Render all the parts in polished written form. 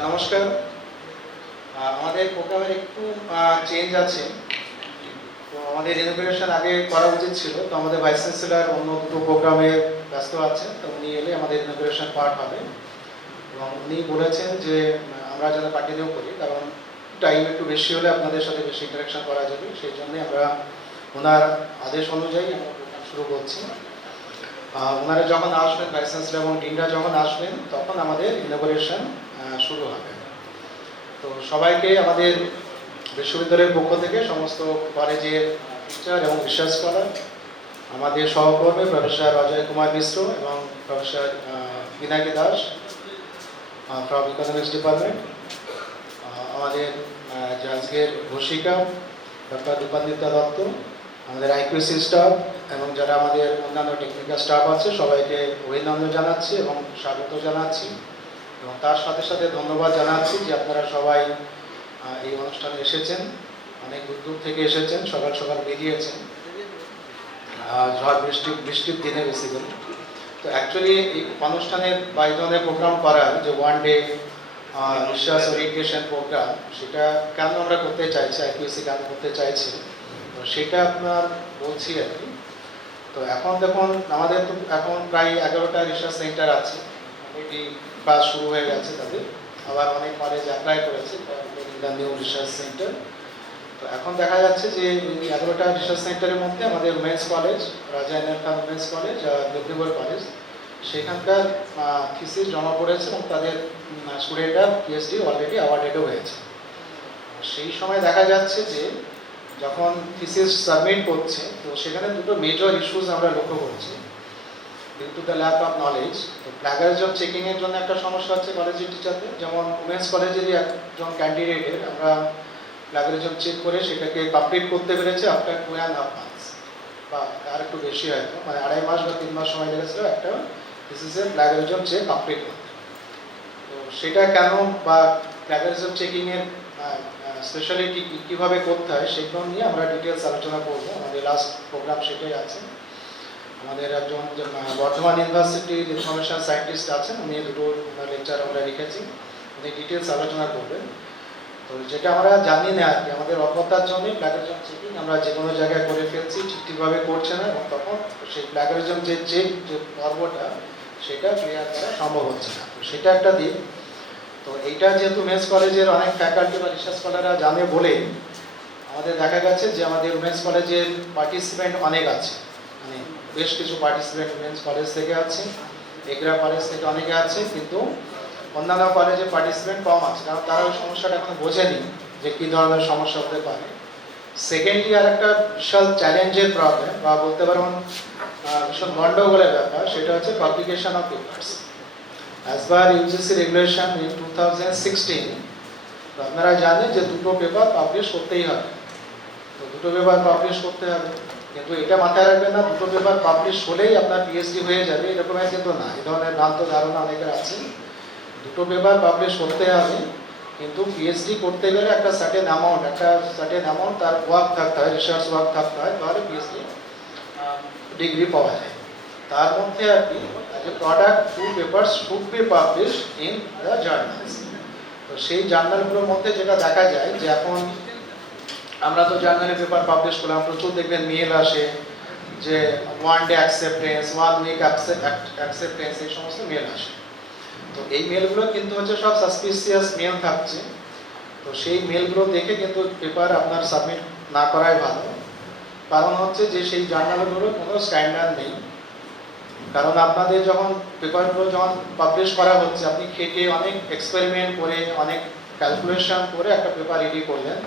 নমস্কার। আমাদের প্রোগ্রামের একটু চেঞ্জ আছে। তো আমাদের ইনোগ্রেশন আগে করা উচিত ছিল, তো আমাদের ভাইস চ্যান্সেলর অন্য দুটো প্রোগ্রামে ব্যস্ত আছেন, তো উনি এলে আমাদের ইনোগ্রেশন পার্ট হবে। এবং উনি বলেছেন যে আমরা যেন কন্টিনিউ করি, কারণ টাইম একটু বেশি হলে আপনাদের সাথে বেশি ইন্টারাকশন করা যাবে। সেই জন্যে আমরা ওনার আদেশ অনুযায়ী আমরা প্রোগ্রাম শুরু করছি। ওনারা যখন আসবেন, ভাইস চ্যান্সেলর এবং ডিনরা যখন আসবেন, তখন আমাদের ইনোগ্রেশন শুরু হবে। তো সবাইকে আমাদের বিশ্ববিদ্যালয়ের পক্ষ থেকে সমস্ত কলেজের টিচার এবং রিসার্চ স্কলার, আমাদের সহকর্মী প্রফেসর অজয় কুমার মিশ্র এবং professor Binayak Das from economics department, আমাদের আজকের ঘোষিকা ডক্টর দীপান্বিতা দত্ত, আমাদের আইকিউএসি স্টাফ এবং যারা আমাদের অন্যান্য টেকনিক্যাল স্টাফ আছে, সবাইকে অভিনন্দন জানাচ্ছি এবং স্বাগত জানাচ্ছি। এবং তার সাথে সাথে ধন্যবাদ জানাচ্ছি যে আপনারা সবাই এই অনুষ্ঠানে এসেছেন, অনেক দূর দূর থেকে এসেছেন, সকাল সকাল বেরিয়েছেন ঝড় বৃষ্টির দিনে বেসিক্যালি। তো অ্যাকচুয়ালি এই অনুষ্ঠানের বা এই ধরনের প্রোগ্রাম করার যে one day research orientation program, সেটা কেন আমরা করতে চাইছি, আইকিউসি কেন করতে চাইছি, তো সেটা আপনার বলছি আর কি। তো এখন দেখুন, আমাদের তো এখন প্রায় 11টা রিসার্চ সেন্টার আছে, অলরেডি ক্লাস শুরু হয়ে গেছে তাদের, আবার অনেক কলেজ অ্যাপ্লাই করেছে নিউ রিসার্চ সেন্টার। তো এখন দেখা যাচ্ছে যে 11টা রিসার্চ সেন্টারের মধ্যে আমাদের উমেন্স কলেজ, রাজা এনার খান উমেন্স কলেজ আর লক্ষ্মীপুর কলেজ, সেখানকার থিসিস জমা পড়েছে এবং তাদের স্টুডেন্টরা পিএইচডি অলরেডি অ্যাওয়ার্ডেডও হয়েছে। সেই সময় দেখা যাচ্ছে যে যখন থিসিস সাবমিট করছে, তো সেখানে দুটো মেজর ইস্যুস আমরা লক্ষ্য করছি। Due to the lack of knowledge, তো প্লাগারিজম চেকিংয়ের জন্য একটা সমস্যা হচ্ছে কলেজের টিচারদের। যেমন উমেন্স কলেজেরই একজন ক্যান্ডিডেটের আমরা প্লাগারিজম চেক করে সেটাকে কমপ্লিট করতে পেরেছে আফটার 2.5 months, বা আর একটু বেশি হয়তো, মানে 2.5 মাস বা 3 মাস সময় লেগেছিল একটা থিসিসের প্লাগারিজম চেক কমপ্লিট করতে। তো সেটা কেন, বা প্লাগারিজম চেকিংয়ের স্পেশালিটি কীভাবে করতে হয়, সেগুলো নিয়ে আমরা ডিটেলস আলোচনা করবো। আমাদের লাস্ট প্রোগ্রাম সেটাই আছে। আমাদের একজন বর্ধমান ইউনিভার্সিটির ইনফরমেশন সায়েন্টিস্ট আছেন, উনি দুটো লেকচার আমরা রেখেছি, উনি ডিটেলস আলোচনা করবেন। তো যেটা আমরা জানি না আর কি, আমাদের অজ্ঞতার জন্য প্লাগারিজম চেকিং আমরা যে কোনো জায়গায় করে ফেলছি, ঠিকভাবে করছে না, এবং তখন সেই প্লাগারিজম যে পর্বটা সেটা ক্লিয়ার করা সম্ভব হচ্ছে না। তো সেটা একটা দিক। তো এইটা যেহেতু উমেন্স কলেজের অনেক ফ্যাকাল্টি বা রিসার্চ স্কলাররা জানে বলে আমাদের দেখা গেছে যে আমাদের উমেন্স কলেজের পার্টিসিপেন্ট অনেক আছে, মানে বেশ কিছু পার্টিসিপেন্ট উমেন্স কলেজ থেকে আছে, এগ্রা কলেজ থেকে অনেকে আছে, কিন্তু অন্যান্য কলেজে পার্টিসিপেন্ট কম আছে, কারণ তারা ওই সমস্যাটা এখনো বোঝেনি যে কী ধরনের সমস্যা হতে পারে। সেকেন্ডলি আর একটা বিশাল চ্যালেঞ্জের প্রবলেম, বা বলতে পারেন ভীষণ গণ্ডগোলের ব্যাপার, সেটা হচ্ছে publication of papers. As per UGC regulation in 2016, তো আপনারা জানেন যে দুটো পেপার পাবলিশ করতেই হবে। তো দুটো পেপার পাবলিশ করতে হবে, কিন্তু এটা মাথায় রাখবেন না দুটো পেপার পাবলিশ হলেই আপনার পিএইচডি হয়ে যাবে, এরকমের কিন্তু না। এই ধরনের ভ্রান্ত ধারণা অনেকের আছে। দুটো পেপার পাবলিশ করতে হবে, কিন্তু পিএইচডি করতে গেলে একটা সার্টেন অ্যামাউন্ট তার ওয়ার্ক থাকতে হয়, রিসার্চ ওয়ার্ক থাকতে হয়, তাহলে পিএইচডি ডিগ্রি পাওয়া যায়। তার মধ্যে আর কি product 2 papers should be publish in the journals. তো সেই জার্নালগুলোর মধ্যে যেটা দেখা যায় যে এখন আমরা তো জার্নালে পেপার পাবলিশ করলাম, প্রচুর দেখবেন মেল আসে যে 1 ডে অ্যাকসেপ্টেন্স, 1 উইক অ্যাকসেপ্টেন্স, এই সমস্ত মেল আসে। তো এই মেলগুলো কিন্তু হচ্ছে সব সাসপিসিয়াস মেল থাকছে। তো সেই মেলগুলো দেখে কিন্তু পেপার আপনার সাবমিট না করাই ভালো। কারণ হচ্ছে যে সেই জার্নালগুলোর কোনো স্ট্যান্ডার্ড নেই। কারণ আপনাদের যখন পেপারগুলো যখন পাবলিশ করা হচ্ছে, আপনি খেটে অনেক এক্সপেরিমেন্ট করে, অনেক ক্যালকুলেশন করে একটা পেপার রেডি করলেন,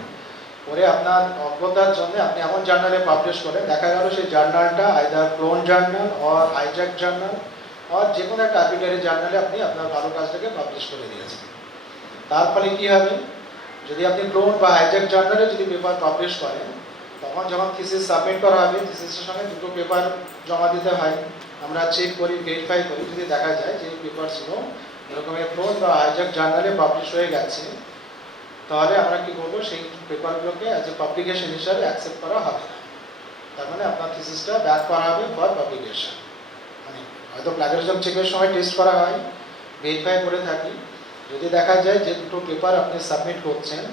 করে আপনার অজ্ঞতার জন্য আপনি এমন জার্নালে পাবলিশ করেন, দেখা গেল সেই জার্নালটা either clone journal or hijack journal আর যে কোনো একটা আর্বিট্রারি জার্নালে আপনি আপনার ভালো কাজটাকে পাবলিশ করে দিয়েছেন। তার ফলে কী হবে, যদি আপনি ক্লোন বা হাইজ্যাক জার্নালে যদি পেপার পাবলিশ করেন, তখন যখন থিসিস সাবমিট করা হবে, থিসিসের সঙ্গে দুটো পেপার জমা দিতে হয়। আমরা চেক করি, ভেরিফাই করি, যদি দেখা যায় যে পেপারসগুলো এরকমের ক্লোন বা হাইজ্যাক জার্নালে পাবলিশ হয়ে গেছে, তাহলে আমরা কী করবো, সেই পেপারগুলোকে অ্যাজ এ পাবলিকেশন হিসাবে অ্যাকসেপ্ট করা হবে না। তার মানে আপনার থিসিসটা ব্যাক করা হবে ফর পাবলিকেশন। মানে হয়তো প্লাগারিজম চেকের সময় টেস্ট করা হয়, ভেরিফাই করে থাকি, যদি দেখা যায় যে দুটো পেপার আপনি সাবমিট করছেন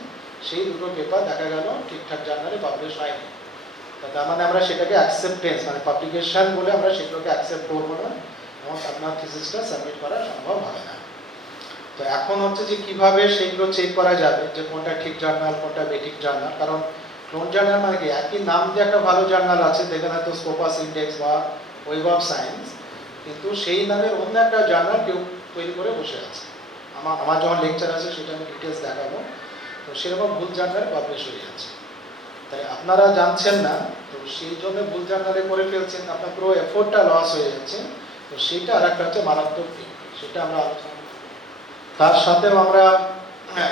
সেই দুটো পেপার দেখা গেল ঠিকঠাক জার্নালে পাবলিশ হয়নি, তার মানে আমরা সেটাকে অ্যাকসেপ্টেন্স মানে পাবলিকেশন বলে আমরা সেগুলোকে অ্যাকসেপ্ট করবো না এবং আপনার থিসিসটা সাবমিট করা সম্ভব হবে না। তো এখন হচ্ছে যে কিভাবে সেগুলো চেক করা যাবে যে কোনটা ঠিক জার্নাল কোনটা বেঠিক জার্নাল, কারণ ক্লোন জার্নাল মানে কি একই নাম দিয়ে একটা ভালো জার্নাল আছে দেখেন হয়তো স্কোপাস ইন্ডেক্স বা ওয়েব অফ সায়েন্স, কিন্তু সেই নামের অন্য একটা জার্নাল কেউ তৈরি করে বসে আছে। আমার যখন লেকচার আছে সেটা আমি ডিটেলস দেখাবো। তো সেরকম ভুল জার্নাল পাবলিশ হয়ে যাচ্ছে, তাই আপনারা জানছেন না, তো সেই জন্য ভুল জার্নালে করে ফেলছেন, আপনার পুরো এফোর্টটা লস হয়ে যাচ্ছে। তো সেইটা আর একটা হচ্ছে মারাত্মক দিক, সেটা আমরা আলোচনা করব। তার সাথেও আমরা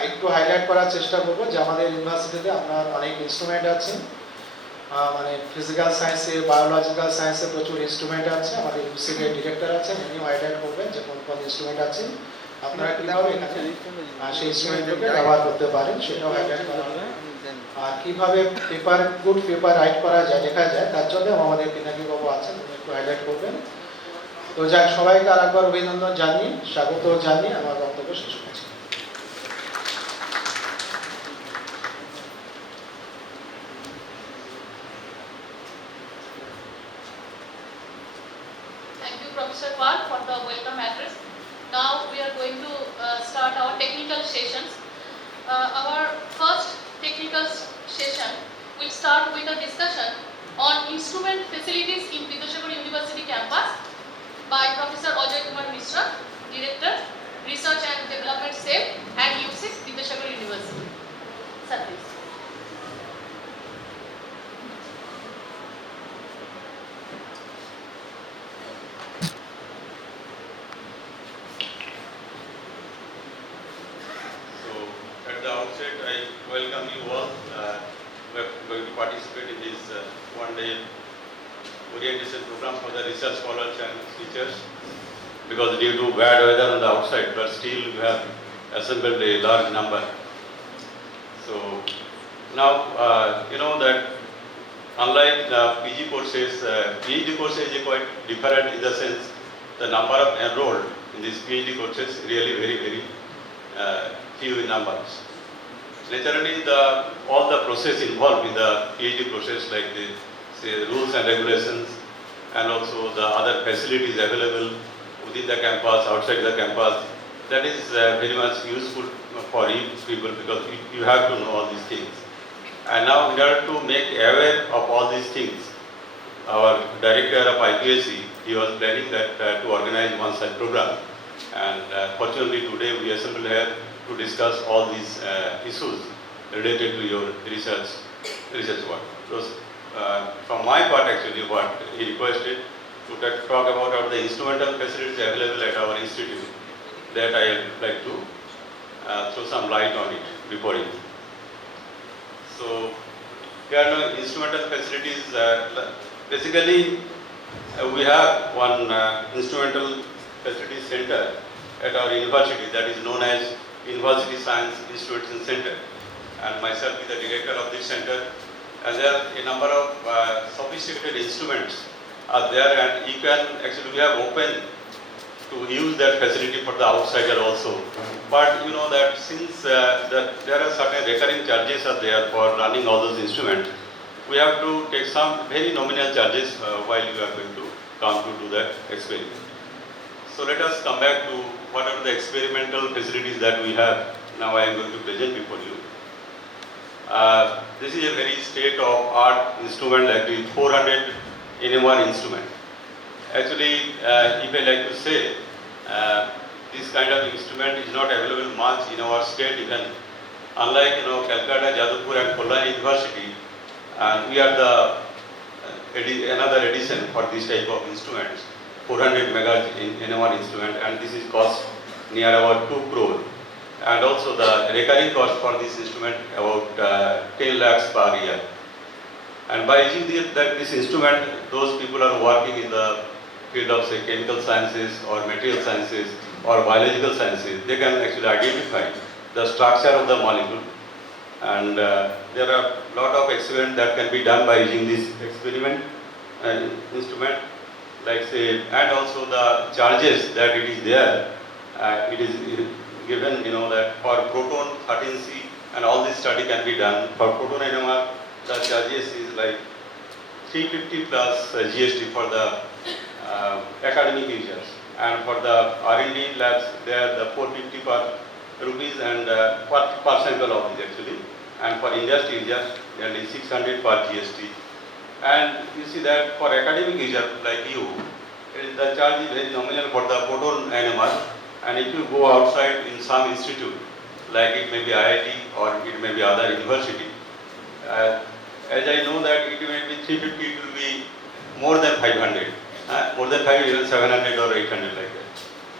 একটু হাইলাইট করার চেষ্টা করবো যে আমাদের ইউনিভার্সিটিতে আপনার অনেক ইনস্ট্রুমেন্ট আছে, মানে ফিজিক্যাল সায়েন্সে বায়োলজিক্যাল সায়েন্সে প্রচুর ইনস্ট্রুমেন্ট আছে। আমাদের ইউনিভার্সিটির ডিরেক্টর আছেন, উনিও হাইলাইট করবেন যে কোন কোন ইনস্ট্রুমেন্ট আছে, আপনারা কীভাবে এখানে সেই ইনস্ট্রুমেন্টগুলোকে ব্যবহার করতে পারেন সেটাও হাইলাইট করা হবে। আর কীভাবে পেপার গুড পেপার রাইট করা যায় লেখা যায় তার জন্য আমাদের পিনাকি বাবু আছেন, উনি একটু হাইলাইট করবেন। তো যাক, সবাইকে আর একবার অভিনন্দন জানিয়ে স্বাগত জানিয়ে আমার বক্তব্য শেষ করছি। Professor Kumar for the welcome address. Now we are going to start our technical sessions. Our first technical session will start with a discussion on instrument facilities in Vidyasagar University campus by Professor Kumar, Director, Research and Development SAFE and IQAC, Vidyasagar University. Sir, please. I welcome you all who are going to participate in this one-day orientation program for the research scholars and teachers. Because due to bad weather on the outside, but still we have assembled a large number. So now you know that unlike the PG courses, PhD courses is quite different in the sense the number of enrolled in these PhD courses really very few in numbers. Naturally, all the process involved in the PhD process, like the rules and regulations, and also the other facilities available within the campus, outside the campus, that is very much useful for you people because you have to know all these things. And now, in order to make aware of all these things, our director of IQAC, he was planning that to organize one such program. And fortunately, today we assembled here to discuss all these issues related to your research work. So, from my part actually what he requested to talk about the instrumental facilities available at our institute, that I would like to throw some light on it before you. So, here are no instrumental facilities. Basically, we have one instrumental facilities center at our university that is known as University Science Instrumentation Center, and myself is the director of this center. And there are a number of sophisticated instruments are there, and you can actually we have opened to use that facility for the outsider also. But you know that since there are certain recurring charges are there for running all those instruments, we have to take some very nominal charges while you are going to come to do that experiment. So let us come back to what are the experimental facilities that we have. Now I am going to present before you. This is a very state-of-art instrument, like the 400 NMR instrument. Actually, if I like to say, this kind of instrument is not available much in our state even. Unlike Calcutta, Jadavpur and Kolkata University, and we are the another edition for this type of instruments. 400 megahertz NMR instrument, and this is cost near about 2 crore. And also the recurring cost for this instrument about 10 lakhs per year. And by using this instrument, those people are working in the field of say chemical sciences or material sciences or biological sciences. They can actually identify the structure of the molecule. And there are a lot of experiments that can be done by using this instrument. Like say, and also the charges that it is there, it is given, that for proton 13C and all this study can be done. For proton NMR, the charges is like 350 plus GST for the academic users, and for the R&D labs, they are the 450 per rupees and per sample of this actually, and for industry users, nearly 600 per GST. And you see that for academic user like you, the charge is very nominal for the proton NMR, and if you go outside in some institute, like it may be IIT or it may be other university, as I know that it may be 350, it will be more than 500, more than 500, even 700 or 800 like that.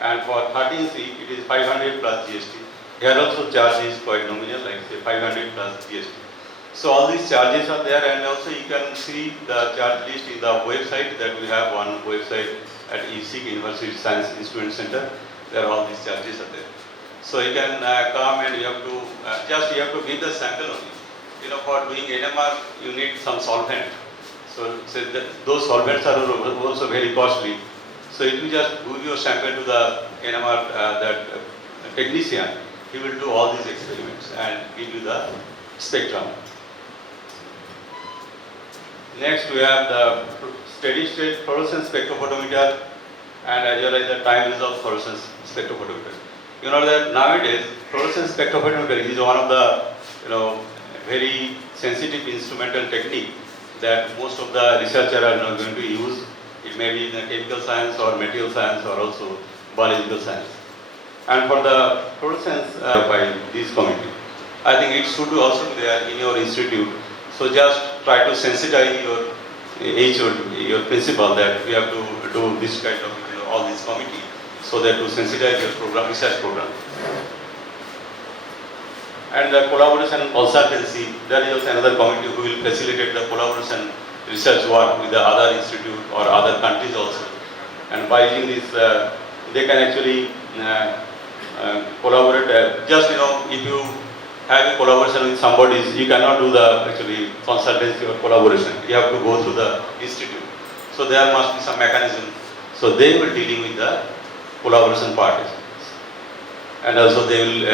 And for 13C, it is 500 plus GST. Here also charge is quite nominal, like say 500 plus GST. So all these charges are there, and also you can see the charge list in the website that we have one website at IQAC, University Science Instrument Center. There all these charges are there. So you can come and you have to give the sample only. For doing NMR, you need some solvent. So those solvents are also very costly. So if you just give your sample to the NMR technician, he will do all these experiments and give you the spectrum. Next, we have the steady state fluorescence spectrophotometer and as well as the time resolved fluorescence spectrophotometer. You know that nowadays fluorescence spectrophotometer is one of the very sensitive instrumental technique that most of the researchers are now going to use. It may be in the chemical science or material science or also biological science. And for the fluorescence by this committee, I think it should also be there in your institute. So just try to sensitize your principal that we have to do this kind of all this committee, so that to sensitize your program, research program. And the collaboration consultancy, there is also another committee who will facilitate the collaboration research work with the other institute or other countries also. And by using this, they can actually collaborate. Just if you have a collaboration with somebody, you cannot do the actually consultancy or collaboration. You have to go through the institute. So there must be some mechanism. So they will dealing with the collaboration parties. And also they will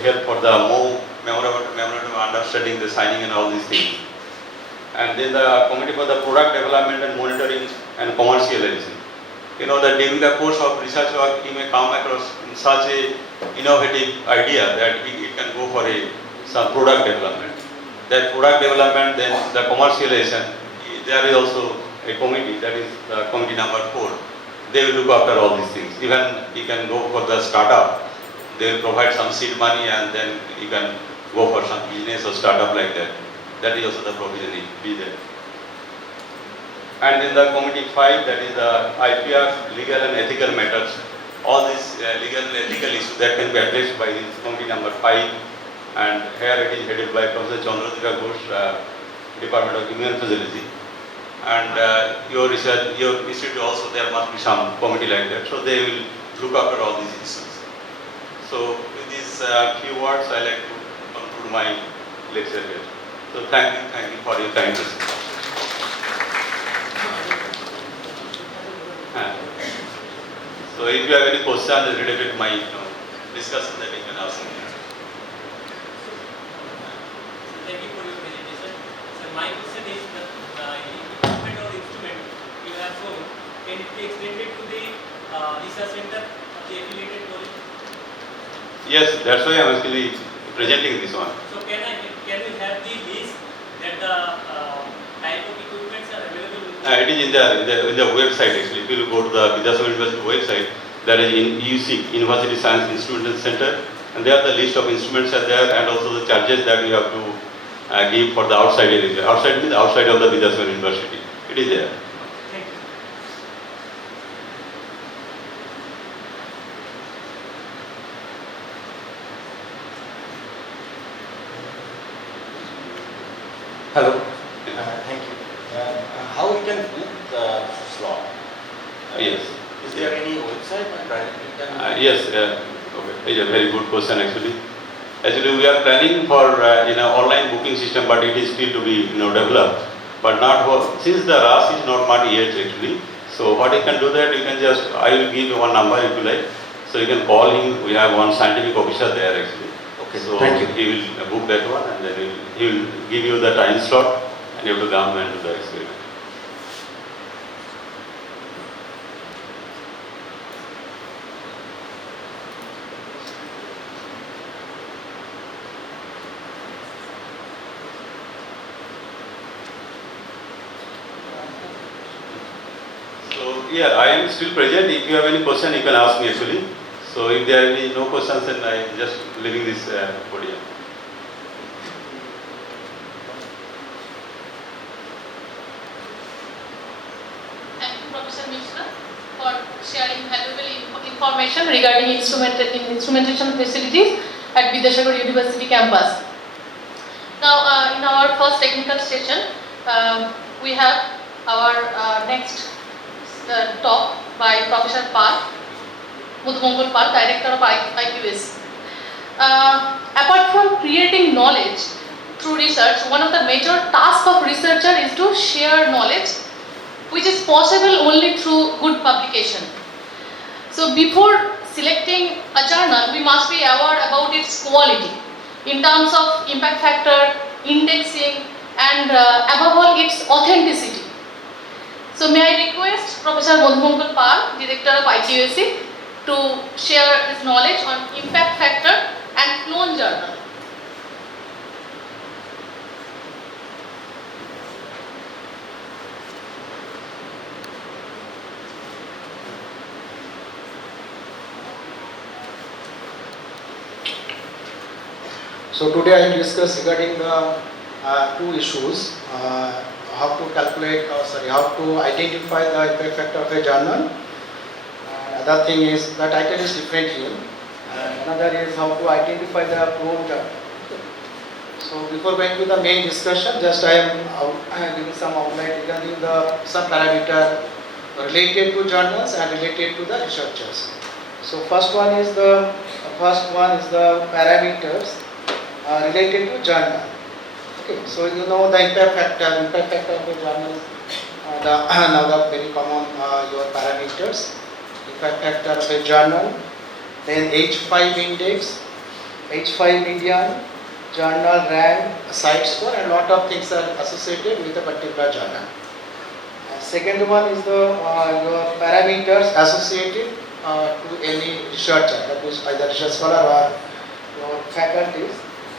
help for the memorandum of understanding, the signing and all these things. And then the committee for the product development and monitoring and commercialization. That during the course of research work, you may come across such a innovative idea that it can go for some product development. That product development, then the commercialization, there is also a committee, that is committee number 4. They will look after all these things. Even you can go for the startup. They will provide some seed money and then you can go for some business or startup like that. That is also the provision be there. And in the committee 5, that is the IQAC, legal and ethical matters. All these legal and ethical issues that can be addressed by this committee number 5. And here it is headed by Prof. Chakraborty, Department of Human Physiology. And your research, your institute also, there must be some committee like that. So they will look after all these issues. So with these few words, I like to conclude my lecture here. So thank you for your kind listening. So if you have any questions related to my discussion, that you can ask me. Thank you for your presentation. So my question is that equipment or instrument you have shown, can it be extended to the research center of the affiliated college? Yes, that's why I am actually presenting this one. So can we have the list that the type of equipments are available? It is in the website actually. If you go to the Vidyasagar University website, that is in IQAC, University Science Instrument Center, and there the list of instruments are there, and also the charges that you have to give for the outside area. Outside means outside of the Vidyasagar University. It is there. Thank you. Hello. Thank you. How we can book the slot? Yes. Is there any website where you can? Yes. Okay. It's a very good question actually. Actually, we are planning for online booking system, but it is still to be developed. But not for, since the RAS is not yet actually. So what you can do that, you can just, I will give you one number if you like. So you can call him. We have one scientific officer there actually. Okay, So thank you. he will book that one, and then he will give you the time slot, and you have to come and do the experiment. So yeah, I am still present. If you have any question, you can ask me actually. So if there are any no questions, then I am just leaving this podium. Thank you, Professor Mishra, for sharing valuable information regarding instrumentation facilities at Vidyasagar University campus. Now, in our first technical session, we have our next talk by Professor Pal, Mudhumangal Pal, Director of IQAC. Apart from creating knowledge through research, one of the major tasks of researcher is to share knowledge, which is possible only through good publication. So before selecting a journal, we must be aware about its quality in terms of impact factor, indexing, and above all its authenticity. So may I request Professor Mudhumangal Pal, Director of IQAC, to share his knowledge on impact factor and clone journal. So today I will discuss regarding the two issues, how to calculate, how to identify the impact factor of a journal. Other thing is, the title is different here. Another is how to identify the clone journal. So before going to the main discussion, just I am giving some outline regarding some parameter related to journals and related to the researchers. So first one is the parameters related to journal. Okay, so you know the impact factor of the journal is now the very common your parameters. Impact factor of a journal, then H5 index, H5 median, journal rank, site score, and lot of things are associated with a particular journal. Second one is the your parameters associated to any researcher, that is either research scholar or your faculties.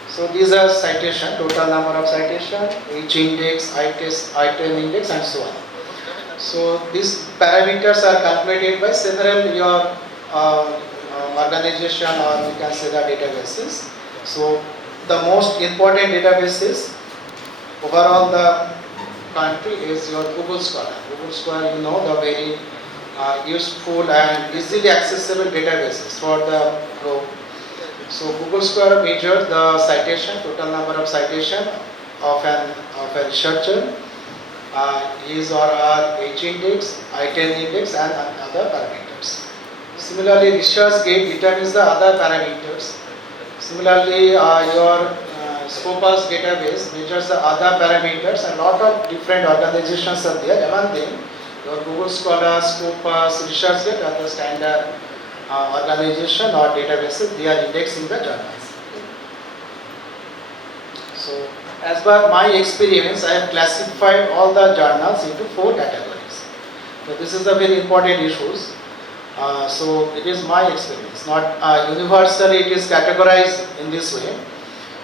So these are citation, total number of citation, H index, item index, and so on. So these parameters are calculated by several your organization, or we can say the databases. So the most important databases overall the country is your Google Scholar. Google Scholar, you know, the very useful and easily accessible databases for the group. So Google Scholar measures the citation, total number of citation of a researcher, his or her H index, item index, and other parameters. Similarly, ResearchGate determines the other parameters. Similarly, your Scopus database measures the other parameters, and lot of different organizations are there. Among them, your Google Scholar, Scopus, ResearchGate are the standard organization or databases. They are indexing the journals. So, as per my experience, I have classified all the journals into 4 categories. So this is a very important issue. So it is my experience, not universally it is categorized in this way.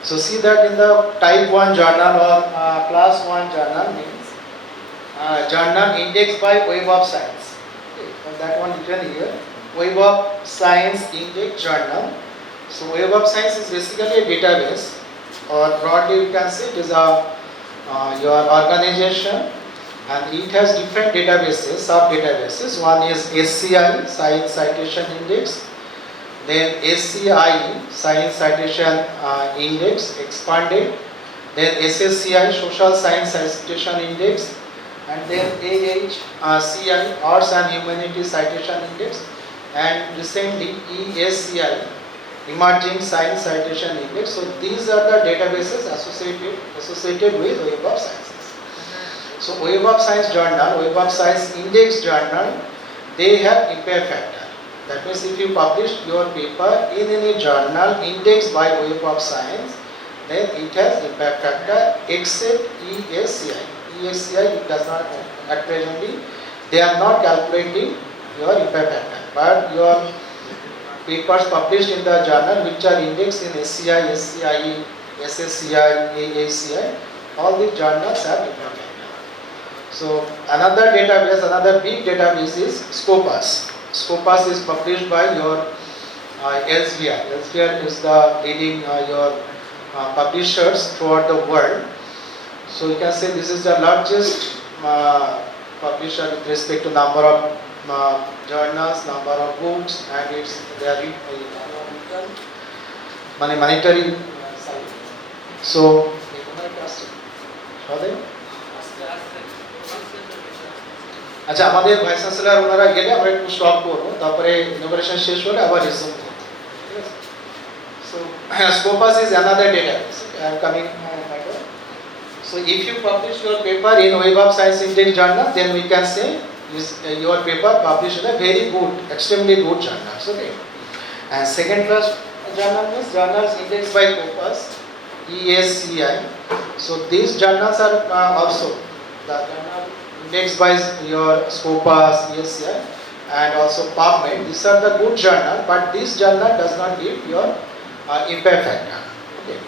So see that in the type 1 journal or class 1 journal means journal indexed by Web of Science. Okay, so that one written here, Web of Science Index Journal. So Web of Science is basically a database, or broadly you can say it is your organization, and it has different databases, sub-databases. One is SCI, Science Citation Index, then SCI, Science Citation Index expanded, then SSCI, Social Science Citation Index, and then AHCI, Arts and Humanities Citation Index, and recently ESCI, Emerging Science Citation Index. So these are the databases associated with Web of Sciences. So Web of Science journal, Web of Science Index journal, they have impact factor. That means if you publish your paper in any journal indexed by Web of Science, then it has impact factor except ESCI. ESCI it does not at presently. They are not calculating your impact factor, but your papers published in the journal which are indexed in SCI, SCIE, SSCI, AACI, all the journals have impact factor. So another database, another big database is Scopus. Scopus is published by your Elsevier. Elsevier is the leading your publishers throughout the world. So you can say this is the largest publisher with respect to number of journals, number of books, and its their monetary side. So আচ্ছা আমাদের vice chancellor ওনারা গেলে আমরা একটু stop করবো, তারপরে inauguration শেষ হলে আবার রিসিউম করব। So Scopus is another database. I am coming matter. So if you publish your paper in Web of Science Index journal, then we can say your paper published in a very good, extremely good journals. Okay. And second class journal means journals indexed by Scopus, ESCI. So these journals are also the journal indexed by your Scopus, ESCI, and also PubMed. These are the good journal, but this journal does not give your impact factor. Okay.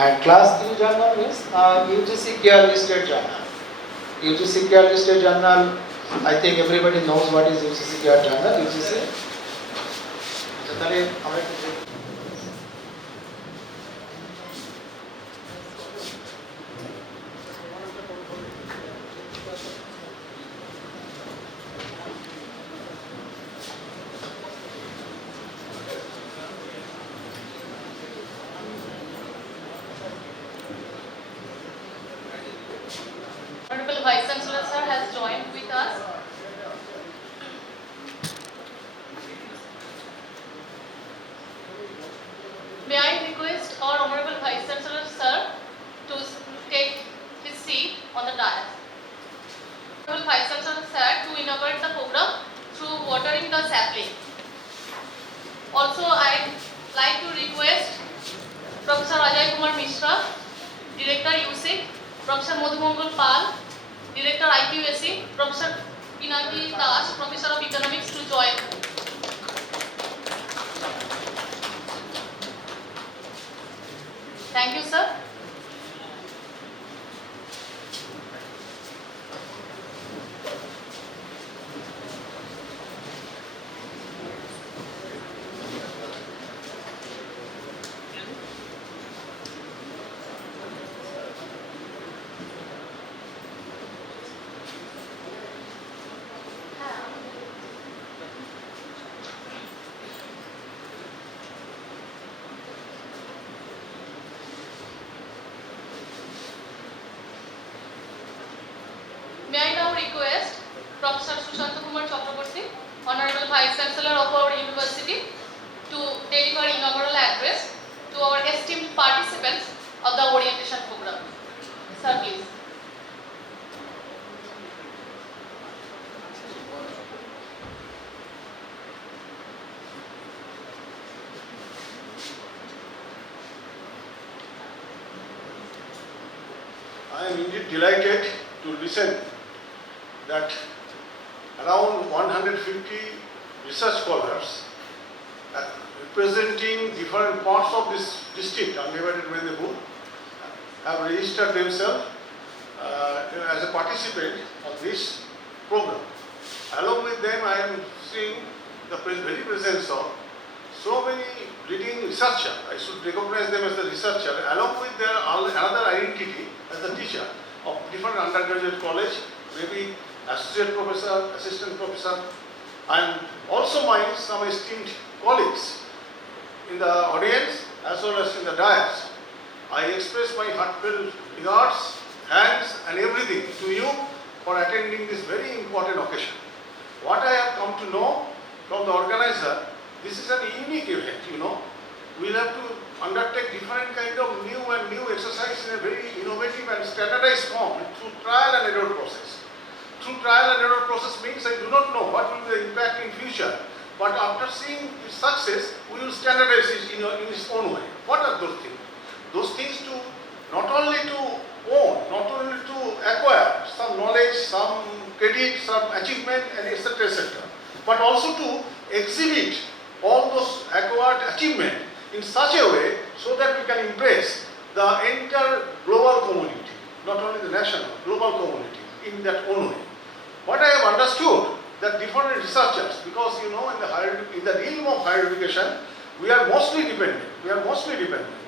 And class 3 journal means UGC care listed journal. UGC care listed journal, I think everybody knows what is UGC care journal. UGC. Honorable Vice-Chancellor sir has joined with us. May I request our Honorable Vice-Chancellor sir to take his seat on the dais. Honorable Vice-Chancellor sir to inaugurate the program through watering the sapling. Also, I'd like to request Professor Ajay Kumar Mishra, Director USIC, Professor Madhumangal Pal, Director IQAC, Professor Pinaki Das, Professor of Economics to join. Thank you, sir. May I now request Professor Susanta Chakraborty, Honorable Vice-Chancellor of our university, to deliver inaugural address to our esteemed participants of the orientation program. Sir, please. I am indeed delighted to listen that around 150 research scholars representing different parts of this district, Undivided Mendipur, have registered themselves as a participant of this program. Along with them, I am seeing the very presence of so many leading researchers. I should recognize them as the researcher, along with their another identity as the teacher of different undergraduate college, maybe associate professor, assistant professor, and also my some esteemed colleagues in the audience as well as in the dais. I express my heartfelt regards, thanks and everything to you for attending this very important occasion. What I have come to know from the organizer, this is an unique event, you know. We'll have to undertake different kind of new exercise in a very innovative and standardized form through trial and error process. Through trial and error process means I do not know what will be the impact in future, but after seeing its success, we will standardize it in its own way. What are those things? Those things to not only to own, not only to acquire some knowledge, some credit, some achievement, and etc., etc., but also to exhibit all those acquired achievement in such a way so that we can impress the entire global community, not only the national, global community in that own way. What I have understood that different researchers, because in the realm of higher education, we are mostly dependent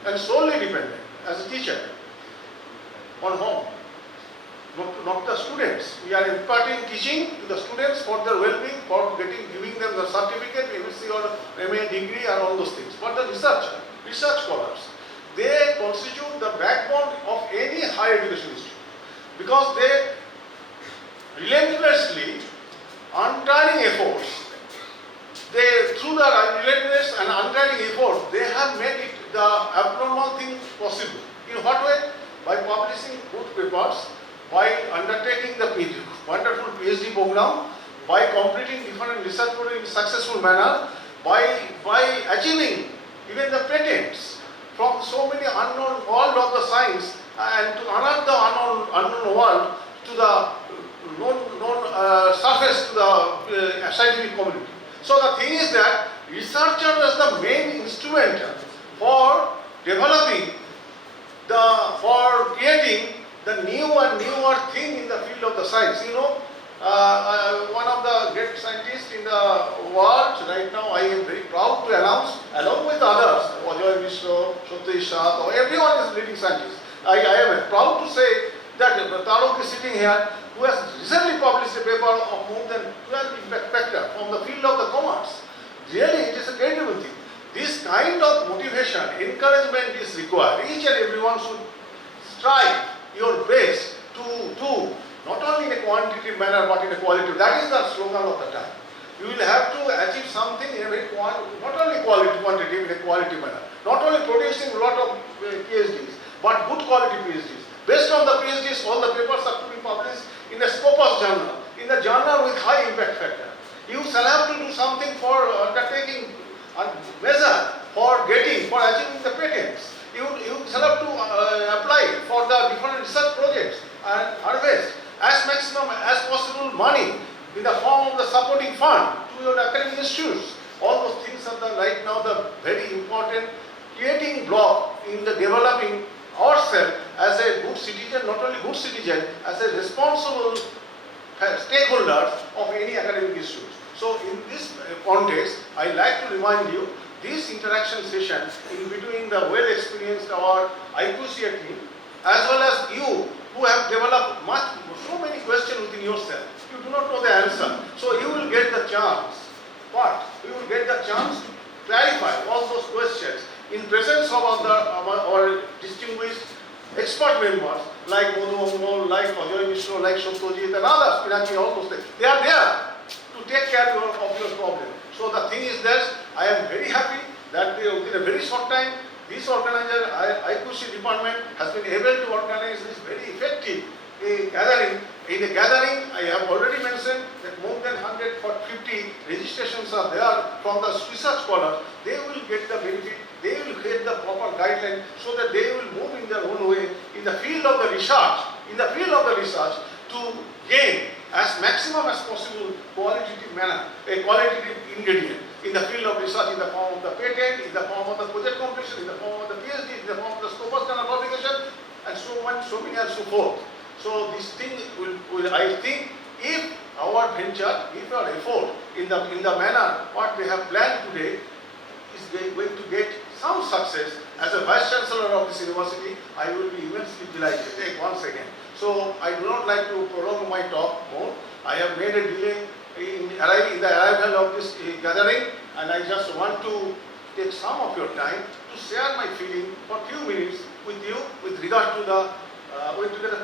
and solely dependent as a teacher on home. Not the students. We are imparting teaching to the students for their well-being, for giving them the certificate, MSc or MA degree and all those things. But the research scholars, they constitute the backbone of any higher education institute because they relentlessly, untiring efforts, through the relentless and untiring efforts, they have made it the abnormal thing possible. In what way? By publishing good papers, by undertaking the wonderful PhD program, by completing different research projects in a successful manner, by achieving even the patents from so many unknown world of the science and to unearth the unknown world to the known surface to the scientific community. So the thing is that researcher is the main instrument for developing for creating the new and newer thing in the field of the science. One of the great scientists in the world right now, I am very proud to announce, along with others, Ajay Mishra, Satish Shah, everyone is leading scientist. I am proud to say that Tarok is sitting here, who has recently published a paper of more than 12 impact factor from the field of the commerce. Really, it is a credible thing. This kind of motivation, encouragement is required. Each and everyone should strive your best to do, not only in a quantitative manner, but in a qualitative. That is the slogan of the time. You will have to achieve something in a very not only quantitative, in a quality manner. Not only producing a lot of PhDs, but good quality PhDs. Based on the PhDs, all the papers are to be published in a Scopus journal, in a journal with high impact factor. You shall have to do something for undertaking a measure for achieving the patents. You shall have to apply for the different research projects and harvest as maximum as possible money in the form of the supporting fund to your academic institutes. All those things are right now the very important creating block in the developing ourselves as a good citizen, not only good citizen, as a responsible stakeholders of any academic institute. So in this context, I like to remind you, this interaction session in between the well-experienced our IQAC team, as well as you who have developed so many questions within yourself. You do not know the answer. So you will get the chance. What? You will get the chance to clarify all those questions in presence of our distinguished expert members like Hon'ble, like Ajay Mishra, like Satyajit and others, Pinaki, all those things. They are there to take care of your problem. So the thing is that I am very happy that within a very short time, this organizer, IQAC department, has been able to organize this very effective gathering. In the gathering, I have already mentioned that more than 150 registrations are there from the research scholars. They will get the benefit, they will get the proper guideline so that they will move in their own way in the field of the research, to gain as maximum as possible qualitative manner, a qualitative ingredient in the field of research in the form of the patent, in the form of the project completion, in the form of the PhD, in the form of the Scopus journal publication, and so on, so many and so forth. So this thing will I think, if our venture, if our effort in the manner what we have planned today is going to get some success, as a Vice-Chancellor of this university, I will be immensely delighted. Once again. So I do not like to prolong my talk more. I have made a delay in the arrival of this gathering, and I just want to take some of your time to share my feeling for a few minutes with you with regard to the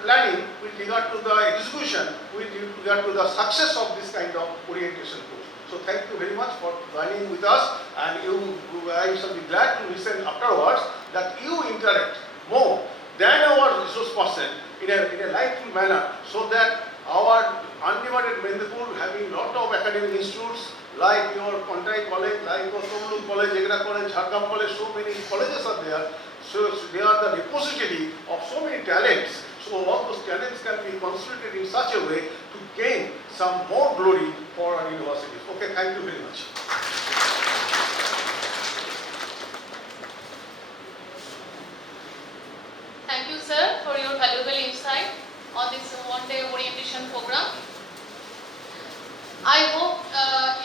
planning, with regard to the execution, with regard to the success of this kind of orientation course. So thank you very much for joining with us, and I shall be glad to listen afterwards that you interact more than our resource person in a lively manner, so that our undivided Mendipur, having lot of academic institutes, like your Pontai College, like your Tomlu College, Egra College, Jharkhand College, so many colleges are there. So they are the repository of so many talents. So all those talents can be consolidated in such a way to gain some more glory for our universities. Okay, thank you very much. Thank you, sir, for your valuable insight on this one-day orientation program. I hope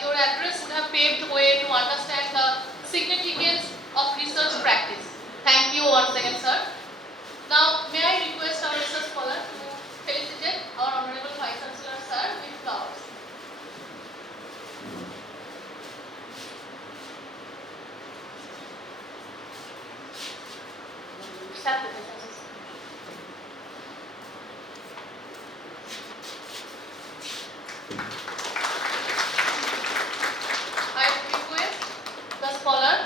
your address would have paved the way to understand the significance of research practice. Thank you once again, sir. Now, may I request our research scholar to felicitate our Honorable Vice-Chancellor, sir, with flowers. Start the Vice-Chancellor. I request the scholar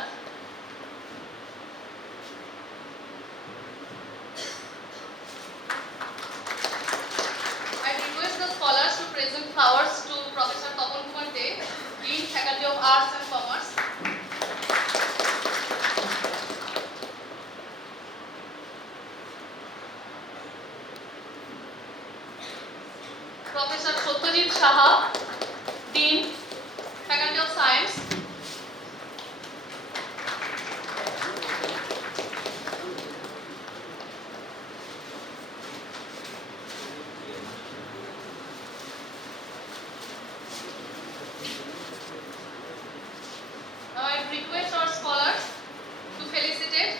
scholars to present flowers to Professor Kumar, Dean, Faculty of Arts and Commerce. Professor Satyajit Saha, Dean, Faculty of Science. Now I request our scholars to felicitate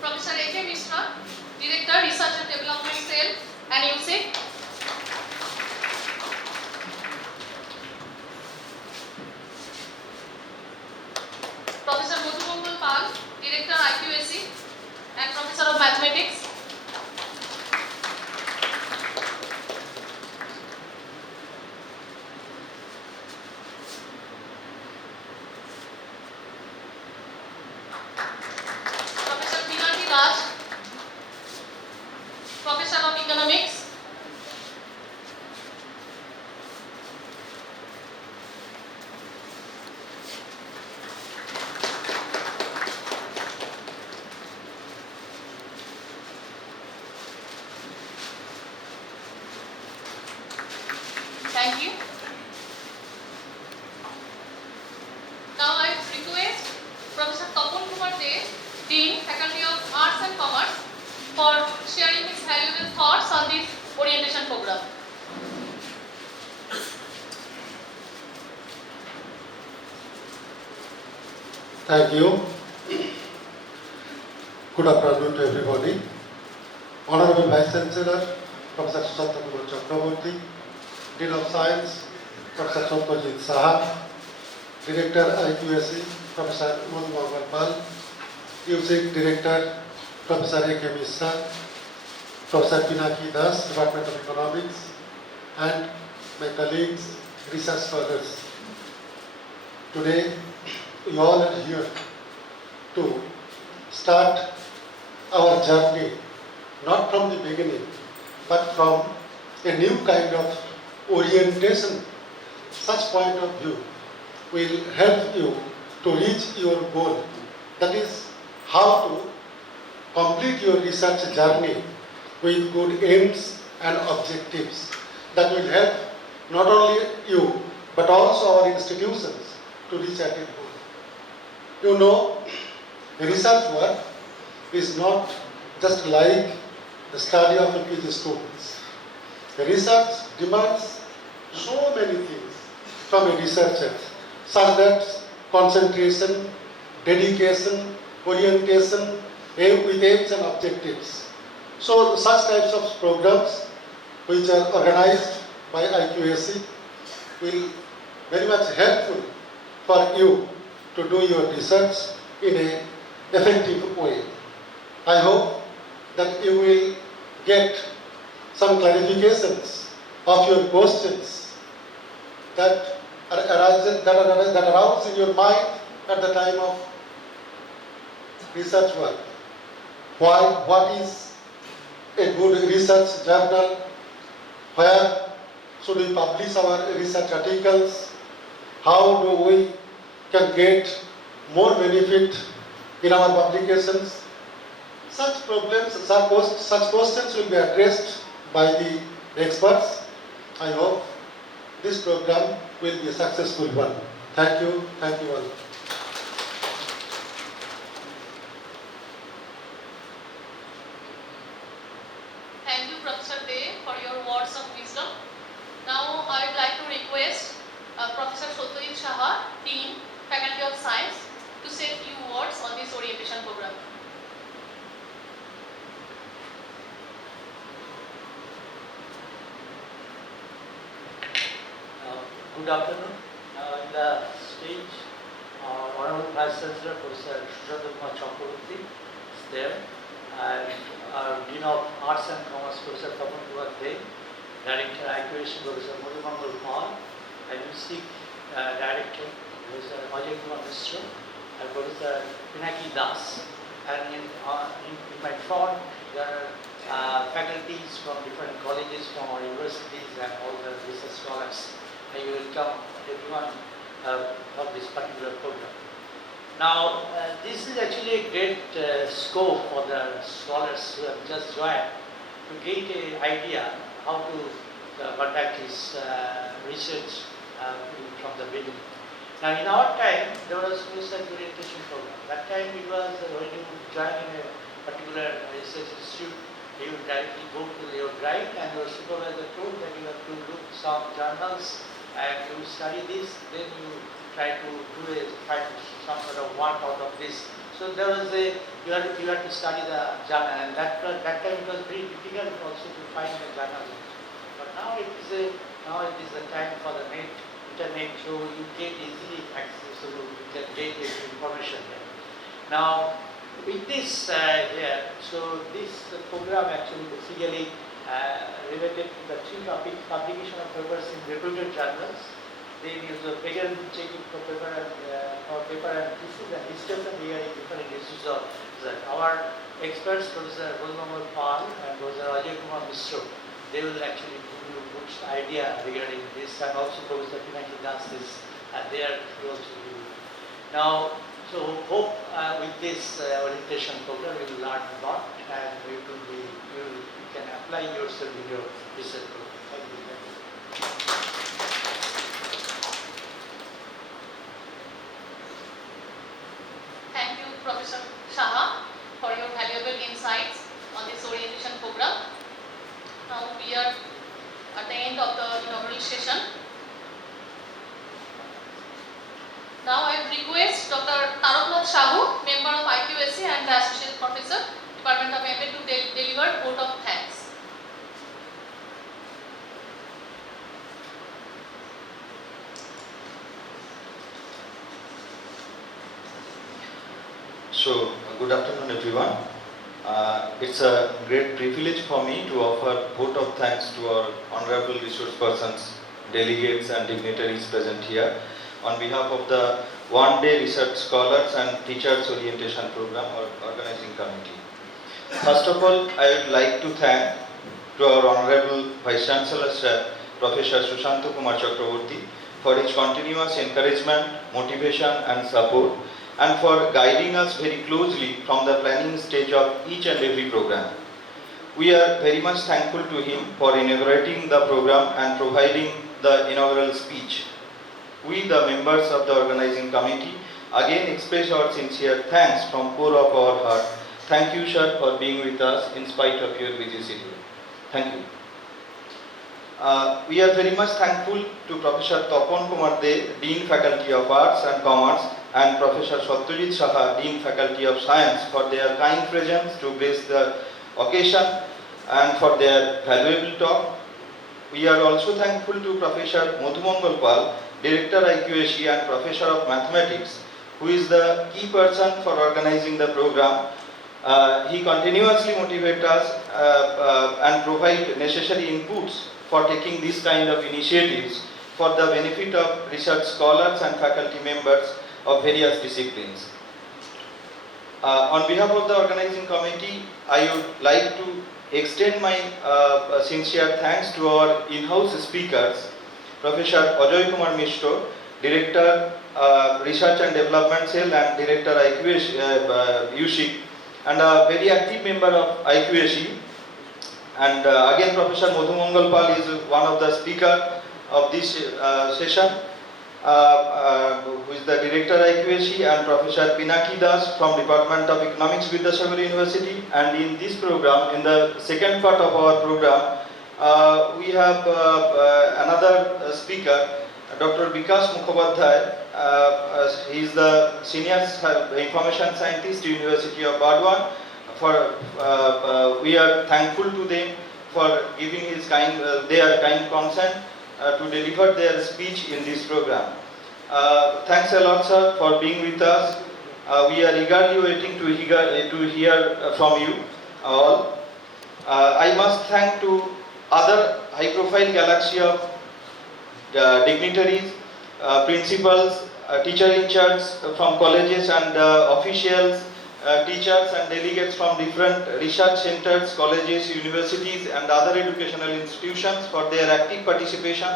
Professor A.K. Mishra, Director, Research and Development Cell, and IQAC. Professor Madhumangal Pal, Director, IQAC, and Professor of Mathematics. Professor Pinaki Raj, Professor of Economics. Thank you. Now I request Professor Kumar, Dean, Faculty of Arts and Commerce, for sharing his valuable thoughts on this orientation program. Thank you. Good afternoon to everybody. Honorable Vice-Chancellor, Professor Susanta Chakraborty, Dean of Science, Professor Satyajit Saha, Director IQAC, Professor Madhumangal Pal, IQAC Director, Professor A.K. Mishra, Professor Pinaki Das, Department of Economics, and my colleagues, research scholars. Today, we all are here to start our journey, not from the beginning, but from a new kind of orientation. Such point of view will help you to reach your goal. That is how to complete your research journey with good aims and objectives. That will help not only you, but also our institutions to reach at a goal. You know, research work is not just like the study of a PhD students. Research demands so many things from a researcher, such that concentration, dedication, orientation, with aims and objectives. So such types of programs which are organized by IQAC will very much helpful for you to do your research in an effective way. I hope that you will get some clarifications of your questions that arouse in your mind at the time of research work. Why? What is a good research journal? Where should we publish our research articles? how do we can get more benefit in our publications. Such problems, such questions will be addressed by the experts. I hope this program will be a successful one. Thank you all. Thank you, Professor Dey, for your words of wisdom. Now, I would like to request Professor Satyajit Saha, Dean, Faculty of Science, to say a few words on this orientation program. Good afternoon. In the stage, Honorable Vice-Chancellor, Professor Susanta Chakraborty is there, and our Dean of Arts and Commerce, Professor Kumar, Director IQAC, Professor Hon'ble, and Music Director, Professor Vice-Chancellor, and Professor Pinaki Das. And in my front, there are faculties from different colleges, from our universities, and all the research scholars. I welcome everyone for this particular program. Now, this is actually a great scope for the scholars who have just joined to get an idea how to conduct his research from the beginning. Now, in our time, there was no such orientation program. That time it was when you join in a particular research institute, you directly go to your guide, and your supervisor told that you have to look some journals and you study this, then you try to find some sort of work out of this. So there was you had to study the journal, and that time it was very difficult also to find a journal. But now it is the time for the internet, so you get easily access, so you can get this information here. Now with this here, so this program actually basically related to the three topics: publication of papers in reputed journals, then use the paper checking for paper and thesis, and discussion regarding different issues of that. Our experts, Professor Pal and Professor Kumar, they will actually give you a good idea regarding this, and also Professor Pinaki Das is there to also give you. Now, so hope with this orientation program you will learn a lot, and you can apply yourself in your research program. Thank you. Thank you, Professor Saha, for your valuable insights on this orientation program. Now we are at the end of the inaugural session. Now I request Dr. Taraknath Sahu, member of IQAC and the Associate Professor, Department of MA, to deliver vote of thanks. So, good afternoon everyone. It's a great privilege for me to offer vote of thanks to our honorable resource persons, delegates and dignitaries present here on behalf of the one-day research scholars and teachers orientation program or organizing committee. First of all, I would like to thank to our honorable Vice-Chancellor Sir, Professor Susanta Chakraborty, for his continuous encouragement, motivation and support, and for guiding us very closely from the planning stage of each and every program. We are very much thankful to him for inaugurating the program and providing the inaugural speech. We, the members of the organizing committee, again express our sincere thanks from core of our heart. Thank you, sir, for being with us in spite of your busy schedule. Thank you. We are very much thankful to Professor Tapan Kumar De, Dean Faculty of Arts and Commerce, and Professor Satyajit Saha, Dean Faculty of Science, for their kind presence to grace the occasion and for their valuable talk. We are also thankful to Professor Pal, Director IQAC and Professor of Mathematics, who is the key person for organizing the program. He continuously motivates us and provides necessary inputs for taking this kind of initiatives for the benefit of research scholars and faculty members of various disciplines. On behalf of the organizing committee, I would like to extend my sincere thanks to our in-house speakers, Professor Kumar, Director Research and Development Cell and Director IQAC, and a very active member of IQAC. And again, Professor Madhumangal Pal is one of the speaker of this session, who is the Director IQAC, and Professor Pinaki Das from Department of Economics, Vidyasagar University. And in this program, in the second part of our program, we have another speaker, Dr. Vikas Mukhopadhyay. He is the Senior Information Scientist, University of Burdwan. We are thankful to them for giving their kind consent to deliver their speech in this program. Thanks a lot, sir, for being with us. We are eagerly waiting to hear from you all. I must thank to other high-profile galaxy of dignitaries, principals, teacher in charge from colleges, and officials, teachers and delegates from different research centers, colleges, universities and other educational institutions for their active participation,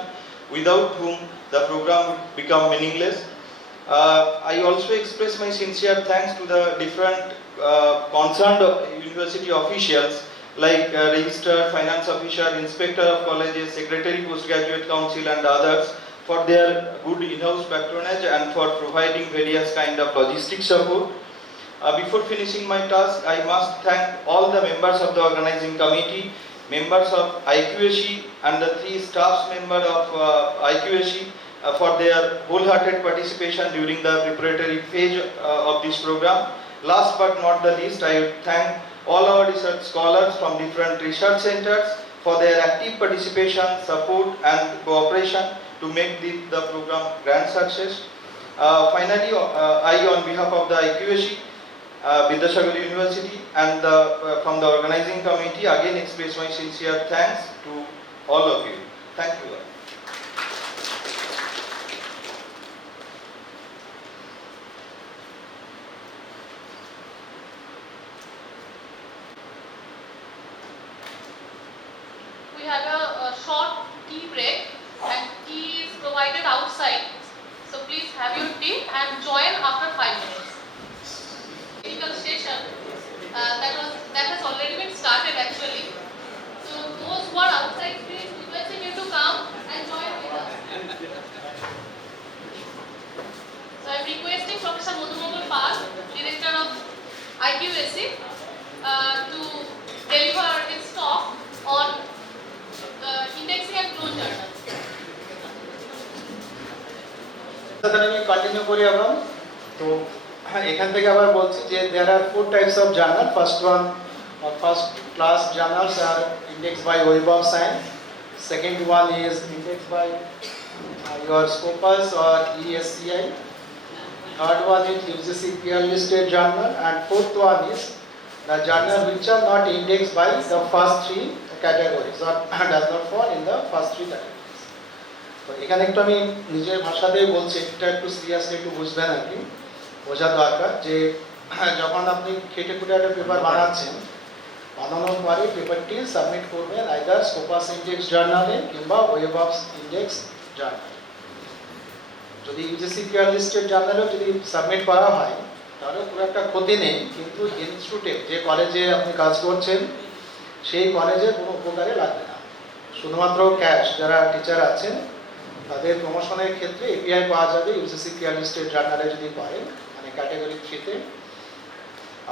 without whom the program would become meaningless. I also express my sincere thanks to the different concerned university officials like Registrar, Finance Officer, Inspector of Colleges, Secretary, Postgraduate Council and others for their good in-house patronage and for providing various kind of logistic support. Before finishing my task, I must thank all the members of the organizing committee, members of IQAC and the 3 staff members of IQAC for their wholehearted participation during the preparatory phase of this program. Last but not the least, I would thank all our research scholars from different research centers for their active participation, support and cooperation to make the program grand success. Finally, I on behalf of the IQAC, Vidyasagar University and from the organizing committee again express my sincere thanks to all of you. Thank you all. We have a short tea break and tea is provided outside. So please have your tea and join after 5 minutes. Technical session that has already been started actually. So those who are outside, please requesting you to come and join with us. So I am requesting Professor Madhumangal Pal, Director of IQAC, to deliver his talk on indexing and clone journals. আমি continue করি আবার। তো এখান থেকে আবার বলছি যে there are 4 types of journal. First one or first class journals are indexed by Web of Science. Second one is indexed by your Scopus or ESCI. Third one is UGC peer listed journal, and fourth one is the journal which are not indexed by the first 3 categories or does not fall in the first 3 categories. তো এখানে একটু আমি নিজের ভাষাতেই বলছি, এটা একটু seriously একটু বুঝবেন আর কি, বোঝা দরকার যে যখন আপনি খেটে খুঁটে একটা পেপার বানাচ্ছেন, বানানোর পরে পেপারটি সাবমিট করবেন আইদার স্কোপাস ইন্ডেক্স জার্নালে কিংবা ওয়েব অফ ইন্ডেক্স জার্নাল। যদি ইউজিসি পেয়ার লিস্টেড জার্নালেও যদি সাবমিট করা হয় তাহলে খুব একটা ক্ষতি নেই, কিন্তু ইনস্টিটিউটে যে কলেজে আপনি কাজ করছেন সেই কলেজে কোনো উপকারে লাগবে না। শুধুমাত্র ক্যাশ যারা টিচার আছেন তাদের প্রমোশনের ক্ষেত্রে এপিআই পাওয়া যাবে ইউজিসি পেয়ার লিস্টেড জার্নালে যদি করেন, মানে ক্যাটাগরি 3-তে।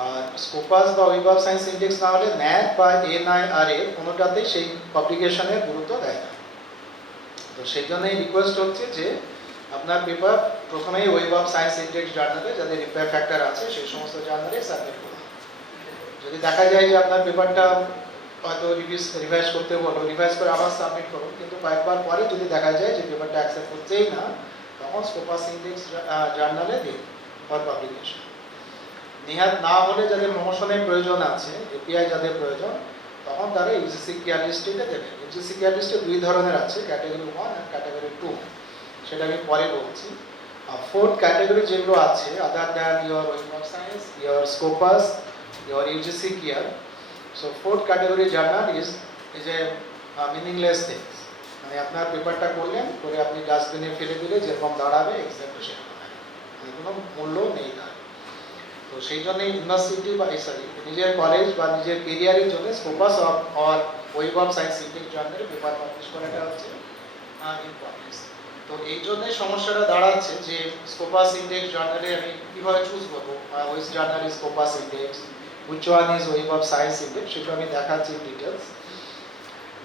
আর স্কোপাস বা ওয়েব অফ সায়েন্স ইন্ডেক্স না হলে ন্যাক বা এনআইআরএ কোনোটাতেই সেই পাবলিকেশনের গুরুত্ব দেয় না। তো সেই জন্যই রিকোয়েস্ট হচ্ছে যে আপনার পেপার প্রথমেই ওয়েব অফ সায়েন্স ইন্ডেক্স জার্নালে যাদের রিপেয়ার ফ্যাক্টর আছে সেই সমস্ত জার্নালে সাবমিট করুন। যদি দেখা যায় যে আপনার পেপারটা হয়তো রিভাইজ করতে বলো, রিভাইজ করে আবার সাবমিট করুন, কিন্তু কয়েকবার পরে যদি দেখা যায় যে পেপারটা অ্যাকসেপ্ট হচ্ছেই না, তখন স্কোপাস ইন্ডেক্স জার্নালে দিন ফর পাবলিকেশন। নিহাত না হলে যাদের প্রমোশনের প্রয়োজন আছে, এপিআই যাদের প্রয়োজন, তখন তারা ইউজিসি কেয়ার লিস্টে দেবেন। ইউজিসি কেয়ার লিস্টে 2 ধরনের আছে, ক্যাটাগরি 1 আর ক্যাটাগরি 2, সেটা আমি পরে বলছি। আর 4th ক্যাটাগরি যেগুলো আছে, other than your web of science, your Scopus, your UGC care, so 4th category journal is a meaningless thing. মানে আপনার পেপারটা করলেন, করে আপনি ডাস্টবিনে ফেলে দিলে যেরকম দাঁড়াবে এক্স্যাক্টলি সেরকম মানে কোনো মূল্য নেই তার। তো সেই জন্য ইউনিভার্সিটি বা সরি নিজের কলেজ বা নিজের কেরিয়ারের জন্য Scopus or web of science intake জার্নালে পেপার পাবলিশ করাটা হচ্ছে ইম্পর্টেন্স। তো এই জন্যই সমস্যাটা দাঁড়াচ্ছে যে স্কোপাস ইন্ডেক্স জার্নালে আমি কীভাবে চুজ করবো, was journal is Scopus index, which one is web of science index, সেটা আমি দেখাচ্ছি ডিটেলস।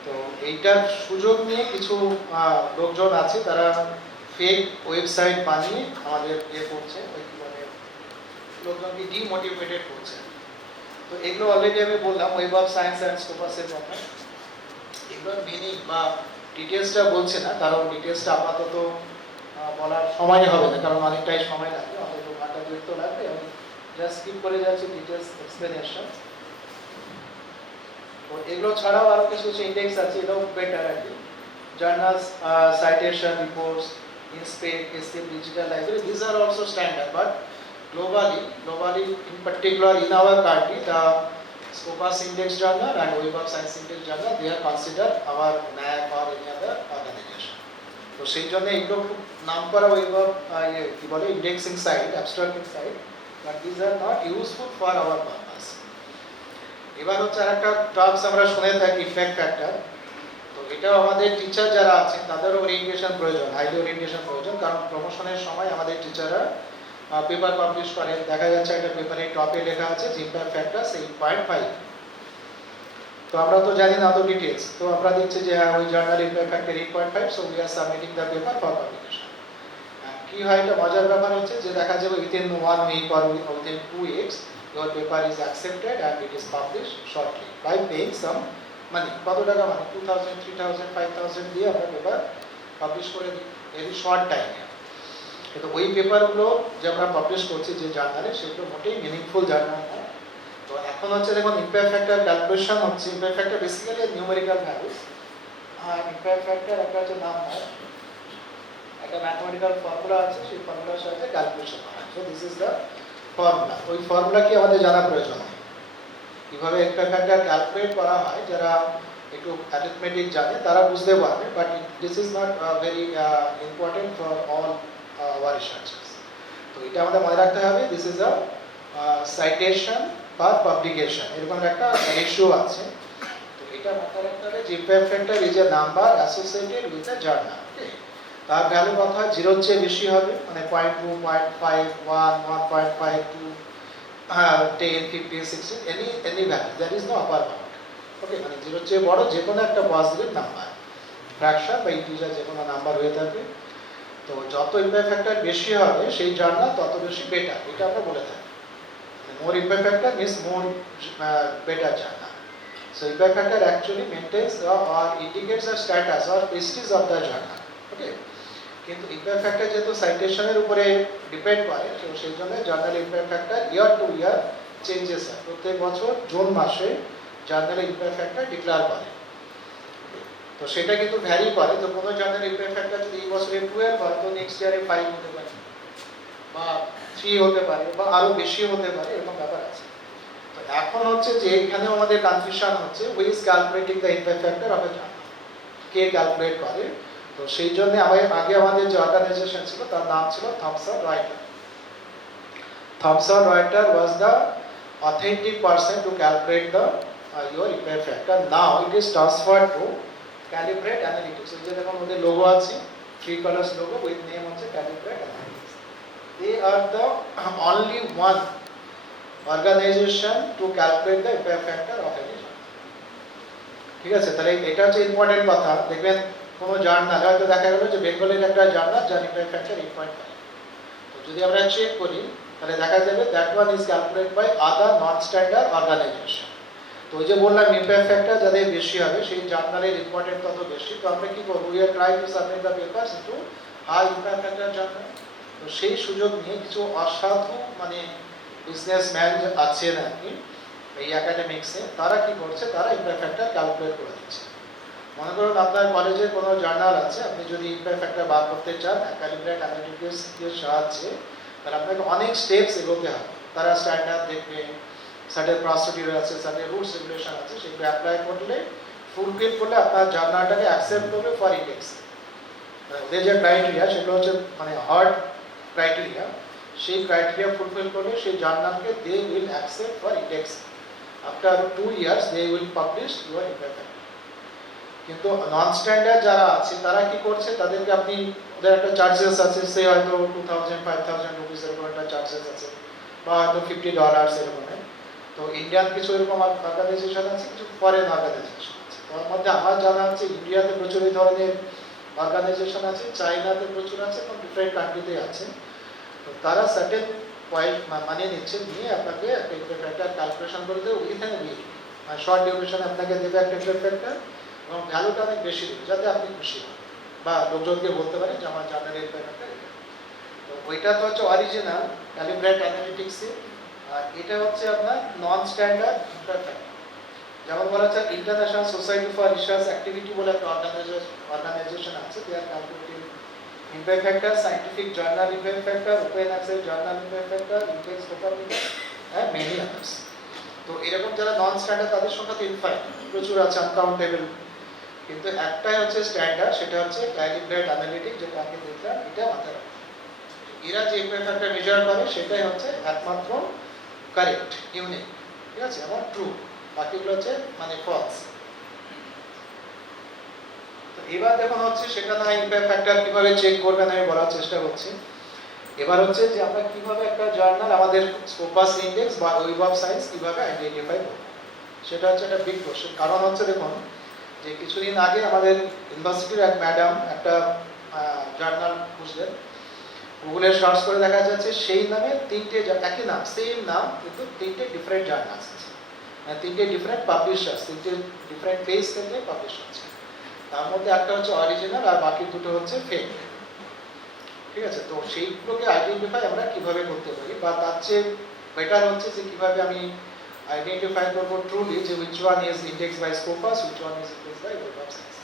তো এইটার সুযোগ নিয়ে কিছু লোকজন আছে তারা ফেক ওয়েবসাইট বানিয়ে আমাদের করছে, মানে লোকজনকে ডিমোটিভেটেড করছে। তো এগুলো অলরেডি আমি বললাম ওয়েব অফ সায়েন্স অ্যান্ড স্কোপাসের কথা। এগুলোর মিনিং বা ডিটেলসটা বলছে না, কারণ ডিটেলসটা আপাতত বলার সময় হবে না, কারণ অনেকটাই সময় লাগবে, অন্তত ঘন্টা দুয়েক তো লাগবে। আমি জাস্ট স্কিপ করে যাচ্ছি ডিটেলস এক্সপ্লেনেশন। তো এগুলো ছাড়াও আরও কিছু ইন্ডেক্স আছে, এটাও বেটার আর কি। Journals, citation, reports, Inspec, ACM, digital library, this are also standard, but globally in particular in our country the Scopus Index Journal and Web of Science Index Journal they are considered our NAAC or any other organization. তো সেই জন্য এগুলো খুব নাম করা web of কি বলে indexing site, abstracting site, but this are not useful for our purpose. এবার হচ্ছে আরেকটা টার্মস আমরা শুনে থাকি ইফেক্ট ফ্যাক্টর। তো এটাও আমাদের টিচার যারা আছেন তাদেরও ওরিয়েন্টেশন প্রয়োজন, হাইলি ওরিয়েন্টেশন প্রয়োজন, কারণ প্রমোশনের সময় আমাদের টিচাররা পেপার পাবলিশ করেন। দেখা যাচ্ছে একটা পেপারে টপে লেখা আছে যে ইম্প্যাক্ট ফ্যাক্টর 8.5। তো আমরা তো জানি না অত ডিটেলস, তো আমরা দেখছি যে হ্যাঁ ওই journal impact factor 8.5, so we are submitting the paper for publication. কি হয়, এটা মজার ব্যাপার হচ্ছে যে দেখা যাবে within 1 week or within 2 weeks your paper is accepted and it is published shortly by paying some money. কত টাকা মানে 2000, 3000, 5000 দিয়ে আমরা পেপার পাবলিশ করে দিই ভেরি শর্ট টাইমে। কিন্তু ওই পেপারগুলো যে আমরা পাবলিশ করছি যে জার্নালে, সেগুলো মোটেই মিনিংফুল জার্নাল না। তো এখন হচ্ছে দেখুন ইম্প্যাক্ট ফ্যাক্টর ক্যালকুলেশন হচ্ছে, impact factor basically numerical values, আর ইম্প্যাক্ট ফ্যাক্টর একটা হচ্ছে নাম হয়, একটা ম্যাথমেটিক্যাল ফর্মুলা আছে, সেই ফর্মুলার সাহায্যে ক্যালকুলেশন হয়। So this is the formula. ওই ফর্মুলা কি আমাদের জানা প্রয়োজন হয়, কীভাবে ইম্প্যাক্ট ফ্যাক্টর ক্যালকুলেট করা হয়, যারা একটু অ্যারিথমেটিক জানে তারা বুঝতে পারবে, but this is not very important for all our researchers. তো এটা আমাদের মনে রাখতে হবে, দিস ইজ আ সাইটেশন বা পাবলিকেশন, এরকম একটা রেশিও আছে। তো এটা মাথায় রাখতে হবে যে impact factor is a number associated with a journal. Okay, তার ভ্যালু কথা 0-র চেয়ে বেশি হবে, মানে 0.2, 0.5, 1, 1.5, 2, 10, 15, 16, any value, there is no upper bound. ওকে, মানে 0-র চেয়ে বড় যে কোনো একটা পজিটিভ নাম্বার, ফ্র্যাকশন বা ইন্টিজার যে কোনো নাম্বার হয়ে থাকবে। তো যত ইম্প্যাক্ট ফ্যাক্টর বেশি হবে সেই জার্নাল তত বেশি বেটার, এটা আমরা বলে থাকি। More impact factor means more better journal. So impact factor actually maintains or indicates the status or prestige of the journal. Okay, কিন্তু ইম্প্যাক্ট ফ্যাক্টর যেহেতু সাইটেশনের উপরে ডিপেন্ড করে, তো সেই জন্য জার্নাল ইম্প্যাক্ট ফ্যাক্টর ইয়ার টু ইয়ার চেঞ্জেস হয়। প্রত্যেক বছর জুন মাসে জার্নালে ইম্প্যাক্ট ফ্যাক্টর ডিক্লেয়ার করে। তো সেটা কিন্তু ভ্যারি করে, তো কোনো জার্নাল ইম্প্যাক্ট ফ্যাক্টর যদি এই বছরে 12 হয় তো নেক্সট ইয়ারে 5 হতে পারে বা 3 হতে পারে বা আরও বেশি হতে পারে, এরকম ব্যাপার আছে। তো এখন হচ্ছে যে এখানেও আমাদের কনফিউশন হচ্ছে, who is calculating the impact factor of A journal, K calculate করে। তো সেই জন্য আগে আমাদের যে অর্গানাইজেশন ছিল তার নাম ছিল Thomson Reuter. Thomson Reuter was the authentic person to calculate the your impact factor. Now it is transferred to Calibrate Analytics. So যেরকম ওদের লোগো আছে, 3 colors logo with name হচ্ছে Calibrate Analytics. They are the only one organization to calculate the impact factor of any journal. ঠিক আছে, তাহলে এটা হচ্ছে important কথা। দেখবেন কোনো জার্নাল হয়তো দেখা গেল যে বেঙ্গলের একটা জার্নাল যার ইম্প্যাক্ট ফ্যাক্টর 8.5, তো যদি আমরা চেক করি তাহলে দেখা যাবে that one is calculate by other non standard organisation. তো ওই যে বললাম ইম্প্যাক্ট ফ্যাক্টর যাদের বেশি হবে সেই জার্নালের ইম্পর্টেন্ট তত বেশি। তো আমরা কি করবো, we are try to submit the papers into high impact factor journal. তো সেই সুযোগ নিয়ে কিছু অসাধু মানে বিজনেসম্যান আছে নাকি এই একাডেমিক্সে, তারা কি করছে, তারা ইম্প্যাক্ট ফ্যাক্টর ক্যালকুলেট করে দিচ্ছে। মনে করুন আপনার কলেজের কোনো জার্নাল আছে, আপনি যদি ইম্প্যাক্ট ফ্যাক্টর বার করতে চান ক্যালিব্রেট অ্যানালিটিক্সের সাহায্যে, তাহলে আপনাকে অনেক স্টেপস এগোতে হবে। তারা স্ট্যান্ডার্ড দেখবে, সার্টেন প্রসিডিউর আছে, সার্টেন রুলস রেগুলেশন আছে, সেগুলো অ্যাপ্লাই করলে ফুলফিল করলে আপনার জার্নালটাকে অ্যাকসেপ্ট করবে ফর ইন্ডেক্স। ওদের যে ক্রাইটেরিয়া সেগুলো হচ্ছে মানে হার্ড ক্রাইটেরিয়া, সেই ক্রাইটেরিয়া ফুলফিল করলে সেই জার্নালকে they will accept for index. After 2 years they will publish your impact. কিন্তু নন স্ট্যান্ডার্ড যারা আছে তারা কি করছে, তাদেরকে আপনি ওদের একটা চার্জেস আছে, সে হয়তো 2000 5000 রুপিস এরকম একটা চার্জেস আছে, বা হয়তো $50 এরকম। তো ইন্ডিয়ান কিছু এরকম অর্গানাইজেশন আছে, কিছু ফরেন অর্গানাইজেশন আছে। তার মধ্যে আমার জানা আছে ইন্ডিয়াতে প্রচুর এই ধরনের অর্গানাইজেশন আছে, চায়নাতে প্রচুর আছে, এবং ডিফারেন্ট কান্ট্রিতে আছে। তো তারা সার্টেন পয়েন্ট মানিয়ে নিচ্ছে, নিয়ে আপনাকে একটা ক্যালকুলেশন করে দেবে উইথ অ্যান উইক, মানে শর্ট ডিউরেশনে আপনাকে দেবে একটা ফ্যাক্টর, এবং ভ্যালুটা অনেক বেশি দেবে যাতে আপনি খুশি হন, বা লোকজনকে বলতে পারেন যে আমার জার্নালের ব্যাপারটা। তো ওইটা তো হচ্ছে অরিজিনাল ক্যালিব্রেট অ্যানালিটিক্সে, আর এটা হচ্ছে আপনার নন স্ট্যান্ডার্ড ইম্প্যাক্ট ফ্যাক্টর। যেমন বলা হচ্ছে international society for research activity বলে একটা অর্গানাইজেশন আছে, they are calculating impact factor, scientific journal impact factor, open access journal impact factor, index Copernicus and many others. তো এরকম যারা নন স্ট্যান্ডার্ড তাদের সংখ্যা তো ইনফাইনাইট, প্রচুর আছে, আনকাউন্টেবল। কিন্তু একটাই হচ্ছে স্ট্যান্ডার্ড, সেটা হচ্ছে ক্যালিব্রেট অ্যানালিটিক্স, যেটা আগে দেখলাম, এটা মাথায় রাখতে। এরা যে ইম্প্যাক্ট ফ্যাক্টর মেজার করে সেটাই হচ্ছে একমাত্র কারেক্ট, ইউনিক, ঠিক আছে, এবং ট্রু, বাকিগুলো হচ্ছে মানে ফলস। তো এবার দেখুন হচ্ছে সেটা না ইম্প্যাক্ট ফ্যাক্টর কিভাবে চেক করবেন আমি বলার চেষ্টা করছি। এবার হচ্ছে যে আমরা কিভাবে একটা জার্নাল আমাদের স্কোপাস ইন্ডেক্স বা ওয়েব অফ সায়েন্স কিভাবে আইডেন্টিফাই করব, সেটা হচ্ছে একটা বিগ কোশ্চেন। কারণ হচ্ছে দেখুন যে কিছুদিন আগে আমাদের ইউনিভার্সিটির এক ম্যাডাম একটা জার্নাল খুঁজলেন, গুগলে সার্চ করে দেখা যাচ্ছে সেই নামে তিনটে, একই নাম সেম নাম কিন্তু তিনটে ডিফারেন্ট জার্নালস আছে, মানে তিনটে ডিফারেন্ট পাবলিশার্স, তিনটে ডিফারেন্ট পেজ থেকে পাবলিশ হচ্ছে। তার মধ্যে একটা হচ্ছে অরিজিনাল আর বাকি দুটো হচ্ছে ফেক, ঠিক আছে। তো সেইগুলোকে আইডেন্টিফাই আমরা কিভাবে করতে পারি, বা তার চেয়ে বেটার হচ্ছে যে কিভাবে আমি আইডেন্টিফাই করবো ট্রুলি যে which one is index by Scopus, which one is index by Web of Science.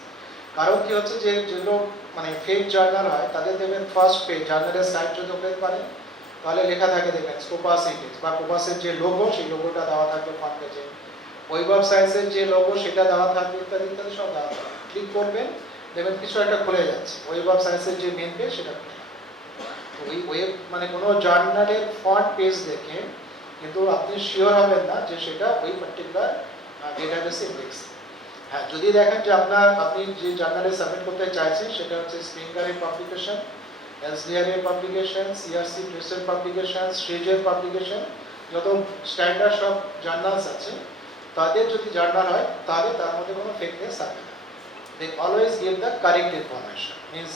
কারণ কি হচ্ছে যে যেগুলো মানে ফেক জার্নাল হয় তাদের দেখবেন ফার্স্ট পেজ জার্নালের সাইট যদি ওপেন করেন তাহলে লেখা থাকে দেখবেন স্কোপাস ইন্ডেক্স, বা স্কোপাসের যে লোগো সেই লোগোটা দেওয়া থাকবে ফ্রন্ট পেজে, ওয়েব অফ সায়েন্সের যে লোগো সেটা দেওয়া থাকবে, ইত্যাদি ইত্যাদি সব দেওয়া থাকবে। ক্লিক করবেন দেখবেন কিছু একটা খুলে যাচ্ছে, ওয়েব অফ সায়েন্সের যে মেন পেজ সেটা খুলে যাবে। তো ওই ওয়েব মানে কোনো জার্নালের ফ্রন্ট পেজ দেখে কিন্তু আপনি শিওর হবেন না যে সেটা ওই পার্টিকুলার ডেটাবেসে ইন্ডেক্স। হ্যাঁ, যদি দেখেন যে আপনি যে জার্নালে সাবমিট করতে চাইছেন সেটা হচ্ছে স্প্রিঙ্গারের পাবলিকেশন, এলসডিআরের পাবলিকেশন, সিআরসি প্রেসের পাবলিকেশন, স্ট্রেজের পাবলিকেশন, যত স্ট্যান্ডার্ড সব জার্নালস আছে তাদের যদি জার্নাল হয় তাহলে তার মধ্যে কোনো ফেকনেস থাকে না। They always give the correct information, means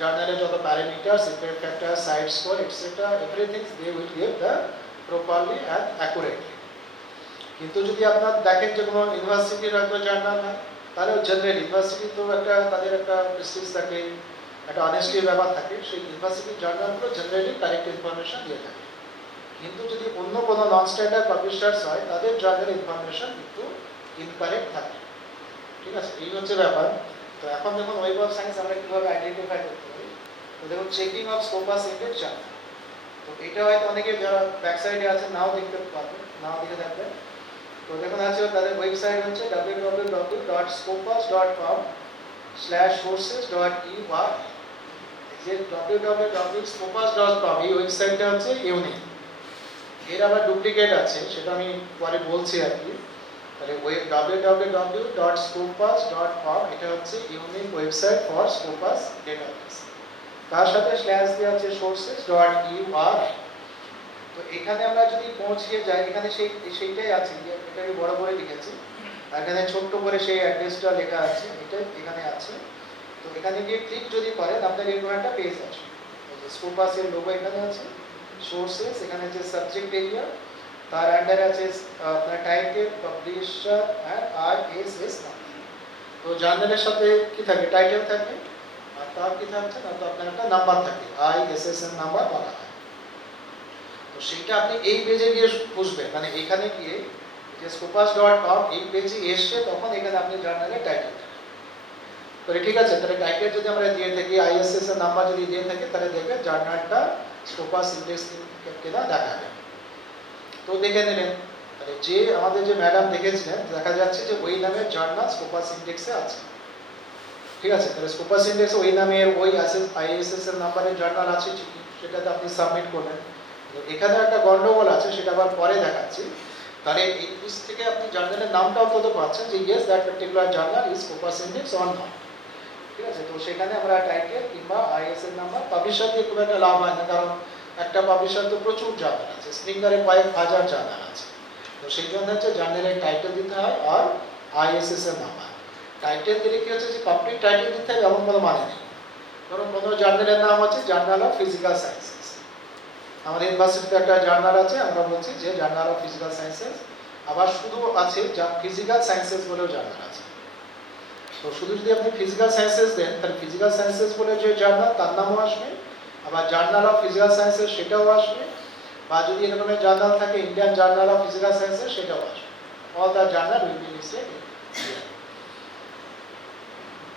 জার্নালে যত parameters, impact factor, cite score etcetera, everything they will give the properly and accurately. কিন্তু যদি আপনার দেখেন যে কোনো ইউনিভার্সিটির হয়তো জার্নাল হয়, তাহলে জেনারেল ইউনিভার্সিটি তো একটা তাদের একটা প্রেস্টিজ থাকে, একটা অনেস্টির ব্যাপার থাকে, সেই ইউনিভার্সিটির জার্নালগুলো জেনারেলি কারেক্ট ইনফরমেশন দিয়ে থাকে। কিন্তু যদি অন্য কোনো নন স্ট্যান্ডার্ড পাবলিশার্স হয় তাদের জার্নাল ইনফরমেশন কিন্তু ইনকারেক্ট থাকে, ঠিক আছে, এই হচ্ছে ব্যাপার। তো এখন দেখুন ওয়েব অফ সায়েন্স আমরা কীভাবে আইডেন্টিফাই করতে পারি। তো দেখুন checking of Scopus index journal, তো এটা হয়তো অনেকে যারা ব্যাকসাইডে আছে নাও দেখতে পারবেন, নাও দেখে থাকবেন। তো দেখুন আছে তাদের ওয়েবসাইট হচ্ছে www.scopus.com/sources.ey, যে www.scopus.com এই ওয়েবসাইটটা হচ্ছে ইউনিক। এর আবার ডুপ্লিকেট আছে, সেটা আমি পরে বলছি আর কি। তাহলে www.scopus.com এটা হচ্ছে unique website for Scopus database, তার সাথে স্ল্যাশ দেওয়া আছে sources.ey। তো এখানে আমরা যদি পৌঁছিয়ে যাই, এখানে সেইটাই আছে, এটা আমি বড় করে লিখেছি, আর এখানে ছোট্ট করে সেই অ্যাড্রেসটা লেখা আছে, এটা এখানে আছে। তো এখানে গিয়ে ক্লিক যদি করেন আপনার এরকম একটা পেজ আছে, স্কোপাসের লোগো এখানে আছে, সোর্সেস এখানে আছে, সাবজেক্ট এরিয়া, তার আন্ডারে আছে আপনার title, publisher and ISS number. তো জার্নালের সাথে কি থাকে, টাইটেল থাকে, আর তার কি থাকছে না, তো আপনার একটা নাম্বার থাকে, ISSN নাম্বার বলা হয়। তো সেটা আপনি এই পেজে গিয়ে খুঁজবেন, মানে এখানে গিয়ে যে scopus.com এই পেজে এসে তখন এখানে আপনি জার্নালের টাইটেল দেবেন। তো ঠিক আছে, তাহলে টাইটেল যদি আমরা দিয়ে থাকি, ISSN নাম্বার যদি দিয়ে থাকি, তাহলে দেখবেন জার্নালটা স্কোপাস ইন্ডেক্স কিনা দেখাবে। তো দেখে নেবেন তাহলে যে আমাদের যে ম্যাডাম দেখেছিলেন দেখা যাচ্ছে যে ওই নামের জার্নাল স্কোপাস ইন্ডেক্সে আছে, ঠিক আছে। তাহলে স্কোপাস ইন্ডেক্সে ওই নামের ওই আইএসএস এর নাম্বারের জার্নাল আছে ঠিকই, সেটাতে আপনি সাবমিট করবেন। এখানে একটা গন্ডগোল আছে, সেটা আবার পরে দেখাচ্ছি। তাহলে এই লিস্ট থেকে আপনি জার্নালের নামটাও তো পাচ্ছেন যে yes that particular journal is Scopus index on not, ঠিক আছে। তো সেখানে আমরা টাইটেল কিংবা আইএসএন নাম্বার, পাবলিশার দিয়ে খুব একটা লাভ হয় না, কারণ একটা পাবলিশার তো প্রচুর জার্নাল আছে, স্প্রিঙ্গারে কয়েক হাজার জার্নাল আছে। তো সেই জন্য হচ্ছে জার্নালের টাইটেল দিতে হয় আর আইএসএস এর নাম্বার। টাইটেল দিলে কি হচ্ছে যে কমপ্লিট টাইটেল দিতে হবে এমন কোনো মানে নেই। ধরুন কোনো জার্নালের নাম হচ্ছে জার্নাল অফ ফিজিক্যাল সায়েন্সেস, আমাদের ইউনিভার্সিটিতে একটা জার্নাল আছে, আমরা বলছি যে জার্নাল অফ ফিজিক্যাল সায়েন্সেস। আবার শুধু আছে ফিজিক্যাল সায়েন্সেস বলেও জার্নাল আছে। তো শুধু যদি আপনি ফিজিক্যাল সায়েন্সেস দেন তাহলে ফিজিক্যাল সায়েন্সেস বলে যে জার্নাল তার নামও আসবে, আবার জার্নাল অফ ফিজিক্যাল সায়েন্সেস সেটাও আসবে, বা যদি এরকমের জার্নাল থাকে Indian journal of physical sciences সেটাও আসবে। All the journal will be listed.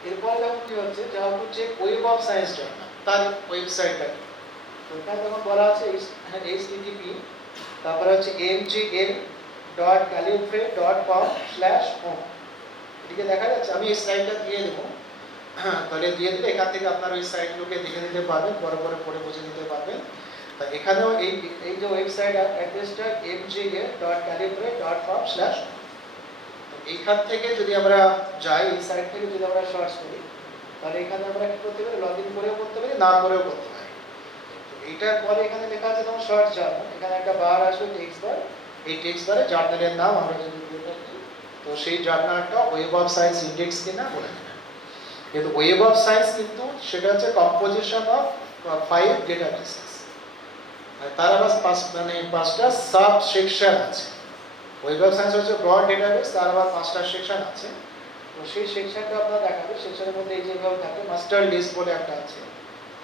এরপরে যেমন কি হচ্ছে যা হচ্ছে ওয়েব অফ সায়েন্স জার্নাল, তার ওয়েবসাইটটা কি, তো এটা যেমন বলা আছে http তারপরে হচ্ছে mgl.califray.com/home, এদিকে দেখা যাচ্ছে। আমি এই সাইটটা দিয়ে দেবো, তাহলে দিয়ে দিলে এখান থেকে আপনার ওই সাইটগুলোকে দেখে নিতে পারবেন, বড় করে পড়ে বুঝে নিতে পারবেন। তা এখানেও এই যে ওয়েবসাইট অ্যাড্রেসটা mgl.califray.com/home, এইখান থেকে যদি আমরা যাই, এই সাইট থেকে যদি আমরা সার্চ করি তাহলে এখানে আমরা কি করতে পারি, লগ ইন করেও করতে পারি, না করেও করতে পারি। এইটার পরে এখানে লেখা আছে যেমন সার্চ জার্নাল, এখানে একটা বার আসবে টেক্সট বার, এই টেক্সট বারে জার্নালের নাম আমরা যদি দিয়ে থাকি তো সেই জার্নালটা ওয়েব অফ সায়েন্স ইন্ডেক্স কিনা বলে নেবেন। কিন্তু ওয়েব অফ সায়েন্স কিন্তু সেটা হচ্ছে কম্পোজিশন অফ 5 ডেটাবেসেস, তার আবার পাঁচটা সাব সেকশন আছে। ওয়েব অফ সায়েন্স হচ্ছে ব্রড ডেটাবেস, তার আবার 5টা সেকশন আছে। তো সেই সেকশনটা আপনার দেখাবে, সেকশনের মধ্যে এই যেভাবে থাকে মাস্টার লিস্ট বলে একটা আছে,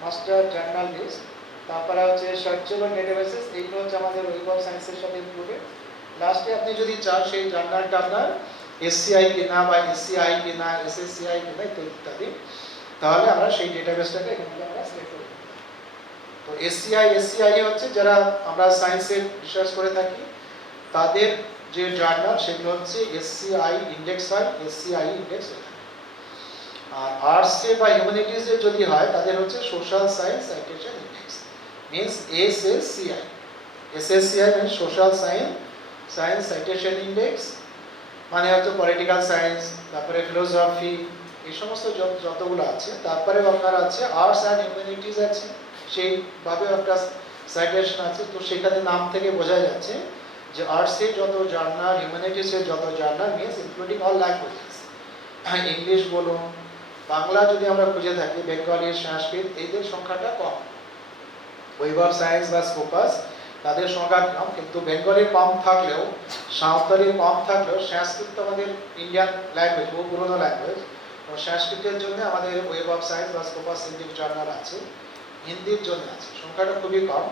মাস্টার জার্নাল লিস্ট, তারপরে হচ্ছে সার্চেবল ডেটাবেসেস, এইগুলো হচ্ছে আমাদের ওয়েব অফ সায়েন্সের সাথে ইনক্লুডেড। লাস্টে আপনি যদি চান সেই জার্নালটা আপনার এসসিআই কিনা বা এসসিআই কিনা এসএসসিআই কিনা ইত্যাদি, তাহলে আমরা সেই ডেটাবেসটাকে এখান থেকে আমরা সিলেক্ট করব। তো এসসিআই হচ্ছে যারা আমরা সায়েন্সের রিসার্চ করে থাকি তাদের যে জার্নাল সেগুলো হচ্ছে এসসিআই ইন্ডেক্স হয়, এসসিআই ইন্ডেক্স হয়। আর আর্টসে বা হিউম্যানিটিসে যদি হয় তাদের হচ্ছে social science citation index, means SSCI. SSCI means social science citation index, মানে হচ্ছে পলিটিক্যাল সায়েন্স, তারপরে ফিলোসফি, এই সমস্ত যতগুলো আছে। তারপরে আপনার আছে আর্টস অ্যান্ড হিউম্যানিটিস আছে, সেইভাবে একটা সাইটেশন আছে। তো সেখানে নাম থেকে বোঝা যাচ্ছে যে আর্টসের যত জার্নাল, হিউম্যানিটিসের যত journal means including all languages, English বলুন, বাংলা যদি আমরা খুঁজে থাকি, বেঙ্গলি, সংস্কৃত, এদের সংখ্যাটা কম। ওয়েব অফ সায়েন্স বা স্কোপাস তাদের সংখ্যা কম, কিন্তু বেঙ্গলি কম থাকলেও, সাঁওতালি কম থাকলেও, সংস্কৃত তো আমাদের ইন্ডিয়ান ল্যাঙ্গুয়েজ, বহু পুরোনো ল্যাঙ্গুয়েজ। তো সংস্কৃতের জন্য আমাদের ওয়েব অফ সায়েন্স বা স্কোপাস ইন্ডেক্স জার্নাল আছে, হিন্দির জন্য আছে, সংখ্যাটা খুবই কম।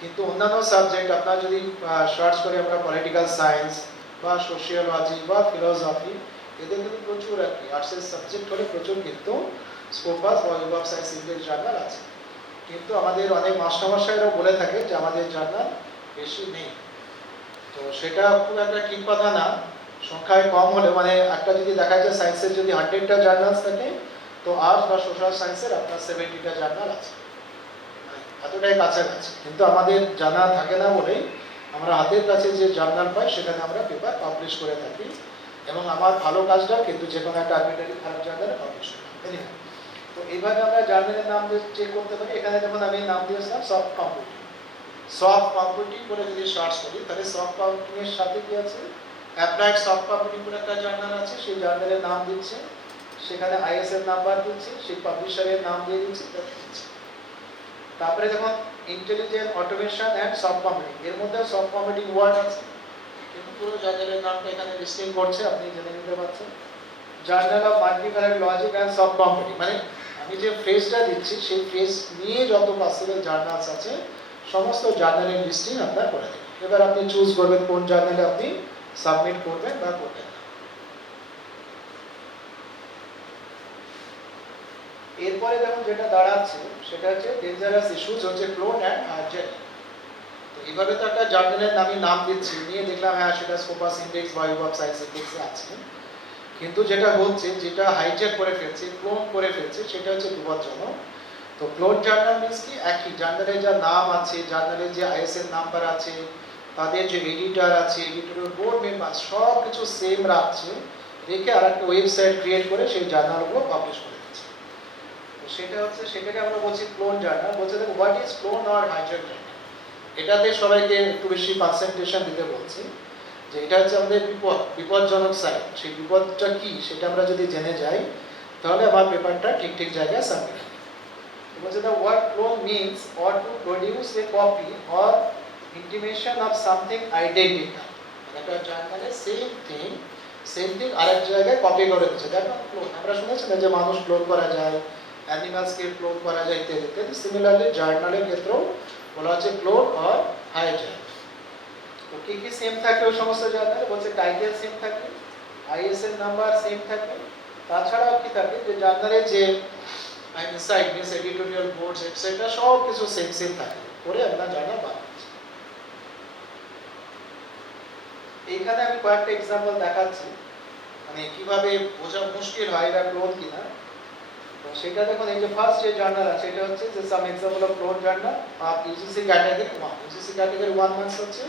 কিন্তু অন্যান্য সাবজেক্ট আপনার যদি সার্চ করে আমরা পলিটিক্যাল সায়েন্স বা সোশিয়োলজি বা ফিলোসফি, এদের কিন্তু প্রচুর আর কি আর্টসের সাবজেক্ট হলে প্রচুর কিন্তু স্কোপাস বা web of science index journal আছে। কিন্তু আমাদের অনেক মাস্টারমশাইরাও বলে থাকে যে আমাদের জার্নাল বেশি নেই। তো সেটা খুব একটা ঠিক কথা না, সংখ্যায় কম হলে, মানে একটা যদি দেখা যায় সায়েন্সের যদি 100টা জার্নালস থাকে তো আর্টস বা সোশ্যাল সায়েন্সের আপনার 70টা জার্নাল আছে, এতটাই কাছাকাছি। কিন্তু আমাদের জানা থাকে না বলেই আমরা হাতের কাছে যে জার্নাল পাই সেখানে আমরা পেপার পাবলিশ করে থাকি, এবং আমার ভালো কাজটা কিন্তু যে কোনো একটা আর্বিট্রারি খারাপ জার্নালে পাবলিশ করি। তো এইভাবে আমরা জার্নালের নাম চেক করতে পারি। এখানে যেমন আমি নাম দিয়েছিলাম সফট কম্পিউটিং, সফট কম্পিউটিং করে যদি সার্চ করি তাহলে সফট কম্পিউটিংয়ের সাথে কি আছে, অ্যাপ্লাইড সফট কম্পিউটিং করে একটা জার্নাল আছে, সেই জার্নালের নাম দিচ্ছে, সেখানে আইএসএর নাম্বার দিচ্ছে, সেই পাবলিশারের নাম দিয়ে দিচ্ছে। তারপরে যেমন intelligent automation and soft computing, এর মধ্যে সফট কম্পিউটিং ওয়ার্ড আছে, কিন্তু পুরো জার্নালের নামটা এখানে লিস্টিং করছে, আপনি জেনে নিতে পারছেন। Journal of multiparallel logic and soft computing, মানে আমি যে ফ্রেজটা দিচ্ছি সেই ফ্রেজ নিয়ে যত পসিবল জার্নালস আছে সমস্ত জার্নালের লিস্টিং আপনার করে দেবেন। এবার আপনি চুজ করবেন কোন জার্নালে আপনি সাবমিট করবেন বা করবেন না। এরপরে যেমন যেটা দাঁড়াচ্ছে সেটা হচ্ছে ডেঞ্জারাস ইস্যুস হচ্ছে ফ্লোট অ্যান্ড হার্জেট। তো তো এইভাবে তো একটা জার্নালের আমি নাম দিচ্ছি, নিয়ে দেখলাম হ্যাঁ সেটা স্কোপাস ইন্ডেক্স বা ওয়েব অফ সায়েন্স ইন্ডেক্সে আছে, কিন্তু যেটা হচ্ছে, যেটা হাইজ্যাক করে ফেলছে, ক্লোন করে ফেলছে, সেটা হচ্ছে বিপজ্জনক। তো ক্লোন জার্নাল মিনস কি, একই জার্নালে যা নাম আছে, জার্নালে যে আইএসএন নাম্বার আছে, তাদের যে এডিটর আছে, এডিটরের বোর্ড মেম্বার সব কিছু সেম রাখছে, রেখে আর একটা ওয়েবসাইট ক্রিয়েট করে সেই জার্নালগুলো পাবলিশ করে দিচ্ছে। তো সেটা হচ্ছে, সেটাকে আমরা বলছি ক্লোন জার্নাল। বলছে দেখো what is clone or hijack journal, এটাতে সবাইকে একটু বেশি কনসেন্ট্রেশন দিতে বলছি, যে এটা হচ্ছে আমাদের বিপজ্জনক সাইড। সেই বিপদটা কি সেটা আমরা যদি জেনে যাই, তাহলে আমার পেপারটা ঠিক ঠিক জায়গায় সাবমিট হবে। বলছে the word clone means or to produce a copy or intimation of something identical. একটা জার্নালে সেম থিং আরেক জায়গায় কপি করে দিচ্ছে, দ্যাট ওয়ান ক্লোন। আমরা শুনেছি না যে মানুষ ক্লোন করা যায়, অ্যানিমালসকে ক্লোন করা যায় ইত্যাদি ইত্যাদি। সিমিলারলি জার্নালের ক্ষেত্রেও বলা হচ্ছে ক্লোন অর হাইজ্যাক। তো কি কি সেম থাকে ওই সমস্ত জার্নালে? বলছে টাইটেল সেম থাকে, আইএসএন নাম্বার সেম থাকে, তাছাড়াও কি থাকে যে জার্নালে যে inside means editorial boards etcetera সব কিছু সেম থাকে করে আমরা জার্নাল বানাচ্ছি। এইখানে আমি কয়েকটা এক্সাম্পল দেখাচ্ছি, মানে কিভাবে বোঝা মুশকিল হয় এটা ক্লোন কিনা। তো সেটা দেখুন, এই যে ফার্স্ট যে জার্নাল আছে এটা হচ্ছে যে সাম example of clone journal of UGC category 1। UGC category 1 মানস হচ্ছে,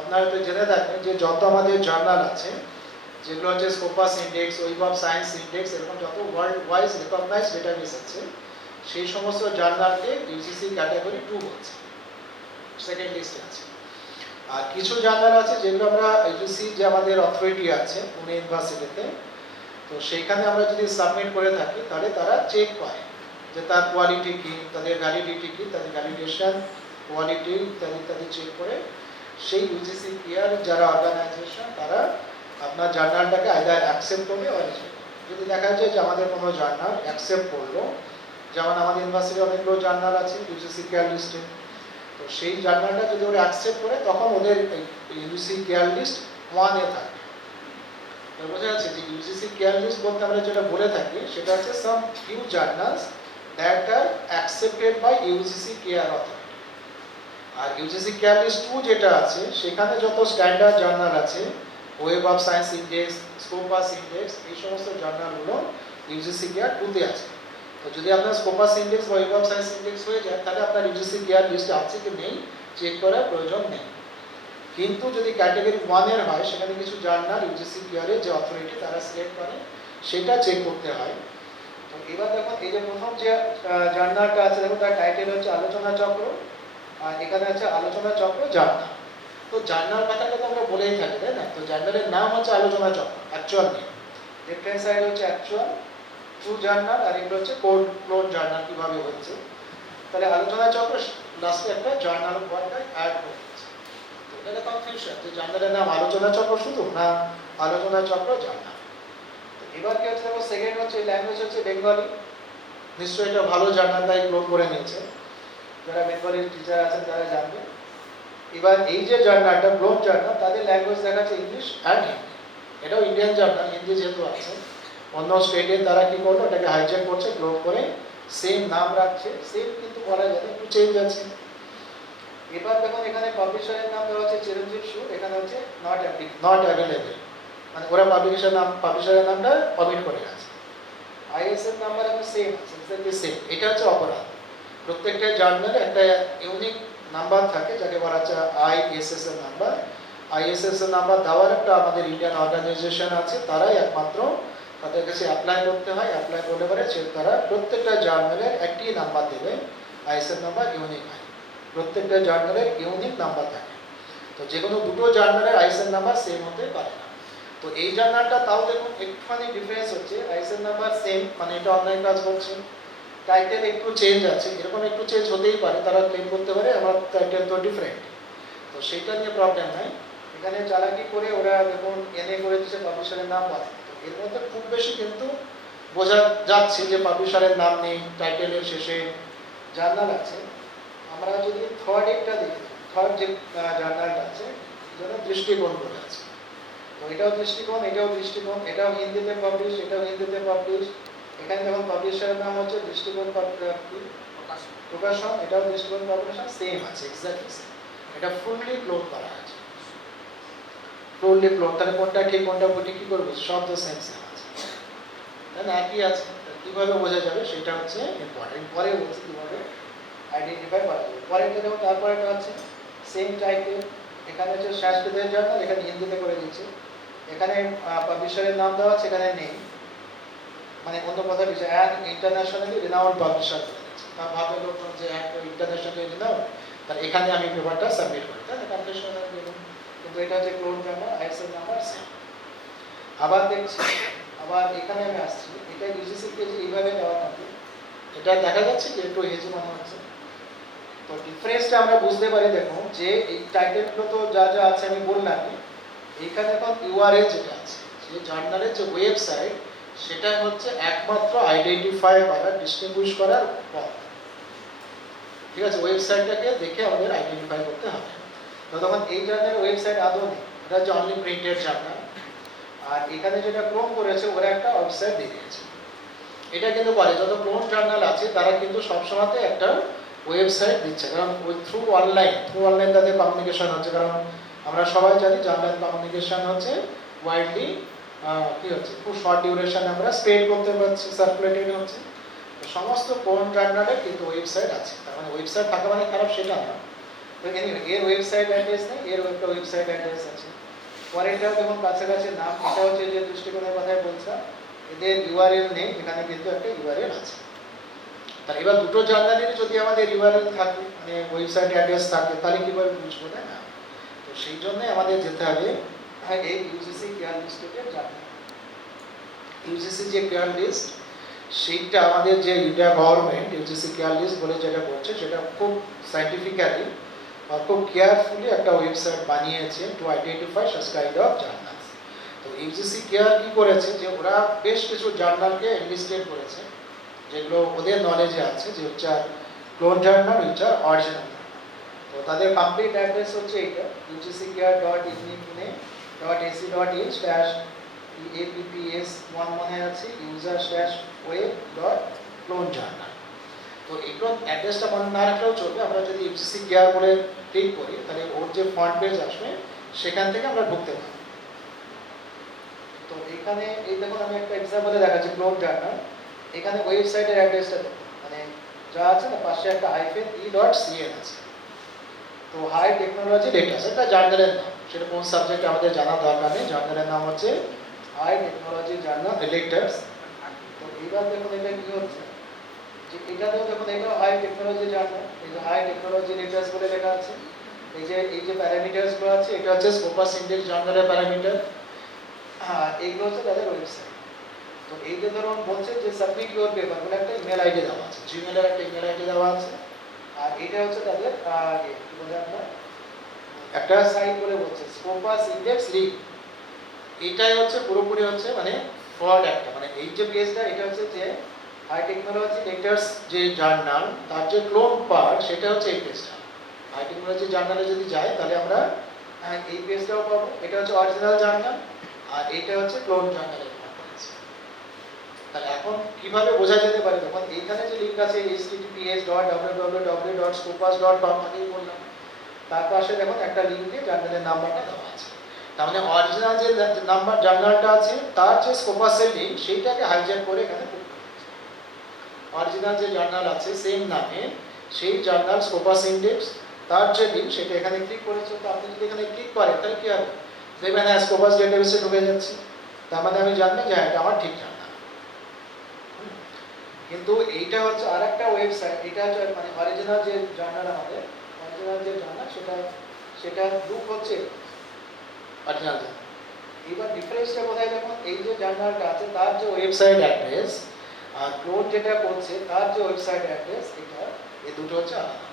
আপনারা তো জেনে থাকবেন যে যত আমাদের জার্নাল আছে, যেগুলো হচ্ছে Scopus index, web of science index, এরকম যত ওয়ার্ল্ড ওয়াইজ রেকগনাইজড ডেটাবেস আছে, সেই সমস্ত জার্নালকে ইউজিসি ক্যাটাগরি 2 বলছে, সেকেন্ড লিস্টে আছে। আর কিছু জার্নাল আছে যেগুলো আমরা ইউজিসি যে আমাদের অথরিটি আছে পুনে ইউনিভার্সিটিতে, তো সেইখানে আমরা যদি সাবমিট করে থাকি তাহলে তারা চেক করে যে তার কোয়ালিটি কি, তাদের ভ্যালিডিটি কি, তাদের ভ্যালিডেশন কোয়ালিটি ইত্যাদি ইত্যাদি চেক করে সেই ইউজিসি পিয়ার যারা অর্গানাইজেশন তারা আপনার জার্নালটাকে আইদার অ্যাকসেপ্ট করবে অর রিজেক্ট। যদি দেখা যায় যে আমাদের কোনো জার্নাল অ্যাকসেপ্ট করলো, যেমন আমাদের ইউনিভার্সিটি অনেকগুলো জার্নাল আছে ইউজিসি কেয়ার লিস্টে, তো সেই জার্নালটা যদি ওরা অ্যাকসেপ্ট করে তখন ওদের ইউজিসি কেয়ার লিস্ট 1 এ থাকে। তো বোঝা যাচ্ছে যে ইউজিসি কেয়ার লিস্ট বলতে আমরা যেটা বলে থাকি সেটা হচ্ছে some few journals that are accepted by UGC CARE authority. আর ইউজিসি কেয়ার লিস্ট 2 যেটা আছে সেখানে যত স্ট্যান্ডার্ড জার্নাল আছে, Web of science index, Scopus index, এই সমস্ত জার্নালগুলো ইউজিসি কেয়ার 2 তে আছে। তো যদি আপনার স্কোপাস ইন্ডেক্স বা ওয়েব অফ সায়েন্স ইন্ডেক্স হয়ে যায় তাহলে আপনার ইউজিসি কেয়ার লিস্টে আছে কি নেই চেক করার প্রয়োজন নেই। কিন্তু যদি ক্যাটাগরি 1 এর হয়, সেখানে কিছু জার্নাল ইউজিসি কেয়ারের যে অথরিটি তারা সিলেক্ট করে সেটা চেক করতে হয়। তো এবার দেখুন, এই যে প্রথম যে জার্নালটা আছে দেখুন, তার টাইটেল হচ্ছে আলোচনা চক্র, আর এখানে আছে আলোচনা চক্র জার্নাল। তো জার্নাল কথাটা তো আমরা বলেই থাকি, তাই না? তো জার্নালের নাম হচ্ছে আলোচনা চক্র, actual name. Left hand side হচ্ছে অ্যাকচুয়াল ট্রু জার্নাল, আর এগুলো হচ্ছে ক্লোন জার্নাল কিভাবে হচ্ছে। তাহলে আলোচনা চক্র লাস্টে একটা জার্নাল ওয়ার্ডটা অ্যাড করে দিচ্ছে। তো এটা কনফিউশন যে জার্নালের নাম আলোচনা চক্র শুধু না আলোচনা চক্র জার্নাল। তো এবার কি হচ্ছে, দেখো সেকেন্ড হচ্ছে ল্যাঙ্গুয়েজ হচ্ছে বেঙ্গলি। নিশ্চয়ই এটা ভালো জার্নাল তাই ক্লোন করে নিয়েছে, যারা বেঙ্গলি টিচার আছেন তারা জানবে। এবার এই যে জার্নালটা ক্লোন জার্নাল, তাদের ল্যাঙ্গুয়েজ দেখাচ্ছে ইংলিশ অ্যান্ড হিন্দি। এটাও ইন্ডিয়ান জার্নাল, হিন্দি যেহেতু আছে, অন্য স্টেটে তারা কি করলো, এটাকে হাইজ্যাক করছে, ক্লোন করে সেম নাম রাখছে, সেম কিন্তু বলা যায় একটু চেঞ্জ আছে। এবার দেখুন এখানে পাবলিশারের নাম দেওয়া হচ্ছে চিরঞ্জীব সুর, এখানে হচ্ছে নট অ্যাভেলেবেল, মানে ওরা পাবলিশারের নামটা অমিট করে গেছে। আইএসএন নাম্বার আমি সেম আছে, এক্স্যাক্টলি সেম। এটা হচ্ছে অপরাধ। প্রত্যেকটা জার্নালে একটা ইউনিক নাম্বার থাকে যাকে বলা হচ্ছে আইএসএস এর নাম্বার। আইএসএস এর নাম্বার দেওয়ার একটা আমাদের ইন্ডিয়ান অর্গানাইজেশন আছে, তারাই একমাত্র তাদের কাছে অ্যাপ্লাই করতে হয়। অ্যাপ্লাই করলে পরে তারা প্রত্যেকটা জার্নালের একটি নাম্বার দেবে, আইএসএন নাম্বার ইউনিক হয়। প্রত্যেকটা জার্নালের ইউনিক নাম্বার থাকে। তো যে কোনো দুটো জার্নালের আইএসএন নাম্বার সেম হতে পারে না। তো এই জার্নালটা তাও দেখুন একটুখানি ডিফারেন্স হচ্ছে, আইএসএন নাম্বার সেম, মানে এটা অনলাইন কাজ করছে। টাইটেল একটু চেঞ্জ আছে, এরকম একটু চেঞ্জ হতেই পারে, তারা ক্লেম করতে পারে আমার টাইটেল তো ডিফারেন্ট। তো সেইটা নিয়ে প্রবলেম নাই। এখানে চালাকি করে ওরা দেখুন এনএ করে দিচ্ছে, পাবলিশারের নাম বলে। এর মধ্যে খুব বেশি কিন্তু বোঝা যাচ্ছে যে পাবলিশারের নাম নেই, টাইটেলের শেষে জার্নাল আছে। আমরা যদি থার্ড একটা দেখি, থার্ড যে জার্নালটা আছে যেন দৃষ্টিকোণ বলে আছে, তো এটাও দৃষ্টিকোণ, এটাও দৃষ্টিকোণ, এটাও হিন্দিতে পাবলিশ, এটাও হিন্দিতে পাবলিশ। এখানে যখন পাবলিশারের নাম হচ্ছে দৃষ্টিকোণ প্রকাশন, এটাও দৃষ্টিকোণ পাবলিশার, সেম আছে, এক্স্যাক্টলি সেম। এটা ফুললি ক্লোন করা আছে, ফুললি ক্লোন। তাহলে কোনটা ঠিক কোনটা ভুল কি করবো, সব তো সেম সেম আছে, তাই না, একই আছে। কীভাবে বোঝা যাবে সেটা হচ্ছে ইম্পর্টেন্ট। পরে বলছি কীভাবে আইডেন্টিফাই করা যাবে। পরে দেখুন তারপরেটা আছে সেম টাইপের, এখানে হচ্ছে সংস্কৃতের জার্নাল, এখানে হিন্দিতে করে দিচ্ছে, এখানে পাবলিশারের নাম দেওয়া আছে, এখানে নেই, মানে অন্য কথা বিষয় অ্যান্ড ইন্টারন্যাশনালি রিনাউন্ড পাবলিশার করে দিচ্ছে। তার ভাবে লোকজন যে একটা ইন্টারন্যাশনালি রিনাউন্ড, তার এখানে আমি পেপারটা সাবমিট করি, তাই না, কনফিউশন আছে কিন্তু এটা হচ্ছে clone journal, ISN number same. আবার দেখছি, আবার এখানে আমি আসছি, এটা ইউজিসিকে যে এইভাবে দেওয়া থাকে, এটা দেখা যাচ্ছে যে একটু হেজি মনে হচ্ছে। তো ডিফারেন্সটা আমরা বুঝতে পারি, দেখুন যে এই টাইটেলগুলো তো যা যা আছে আমি বললাম, এইখানে এখন ইউআরএল যেটা আছে, যে জার্নালের যে ওয়েবসাইট, সেটা হচ্ছে একমাত্র আইডেন্টিফাই করা, ডিস্টিংগুইশ করার পথ। ঠিক আছে, ওয়েবসাইটটাকে দেখে আমাদের আইডেন্টিফাই করতে হবে। তো তখন এই জার্নালের ওয়েবসাইট আদৌ নেই, এটা হচ্ছে অনলি প্রিন্টেড জার্নাল। আর এখানে যেটা ক্লোন করেছে ওরা একটা ওয়েবসাইট দিয়ে দিয়েছে। এটা কিন্তু করে যত ক্লোন জার্নাল আছে তারা কিন্তু সবসময়তে একটা ওয়েবসাইট দিচ্ছে, কারণ ওই থ্রু অনলাইন তাদের কমিউনিকেশন হচ্ছে। কারণ আমরা সবাই জানি যে অনলাইন কমিউনিকেশন হচ্ছে ওয়াইডলি কি হচ্ছে, খুব শর্ট ডিউরেশন আমরা স্প্রেড করতে পারছি, সার্কুলেটেড হচ্ছে। সমস্ত ক্লোন জার্নালের কিন্তু ওয়েবসাইট আছে, তার মানে ওয়েবসাইট থাকা মানে খারাপ সেটা না। তো এনিওয়ে এর ওয়েবসাইট অ্যাড্রেস নেই, এর একটা ওয়েবসাইট অ্যাড্রেস আছে। পরেরটা দেখুন কাছাকাছি নাম, এটা হচ্ছে যে দৃষ্টিকোণের কথাই বলছিলাম, এদের ইউআরএল নেই, এখানে কিন্তু একটা ইউআরএল আছে। তার এবার দুটো জার্নালেরই যদি আমাদের ইউআরএল থাকে, মানে ওয়েবসাইট অ্যাড্রেস থাকে, তাহলে কীভাবে বুঝবো, তাই না? তো সেই জন্যই আমাদের যেতে হবে এই ইউজিসি কেয়ার লিস্টের জার্নাল। ইউজিসি যে কেয়ার লিস্ট, সেইটা আমাদের যে India government UGC CARE list বলে যেটা করছে, সেটা খুব সাইন্টিফিক্যালি আর খুব কেয়ারফুলি একটা ওয়েবসাইট বানিয়েছে to identify such kind of journals. তো ইউজিসি কেয়ার কি করেছে, যে ওরা বেশ কিছু জার্নালকে এনলিস্টেড করেছে যেগুলো ওদের নলেজে আছে, যে হচ্ছে ক্লোন জার্নাল, হচ্ছে অরিজিনাল। তো তাদের কমপ্লিট অ্যাড্রেস হচ্ছে এইটা, ugcare.eapne/apps1 মনে আছে user/web.clonejournal। তো এগুলো অ্যাড্রেসটা মনে না রাখলেও চলবে, আমরা যদি ইউজিসি কেয়ার বলে ক্লিক করি তাহলে ওর যে ফ্রন্ট পেজ আসবে সেখান থেকে আমরা ঢুকতে পারি। তো এখানে এই দেখুন আমি একটা এক্সাম্পলে দেখাচ্ছি ক্লোন জার্নাল, এখানে ওয়েবসাইটের অ্যাড্রেসটা দেখুন, মানে যা আছে না পাশে একটা -e.cn আছে। তো হাই টেকনোলজি লেটার্স, এটা জার্নালের নাম, সেটা কোন সাবজেক্টে আমাদের জানার দরকার নেই, জার্নালের নাম হচ্ছে হাই টেকনোলজি জার্নাল লেটার্স। তো এইবার দেখুন এটা কি হচ্ছে, যে এটাতেও দেখুন এটা হাই টেকনোলজি জার্নাল, এই যে হাই টেকনোলজি লেটার্স বলে লেখা আছে। এই যে প্যারামিটারসগুলো আছে, এটা হচ্ছে স্কোপাস ইন্ডেক্স জার্নালের প্যারামিটার, এইগুলো হচ্ছে তাদের ওয়েবসাইট। তো এই যে ধরুন বলছে যে সাবমিট ইউর পেপার বলে একটা ইমেল আইডি দেওয়া আছে, জিমেলের একটা ইমেল আইডি দেওয়া আছে। আর এটা হচ্ছে তাদের কি বলে আপনার একটা সাইট বলে বলছে স্কোপাস ইন্ডেক্স লিঙ্ক। এটাই হচ্ছে পুরোপুরি হচ্ছে মানে ফ্রড একটা, মানে এই যে পেজটা এটা হচ্ছে যে হাই টেকনোলজি লেটার্স যে জার্নাল, তার যে ক্লোন পার্ট সেটা হচ্ছে এই পেজটা। হাই টেকনোলজি জার্নালে যদি যাই তাহলে আমরা এই পেজটাও পাবো, এটা হচ্ছে অরিজিনাল জার্নাল, আর এটা হচ্ছে ক্লোন জার্নালের। তাহলে এখন কিভাবে বোঝা যেতে পারে, তখন এইখানে যে লিঙ্ক আছে https://www.scopus.com আগেই বললাম, তার পাশে দেখুন একটা লিঙ্কে জার্নালের নাম্বারটা দেওয়া আছে। তার মানে অরিজিনাল যে নাম্বার জার্নালটা আছে তার যে স্কোপাসের লিঙ্ক সেইটাকে হাইজ্যাক করে এখানে পুট করা হয়েছে। অরিজিনাল যে জার্নাল আছে সেম নামে সেই জার্নাল স্কোপাস ইন্ডেক্স, তার যে লিঙ্ক সেটা এখানে ক্লিক করেছে। তো আপনি যদি এখানে ক্লিক করেন তাহলে কি হবে, দেখবেন হ্যাঁ স্কোপাস ডেটাবেসে ঢুকে যাচ্ছে, তার মানে আমি জানবো যে হ্যাঁ এটা আমার ঠিক জার্নাল। কিন্তু এইটা হচ্ছে আর একটা ওয়েবসাইট, এটা হচ্ছে মানে অরিজিনাল যে জার্নাল, আমাদের অরিজিনাল যে জার্নাল সেটা লুক হচ্ছে অরিজিনাল জার্নাল। এবার ডিফারেন্সটা কোথায় দেখুন, এই যে জার্নালটা আছে তার যে ওয়েবসাইট অ্যাড্রেস আর ক্লোন যেটা করছে তার যে ওয়েবসাইট অ্যাড্রেস, এটা এই দুটো হচ্ছে আলাদা।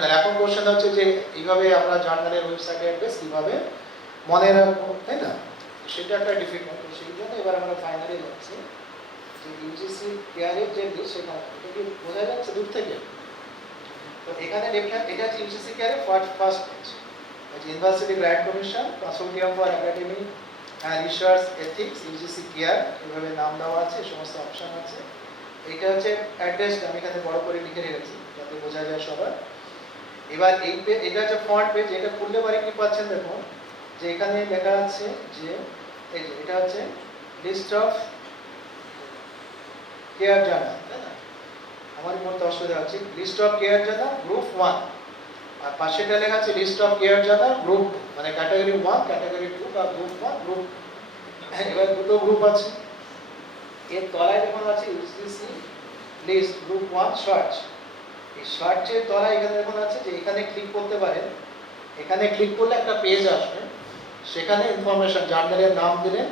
তাহলে এখন কোশ্চেন হচ্ছে যে এইভাবে আমরা জার্নালের ওয়েবসাইট অ্যাড্রেস কীভাবে মনে রাখবো, তাই না? সেটা একটা ডিফিকাল্ট। সেই জন্য এবার আমরা ফাইনালি যাচ্ছি ইউজিসি কেয়ারের যে লিস্ট, সেখানে এটা কি বোঝা যাচ্ছে দূর থেকে? তো এখানে দেখেন এটা হচ্ছে ইউজিসি কেয়ারের first page, university grant commission consortium for academic research ethics UGC care, এভাবে নাম দেওয়া আছে, সমস্ত অপশন আছে। এইটা হচ্ছে অ্যাড্রেসটা আমি এখানে বড় করে লিখে রেখেছি যাতে বোঝা যায় সবার। এবার এটা হচ্ছে ফন্ট পেজ, এটা খুললে পরে কি পাচ্ছেন দেখুন, যে এখানে লেখা আছে যে এই যে এটা হচ্ছে লিস্ট অফ কেয়ার জার্নাল, তাই না? আমারই বলতে অসুবিধা হচ্ছে, list of CARE journal group 1, আর পাশেটা লেখা আছে list of CARE journal group 2, মানে ক্যাটাগরি 1 ক্যাটাগরি 2 বা গ্রুপ 1 গ্রুপ। এবার দুটো গ্রুপ আছে। এর তলায় যখন আছে ইউসিসি লিস্ট গ্রুপ 1 সার্চ, এই সার্চের তলায় এখানে যখন আছে যে এখানে ক্লিক করতে পারেন, এখানে ক্লিক করলে একটা পেজ আসবে, সেখানে ইনফরমেশন জার্নালের নাম দিলেন,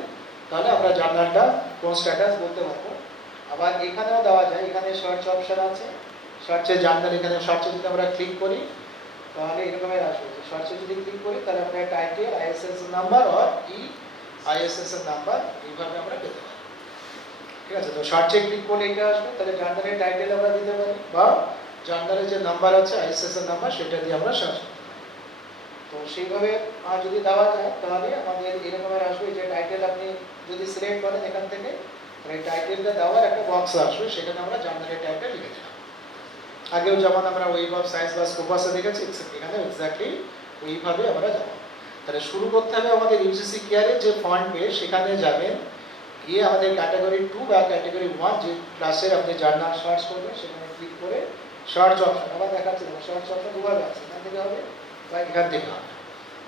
তাহলে আমরা জার্নালটা কোন স্ট্যাটাস বলতে পারবো। আবার এখানেও দেওয়া যায়, এখানে সার্চ অপশন আছে, সার্চে জার্নাল, এখানে সার্চে যদি আমরা ক্লিক করি তাহলে এরকমের আসবে, সার্চে যদি ক্লিক করি তাহলে আমরা টাইটেল, আইএসএস নাম্বার আর কি আইএসএস এর নাম্বার এইভাবে আমরা পেতে পারি। ঠিক আছে, তো সার্চে ক্লিক করলে এটা আসবে, তাহলে জার্নালের টাইটেল আমরা দিতে পারি বা জার্নালের যে নাম্বার আছে আইএসএস এর নাম্বার সেটা দিয়ে আমরা সার্চ করতে পারি। তো সেইভাবে যদি দেওয়া যায় তাহলে আমাদের এরকমের আসবে যে টাইটেল আপনি যদি সিলেক্ট করেন এখান থেকে, এই টাইটেলটা দেওয়ার একটা বক্স আসবে, সেখানে আমরা জার্নালের টাইটেল লিখে দিলাম। আগেও যেমন আমরা ওয়েব অফ সায়েন্স বা স্কোপাসে দেখেছি, এখানে এক্স্যাক্টলি ওইভাবে আমরা যাব। তাহলে শুরু করতে হবে আমাদের ইউজিসি কেয়ারের যে ফন্ট পেজ, সেখানে যাবেন, গিয়ে আমাদের ক্যাটাগরি 2 বা ক্যাটাগরি 1 যে ক্লাসের আপনি জার্নাল সার্চ করবেন সেখানে ক্লিক করে সার্চ অপশন, আবার দেখাচ্ছে সার্চ অপশন দুবার আছে, এখান থেকে হবে বা এখান থেকে হবে।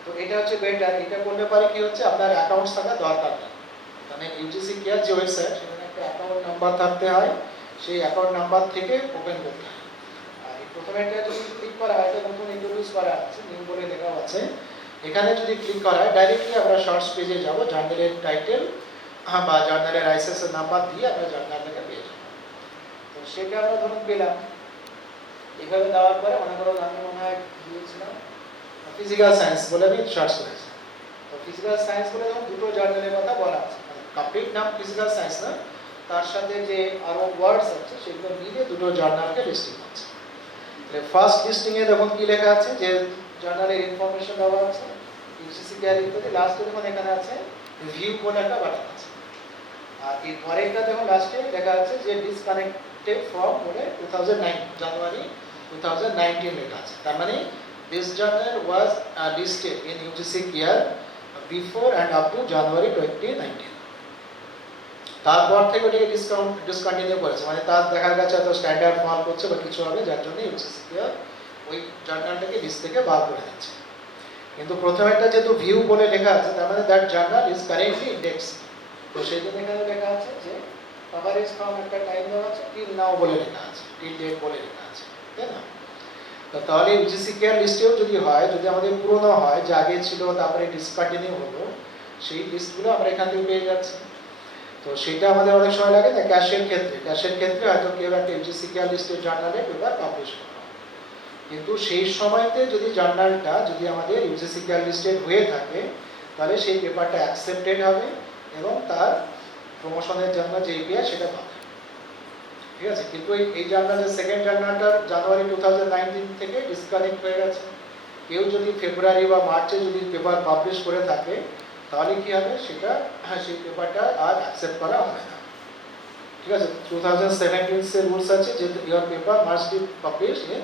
তো এটা হচ্ছে বেটার, এটা করলে পারে কি হচ্ছে আপনার অ্যাকাউন্টস থাকা দরকার নেই, মানে ইউজিসি কেয়ার যে ওয়েবসাইট সেখানে একটা অ্যাকাউন্ট নাম্বার থাকতে হয়, সেই অ্যাকাউন্ট নাম্বার থেকে ওপেন করতে হয়। আর এই প্রথমে এটা যদি ক্লিক করা হয়, এটা নতুন ইন্ট্রোডিউস করা আছে, নিউ বলে লেখা আছে, এখানে যদি ক্লিক করা হয় ডাইরেক্টলি আমরা সার্চ পেজে যাব, জার্নালের টাইটেল বা জার্নালের আইএসএস এর নাম্বার দিয়ে আমরা জার্নালটাকে পেয়ে যাব। তো সেটা আমরা ধরুন পেলাম, এইভাবে দেওয়ার পরে মনে করো আমি মনে হয় দিয়েছিলাম ফিজিক্যাল সায়েন্স বলে আমি সার্চ করেছি। তো ফিজিক্যাল সায়েন্স বলে যখন দুটো জার্নালের কথা বলা আছে, কমপ্লিট নাম ফিজিক্যাল সায়েন্স না, তার সাথে যে আরো ওয়ার্ডস আছে সেগুলো মিলে দুটো জার্নালকে লিস্টিং আছে। ফার্স্ট লিস্টিং এ দেখুন কি লেখা আছে, যে জার্নালের ইনফরমেশন দেওয়া আছে, ইউজিসি কেয়ার ইত্যাদি। লাস্টে দেখুন এখানে আছে ভিউ বলে একটা বাটন আছে, আর এই পরেরটা দেখুন লাস্টে লেখা আছে যে ডিসকানেক্টেড ফ্রম বলে 2009 জানুয়ারি 2019 লেখা আছে। তার মানে this journal was listed in UGC care before and up to January 2019. তারপর থেকে ওটাকে ডিসকন্টিনিউ করেছে, মানে তার দেখা গেছে এত স্ট্যান্ডার্ড ফল করছে বা কিছু হবে, যার জন্য ইউজিসি কেয়ার ওই জার্নালটাকে লিস্ট থেকে বার করে দিচ্ছে। কিন্তু প্রথমেরটা যেহেতু ভিউ বলে লেখা আছে, তার মানে that journal is currently index. তো সেই জন্য এখানে লেখা আছে যে কভারেজ ফ্রম একটা টাইম দেওয়া আছে, টিল নাও বলে লেখা আছে, টিল ডেট বলে লেখা আছে, তাই না? তাহলে ইউজিসি কেয়ার লিস্টেও যদি হয়, যদি আমাদের পুরনো হয় যে আগে ছিল তারপরে ডিসকন্টিনিউ হলো, সেই লিস্টগুলো আমরা এখান থেকে পেয়ে যাচ্ছি। তো সেটা আমাদের অনেক সময় লাগে না ক্যাশের ক্ষেত্রে হয়তো কেউ একটা ইউজিসি কেয়ার লিস্টের জার্নালে পেপার পাবলিশ করা, কিন্তু সেই সময়তে যদি জার্নালটা যদি আমাদের ইউজিসি কেয়ার লিস্টেড হয়ে থাকে তাহলে সেই পেপারটা অ্যাকসেপ্টেড হবে এবং তার প্রমোশনের জন্য যে এপিআই সেটা পাবে। ঠিক আছে, কিন্তু এই জার্নালের সেকেন্ড জার্নালটার জানুয়ারি 2019 থেকে ডিসকানেক্ট হয়ে গেছে। কেউ যদি ফেব্রুয়ারি বা মার্চে যদি পেপার পাবলিশ করে থাকে তাহলে কি হবে, সেটা সেই পেপারটা আর অ্যাকসেপ্ট করা হবে না। ঠিক আছে, 2017 এর রুলস আছে যে your paper must be published in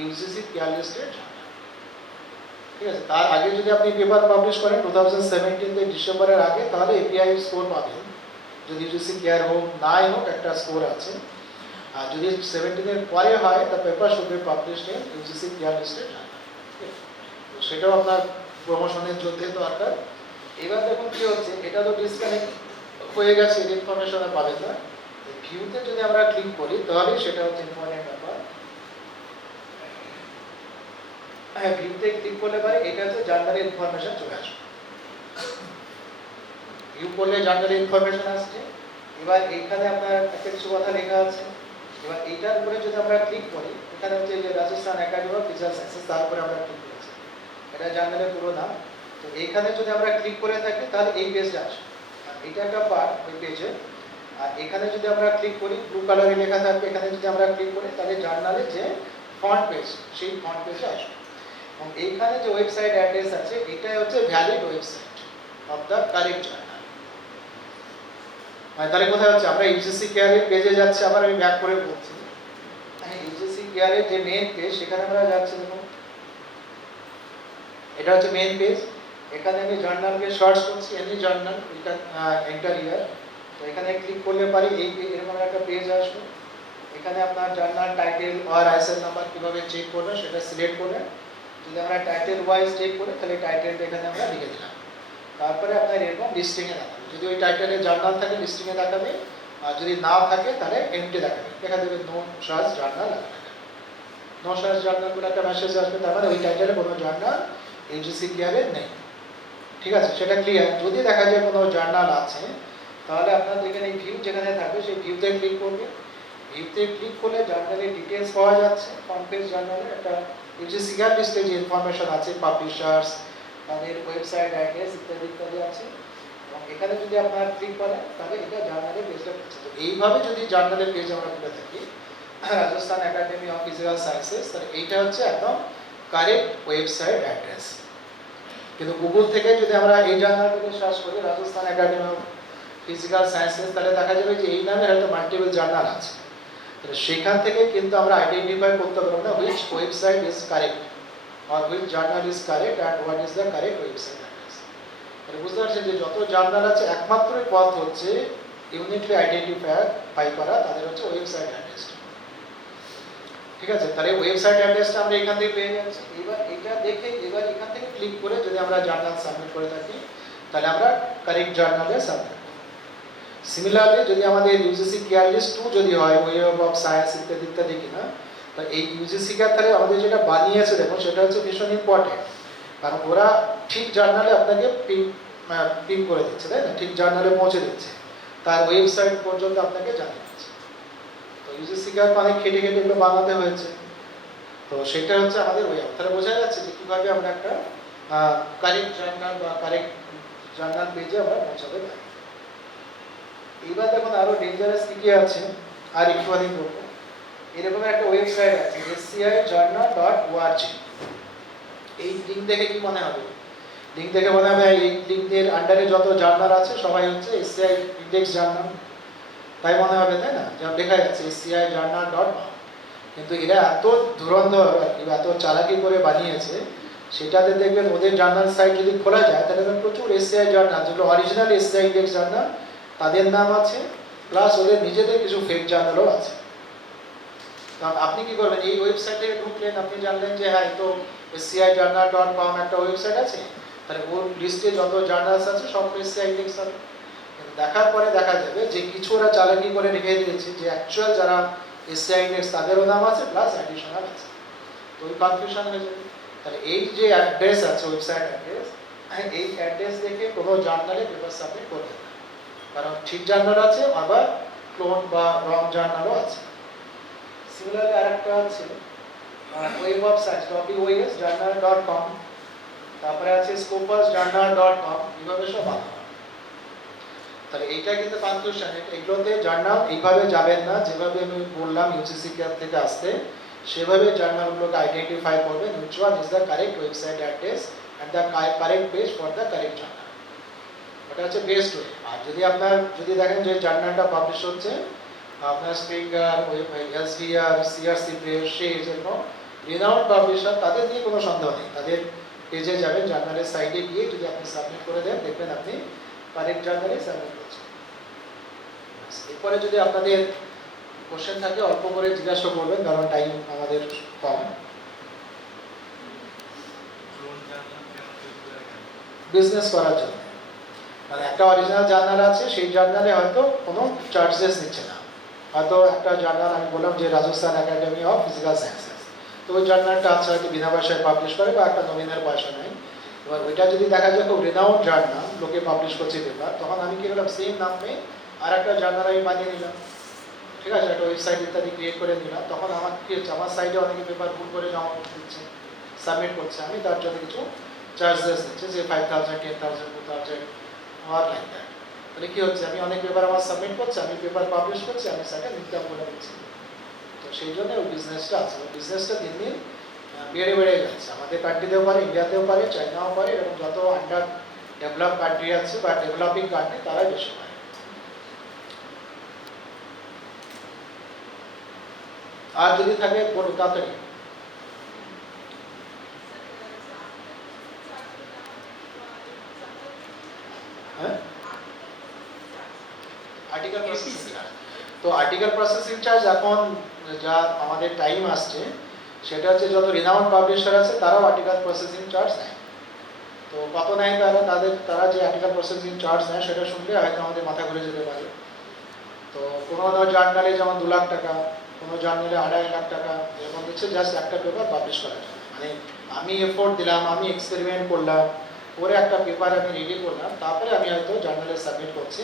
UGC care listed journal. ঠিক আছে, তার আগে যদি আপনি পেপার পাবলিশ করেন 2017 ডিসেম্বরের আগে, তাহলে এপিআই স্কোর পাবেন। যদি ইউজিসি কেয়ার হোক নাই হোক একটা স্কোর আছে। আর যদি 17 এর পরে হয় the paper should be published in UGC care listed journal. সেটাও আপনার প্রমোশনের জন্য দরকার। এবার দেখুন কি হচ্ছে, এটা তো ডিসকানেক্ট হয়ে গেছে, ইনফরমেশন আর পাবেন না। ভিউতে যদি আমরা ক্লিক করি তাহলে সেটা হচ্ছে ইম্পর্টেন্ট ব্যাপার। হ্যাঁ, ভিউতে ক্লিক করলে পারে এটা হচ্ছে জার্নালের ইনফরমেশন চলে আসবে। ভিউ করলে জার্নালের ইনফরমেশন আসছে। এবার এইখানে আপনার একটা কিছু কথা লেখা আছে। এবার এইটার উপরে যদি আমরা ক্লিক করি, এখানে হচ্ছে যে Rajasthan academy of physical sciences, তার উপরে আমরা ক্লিক করেছি, এটা জার্নালের পুরো নাম। তো এইখানে যদি আমরা ক্লিক করে থাকি তাহলে এই পেজটা আসবে, এটা একটা পার্ট ওই পেজে। আর এখানে যদি আমরা ক্লিক করি, ব্লু কালারে লেখা থাকবে, এখানে যদি আমরা ক্লিক করি তাহলে জার্নালে যে ফন্ট পেজ সেই ফন্ট পেজে আসবে। এবং এইখানে যে ওয়েবসাইট অ্যাড্রেস আছে এটাই হচ্ছে valid website of the correct journal. তাহলে কোথায় হচ্ছে, আমরা ইউজিসি কেয়ারের পেজে যাচ্ছি, আবার আমি ব্যাক করে বলছি। ইউজিসি কেয়ারের যে মেইন পেজ সেখানে আমরা যাচ্ছি, দেখুন এটা হচ্ছে মেইন পেজ। এখানে আমি জার্নালকে সার্চ করছি, any journal we can enter here. তো এখানে ক্লিক করলে পারি এরকম একটা পেজ আসবে। এখানে আপনার জার্নাল টাইটেল আর আইএসএন নাম্বার কীভাবে চেক করবেন সেটা সিলেক্ট করে, যদি আমরা টাইটেল ওয়াইজ চেক করি তাহলে টাইটেলটা এখানে আমরা লিখে দিলাম। তারপরে আপনার এরকম লিস্টিংয়ে দেখাবে, যদি ওই টাইটেলে জার্নাল থাকে লিস্টিংয়ে দেখাবে, আর যদি না থাকে তাহলে এমটি দেখাবে, দেখা দেবে নো সার্চ জার্নাল দেখাবে। নো সার্চ জার্নাল বলে একটা মেসেজ আসবে, তার মানে ওই টাইটেলে কোনো জার্নাল ইউজিসি কেয়ারে নেই। ঠিক আছে, সেটা ক্লিয়ার। যদি দেখা যায় কোনো জার্নাল আছে তাহলে আপনার দেখেন এই ভিউ যেখানে থাকবে সেই ভিউতে ক্লিক করবে। ভিউতে ক্লিক করলে জার্নালের ডিটেলস পাওয়া যাচ্ছে। ফ্রন্ট পেজ জার্নালে একটা ইউজিসি কেয়ার লিস্টে যে ইনফরমেশন আছে, পাবলিশার্স, তাদের ওয়েবসাইট অ্যাড্রেস ইত্যাদি ইত্যাদি আছে। এবং এখানে যদি আপনারা ক্লিক করেন তাহলে এটা জার্নালের পেজটা পেয়েছে। তো এইভাবে যদি জার্নালের পেজ আমরা তুলে থাকি Rajasthan academy of physical sciences, তাহলে এইটা হচ্ছে একদম কারেক্ট ওয়েবসাইট অ্যাড্রেস। কিন্তু গুগল থেকে যদি আমরা এই জার্নালটাকে সার্চ করি Rajasthan academy of physical sciences, তাহলে দেখা যাবে যে এই নামে হয়তো মাল্টিপল জার্নাল আছে। তাহলে সেখান থেকে কিন্তু আমরা আইডেন্টিফাই করতে পারবো না which website is correct or which journal is correct and what is the correct website address. তাহলে বুঝতে পারছেন যে যত জার্নাল আছে একমাত্র পথ হচ্ছে ইউনিকলি আইডেন্টিফাই করা তাদের হচ্ছে ওয়েবসাইট অ্যাড্রেসটা। ঠিক আছে, তাহলে ওয়েবসাইট অ্যাড্রেসটা আমরা এখান থেকে পেয়ে যাচ্ছি। এবার এটা দেখে এবার এখান থেকে ক্লিক করে যদি আমরা জার্নাল সাবমিট করে থাকি তাহলে আমরা কারেক্ট জার্নালে সাবমিট করব। সিমিলারলি যদি আমাদের ইউজিসি কেয়ার লিস্ট 2 যদি হয়, ওয়েব অফ সায়েন্স ইত্যাদি ইত্যাদি কিনা, তো এই ইউজিসি কেয়ার তাহলে আমাদের যেটা বানিয়েছে দেখুন সেটা হচ্ছে ভীষণ ইম্পর্টেন্ট। কারণ ওরা ঠিক জার্নালে আপনাকে পিন করে দিচ্ছে, তাই না, ঠিক জার্নালে পৌঁছে দিচ্ছে, তার ওয়েবসাইট পর্যন্ত আপনাকে জানিয়ে দিচ্ছে। তো ইউজিসি কেয়ার অনেক খেটে খেটে এগুলো বানাতে হয়েছে। তো সেটা হচ্ছে আমাদের ওয়েব। তাহলে বোঝা যাচ্ছে যে কীভাবে আমরা একটা কারেক্ট জার্নাল বা কারেক্ট জার্নাল পেজে আমরা পৌঁছাতে পারি। এইবার দেখুন আরও ডেঞ্জারাস কী কী আছে, আর একটুখানি করবো। এরকম একটা ওয়েবসাইট আছে scijournal.org। এই লিঙ্ক দেখে কি মনে হবে? লিঙ্ক দেখে মনে হবে এই লিঙ্কের আন্ডারে যত জার্নাল আছে সবাই হচ্ছে এসসিআই ইন্ডেক্স জার্নাল, তাই মনে হবে, তাই না? যা দেখা যাচ্ছে scijournal.com। কিন্তু এরা এত ধুরন্ধর আর কি, এত চালাকি করে বানিয়েছে, সেটাতে দেখবেন ওদের জার্নাল সাইট যদি খোলা যায় তাহলে প্রচুর এসসিআই জার্নাল, যেগুলো অরিজিনাল এসসিআই ইন্ডেক্স জার্নাল তাদের নাম আছে, প্লাস ওদের নিজেদের কিছু ফেক জার্নালও আছে। আপনি কি করবেন, এই ওয়েবসাইটে ঢুকলেন, আপনি জানলেন যে হ্যাঁ তো scijournal.com একটা ওয়েবসাইট আছে, তাহলে ওর লিস্টে যত জার্নালস আছে সব এসসিআই ইন্ডেক্স হবে। কিন্তু দেখার পরে দেখা যাবে যে কিছু ওরা চালাকি করে রেখে দিয়েছে যে অ্যাকচুয়াল যারা এসসিআই ইন্ডেক্স তাদেরও নাম আছে প্লাস অ্যাডিশনাল আছে, তো ওই কনফিউশন হয়ে যাবে। তাহলে এই যে অ্যাড্রেস আছে ওয়েবসাইট অ্যাড্রেস, এই অ্যাড্রেস দেখে কোনো জার্নালে পেপার সাবমিট করবে না, কারণ ঠিক জার্নাল আছে আবার ক্লোন বা রং জার্নালও আছে। সিমিলারলি আরেকটা আছে ওয়েব অফ সায়েন্স wesjournal.com, তারপরে আছে scopusjournal.com, এইভাবে সব বানানো। তাহলে এইটা কিন্তু কনফিউশন, এগুলোতে জার্নাল এইভাবে যাবেন না, যেভাবে আমি বললাম ইউজিসি কেয়ার থেকে আসতে, সেভাবে জার্নালগুলোকে আইডেন্টিফাই করবেন which one is the correct website address and the correct page for the correct journal। এটা হচ্ছে বেস্ট ওয়ে। আর যদি আপনার যদি দেখেন যে জার্নালটা পাবলিশ হচ্ছে আপনার স্প্রিঙ্গার, এলসভিআর, সিআরসি প্রেস, শেজ এবং রিনাউন্ড পাবলিশার, তাদের নিয়ে কোনো সন্দেহ নেই, তাদের পেজে যাবেন, জার্নালের সাইটে গিয়ে যদি আপনি সাবমিট করে দেন দেখবেন আপনি কারেক্ট জার্নালে সাবমিট করছেন। এরপরে যদি আপনাদের কোশ্চেন থাকে অল্প করে জিজ্ঞাসা করবেন, কারণ টাইম আমাদের কম। বিজনেস করার জন্য, মানে একটা অরিজিনাল জার্নাল আছে, সেই জার্নালে হয়তো কোনো চার্জেস নিচ্ছে না। হয়তো একটা জার্নাল আমি বললাম যে Rajasthan academy of physical sciences, তো ওই জার্নালটা আছে হয়তো বিনা পয়সায় পাবলিশ করে বা একটা নবীনের পয়সা নেই। এবার ওইটা যদি দেখা যায় খুব রিনাউন্ড জার্নাল, লোকে পাবলিশ করছে পেপার, তখন আমি কি করলাম সেম নামে আর একটা জার্নাল আমি বানিয়ে নিলাম, ঠিক আছে, একটা ওয়েবসাইট ইত্যাদি ক্রিয়েট করে নিলাম। তখন আমার কি হচ্ছে, আমার সাইটে অনেকে পেপার ভুল করে জমা করতে দিচ্ছে, সাবমিট করছে, আমি তার জন্য কিছু চার্জেস নিচ্ছে, যে 5,000, 10,000, 2,000 আর লাইক দ্যাট। তাহলে কি হচ্ছে, আমি অনেক পেপার আমার সাবমিট করছি, আমি পেপার পাবলিশ করছি, আমি সাইটে ইনকাম করে দিচ্ছি। তো সেই জন্য ওই বিজনেসটা আছে, ওই বিজনেসটা দিন দিন বেড়ে যাচ্ছে। আমাদের কান্ট্রিতেও পারে, ইন্ডিয়াতেও পারে, চাইনাও পারে, এবং যত আন্ডার ডেভেলপ কান্ট্রি আছে বা ডেভেলপিং কান্ট্রি তারাই বেশি পারে। আর যদি থাকে বলুন তাড়াতাড়ি। তো আর্টিকেল প্রসেসিং চার্জ এখন যা আমাদের টাইম আসছে সেটা হচ্ছে যত রিনাউন্ড পাবলিশার আছে তারাও আর্টিকেল প্রসেসিং চার্জ নেয়। তো কত নেয় তারা যে আর্টিকেল প্রসেসিং চার্জ নেয় সেটা শুনলে হয়তো আমাদের মাথা ঘুরে যেতে পারে। তো কোনো জার্নালে যেমন 2 লাখ টাকা, কোনো জার্নালে 2.5 লাখ টাকা এরকম হচ্ছে জাস্ট একটা পেপার পাবলিশ করার জন্য। মানে আমি এফোর্ট দিলাম, আমি এক্সপেরিমেন্ট করলাম, করে একটা পেপার আমি রেডি করলাম, তারপরে আমি হয়তো জার্নালে সাবমিট করছি।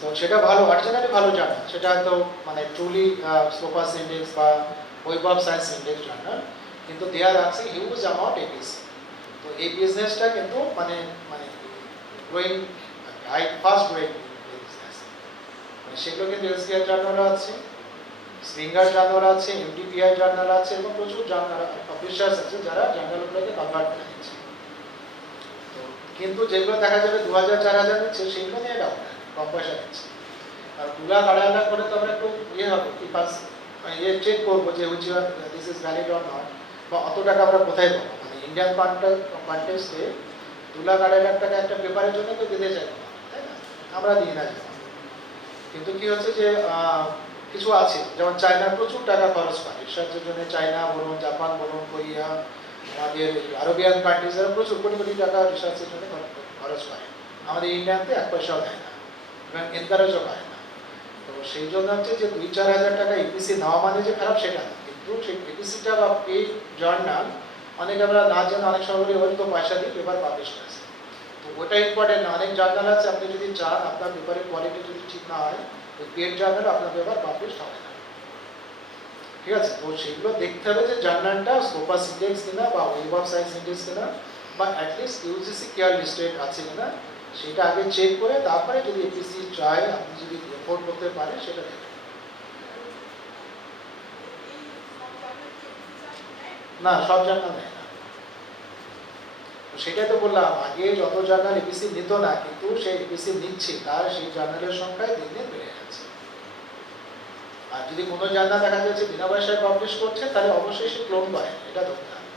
তো সেটা ভালো, অরিজিনালি ভালো জার্নাল, সেটা হয়তো মানে ট্রুলি স্কোপাস ইন্ডেক্স বা web of science index journal, কিন্তু দেয়ার আছে হিউজ অ্যামাউন্ট এপিসি। তো এই বিজনেসটা কিন্তু মানে মানে গ্রোয়িং, ফাস্ট গ্রোয়িং বিজনেস। সেগুলো কিন্তু এসবিআই জার্নাল আছে, স্প্রিঙ্গার জার্নাল আছে, এমটিপিআই জার্নাল আছে এবং প্রচুর জার্নাল পাবলিশার্স আছে যারা জার্নালগুলোকে কনভার্ট করে নিচ্ছে। তো কিন্তু যেগুলো দেখা যাবে 2000-4000 নিচ্ছে সেগুলো নিয়ে ডাউন, কম পয়সা নিচ্ছে। আর 2 লাখ 2.5 লাখ করে তো আমরা একটু হবে কি পাস চেক করবো যে this is valid or not, বা অত টাকা আমরা কোথায় পাবো। মানে ইন্ডিয়ান কন্টেক্সটে 2 লাখ 2.5 লাখ টাকা একটা পেপারের জন্য তো দিতে চাইবো না, তাই না? আমরা দিই না। কিন্তু কি হচ্ছে যে কিছু আছে যেমন চায়না প্রচুর টাকা খরচ করে রিসার্চের জন্য, চায়না বলুন, জাপান বলুন, কোরিয়া, আমাদের আরবিয়ান কান্ট্রিজরা প্রচুর কোটি কোটি টাকা রিসার্চের জন্য খরচ করে। আমাদের ইন্ডিয়াতে 1 পয়সাও দেয় না এবং এনকারেজও পায় না। তো সেই জন্য হচ্ছে যে 2-4 হাজার টাকা ইপিসি নেওয়া মানে যে খারাপ সেটা না, কিন্তু সেই ইপিসিটা বা পেইড জার্নাল অনেক আমরা না জেনে অনেক সময় ওই তো পয়সা দিয়ে পেপার পাবলিশ করেছে। তো ওটা ইম্পর্টেন্ট না। অনেক জার্নাল আছে আপনি যদি চান আপনার পেপারের কোয়ালিটি যদি ঠিক না হয়, ওই পেড জার্নাল আপনার পেপার পাবলিশ হবে না, ঠিক আছে? তো সেগুলো দেখতে হবে যে জার্নালটা স্কোপাস ইন্ডেক্স কিনা বা ওয়েব অফ সায়েন্স ইন্ডেক্স কিনা বা অ্যাটলিস্ট ইউজিসি কেয়ার লিস্টেড আছে কিনা সেটা আগে চেক করে তারপরে যদি এপিসি চায়, আপনি যদি এফোর্ড করতে পারেন সেটা দেবেন। না, সব জার্নাল নেয় না। সেটাই তো বললাম, আগে যত জার্নাল এপিসি নিত না, কিন্তু সেই এপিসি নিচ্ছে তার সেই জার্নালের সংখ্যায় দিন দিন বেড়ে যাচ্ছে। আর যদি কোনো জার্নাল দেখা যাচ্ছে বিনা পয়সায় পাবলিশ করছে তাহলে অবশ্যই সে ক্লোন করে, এটা ধরতে হবে।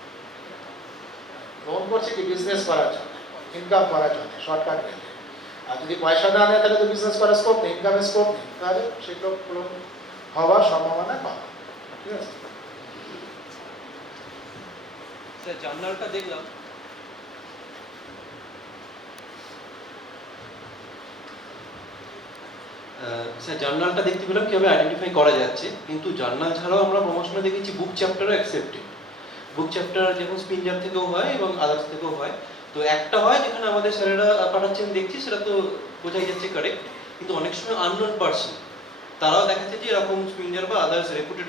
ক্লোন করছে কি বিজনেস করার জন্য, ইনকাম করার জন্য, শর্টকাট মেলে। আর যদি পয়সা না নেয় তাহলে তো বিজনেস করার স্কোপ নেই, ইনকামের স্কোপ নেই, তাহলে সেগুলো ক্লোন হওয়ার সম্ভাবনা কম, ঠিক আছে? স্যার জার্নালটা দেখলাম, স্যার জার্নালটা দেখতে পেলাম কীভাবে আইডেন্টিফাই করা যাচ্ছে, কিন্তু জার্নাল ছাড়াও আমরা প্রমোশনে দেখেছি বুক চ্যাপ্টারও অ্যাকসেপ্টেড। বুক চ্যাপ্টার যেমন স্পিনজার থেকেও হয় এবং আদার্স থেকেও হয়। তো একটা হয় যেখানে আমাদের স্যারেরা পাঠাচ্ছেন দেখছি, সেটা তো বোঝাই যাচ্ছে কারেক্ট, কিন্তু অনেক সময় আননোন পার্সন তারাও দেখাচ্ছে যে এরকম স্পিনজার বা আদার্স রেপুটেড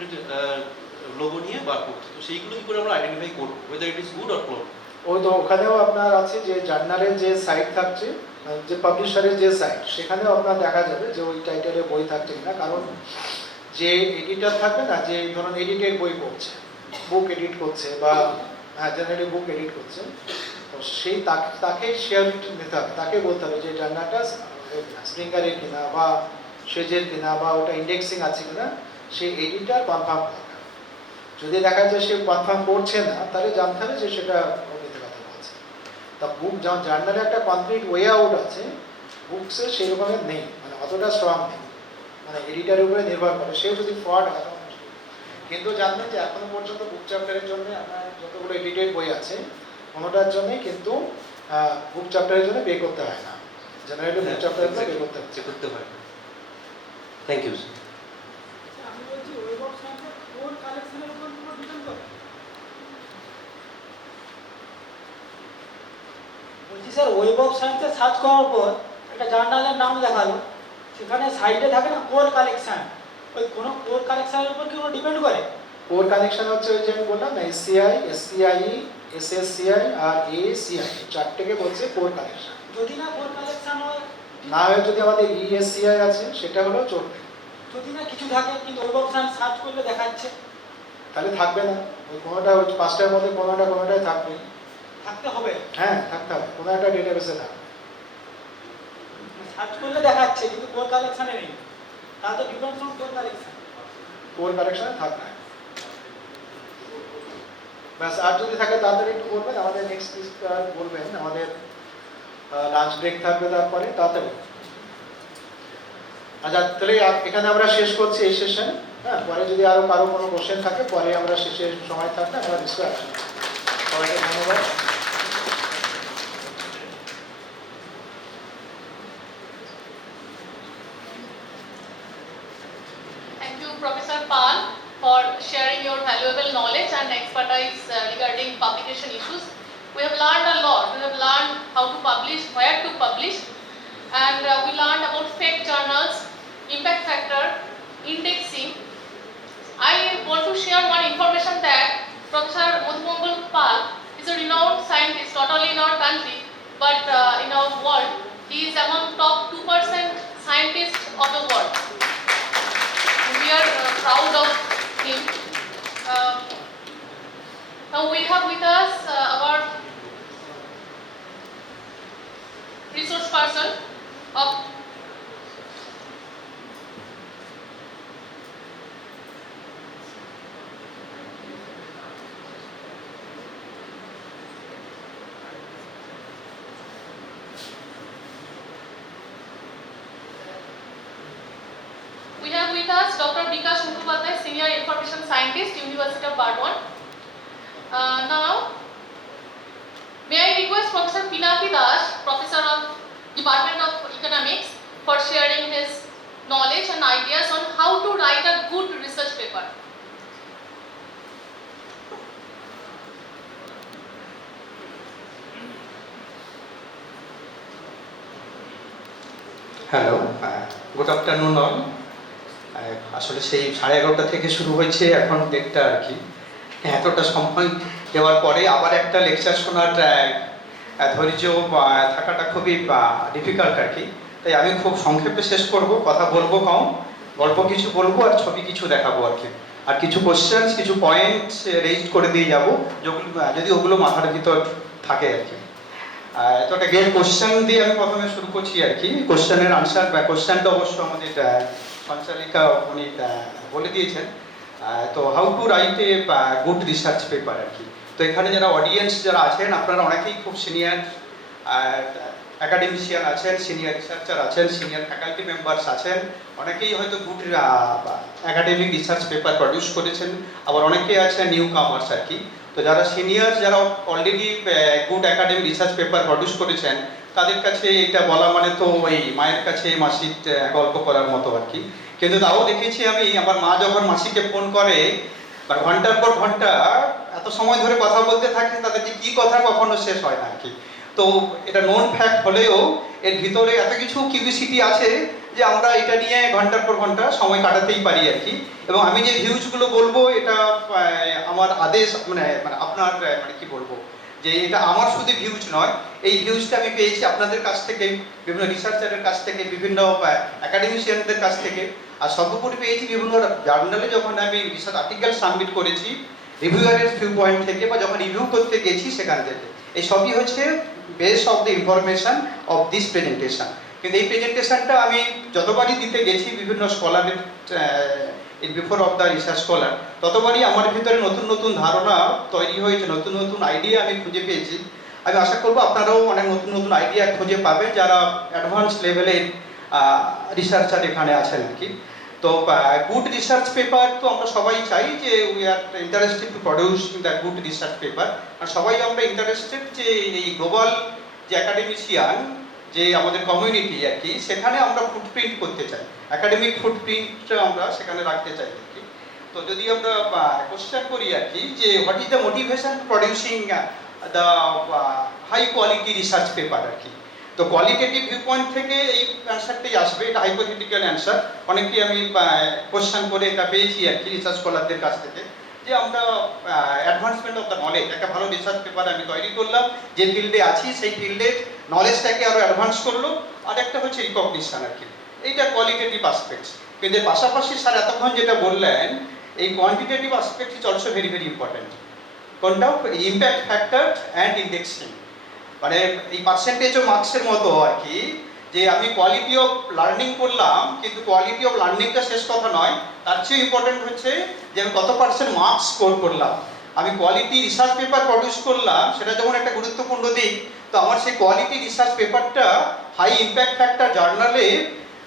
লোগো নিয়ে বার করছে। তো সেইগুলো কি করে আমরা আইডেন্টিফাই করবো, weather it is good or clone? ওই তো ওখানেও আপনার আছে যে জার্নালের যে সাইট থাকছে, যে পাবলিশারের যে সাইট, সেখানেও আপনার দেখা যাবে যে ওই টাইটেলের বই থাকছে কিনা। কারণ যে এডিটর থাকবে না, যে ধরুন এডিটেড বই করছে, বুক এডিট করছে বা জেনারেলি বুক এডিট করছে, তো সেই তাকে শেয়ার নিতে হবে, তাকে বলতে হবে যে জার্নালটা স্প্রিঙ্গারের কিনা বা সেজের কিনা বা ওটা ইন্ডেক্সিং আছে কিনা, সেই এডিটর কনফার্ম করবে। যদি দেখা যায় সে কনফার্ম করছে না, তাহলে জানতে হবে যে সেটা মিথ্যে কথা বলছে। তা বুক যেমন জার্নালে একটা কমপ্লিট ওয়ে আউট আছে, বুকসে সেই রকমের নেই, মানে অতটা স্ট্রং নেই, মানে এডিটারের উপরে নির্ভর করে। সে যদি ফ্রড হয়, কিন্তু জানবেন যে এখনো পর্যন্ত বুক চ্যাপ্টারের জন্য আপনার যতগুলো এডিটেড বই আছে কোনোটার জন্যই কিন্তু বুক চ্যাপ্টারের জন্য পে করতে হয় না, জেনারেলি বুক চ্যাপ্টারের জন্য পে করতে হয় না। Thank you sir. আমি বলছি ওয়েব অফ সায়েন্সের কোর কালেকশনের উপর পুরো ডিপেন্ড করে। বলছি স্যার, ওয়েব অফ সায়েন্সে সার্চ করার পর একটা জার্নালের নাম দেখালো, সেখানে সাইডে থাকে না কোর কালেকশন, ওই কোনো কোর কালেকশনের উপর কি কোনো ডিপেন্ড করে? কোর কালেকশন হচ্ছে ওই যে আমি বললাম না, এসসিআই, এসসিআই, এসএসসিআই আর এএসসিআই, চারটেকে বলছে কোর কালেকশন। যদি না কোর কালেকশন হয়, না হয় যদি আমাদের ইএসসিআই আছে সেটা হলো চলবে। যদি না কিছু থাকে কিন্তু ওয়েব অফ সায়েন্স সার্চ করলে দেখাচ্ছে, তাহলে থাকবে না, ওই কোনোটা ওই পাঁচটার মধ্যে কোনোটাই থাকবে। থাকতে হবে, হ্যাঁ থাকতে হবে, কোনো একটা ডেটাবেসে থাকবে। সার্চ করলে দেখাচ্ছে কিন্তু কোর কালেকশনে নেই, তাহলে তো depends on core collection. Core কালেকশনে থাকবে ব্যাস। আর যদি থাকে তাড়াতাড়ি একটু বলবেন, আমাদের নেক্সট স্পিকার বলবেন, আমাদের লাঞ্চ ব্রেক থাকবে তারপরে, তাড়াতাড়ি। আচ্ছা, তাহলে এখানে আমরা শেষ করছি এই সেশন। হ্যাঁ, পরে যদি আরো কারো কোনো কোশ্চেন থাকে পরে আমরা শেষে সময় থাকলে আমরা ডিসকাস করব। সবাইকে ধন্যবাদ। Thank you, Professor Pal, for sharing your valuable knowledge and expertise regarding publication issues. We have learned a lot. We have learned how to publish, where to publish, and we learned about fake journals, impact factor, indexing. I want to share one information that Professor Hon'ble Pal is a renowned scientist not only in our country but in our world. He is among top 2% scientists of the world. We are proud of him. Now we have with us our resource person of with us Dr. B.N.Sasmal, Senior Information Scientist, University of Bardwan. Now, may I request Professor Pinaki Das, Professor of Department of Economics, for sharing his knowledge and ideas on how to write a good research paper. Hello, good afternoon all. আসলে সেই 11:30 থেকে শুরু হয়েছে, এখন 1:30 আর কি। এতটা সময় দেওয়ার পরে আবার একটা লেকচার শোনার ধৈর্য থাকাটা খুবই ডিফিকাল্ট আর কি। তাই আমি খুব সংক্ষেপে শেষ করব, কথা বলবো কম, গল্প কিছু বলবো আর ছবি কিছু দেখাবো আর কি। আর কিছু কোশ্চেন্স, কিছু পয়েন্ট রেইজ করে দিয়ে যাব, যদি ওগুলো মাথার ভিতর থাকে আর কি। তো একটা গেম কোশ্চেন দিয়ে আমি প্রথমে শুরু করছি আর কি। কোশ্চেনের আনসার বা কোশ্চেনটা অবশ্য আমাদের সঞ্চালিকা উনি বলে দিয়েছেন। তো how to write a good research paper আর কি। তো এখানে যারা অডিয়েন্স যারা আছেন, আপনারা অনেকেই খুব সিনিয়র একাডেমিশিয়ান আছেন, সিনিয়র রিসার্চার আছেন, সিনিয়র ফ্যাকাল্টি মেম্বার্স আছেন, অনেকেই হয়তো good academic research paper produce করেছেন, আবার অনেকেই আছেন নিউ কামার্স আর কি। তো যারা সিনিয়র, যারা already good academic research paper produce করেছেন, তাদের কাছে এটা বলা মানে তো ওই মায়ের কাছে মাসির গল্প করার মতো আর কি। কিন্তু তাও দেখেছি আমি, আমার মা যখন মাসিকে ফোন করে বা ঘন্টার পর ঘন্টা এত সময় ধরে কথা বলতে থাকে, তাদের যে কী কথা কখনো শেষ হয় না আর কি। তো এটা নন ফ্যাক্ট হলেও এর ভিতরে এত কিছু কিউরিসিটি আছে যে আমরা এটা নিয়ে ঘন্টার পর ঘন্টা সময় কাটাতেই পারি আর কি। এবং আমি যে ভিউজগুলো বলবো, এটা আমার আদেশ, মানে আপনার কি বলবো, যে এটা আমার শুধু ভিউজ নয়, এই ভিউজটা আমি পেয়েছি আপনাদের কাছ থেকে, বিভিন্ন রিসার্চারের কাছ থেকে, বিভিন্ন একাডেমিশিয়ানদের কাছ থেকে, আর সর্বোপরি পেয়েছি বিভিন্ন জার্নালে যখন আমি রিসার্চ আর্টিকেল সাবমিট করেছি রিভিউয়ারের ভিউ পয়েন্ট থেকে, বা যখন রিভিউ করতে গেছি সেখান থেকে। এই সবই হচ্ছে base of the information of this presentation. কিন্তু এই প্রেজেন্টেশনটা আমি যতবারই দিতে গেছি বিভিন্ন স্কলারের before of the research scholar, ততবারই আমার ভিতরে নতুন নতুন ধারণা তৈরি হয়েছে, নতুন নতুন আইডিয়া আমি খুঁজে পেয়েছি। আমি আশা করবো আপনারাও অনেক নতুন নতুন আইডিয়া খুঁজে পাবেন যারা অ্যাডভান্স লেভেলের রিসার্চার এখানে আছেন আর কি। তো গুড রিসার্চ পেপার তো আমরা সবাই চাই যে we are interested to produce the good research paper. আর সবাই আমরা ইন্টারেস্টেড যে এই গ্লোবাল যে একাডেমিশিয়ান, যে আমাদের কমিউনিটি আর কি, সেখানে আমরা ফুটপ্রিন্ট করতে চাই, একাডেমিক ফুটপ্রিন্ট আমরা সেখানে রাখতে চাই আর কি। তো যদি আমরা কোশ্চেন করি আর কি, যে what is the motivation to producing the high quality research paper আর কি। তো কোয়ালিটেটিভ ভিউ পয়েন্ট থেকে এই অ্যান্সারটাই আসবে, এটা হাইপোথেটিক্যাল অ্যান্সার। অনেকেই আমি কোশ্চেন করে এটা পেয়েছি আর কি রিসার্চ স্কলারদের কাছ থেকে, যে আমরা অ্যাডভান্সমেন্ট অফ দ্য নলেজ, একটা ভালো রিসার্চ পেপার আমি তৈরি করলাম, যে ফিল্ডে আছি সেই ফিল্ডের নলেজটাকে আরও অ্যাডভান্স করলো, আর একটা হচ্ছে রিকগনিশন আর কি। এইটা কোয়ালিটেটিভ আসপেক্টস। কিন্তু এর পাশাপাশি স্যার এতক্ষণ যেটা বললেন, এই quantitative aspect is also very very important. কোনটা? Impact factor and indexing. মানে এই পার্সেন্টেজ অফ মার্কসের মতো আর কি, যে আমি কোয়ালিটি অফ লার্নিং করলাম, কিন্তু কোয়ালিটি অফ লার্নিংটা শেষ কথা নয়, তার চেয়ে ইম্পর্টেন্ট হচ্ছে যে আমি কত পার্সেন্ট মার্কস স্কোর করলাম। আমি কোয়ালিটি রিসার্চ পেপার প্রডিউস করলাম, সেটা যেমন একটা গুরুত্বপূর্ণ দিক, তো আমার সেই কোয়ালিটি রিসার্চ পেপারটা হাই ইম্প্যাক্ট ফ্যাক্টর জার্নালে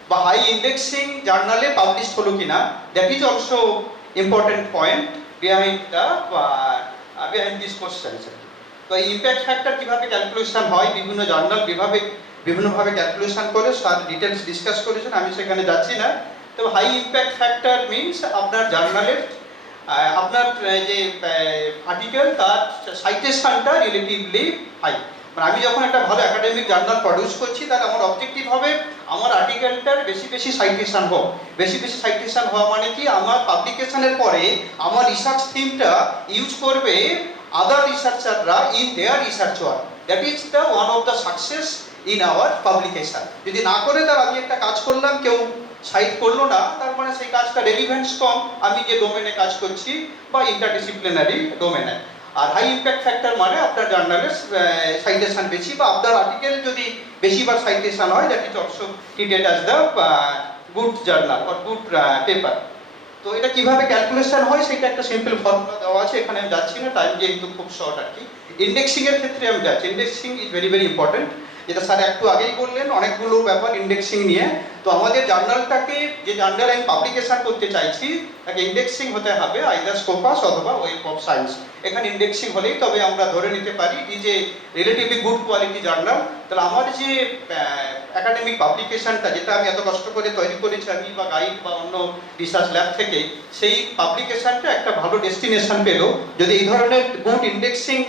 বা হাই ইন্ডেক্সিং জার্নালে পাবলিশ হলো কিনা, that is also important point behind this question. তো এই ইম্প্যাক্ট ফ্যাক্টর কীভাবে ক্যালকুলেশন হয়, বিভিন্ন জার্নাল বিভিন্নভাবে ক্যালকুলেশন করে তার ডিটেলস ডিসকাস করেছেন, আমি সেখানে যাচ্ছি না। তো হাই ইম্প্যাক্ট ফ্যাক্টর মিনস আপনার জার্নালের আপনার যে আর্টিকেল তার সাইটেশনটা রিলেটিভলি হাই। মানে আমি যখন একটা ভালো একাডেমিক জার্নাল প্রডিউস করছি, তাহলে আমার অবজেক্টিভ হবে আমার আর্টিকেলটার বেশি সাইটেশন হোক। বেশি সাইটেশন হওয়া মানে কি, আমার পাবলিকেশনের পরে আমার রিসার্চ থিমটা ইউজ করবে আদার রিসার্চাররা in their research work. That is the one of the success in our publication. যদি না করে তার আমি একটা কাজ করলাম, কেউ সাইট করলো না, তার মানে সেই কাজটা রেলিভেন্স কম আমি যে ডোমেনে কাজ করছি বা ইন্টারডিসিপ্লিনারি ডোমেনে। আর হাই ইম্প্যাক্ট ফ্যাক্টর মানে আপনার জার্নালের সাইটেশন বেশি বা আপনার আর্টিকেল যদি বেশিবার সাইটেশন হয়, that is also treated as the good journal or good paper. তো এটা কিভাবে ক্যালকুলেশন হয় সেটা একটা সিম্পল ফর্মুলা দেওয়া আছে, এখানে আমি যাচ্ছি না, টাইম যেহেতু খুব শর্ট আর কি। ইন্ডেক্সিং এর ক্ষেত্রে আমি যাচ্ছি। ইন্ডেক্সিং ইজ ভেরি ইম্পর্টেন্ট, যেটা স্যার একটু আগেই বললেন, অনেকগুলো ব্যাপার ইন্ডেক্সিং নিয়ে। তো আমাদের জার্নালটাকে, যে জার্নাল আমি পাবলিকেশন করতে চাইছি, তাকে ইন্ডেক্সিং হতে হবে আইদার স্কোপাস অথবা ওয়েব অফ সায়েন্স। এখানে ইন্ডেক্সিং হলেই তবে আমরা ধরে নিতে পারি যে রিলেটিভলি গুড কোয়ালিটি জার্নাল। তাহলে আমার যে একাডেমিক পাবলিকেশনটা, যেটা আমি এত কষ্ট করে তৈরি করেছি আমি বা গাইড বা অন্য রিসার্চ ল্যাব থেকে, সেই পাবলিকেশনটা একটা ভালো ডেস্টিনেশন পেল যদি এই ধরনের গুড ইন্ডেক্সিং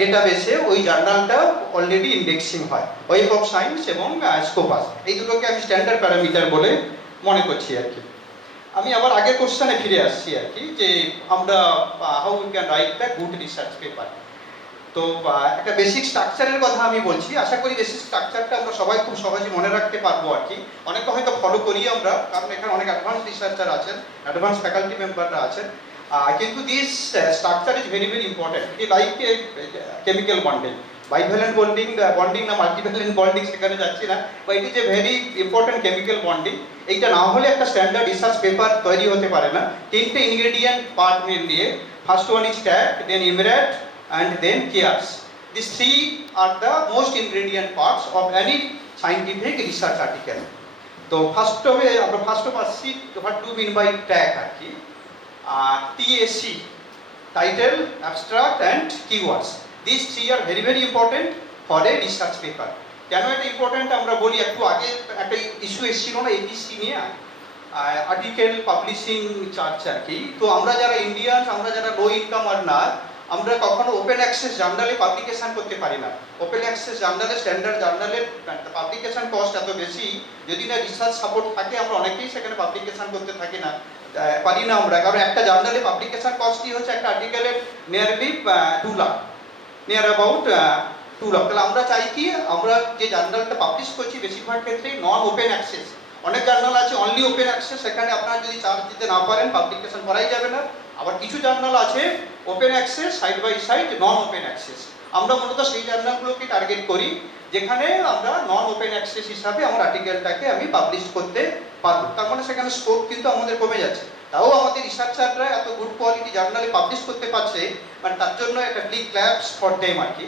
ডেটাবেসে ওই জার্নালটা অলরেডি ইন্ডেক্সিং হয়, ওয়েব অফ সায়েন্স এবং স্কোপাস। এই দুটোকে আমি স্ট্যান্ডার্ড প্যারামিটার বলে মনে করছি আর কি। আমি আবার আগের কোশ্চেনে ফিরে আসছি আর কি, যে আমরা how we can write the good research paper. তো একটা বেসিক স্ট্রাকচারের কথা আমি বলছি, আশা করি বেসিক স্ট্রাকচারটা আমরা সবাই খুব সহজে মনে রাখতে পারবো আর কি। অনেকে হয়তো ফলো করি আমরা, কারণ এখানে অনেক অ্যাডভান্স রিসার্চার আছেন, অ্যাডভান্স ফ্যাকাল্টি মেম্বাররা আছেন, কিন্তু this structure is very important. It like a chemical bonding, bivalent bonding না মাল্টিভ্যালেন্ট বন্ডিং সেখানে যাচ্ছি না, বা ইট is a very important chemical bonding. এইটা না হলে একটা স্ট্যান্ডার্ড রিসার্চ পেপার তৈরি হতে পারে না। তিনটে ইনগ্রেডিয়েন্ট পার্ট নিয়ে, first one is tag, then IMRAD and then chaos. These three are the most ingredient parts of any scientific research article. So first of all, what do you mean by tag? TAC, title, abstract and keywords. These three are very important for a research paper. কেন এটা important আমরা বলি, একটু আগে একটা issue এসেছিল না APC নিয়ে, আর্টিকেল পাবলিশিং চার্জ আর কি। তো আমরা যারা ইন্ডিয়ান, আমরা যারা লো ইনকাম আর্নার, আমরা কখনো ওপেন অ্যাক্সেস জার্নালে পাবলিকেশন করতে পারি না। ওপেন অ্যাক্সেস জার্নালে, স্ট্যান্ডার্ড জার্নালের পাবলিকেশন কস্ট এত বেশি, যদি না রিসার্চ সাপোর্ট থাকে আমরা অনেকেই সেখানে পাবলিকেশন করতে থাকি না, পারি না আমরা। কারণ একটা জার্নালে পাবলিকেশন কস্টই হচ্ছে একটা আর্টিকেলের nearly 2 lakh, near about 2 lakh. তাহলে আমরা চাই কি, আমরা যে জার্নালটা পাবলিশ করছি বেশিরভাগ ক্ষেত্রেই নন ওপেন অ্যাক্সেস। অনেক জার্নাল আছে অনলি ওপেন অ্যাক্সেস, সেখানে আপনারা যদি চার্জ দিতে না পারেন পাবলিকেশন করাই যাবে না। আবার কিছু জার্নাল আছে open access, side by side non open access. আমরা মূলত সেই জার্নালগুলোকে টার্গেট করি যেখানে আমরা নন ওপেন অ্যাক্সেস হিসাবে আমার আর্টিকেলটাকে আমি পাবলিশ করতে পারবো। তার মানে সেখানে স্কোপ কিন্তু আমাদের কমে যাচ্ছে। তাও আমাদের রিসার্চাররা এত গুড কোয়ালিটি জার্নালে পাবলিশ করতে পারছে, মানে তার জন্য একটা big claps for them are কি।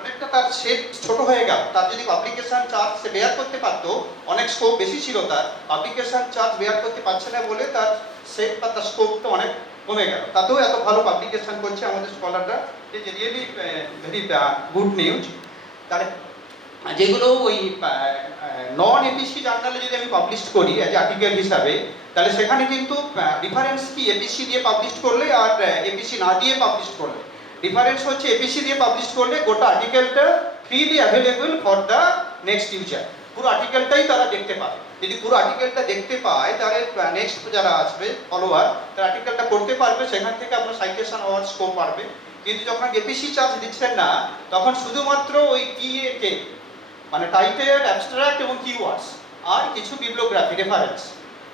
অনেকটা তার সেট ছোট হয়ে গেল, তার যদি পাবলিকেশন চার্জ সে বেয়ার করতে পারতো, অনেক স্কোপ বেশি ছিল তার, পাবলিকেশন চার্জ বেয়ার করতে পারছে না বলে তার সেট বা তার স্কোপটা অনেক কমে গেল। তাতেও এত ভালো পাবলিকেশন করছে আমাদের স্কলাররা, যে রিয়েলি ভেরি গুড নিউজ। তাহলে যেগুলো ওই নন এপিসি জার্নালে যদি আমি পাবলিশ করি অ্যাজ আর্টিকেল হিসাবে, তাহলে সেখানে কিন্তু ডিফারেন্স কি এপিসি দিয়ে পাবলিশ করলে আর এপিসি না দিয়ে পাবলিশ করলে। ডিফারেন্স হচ্ছে এপিসি দিয়ে পাবলিশ করলে গোটা আর্টিকেলটা freely available for the next user, পুরো আর্টিকেলটাই তারা দেখতে পাবে। যদি পুরো আর্টিকেলটা দেখতে পায় তাহলে নেক্সট যারা আসবে ফলোয়ার, তারা আর্টিকেলটা পড়তে পারবে, সেখান থেকে আপনার সাইটেশন হওয়ার স্কোপ বাড়বে। কিন্তু যখন এপিসি চার্জ দিচ্ছেন না, তখন শুধুমাত্র ওই টিএকে মানে টাইটেল, অ্যাবস্ট্রাক্ট এবং কিওয়ার্ডস আর কিছু বিবলিওগ্রাফি রেফারেন্স,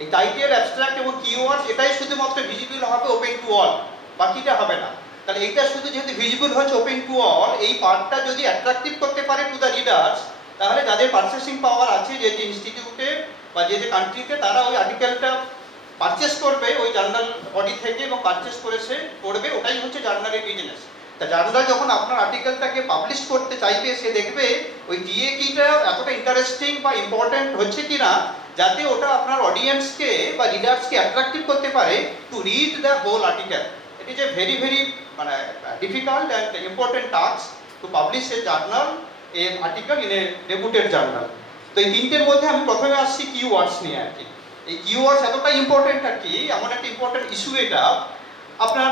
এই টাইটেল, অ্যাবস্ট্রাক্ট এবং কিওয়ার্ডস এটাই শুধুমাত্র ভিজিবল হবে ওপেন টু অল, বাকিটা হবে না। তাহলে এইটা শুধু যেহেতু ভিজিবল হচ্ছে ওপেন টু অল, এই পার্টটা যদি অ্যাট্রাকটিভ করতে পারে টু দ্য রিডার্স, তাহলে যাদের পারচেসিং পাওয়ার আছে, যে যে ইনস্টিটিউটে বা যে যে কান্ট্রিতে, তারা ওই আর্টিকেলটা পারচেস করবে ওই জার্নাল বডি থেকে এবং পারচেস করে সে পড়বে, ওটাই হচ্ছে জার্নালের বিজনেস। তা জার্নাল যখন আপনার আর্টিকেলটাকে পাবলিশ করতে চাইবে, সে দেখবে ওই ডিএ কিটা এতটা ইন্টারেস্টিং বা ইম্পর্টেন্ট হচ্ছে কিনা, যাতে ওটা আপনার অডিয়েন্সকে বা রিডার্সকে অ্যাট্রাক্টিভ করতে পারে to read the whole article. It is a very মানে difficult and important task to publish a journal a article in a reputed journal. তো এই তিনটের মধ্যে আমি প্রথমে আসছি কিওয়ার্ডস নিয়ে আর কি। এই কিওয়ার্ডস এতটাই ইম্পর্টেন্ট আর কি, এমন একটা ইম্পর্টেন্ট ইস্যু এটা। আপনার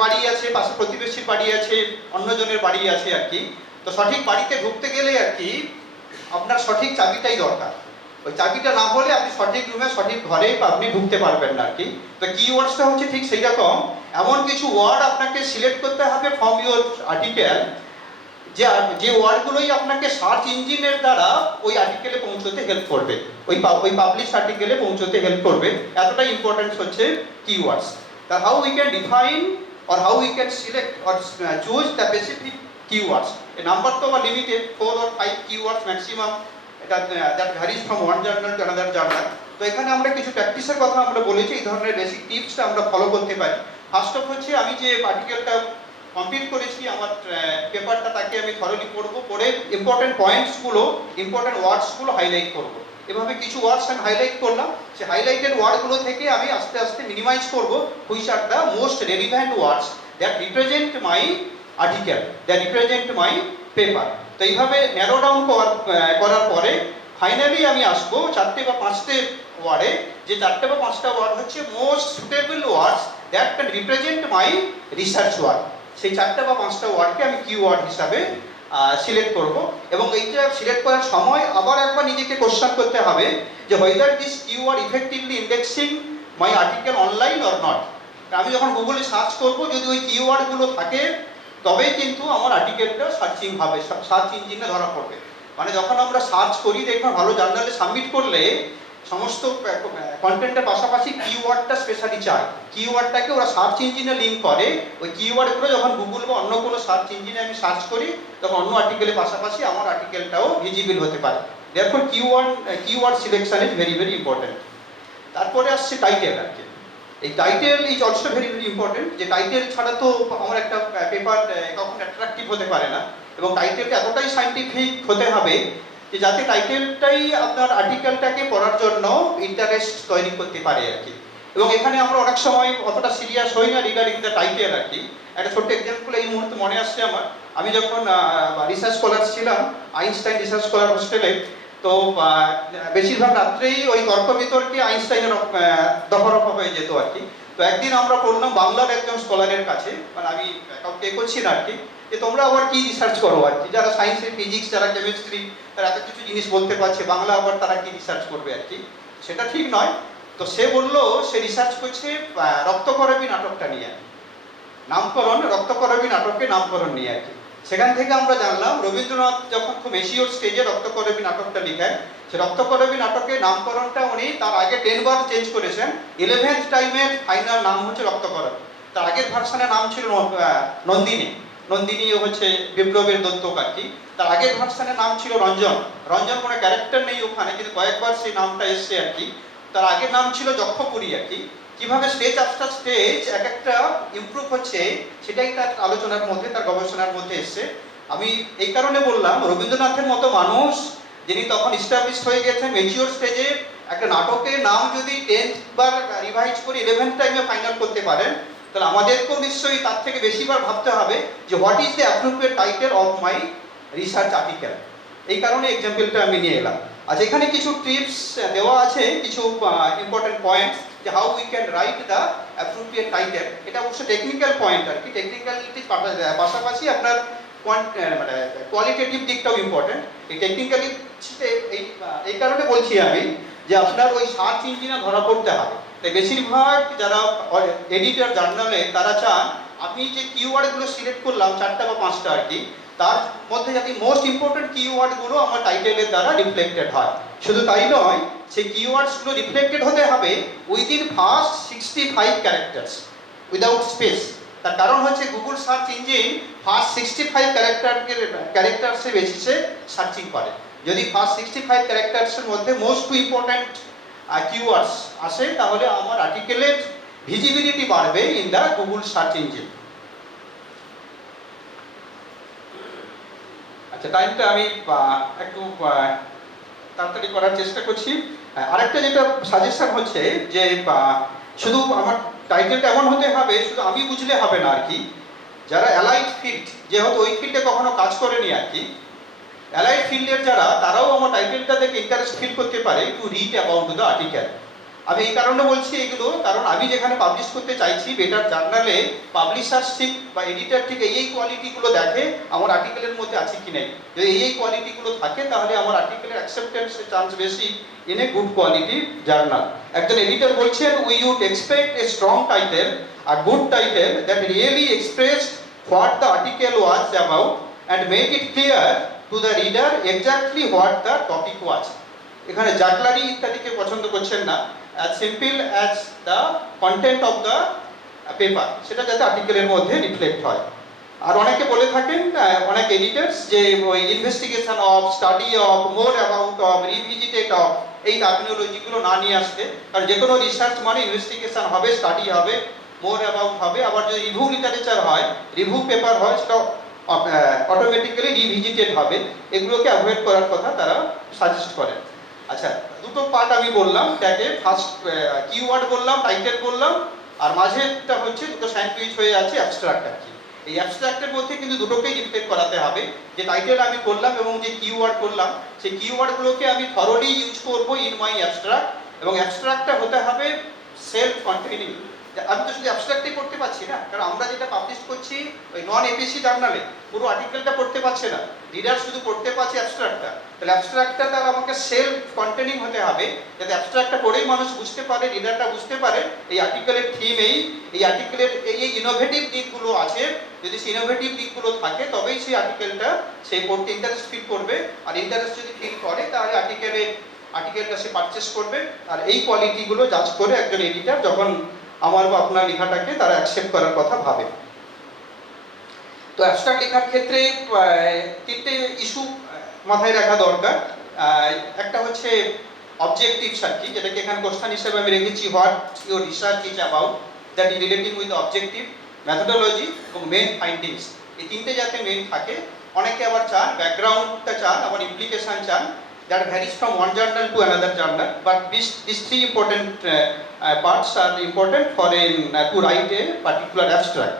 বাড়ি আছে, পাশে প্রতিবেশীর বাড়ি আছে, অন্যজনের বাড়ি আছে আর কি। তো সঠিক বাড়িতে ঢুকতে গেলে আর কি আপনার সঠিক চাবিটাই দরকার। ওই চাবিটা না হলে আপনি সঠিক রুমে সঠিক ঘরে আপনি ঢুকতে পারবেন না আর কি। তো কিওয়ার্ডসটা হচ্ছে ঠিক সেই রকম, এমন কিছু ওয়ার্ড আপনাকে সিলেক্ট করতে হবে ফ্রম ইউর আর্টিকেল, যে ওয়ার্ডগুলোই আপনাকে সার্চ ইঞ্জিনের দ্বারা ওই আর্টিকেলে পৌঁছতে হেল্প করবে, ওই পাবলিশ আর্টিকেলে পৌঁছতে হেল্প করবে। এতটাই ইম্পর্টেন্স হচ্ছে কিওয়ার্ডস। তা how we can define or how we can select or choose the specific keywords. A number to are limited, 4 or 5 keywords maximum, that varies from one journal to another journal. তো এখানে আমরা কিছু প্র্যাকটিসের কথা আমরা বলেছি, এই ধরনের বেসিক টিপসটা আমরা ফলো করতে পারি। ফার্স্ট অফ হচ্ছে আমি যে আর্টিকেলটা কমপ্লিট করেছি আমার পেপারটা, তাকে আমি থরলি পড়বো, পড়ে ইম্পর্টেন্ট পয়েন্টসগুলো, ইম্পর্টেন্ট ওয়ার্ডসগুলো হাইলাইট করবো। এভাবে কিছু ওয়ার্ডস আমি হাইলাইট করলাম, সেই হাইলাইটেড ওয়ার্ডগুলো থেকে আমি আস্তে আস্তে মিনিমাইজ করব which are the most relevant words that represent my article, that represent my paper. তো এইভাবে ন্যারো ডাউন করার পরে ফাইনালি আমি আসবো 4টে বা 5টে ওয়ার্ডে, যে 4টে বা 5টা ওয়ার্ড হচ্ছে most suitable words that can represent my research word. সেই 4টে বা 5টা ওয়ার্ডকে আমি কিওয়ার্ড হিসাবে সিলেক্ট করব। এবং এইটা সিলেক্ট করার সময় আবার একবার নিজেকে কোশ্চেন করতে হবে যে whether this keyword effectively indexing my article online or not. আমি যখন গুগলে সার্চ করব, যদি ওই কিওয়ার্ডগুলো থাকে তবেই কিন্তু আমার আর্টিকেলটা সার্চিং হবে, সার্চ ইঞ্জিনে ধরা পড়বে। মানে যখন আমরা সার্চ করি, দেখুন ভালো জার্নালে সাবমিট করলে সমস্ত কন্টেন্টের পাশাপাশি কিওয়ার্ডটা স্পেশালি চায়। কিওয়ার্ডটাকে ওরা সার্চ ইঞ্জিনে লিঙ্ক করে, ওই কিওয়ার্ডগুলো যখন গুগল বা অন্য কোনো সার্চ ইঞ্জিনে আমি সার্চ করি, তখন অন্য আর্টিকেলের পাশাপাশি আমার আর্টিকেলটাও ভিজিবল হতে পারে। Therefore keyword selection is very important. তারপরে আসছে টাইটেল আর কি। এই title is also very important. যে টাইটেল ছাড়া তো আমার একটা পেপার কখন অ্যাট্রাকটিভ হতে পারে না, এবং টাইটেলটা এতটাই সাইন্টিফিক হতে হবে যে যাতে টাইটেলটাই আপনার আর্টিকেলটাকে পড়ার জন্য ইন্টারেস্ট তৈরি করতে পারে আর কি। এবং এখানে আমরা অনেক সময় অতটা সিরিয়াস হই না রিগার্ডিং দ্য টাইটেল আর কি। একটা ছোট্ট এক্সাম্পল এই মুহূর্তে মনে আসছে আমার। আমি যখন রিসার্চ স্কলার ছিলাম আইনস্টাইন রিসার্চ স্কলার হোস্টেলে, তো বেশিরভাগ রাত্রেই ওই তর্ক বিতর্কে আইনস্টাইনের দফারফা হয়ে যেত আর কি। তো একদিন আমরা পড়লাম বাংলার একজন স্কলারের কাছে, মানে আমি কাউকে করছি না আর কি, যে তোমরা আবার কি রিসার্চ করো আর কি। যারা সায়েন্সের ফিজিক্স, যারা কেমিস্ট্রি, তারা এত কিছু জিনিস বলতে পারছে, বাংলা আবার তারা কি রিসার্চ করবে আর কি, সেটা ঠিক নয়। তো সে বললো সে রিসার্চ করছে রক্তকরবী নাটকটা নিয়ে, নামকরণ, রক্তকরবী নাটককে নামকরণ নিয়ে আর কি। সেখান থেকে আমরা জানলাম রবীন্দ্রনাথ যখন খুব মেচিওর স্টেজে রক্তকরবী নাটকটা লিখেন, সে রক্তকরবী নাটকের নামকরণটা উনি তার আগে 10 বার চেঞ্জ করেছেন। 11th টাইমের ফাইনাল নাম হচ্ছে রক্তকরবী। তার আগের ভার্সনের নাম ছিল নন্দিনী, নন্দিনী হচ্ছে বিপ্লবের দত্তক আর কি। তার আগের ভার্সনের নাম ছিল রঞ্জন, রঞ্জন কোনো ক্যারেক্টার নেই ওখানে, কিন্তু কয়েকবার সেই নামটা এসছে আর কি। তার আগের নাম ছিল যক্ষপুরী আর কি। কিভাবে স্টেজ আফটার স্টেজ এক একটা ইমপ্রুভ হচ্ছে, সেটাই তার আলোচনার মধ্যে, তার গবেষণার মধ্যে এসছে। আমি এই কারণে বললাম, রবীন্দ্রনাথের মতো মানুষ যিনি তখন ইস্টাবলিশড হয়ে গেছেন মেচিওর স্টেজে, একটা নাটকের নাম যদি 10th বার রিভাইজ করে 11th টাইমে ফাইনাল করতে পারেন, তাহলে আমাদেরকেও নিশ্চয়ই তার থেকে বেশিবার ভাবতে হবে যে what is the appropriate title of my research article. এই কারণে এক্সাম্পলটা আমি নিয়ে এলাম। আচ্ছা, এখানে কিছু টিপস দেওয়া আছে, কিছু ইম্পর্টেন্ট পয়েন্টস, যে how we can write the appropriate title. এটা অবশ্য টেকনিক্যাল পয়েন্ট আর কি। টেকনিক্যালিটির পাশাপাশি আপনার মানে কোয়ালিটেটিভ দিকটাও ইম্পর্টেন্ট। এই টেকনিক্যালি এই কারণে বলছি আমি যে আপনার ওই সার্চ ইঞ্জিনে ধরা পড়তে হবে। তাই বেশিরভাগ যারা এডিটর জার্নালে তারা চান আমি যে কিওয়ার্ডগুলো সিলেক্ট করলাম 4টা বা 5টা আর কি, তার মধ্যে যাতে মোস্ট ইম্পর্টেন্ট কিওয়ার্ডগুলো আমার টাইটেলের দ্বারা রিফ্লেক্টেড হয়। শুধু তাই নয়, সেই কিওয়ার্ডসগুলো রিফ্লেক্টেড হতে হবে within first 65 characters, without space. তার কারণ হচ্ছে গুগল সার্চ ইঞ্জিন ফার্স্ট 65 ক্যারেক্টার্সের বেসিসে সার্চিং করে। যদি ফার্স্ট 65 ক্যারেক্টার্সের মধ্যে মোস্ট ইম্পর্টেন্ট কিওয়ার্ডস আসে, তাহলে আমার আর্টিকেলের ভিজিবিলিটি বাড়বে in the Google search engine. আচ্ছা, টাইমটা আমি একটু তাড়াতাড়ি করার চেষ্টা করছি। আরেকটা যেটা সাজেশন হচ্ছে যে শুধু আমার টাইটেলটা এমন হতে হবে শুধু আমি বুঝলে হবে না আর কি, যারা অ্যালাইড ফিল্ড, যেহেতু ওই ফিল্ডে কখনো কাজ করেনি আর কি, অ্যালাইড ফিল্ডের যারা, তারাও আমার টাইটেলটা দেখে ইন্টারেস্ট ফিল করতে পারে to read about the article. আমি এই কারণে বলছি এগুলো, কারণ আমি যেখানে পাবলিশ করতে চাইছি বেটার জার্নালে পাবলিশার ঠিক বা এডিটর ঠিক এই কোয়ালিটিগুলো দেখে আমার আর্টিকেলের মধ্যে আছে কি নেই। যদি এই কোয়ালিটিগুলো থাকে তাহলে আমার আর্টিকেলের অ্যাকসেপ্টেন্সের চান্স বেশি in a good quality journal. একজন এডিটর বলছেন we would expect a strong title, a good title that really expressed what the article was about and make it clear to the reader exactly what the topic was. এখানে jugglery ইত্যাদিকে পছন্দ করছেন না, as simple as the content of the paper, সেটা যাতে আর্টিকেলের মধ্যে reflect হয়। আর অনেকে বলে থাকেন, অনেক এডিটর্স, যে ওই investigation of, study of, more about of, revisited of, এই টার্মিনোলজিগুলো না নিয়ে আসতে, কারণ যে কোনো রিসার্চ মানে ইনভেস্টিগেশন হবে, স্টাডি হবে, মোর অ্যাবাউট হবে, আবার যদি রিভিউ লিটারেচার হয়, রিভিউ পেপার হয়, সেটা অটোমেটিক্যালি রিভিজিটেড হবে। এগুলোকে অ্যাভয়েড করার কথা তারা সাজেস্ট করেন। আচ্ছা, দুটো পার্ট আমি বললাম ট্যাগে, ফার্স্ট কিওয়ার্ড বললাম, টাইটেল বললাম, আর মাঝেটা হচ্ছে দুটো স্যান্ডউইচ হয়ে আছে অ্যাবস্ট্রাক্ট আর কি। এই অ্যাবস্ট্রাক্টের মধ্যে কিন্তু দুটোকেই রিফ্লেক্ট করাতে হবে, যে টাইটেল আমি করলাম এবং যে কিওয়ার্ড করলাম সেই কিওয়ার্ডগুলোকে আমি থরলি ইউজ করব ইন মাই অ্যাবস্ট্রাক্ট, এবং অ্যাবস্ট্রাক্টটা হতে হবে সেলফ কন্টেইনিং। আমি তো শুধু অ্যাবস্ট্রাক্টই করতে পারছি না, কারণ আমরা যেটা পাবলিশ করছি ওই নন এপিসি জার্নালে পুরো আর্টিকেলটা পড়তে পারছে না, রিডার শুধু পড়তে পারছে অ্যাবস্ট্রাক্টটা। তাহলে অ্যাবস্ট্রাক্টটা তার আমাকে সেলফ কন্টেইনিং হতে হবে, যাতে অ্যাবস্ট্রাক্টটা পড়েই মানুষ বুঝতে পারে, রিডারটা বুঝতে পারে এই আর্টিকেলের থিম, এই আর্টিকেলের এই ইনোভেটিভ দিকগুলো আছে। যদি সেই ইনোভেটিভ দিকগুলো থাকে তবেই সেই আর্টিকেলটা সেই পড়তে ইন্টারেস্ট ফিল করবে, আর ইন্টারেস্ট যদি ফিল করে তাহলে আর্টিকেলটা সে পারচেস করবে। আর এই কোয়ালিটিগুলো জাজ করে একজন এডিটর যখন আমার বা আপনার লেখাটাকে তারা অ্যাকসেপ্ট করার কথা ভাবে। তো অ্যাবস্ট্রাক্ট লেখার ক্ষেত্রে তিনটে ইস্যু মাথায় রাখা দরকার। একটা হচ্ছে অবজেক্টিভস আর কি, যেটাকে এখানে কোশ্চেন হিসেবে আমি রেখেছি, what your research is about, that is relating with objective, methodology এবং মেন ফাইন্ডিংস। এই তিনটে যাতে মেন থাকে। অনেকে আবার চান ব্যাকগ্রাউন্ডটা চান, আবার ইমপ্লিকেশন চান, that varies from one journal to another journal, but these three important parts are important for to write a particular abstract.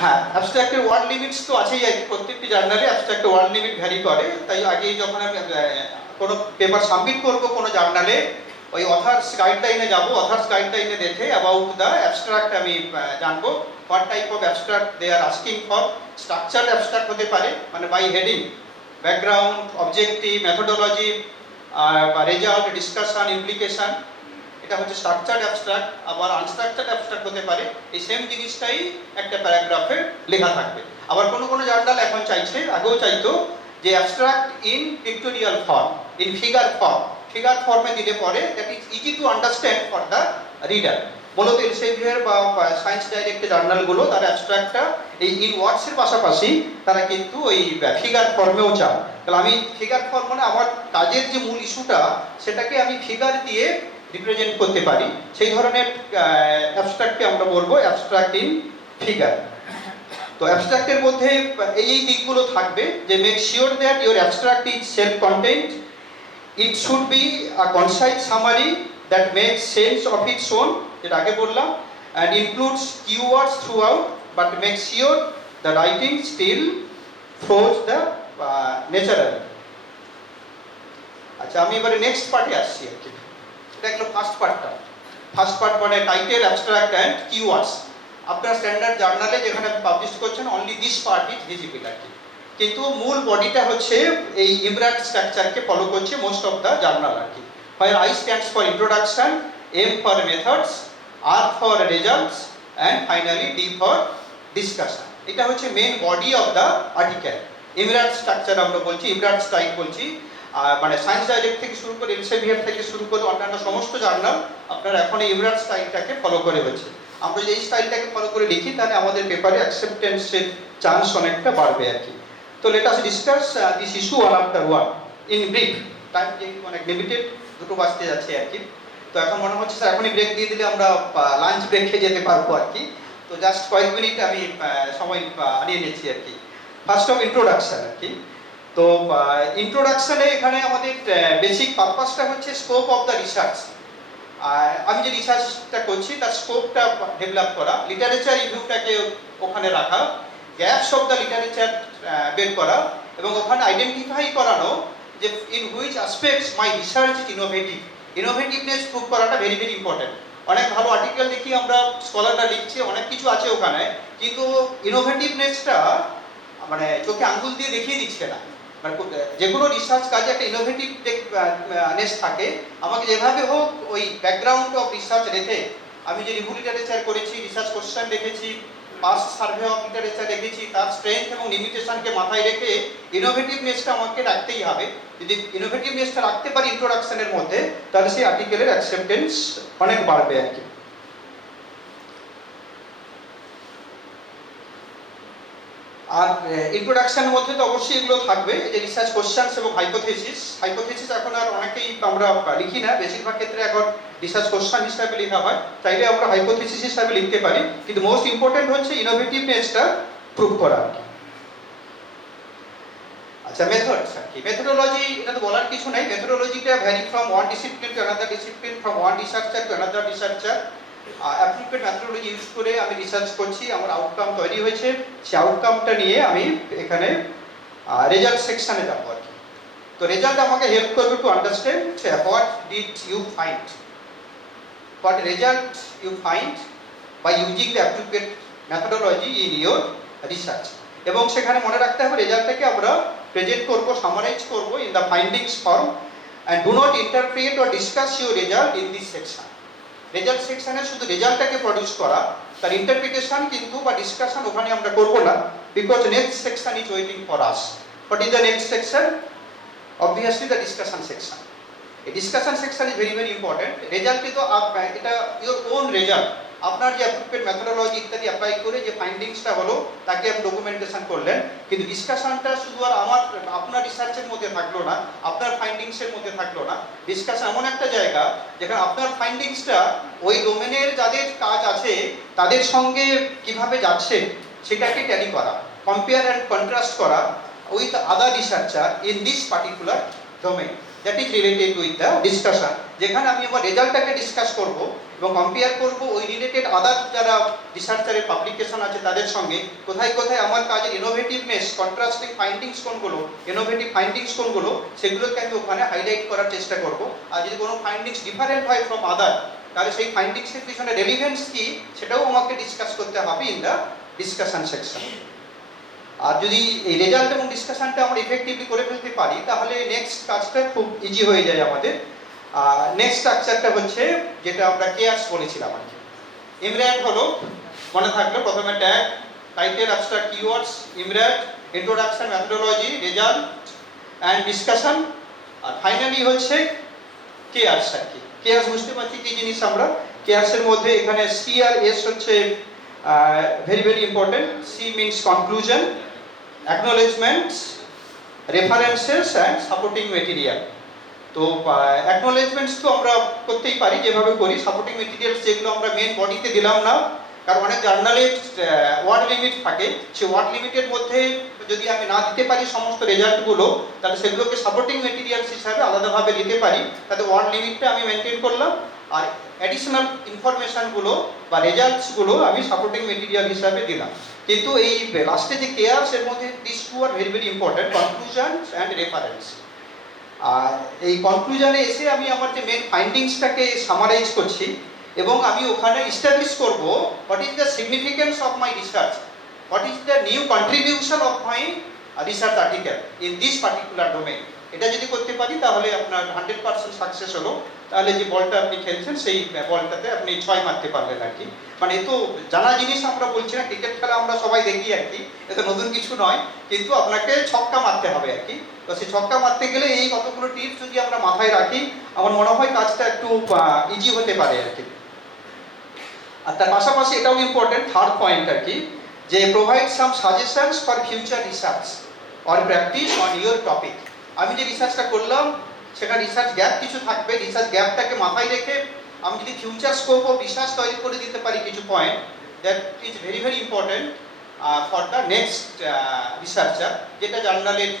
হ্যাঁ, অ্যাবস্ট্রাক্টের ওয়ার্ড লিমিটস তো আছেই, প্রত্যেকটি জার্নালে অ্যাবস্ট্রাক্টের ওয়ার্ড লিমিট ভ্যারি করে। তাই আগে যখন আমি কোনো পেপার সাবমিট করব কোনো জার্নালে, ওই অথার্স গাইডলাইনে যাব, অথার্স গাইডলাইনে দেখে অ্যাবাউট দ্য অ্যাবস্ট্রাক্ট আমি জানবো, what type of abstract they are asking for. Structured abstract হতে পারে, মানে by heading, background, objective, methodology, result, discussion, implication, এটা হচ্ছে স্ট্রাকচার্ড অ্যাবস্ট্রাক্ট। আবার আনস্ট্রাকচার্ড অ্যাবস্ট্রাক্ট হতে পারে, এই সেম জিনিসটাই একটা প্যারাগ্রাফে লেখা থাকবে। আবার কোনো জার্নাল এখন চাইছে, আগেও চাইতো, যে abstract in pictorial form, in figure form, figure ফর্মে দিলে পরে that is easy to understand for the reader. মূলত এলসেভিয়ার বা সায়েন্স ডাইরেক্টের জার্নালগুলো তারা অ্যাবস্ট্রাক্টটা এই ইন ওয়ার্ডসের পাশাপাশি তারা কিন্তু ওই ফিগার ফর্মেও চান। তাহলে আমি ফিগার ফর্ম মানে আমার কাজের যে মূল ইস্যুটা সেটাকে আমি ফিগার দিয়ে রিপ্রেজেন্ট করতে পারি, সেই ধরনের অ্যাবস্ট্রাক্টকে আমরা বলবো অ্যাবস্ট্রাক্ট ইন ফিগার। তো অ্যাবস্ট্রাক্টের মধ্যে এই দিকগুলো থাকবে, যে make sure that your abstract is self content, it should be a concise summary that makes sense of its own, যেটা আগে বললাম, and includes keywords throughout, but make sure the writing still flows the natural. আচ্ছা, আমি এবারে next পার্টে আসছি আর কি। এটা হলো ফার্স্ট পার্টটা। ফার্স্ট পার্ট মানে টাইটেল, অ্যাবস্ট্রাক্ট অ্যান্ড কিওয়ার্ডস। আপনার স্ট্যান্ডার্ড জার্নালে যেখানে পাবলিশ করছেন only this part is visible আর কি, কিন্তু মূল বডিটা হচ্ছে এই ইমরাট স্ট্রাকচারকে ফলো করছে মোস্ট অফ দ্য জার্নাল আর কি। where I stands for introduction, M for methods, R for results, and finally D for discussion. এটা হচ্ছে main body of the article. IMRAD structure আমরা বলছি, ইমরাট স্টাইল বলছি, মানে সায়েন্স ডাইরেক্ট থেকে শুরু করে এলসেভিয়ার থেকে শুরু করে অন্যান্য সমস্ত জার্নাল আপনার এখন এই ইমরাট স্টাইলটাকে ফলো করে হচ্ছে। আমরা যদি এই স্টাইলটাকে ফলো করে লিখি তাহলে আমাদের পেপারে অ্যাকসেপ্টেন্সের চান্স অনেকটা বাড়বে আর কি। তো let us discuss this issue one after one in brief. Time যেহেতু অনেক লিমিটেড, 2টো বাজতে যাচ্ছে আর কি। তো এখন মনে হচ্ছে স্যার এখনই ব্রেক দিয়ে দিলে আমরা লাঞ্চ ব্রেক খেয়ে যেতে পারবো আর কি। তো জাস্ট কয়েক মিনিট আমি সময় নিয়ে নিচ্ছি আর কি। ফার্স্ট অফ ইন্ট্রোডাকশন আর কি। তো ইন্ট্রোডাকশনে এখানে আমাদের বেসিক পারপাসটা হচ্ছে স্কোপ অফ দ্য রিসার্চ। আমি যে রিসার্চটা করছি তার স্কোপটা ডেভেলপ করা, লিটারেচার রিভিউটাকে ওখানে রাখা, গ্যাপস অফ দ্য লিটারেচার বের করা, এবং ওখানে আইডেন্টিফাই করানো যে in which aspects my research is innovative. Innovativeness prove করাটা ভেরি ভেরি ইম্পর্টেন্ট। অনেক ভালো আর্টিকেল দেখি আমরা, স্কলাররা লিখছে, অনেক কিছু আছে ওখানে, কিন্তু ইনোভেটিভনেসটা মানে চোখে আঙ্গুল দিয়ে দেখিয়ে দিচ্ছে না। মানে যে কোনো রিসার্চ কাজে একটা ইনোভেটিভনেস থাকে। আমাকে যেভাবে হোক ওই ব্যাকগ্রাউন্ড অফ রিসার্চ রেখে, আমি যে রিভিউ লিটারেচার করেছি, রিসার্চ কোশ্চেন দেখেছি, পাস্ট সার্ভে অফ লিটারেচার দেখেছি, তার স্ট্রেংথ এবং লিমিটেশনকে মাথায় রেখে ইনোভেটিভনেসটা আমাকে রাখতেই হবে। যদি ইনোভেটিভনেসটা রাখতে পারি ইন্ট্রোডাকশনের মধ্যে, তাহলে সেই আর্টিকেলের অ্যাকসেপ্টেন্স অনেক বাড়বে আর কি। আর ইন্ট্রোডাকশনের মধ্যে তো অবশ্যই এগুলো থাকবে, যে রিসার্চ কোশ্চেন্স এবং হাইপোথেসিস। হাইপোথেসিস এখন আর অনেকেই আমরা লিখি না, বেশিরভাগ ক্ষেত্রে এখন রিসার্চ কোশ্চেন হিসাবে লেখা হয়, চাইলে আমরা হাইপোথেসিস হিসাবে লিখতে পারি, কিন্তু মোস্ট ইম্পর্টেন্ট হচ্ছে ইনোভেটিভনেসটা প্রুভ করা। আচ্ছা, মেথডস আর কি। মেথোডোলজি, এটা তো বলার কিছু নাই। মেথোডোলজিটা vary from one discipline to another discipline, from one researcher to another researcher. Applied methodology use করে আমি রিসার্চ করছি, আমার আউটকাম তৈরি হয়েছে, সেই আউটকামটা নিয়ে আমি এখানে রেজাল্ট সেকশনে যাবো আর কি। তো রেজাল্ট আমাকে হেল্প করবে to understand what did you find, what result you find by using the applied methodology in your research. এবং সেখানে মনে রাখতে হবে রেজাল্টটাকে আমরা প্রেজেন্ট করবো, সামারাইজ করবো in the findings form, and do not interpret or discuss your result in this section. Result সেকশনে শুধু রেজাল্টটাকে প্রডিউস করা, তার ইন্টারপ্রিটেশন কিন্তু বা ডিসকাশন ওখানে আমরা করবো না, because next section is waiting for us. What is the next section? Obviously the discussion section. এই discussion section is very very important. রেজাল্টে তো এটা ইউর ওন রেজাল্ট, আপনার যে অ্যাপ্রোপ্রিয়েট মেথোডোলজি ইত্যাদি অ্যাপ্লাই করে যে ফাইন্ডিংসটা হলো তাকে আপনি ডকুমেন্টেশন করলেন, কিন্তু ডিসকাশনটা শুধু আর আপনার রিসার্চের মধ্যে থাকলো না, আপনার ফাইন্ডিংসের মধ্যে থাকলো না। ডিসকাশন এমন একটা জায়গা যেখানে আপনার ফাইন্ডিংসটা ওই ডোমেনের যাদের কাজ আছে তাদের সঙ্গে কিভাবে যাচ্ছে সেটাকে ট্যালি করা, কম্পেয়ার অ্যান্ড কন্ট্রাস্ট করা with other researcher in this particular domain, that is related with the discussion. যেখানে আমি আমার রেজাল্টটাকে ডিসকাস করব এবং কম্পেয়ার করব ওই রিলেটেড আদার যারা রিসার্চারের পাবলিকেশন আছে তাদের সঙ্গে, কোথায় কোথায় আমার কাজের ইনোভেটিভনেস, কন্ট্রাস্টিং ফাইন্ডিংস কোনগুলো, ইনোভেটিভ ফাইন্ডিংস কোনগুলো, সেগুলোকে আমি ওখানে হাইলাইট করার চেষ্টা করব। আর যদি কোনো ফাইন্ডিংস ডিফারেন্ট হয় ফ্রম আদার, তাহলে সেই ফাইন্ডিংসের পিছনে রেলিভেন্স কি সেটাও আমাকে ডিসকাস করতে হবে ইন দ্য ডিসকাশন সেকশন। আর যদি এই রেজাল্ট এবং ডিসকাশনটা আমরা ইফেক্টিভলি করে ফেলতে পারি, তাহলে নেক্সট কাজটা খুব ইজি হয়ে যায় আমাদের। নেক্সট স্ট্রাকচারটা হচ্ছে যেটা আমরা কেয়ার্স বলেছিলাম আর কি। ইমর্যাট হলো, মনে থাকলো, প্রথমে tag, title, abstract, keywords, IMRAD, introduction, methodology, result and discussion, আর ফাইনালি হচ্ছে কেয়ার্স আর কি। কেয়ার্স বুঝতে পারছি কি জিনিস আমরা। কেয়ার্সের মধ্যে এখানে সি আর এস হচ্ছে very very important. C means conclusion, acknowledgements, references and supporting material. তো অ্যাকনোলেজমেন্টস তো আমরা করতেই পারি যেভাবে করি, সাপোর্টিং মেটেরিয়ালস যেগুলো আমরা মেন বডিতে দিলাম না, কারণ অনেক জার্নালের ওয়ার্ড লিমিট থাকে, সেই ওয়ার্ড লিমিটের মধ্যে যদি আমি না দিতে পারি সমস্ত রেজাল্টগুলো, তাহলে সেগুলোকে সাপোর্টিং মেটেরিয়ালস হিসাবে আলাদাভাবে দিতে পারি, তাতে ওয়ার্ড লিমিটটা আমি মেনটেন করলাম, আর অ্যাডিশনাল ইনফরমেশনগুলো বা রেজাল্টসগুলো আমি সাপোর্টিং মেটেরিয়াল হিসাবে দিলাম। কিন্তু এই লাস্টে যে কেয়ার্স, এর মধ্যে this two are very very important, conclusion and reference. আর এই কনক্লুশনে এসে আমি আমার যে মেন ফাইন্ডিংসটাকে সামারাইজ করছি এবং আমি ওখানে ইস্টাবলিশ করব what is the significance of my research, what is the new contribution of my research article in this particular domain. এটা যদি করতে পারি তাহলে আপনার 100% সাকসেস হলো। তাহলে যে বলটা আপনি খেলছেন সেই বলটাতে আপনি 6 মারতে পারলেন আর কি। মানে এ তো জানা জিনিস আমরা বলছি না, ক্রিকেট খেলা আমরা সবাই দেখি আর কি, এটা নতুন কিছু নয়, কিন্তু আপনাকে ছক্কা মারতে হবে আর কি। তো সেই ছক্কা মারতে গেলে এই কতগুলো টিপস যদি আমরা মাথায় রাখি, আমার মনে হয় কাজটা একটু ইজি হতে পারে আর কি। আর তার পাশাপাশি এটাও ইম্পর্টেন্ট, থার্ড পয়েন্ট আর কি, যে provide some suggestions for future research or practice on your topic. আমি যে রিসার্চটা করলাম সেখানে রিসার্চ গ্যাপ কিছু থাকবে, রিসার্চ গ্যাপটাকে মাথায় রেখে আমি যদি ফিউচার স্কোপ অফ রিসার্চ তৈরি করে দিতে পারি কিছু point, that is very very important. For the next researcher, যেটা জার্নালের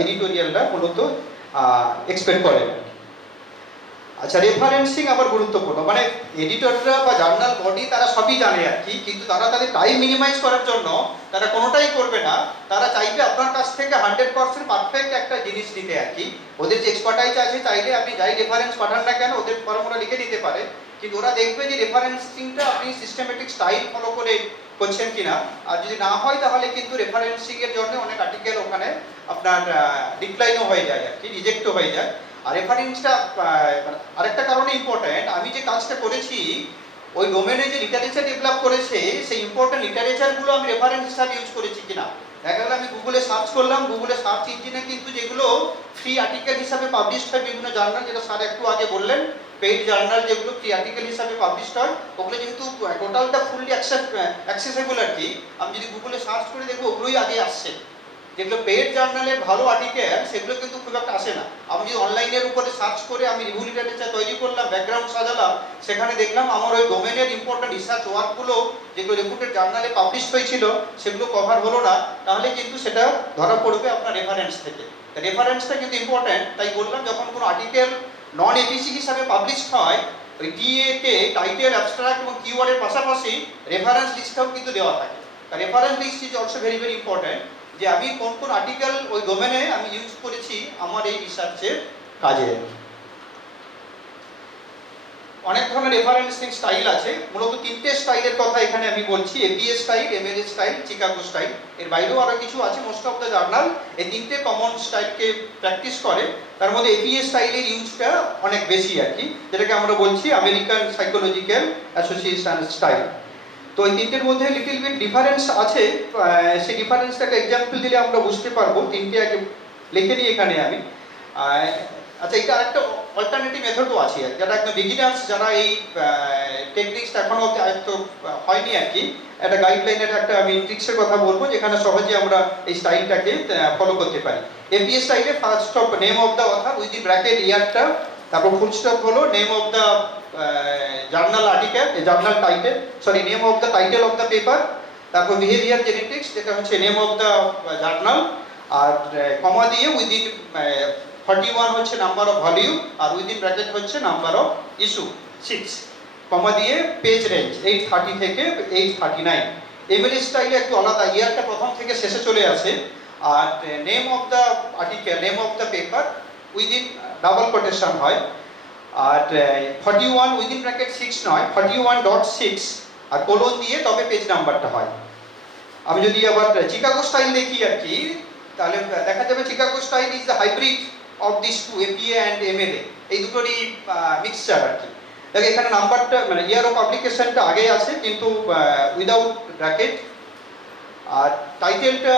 এডিটোরিয়ালরা মূলত এক্সপেক্ট করেন। আচ্ছা, রেফারেন্সিং আবার গুরুত্বপূর্ণ, মানে এডিটররা বা জার্নাল বডি তারা সবই জানে আর কি, কিন্তু তারা তাদের টাইম মিনিমাইজ করার জন্য তারা কোনোটাই করবে না। তারা চাইবে আপনার কাছ থেকে 100% পারফেক্ট একটা জিনিস নিতে আর কি। ওদের যে এক্সপার্টাইজ আছে, চাইলে আপনি যাই রেফারেন্স পাঠান না কেন ওদের ফর্মুলা লিখে নিতে পারে, কিন্তু ওরা দেখবে যে রেফারেন্সিংটা আপনি সিস্টেমেটিক স্টাইল ফলো করে করছেন কিনা। আর যদি না হয় তাহলে কিন্তু রেফারেন্সিং এর জন্য অনেক আর্টিকেল ওখানে আপনার ডিক্লাইনও হয়ে যায় আর কি, রিজেক্টও হয়ে যায়। আর রেফারেন্সটা আরেকটা কারণে ইম্পর্টেন্ট, আমি যে কাজটা করেছি ওই ডোমেনে যে লিটারেচার ডেভেলপ করেছে সেই ইম্পর্টেন্ট লিটারেচারগুলো আমি রেফারেন্স হিসাবে ইউজ করেছি কিনা। দেখা গেল আমি গুগলে সার্চ করলাম, গুগলে সার্চ ইঞ্জিনে কিন্তু যেগুলো ফ্রি আর্টিকেল হিসাবে পাবলিশ হয় বিভিন্ন জার্নাল, যেটা স্যার একটু আগে বললেন, পেইড জার্নাল যেগুলো ফ্রি আর্টিকেল হিসাবে পাবলিশ হয়, ওগুলো যেহেতু টোটালটা ফুললি অ্যাক্সেসেবল আর কি, আমি যদি গুগলে সার্চ করে দেখবো ওগুলোই আগে আসছে। যেগুলো পেইড জার্নালের ভালো আর্টিকেল সেগুলো কিন্তু খুব একটা আসে না। আমি যদি অনলাইনের উপরে সার্চ করে আমি রিভিউ লিটারেচার তৈরি করলাম, ব্যাকগ্রাউন্ড সাজালাম, সেখানে দেখলাম আমার ওই ডোমেনের ইম্পর্টেন্ট রিসার্চ ওয়ার্কগুলো যেগুলো রেপুটেড জার্নালে পাবলিশ হয়েছিল সেগুলো কভার হলো না, তাহলে কিন্তু সেটা ধরা পড়বে আপনার রেফারেন্স থেকে। রেফারেন্সটা কিন্তু ইম্পর্টেন্ট, তাই বললাম যখন কোনো আর্টিকেল নন এপিসি হিসাবে পাবলিশ হয়, ওই টিএ কে টাইটেল, অ্যাবস্ট্রাক্ট এবং কিওয়ার্ডের পাশাপাশি রেফারেন্স লিস্টটাও কিন্তু দেওয়া থাকে। Reference list is also very very important, যে আমি কোন কোন আর্টিকেল ওই ডোমেনে আমি ইউজ করেছি আমার এই রিসার্চের কাজে। অনেক ধরনের রেফারেন্সিং স্টাইল আছে, মূলত 3টে স্টাইলের কথা এখানে আমি বলছি, APA style, MLA style, Chicago style. এর বাইরেও আরো কিছু আছে, মোস্ট অফ দ্য জার্নাল এই 3টে কমন স্টাইলকে প্র্যাকটিস করে। তার মধ্যে এপিএ স্টাইলের ইউজটা অনেক বেশি আর কি, যেটাকে আমরা বলছি আমেরিকান সাইকোলজিক্যাল অ্যাসোসিয়েশন স্টাইল। তো এই 3টের মধ্যে লিটল বিট ডিফারেন্স আছে, সেই ডিফারেন্সটাকে এক্সাম্পল দিলে আমরা বুঝতে পারবো। 3টে আগে লিখে নিই এখানে আমি। আচ্ছা, এটা আরেকটা অল্টারনেটিভ মেথডও আছে, যেটা একদম বিগিনার্স যারা এই টেকনিক্সটা এখনো আয়ত্ত হয়নি আর কি, একটা গাইডলাইনের একটা আমি ট্রিক্সের কথা বলবো, যেখানে সহজে আমরা এই স্টাইলটাকে ফলো করতে পারি। এপিএ স্টাইলে first of name of the author with the bracket ইয়ারটা, তারপর ফুল স্টপ হলো name of the journal article, journal title, sorry name of the title of the paper, তারপর বিহেভিয়ার জেনেটিক্স যেটা হচ্ছে নেম অফ দ্য জার্নাল, আর comma দিয়ে within 41 হচ্ছে number of volume, আর উইদিন ব্র্যাকেট হচ্ছে নাম্বার অফ ইস্যু 6, কমা দিয়ে page range 830 থেকে 839। এমএলএ স্টাইলে একটু আলাদা, ইয়ারটা প্রথম থেকে শেষে চলে আসে, আর name of the article, name of the paper within double quotation হয়, আর 41 উইদিন ব্র্যাকেট 6 নয় 41.6 আর কোলন দিয়ে তবে পেজ নাম্বারটা হয়। আমি যদি আবার চিকাগো স্টাইল দেখি আর কি, তাহলে দেখা যাবে Chicago style is the hybrid of this two, APA and MLA, এই দুটোরই মিক্সচার আর কি। দেখো এখানে নাম্বারটা মানে ইয়ার অফ পাবলিকেশনটা আগে আছে কিন্তু উইদাউট ব্র্যাকেট, আর টাইটেলটা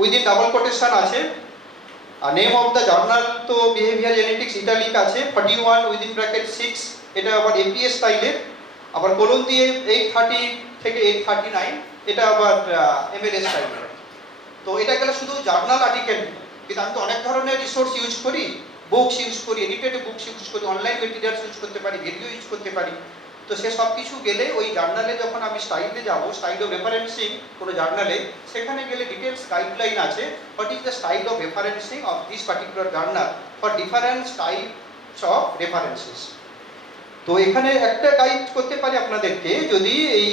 উইদিন ডাবল কোটেশন আছে, আর নেম অফ দ্য জার্নাল তো বিহেভিয়ার জেনেটিক্স ইটালিক আছে 41 উইদিন ব্র্যাকেট 6, এটা আবার এপিএ স্টাইলের, আবার কোলন দিয়ে 830 থেকে 839, এটা আবার এমএলএ স্টাইলের। তো এটা গেলে শুধু জার্নাল আর্টিকেল, কিন্তু আমি তো অনেক ধরনের রিসোর্স ইউজ করি, বুকস ইউজ করি, এডিটেড বুকস ইউজ করি, অনলাইন মেটেরিয়ালস ইউজ করতে পারি, ভিডিও ইউজ করতে পারি। তো সে সব কিছু গেলে ওই জার্নালে যখন আমি স্টাইলে যাব, স্টাইল অফ রেফারেন্সিং কোনো জার্নালে, সেখানে গেলে ডিটেলস গাইডলাইন আছে, what is the style of referencing of this particular journal for different types of references. তো এখানে একটা গাইড করতে পারি আপনাদেরকে, যদি এই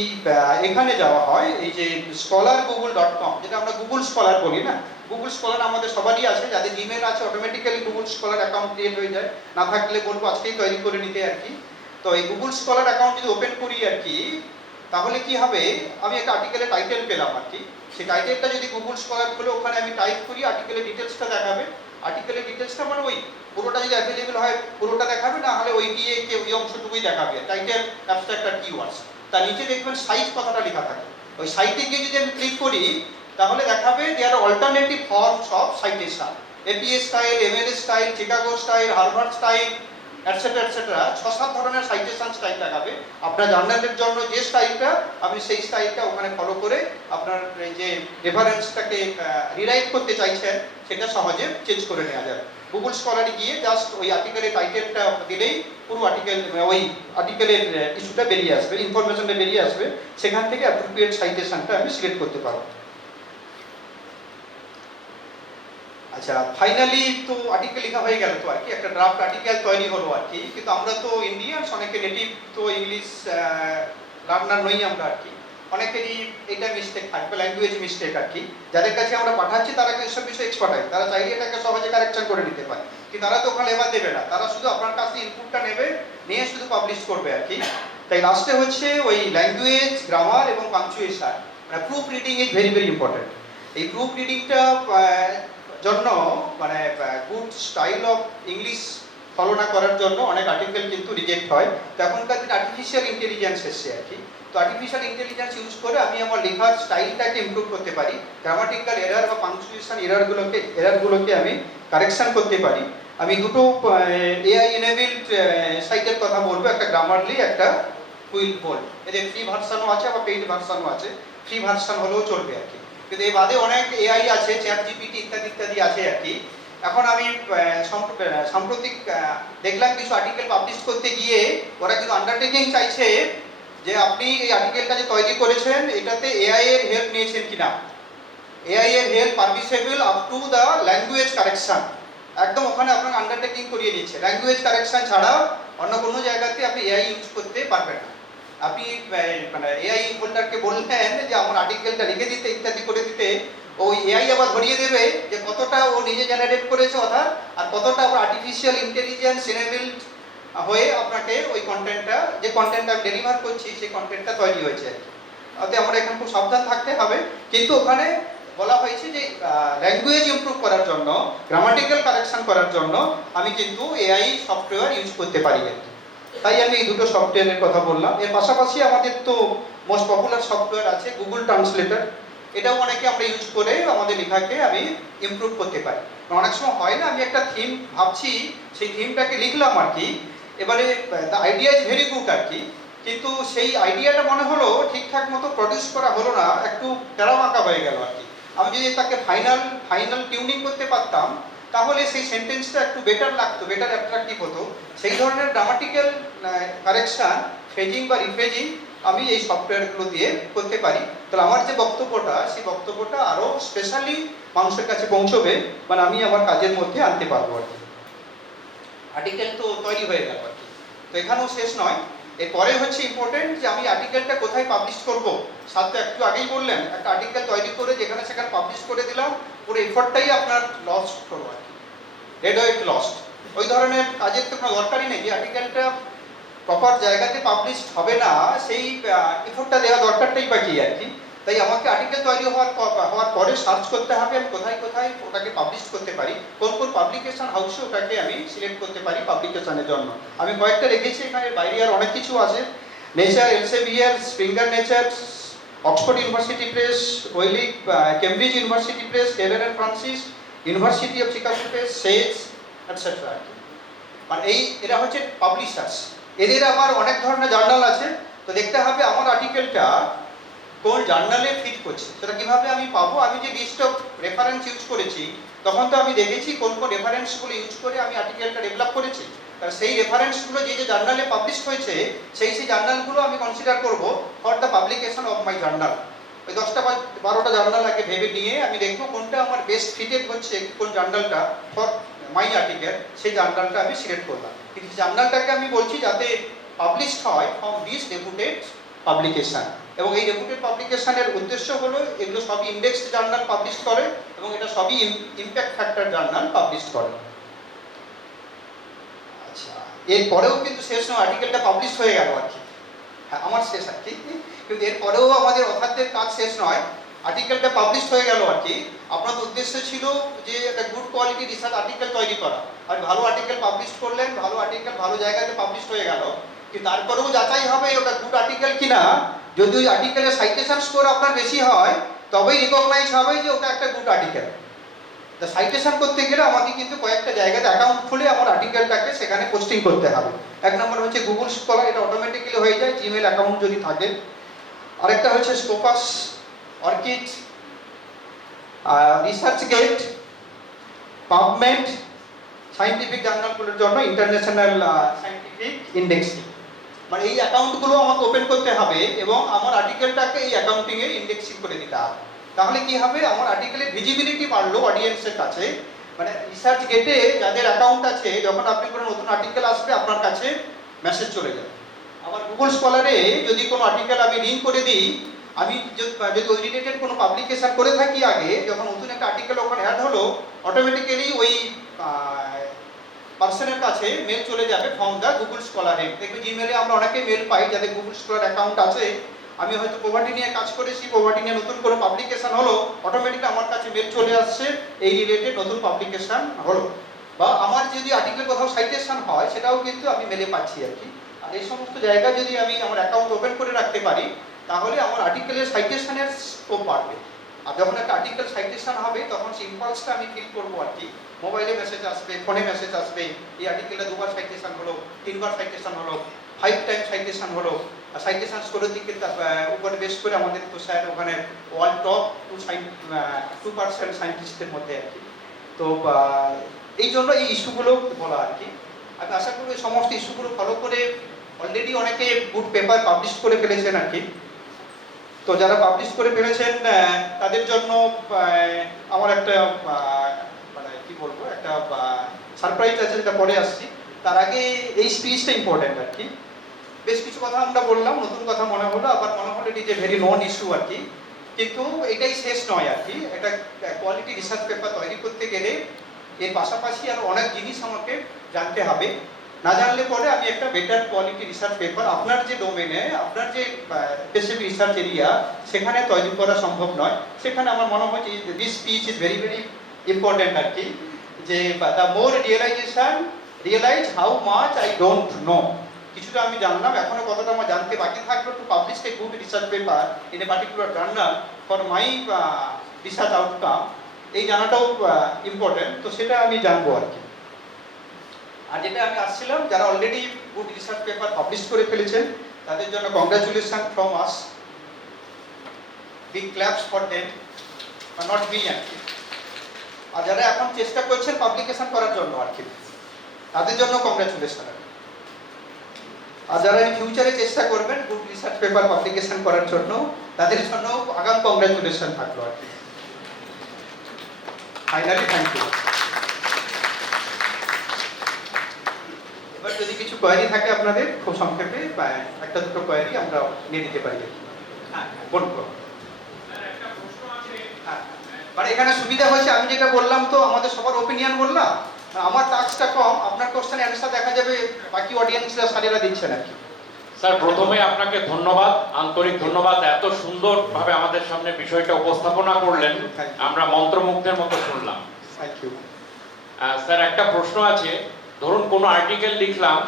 এখানে যাওয়া হয়, এই যে scholargoogle.com, যেটা আমরা গুগল স্কলার বলি না, গুগল স্কলার আমাদের সবারই আছে, যাদের জিমেল আছে automatically Google scholar account create হয়ে যায়, না থাকলে বলবো আজকেই তৈরি করে নিতে আর কি। তো এই গুগল স্কলার অ্যাকাউন্ট যদি ওপেন করি আর কি, তাহলে কি হবে, আমি একটা আর্টিকেলের টাইটেল পেলাম আর কি, সেই টাইটেলটা যদি গুগল স্কলার খুলে ওখানে আমি টাইপ করি, আর্টিকেলের ডিটেলসটা দেখাবে। আর্টিকেলের ডিটেলসটা মানে ওই পুরোটা যদি অ্যাভেলেবল হয় পুরোটা দেখাবে, না হলে ওই দিয়ে ওই অংশটুকুই দেখাবে, টাইটেল, অ্যাবস্ট্রাক্ট আর কিওয়ার্ডস। তার নিচে দেখবেন সাইজ কথাটা লেখা থাকে, ওই সাইটে গিয়ে যদি আমি ক্লিক করি তাহলে দেখাবে there alternative forms of citation, APA style, MLA style, Chicago style, Harvard style, etcetera etcetera, 6-7 ধরনের সাইটেশন স্টাইল দেখাবে। আপনার জার্নালের জন্য যে স্টাইলটা, আপনি সেই স্টাইলটা ওখানে ফলো করে আপনার যে রেফারেন্সটাকে রিরাইট করতে চাইছেন সেটা সহজে চেঞ্জ করে নেওয়া যাবে। গুগল স্কলারে গিয়ে জাস্ট ওই আর্টিকেলের টাইটেলটা দিলেই পুরো ওই আর্টিকেলের ইস্যুটা বেরিয়ে আসবে, ইনফরমেশনটা বেরিয়ে আসবে, সেখান থেকে অ্যাপ্রোপ্রিয়েট সাইটেশনটা আমি সিলেক্ট করতে পারবো। আচ্ছা, ফাইনালি তো আর্টিকেল লেখা হয়ে গেল, তো আর কি একটা ড্রাফট আর্টিকেল তৈরি হলো আর কি। কিন্তু আমরা তো ইন্ডিয়ানস, অনেকে নেটিভ তো ইংলিশ লার্নার নই আমরা আর কি, অনেকেরই এটা মিস্টেক থাকবে, ল্যাঙ্গুয়েজ মিস্টেক আর কি। যাদের কাছে আমরা পাঠাচ্ছি তারা এসব বিষয়ে এক্সপার্ট হয়, তারা চাইলে এটাকে সহজে কারেকশন করে নিতে পারে, কিন্তু তারা তো ওখানে লেবার দেবে না, তারা শুধু আপনার কাছে ইনপুটটা নেবে, নিয়ে শুধু পাবলিশ করবে আর কি। তাই লাস্টে হচ্ছে ওই ল্যাঙ্গুয়েজ, গ্রামার এবং পাংচুয়েশন, মানে proof reading is very very important. এই প্রুফ রিডিংটা জন্য মানে good style of English follow না করার জন্য অনেক আর্টিকেল কিন্তু রিজেক্ট হয়। তো এখনকার দিনে আর্টিফিশিয়াল ইন্টেলিজেন্স এসছে আর কি। তো আর্টিফিশিয়াল ইন্টেলিজেন্স ইউজ করে আমি আমার লেখার স্টাইলটাকে ইমপ্রুভ করতে পারি, গ্রামাটিক্যাল এরার বা পাংচুয়েশন এরারগুলোকে আমি কারেকশন করতে পারি। আমি দুটো এআই এনেবলড সাইটের কথা বলবো, একটা গ্রামারলি, একটা কুইলবোল্ড। এদের ফ্রি ভার্সানও আছে বা পেইড ভার্সানও আছে, ফ্রি ভার্সান হলেও চলবে আর কি। কিন্তু এই বাদে অনেক এআই আছে, চ্যাট জিপিটি ইত্যাদি ইত্যাদি আছে আর কি। এখন আমি সাম্প্রতিক দেখলাম কিছু আর্টিকেল পাবলিশ করতে গিয়ে ওরা কিন্তু আন্ডারটেকিং চাইছে যে আপনি এই আর্টিকেলটা যে তৈরি করেছেন এটাতে এআই এর হেল্প নিয়েছেন কিনা, এআই এর help permissible up to the language correction, একদম ওখানে আপনাকে আন্ডারটেকিং করিয়ে দিচ্ছে। ল্যাঙ্গুয়েজ কারেকশন ছাড়াও অন্য কোনো জায়গাতে আপনি এআই ইউজ করতে পারবেন না। আপনি মানে এআই হোল্ডারকে বললেন যে আমার আর্টিকেলটা লিখে দিতে ইত্যাদি করে দিতে, ওই এআই আবার ধরিয়ে দেবে যে কতটা ও নিজে জেনারেট করেছে অর্থাৎ, আর কতটা আবার আর্টিফিশিয়াল ইন্টেলিজেন্স এনেবলড হয়ে আপনাকে ওই কন্টেন্টটা, যে কন্টেন্টটা আমি ডেলিভার করছি সেই কন্টেন্টটা তৈরি হয়েছে আর কি। অতএব আমরা এখানে খুব সাবধান থাকতে হবে। কিন্তু ওখানে বলা হয়েছে যে ল্যাঙ্গুয়েজ ইমপ্রুভ করার জন্য, গ্রামাটিক্যাল কারেকশন করার জন্য আমি কিন্তু এআই সফটওয়্যার ইউজ করতে পারি আর কি। তাই আমি এই দুটো সফটওয়্যারের কথা বললাম। এর পাশাপাশি আমাদের তো মোস্ট পপুলার সফটওয়্যার আছে গুগল ট্রান্সলেটর, এটাও অনেকে আমরা ইউজ করে আমাদের লেখাকে আমি ইমপ্রুভ করতে পারি। অনেক সময় হয় না, আমি একটা থিম ভাবছি, সেই থিমটাকে লিখলাম আর কি, এবারে the idea is very good আর কি, কিন্তু সেই আইডিয়াটা মনে হলো ঠিকঠাক মতো প্রডিউস করা হলো না, একটু টেরামাকা হয়ে গেল আর কি। আমি যদি তাকে ফাইনাল টিউনিং করতে পারতাম তাহলে সেই সেন্টেন্সটা একটু বেটার লাগতো, বেটার অ্যাট্রাকটিভ হতো। সেই ধরনের গ্রামাটিক্যাল কারেকশন, ফ্রেজিং বা রিফ্রেজিং আমি এই সফটওয়্যারগুলো দিয়ে করতে পারি। তাহলে আমার যে বক্তব্যটা, সেই বক্তব্যটা আরও স্পেশালি মানুষের কাছে পৌঁছবে, মানে আমি আমার কাজের মধ্যে আনতে পারবো আর কি। আর্টিকেল তো তৈরি হয়ে গেল আর কি। তো এখানেও শেষ নয়, এরপরে হচ্ছে ইম্পর্টেন্ট যে আমি আর্টিকেলটা কোথায় পাবলিশ করব। স্যার তো একটু আগেই বললেন, একটা আর্টিকেল তৈরি করে যেখানে সেখানে পাবলিশ করে দিলাম, পুরো এফোর্টটাই আপনার লস হলো আর কি, ডেড ওয়েট লস্ট। ওই ধরনের কাজের তো কোনো দরকারই নেই। যে আর্টিকেলটা প্রপার জায়গাতে পাবলিশ হবে না, সেই এফোর্টটা দেওয়া দরকারটাই বা কি আর কি। তাই আমাকে আর্টিকেল তৈরি হওয়ার পরে সার্চ করতে হবে আমি কোথায় কোথায় ওটাকে পাবলিশ করতে পারি, কোন কোন পাবলিকেশন হাউসে ওটাকে আমি সিলেক্ট করতে পারি পাবলিকেশনের জন্য। আমি কয়েকটা রেখেছি, এখানে বাইরে আর অনেক কিছু আছে। Nature, Elsevier, Springer Nature, Oxford University Press, Wiley, Cambridge University Press, Taylor and Francis, University of Chicago Press, Sage etcetera আর কি। মানে এরা হচ্ছে পাবলিশার্স। এদের আবার অনেক ধরনের জার্নাল আছে। তো দেখতে হবে আমার আর্টিকেলটা কোন জার্নালে ফিট করছে, সেটা কীভাবে আমি পাবো। আমি যে লিস্ট অফ রেফারেন্স ইউজ করেছি তখন তো আমি দেখেছি কোন কোন রেফারেন্সগুলো ইউজ করে আমি আর্টিকেলটা ডেভেলপ করেছি। আর সেই রেফারেন্সগুলো যে জার্নালে পাবলিশ হয়েছে সেই জার্নালগুলো আমি কনসিডার করব for the publication of my journal. ওই 10টা বা 12টা জার্নাল আগে ভেবে নিয়ে আমি দেখবো কোনটা আমার বেস্ট ফিটেড হচ্ছে, কোন জার্নালটা ফর মাই আর্টিকেল, সেই জার্নালটা আমি সিলেক্ট করলাম। কিন্তু জার্নালটাকে আমি বলছি যাতে পাবলিশড হয় ফ্রম দিস রেপুটেড পাবলিকেশন। এবং এই রেপুটেড পাবলিকেশনের উদ্দেশ্য হলো এগুলো সবই ইন্ডেক্সড জার্নাল পাবলিশ করে এবং এটা সবই ইম্প্যাক্ট ফ্যাক্টর জার্নাল পাবলিশ করে। আচ্ছা, এরপরেও কিন্তু শেষ নয়, আর্টিকেলটা পাবলিশ হয়ে গেল আর কি, হ্যাঁ আমার শেষ আর কি। কিন্তু এরপরেও আমাদের অথারদের কাজ শেষ নয়, আর্টিকেলটা পাবলিশ হয়ে গেল আর কি। আপনাদের উদ্দেশ্য ছিল যে একটা গুড কোয়ালিটি রিসার্চ আর্টিকেল তৈরি করা, আর ভালো আর্টিকেল পাবলিশ করলেন, ভালো আর্টিকেল ভালো জায়গাতে পাবলিশ হয়ে গেল, কিন্তু তারপরেও যাচাই হবে ওটা গুড আর্টিকেল কিনা। যদি ওই আর্টিকেলের সাইটেশন স্কোর আপনার বেশি হয় তবেই রিকগনাইজ হবে যে ওটা একটা গুড আর্টিকেল। তা সাইটেশন করতে গেলে আমাকে কিন্তু কয়েকটা জায়গাতে অ্যাকাউন্ট খুলে আমার আর্টিকেলটাকে সেখানে পোস্টিং করতে হবে। এক নম্বর হচ্ছে গুগল স্কলার, এটা অটোমেটিক্যালি হয়ে যায় জিমেল অ্যাকাউন্ট যদি থাকে। আরেকটা হচ্ছে Scopus, ORCID, ResearchGate, PubMed, scientific জার্নালগুলোর জন্য ইন্টারন্যাশনাল সায়েন্টিফিক ইন্ডেক্সিং, মানে এই অ্যাকাউন্টগুলো আমাকে ওপেন করতে হবে এবং আমার আর্টিকেলটাকে এই অ্যাকাউন্টিংয়ে ইন্ডেক্সিং করে দিতে হবে। তাহলে কি হবে, আমার আর্টিকেলের ভিজিবিলিটি বাড়লো অডিয়েন্সের কাছে, মানে রিসার্চ গেটে যাদের অ্যাকাউন্ট আছে যখন আপনি কোনো নতুন আর্টিকেল আসবে আপনার কাছে মেসেজ চলে যাবে। আবার গুগল স্কলারে যদি কোনো আর্টিকেল আমি লিঙ্ক করে দিই, আমি যদি ওই রিলেটেড কোনো পাবলিকেশন করে থাকি আগে, যখন নতুন একটা আর্টিকেল ওখানে অ্যাড হলো অটোমেটিক্যালি ওই পার্সনের কাছে মেল চলে যাবে ফ্রম দ্য গুগল স্কলারে। দেখবে জিমেলে আমরা অনেকেই মেল পাই যাদের গুগল স্কলার অ্যাকাউন্ট আছে, আমি হয়তো পভার্টি নিয়ে কাজ করেছি, পভার্টি নিয়ে নতুন কোনো পাবলিকেশন হলো, অটোমেটিক আমার কাছে মেল চলে আসছে এই রিলেটেড নতুন পাবলিকেশন হলো। বা আমার যদি আর্টিকেল কোথাও সাইটেশন হয় সেটাও কিন্তু আমি মেলে পাচ্ছি আর কি। আর এই সমস্ত জায়গায় যদি আমি আমার অ্যাকাউন্ট ওপেন করে রাখতে পারি তাহলে আমার আর্টিকেলের সাইটেশনের স্কোপ বাড়বে। আর যখন একটা আর্টিকেল সাইটেশন হবে তখন সেই ইম্পালসটা আমি ফিল করবো আর কি। মোবাইলে মেসেজ আসবে, ফোনে মেসেজ আসবে, এই আর্টিকেলটা 2বার সাইটেশন হলো, 3বার সাইটেশন হলো, 5 টাইম সাইটেশন হলো। আর সাইটেশন স্কোরের দিকে উপরে বেশ করে আমাদের তো স্যার ওখানে ওয়ার্ল্ড টপ 2% সায়েন্টিস্টের মধ্যে আর কি। তো এই জন্য এই ইস্যুগুলো বলা আর কি। আমি আশা করি এই সমস্ত ইস্যুগুলো ফলো করে অলরেডি অনেকে গুড পেপার পাবলিশ করে ফেলেছেন আর কি। তো যারা পাবলিশ করে ফেলেছেন তাদের জন্য আমার একটা মানে কি বলবো, একটা সারপ্রাইজ আছে যেটা পরে আসছি। তার আগে এই স্পিচটা ইম্পর্টেন্ট আর কি। বেশ কিছু কথা আমরা বললাম, নতুন কথা মনে হলো, আবার মনে হলো যে ভেরি নন ইস্যু আর কি। কিন্তু এটাই শেষ নয় আর কি। এটা কোয়ালিটি রিসার্চ পেপার তৈরি করতে গেলে এর পাশাপাশি আরও অনেক জিনিস আমাকে জানতে হবে। না জানলে পরে আমি একটা বেটার কোয়ালিটি রিসার্চ পেপার আপনার যে ডোমেনে, আপনার যে স্পেসিফিক রিসার্চ এরিয়া সেখানে তৈরি করা সম্ভব নয়। সেখানে আমার মনে হয় যে this speech is very very important আর কি। যে the more realise how much I don't know. কিছুটা আমি জানলাম, এখনো কতটা আমার জানতে বাকি থাকলো to publish a good research paper in a particular journal for my research outcome. এই জানাটাও ইম্পর্টেন্ট, তো সেটা আমি জানবো আর কি। আর যেটা আমি আসছিলাম, যারা already good research paper publish করে ফেলেছেন তাদের জন্য congratulation from us, big claps for them, not me আর কি। আর যারা এখন চেষ্টা করছেন পাবলিকেশন করার জন্য আর কি, তাদের জন্য কংগ্রাচুলেশন। আর যারা ইন ফিউচারে চেষ্টা করবেন গুড রিসার্চ পেপার পাবলিকেশন করার জন্য তাদের জন্য আগাম কংগ্রাচুলেশন থাকলো আর কি। Finally thank you. এবার যদি কিছু কোয়েরি থাকে আপনাদের খুব সংক্ষেপে, একটা দুটো কোয়েরি আমরা নিয়ে নিতে পারি। হ্যাঁ বলুন। হ্যাঁ, মানে এখানে সুবিধা হয়েছে আমি যেটা বললাম তো আমাদের সবার ওপিনিয়ন বললাম, আমার টাস্কটা কম, আপনার কোশ্চেন অ্যান্সার দেখা যাবে বাকি অডিয়েন্সরা স্যারেরা দিচ্ছেন আর কি। স্যার প্রথমে আপনাকে ধন্যবাদ, আন্তরিক ধন্যবাদ, এত সুন্দরভাবে আমাদের সামনে বিষয়টা উপস্থাপনা করলেন, আমরা মন্ত্রমুগ্ধের মতো শুনলাম। Thank you. স্যার একটা প্রশ্ন আছে, ধরুন কোনো আর্টিকেল লিখলাম,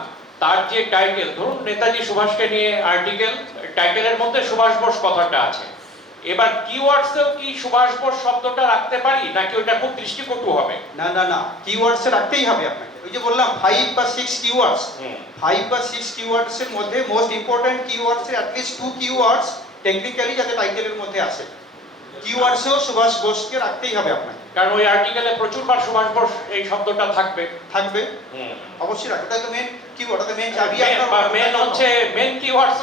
তার যে টাইটেল, ধরুন নেতাজি সুভাষকে নিয়ে আর্টিকেল, টাইটেলের মধ্যে সুভাষ বোস কথাটা আছে, এবার কিওয়ার্ডসেও কি সুভাষ বোস শব্দটা রাখতে পারি নাকি ওটা খুব দৃষ্টিকটু হবে? না না না, কিওয়ার্ডসে রাখতেই হবে আপনাকে। ওই যে বললাম 5 বা 6 কিওয়ার্ডস, 5 বা 6 কিওয়ার্ডসের মধ্যে মোস্ট ইম্পর্টেন্ট কিওয়ার্ডসে অ্যাটলিস্ট 2 কিওয়ার্ডস টেকনিক্যালি যাতে টাইটেলের মধ্যে আসে, কিওয়ার্ডসেও সুভাষ বোসকে রাখতেই হবে আপনাকে। কারণ ওই আর্টিকেলে প্রচুরবার সুভাষ বোস এই শব্দটা থাকবে। থাকবে অবশ্যই রাখবে, ওটা তো মেন কিওয়ার্ড, ওটা মেন চাবি। মেন হচ্ছে মেন কিওয়ার্ডস,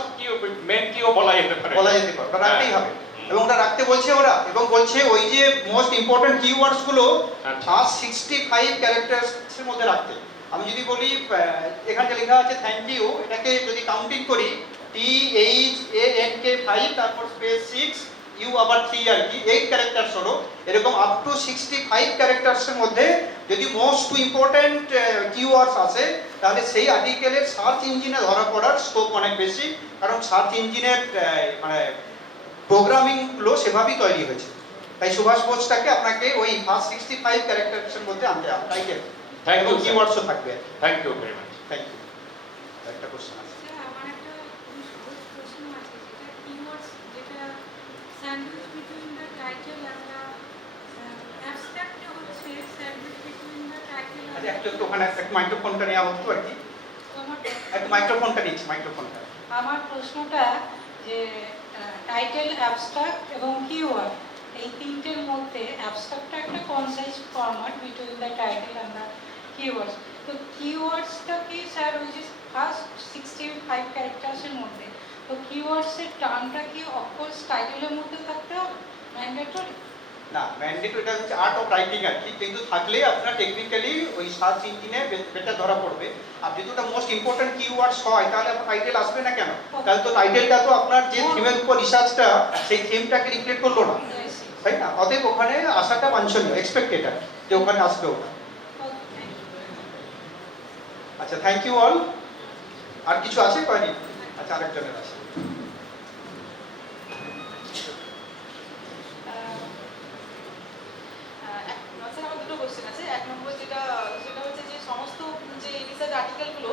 মেন কিও বলা যেতে পারে, ওটা রাখতেই হবে। এবং ওটা রাখতে বলছে ওরা, এবং বলছে ওই যে মোস্ট ইম্পর্টেন্ট কিওয়ার্ডস গুলো ফার্স্ট 65 ক্যারেক্টারসের মধ্যে রাখতে। আমি যদি বলি এখানে লেখা আছে থ্যাংক ইউ, এটাকে যদি কাউন্টিং করি THANK 5 তারপর স্পেস 6 ইউ আবার 3 আর কি, 8 ক্যারেক্টারস হলো। এরকম আপ টু 65 ক্যারেক্টারসের মধ্যে যদি মোস্ট ইম্পর্টেন্ট কিওয়ার্ডস আছে তাহলে সেই আর্টিকেলের সার্চ ইঞ্জিনে ধরা পড়ার স্কোপ অনেক বেশি। কারণ সার্চ ইঞ্জিনের মানে প্রোগ্রামিংগুলো সেভাবেই তৈরি হয়েছে। তাই সুভাষ বোসটাকে আপনাকে ওই ফার্স্ট 65 ক্যারেক্টারসের মধ্যে আনতে হবে টাইটেল। থ্যাংক ইউ, কিওয়ার্ডসও থাকবে। Thank you very much. Thank you. একটা কোশ্চেন আছে। স্যার আমার একটা প্রশ্ন আছে, যেটা কিওয়ার্ডস, যেটা sandwich between the title and the abstract হচ্ছে sandwich between the title and আচ্ছা একটু ওখানে একটা মাইক্রোফোনটা নেওয়া হতো আর কি, একটু মাইক্রোফোনটা নিচ্ছি, মাইক্রোফোনটা। আমার প্রশ্নটা যে টাইটেল, অ্যাবস্ট্রাক্ট এবং কিওয়ার্ড, এই তিনটের মধ্যে অ্যাবস্ট্রাক্টটা একটা concise format between the title and the keywords. তো কিওয়ার্ডসটা কি স্যার ওই যে ফার্স্ট 65 ক্যারেক্টার্সের মধ্যে, তো কিওয়ার্ডসের টার্মটা কি অফকোর্স টাইটেলের মধ্যে থাকতে হবে ম্যান্ডেটরি? না, ম্যান্ডেটরি এটা হচ্ছে আর্ট অফ রাইটিং আর কি, কিন্তু থাকলে আপনার টেকনিক্যালি ওই সার্চ ইঞ্জিনে বেটার ধরা পড়বে। আর যদি ওটা মোস্ট ইম্পর্টেন্ট কিওয়ার্ডস হয় তাহলে আপনার টাইটেল আসবে না কেন? তাহলে তো টাইটেলটা তো আপনার যে থিমের উপর রিসার্চটা সেই থিমটাকে রিফ্লেক্ট করলো না, তাই না? অতএব ওখানে আসাটা বাঞ্ছনীয়, এক্সপেক্টেড যে ওখানে আসবে ওটা। আচ্ছা, থ্যাংক ইউ অল। আর কিছু আছে কয়নি? আচ্ছা, আরেকজনের আছে। স্যার আমার দুটো কোশ্চেন আছে। এক নম্বর যেটা হচ্ছে যে সমস্ত যে রিসার্চ আর্টিকেলগুলো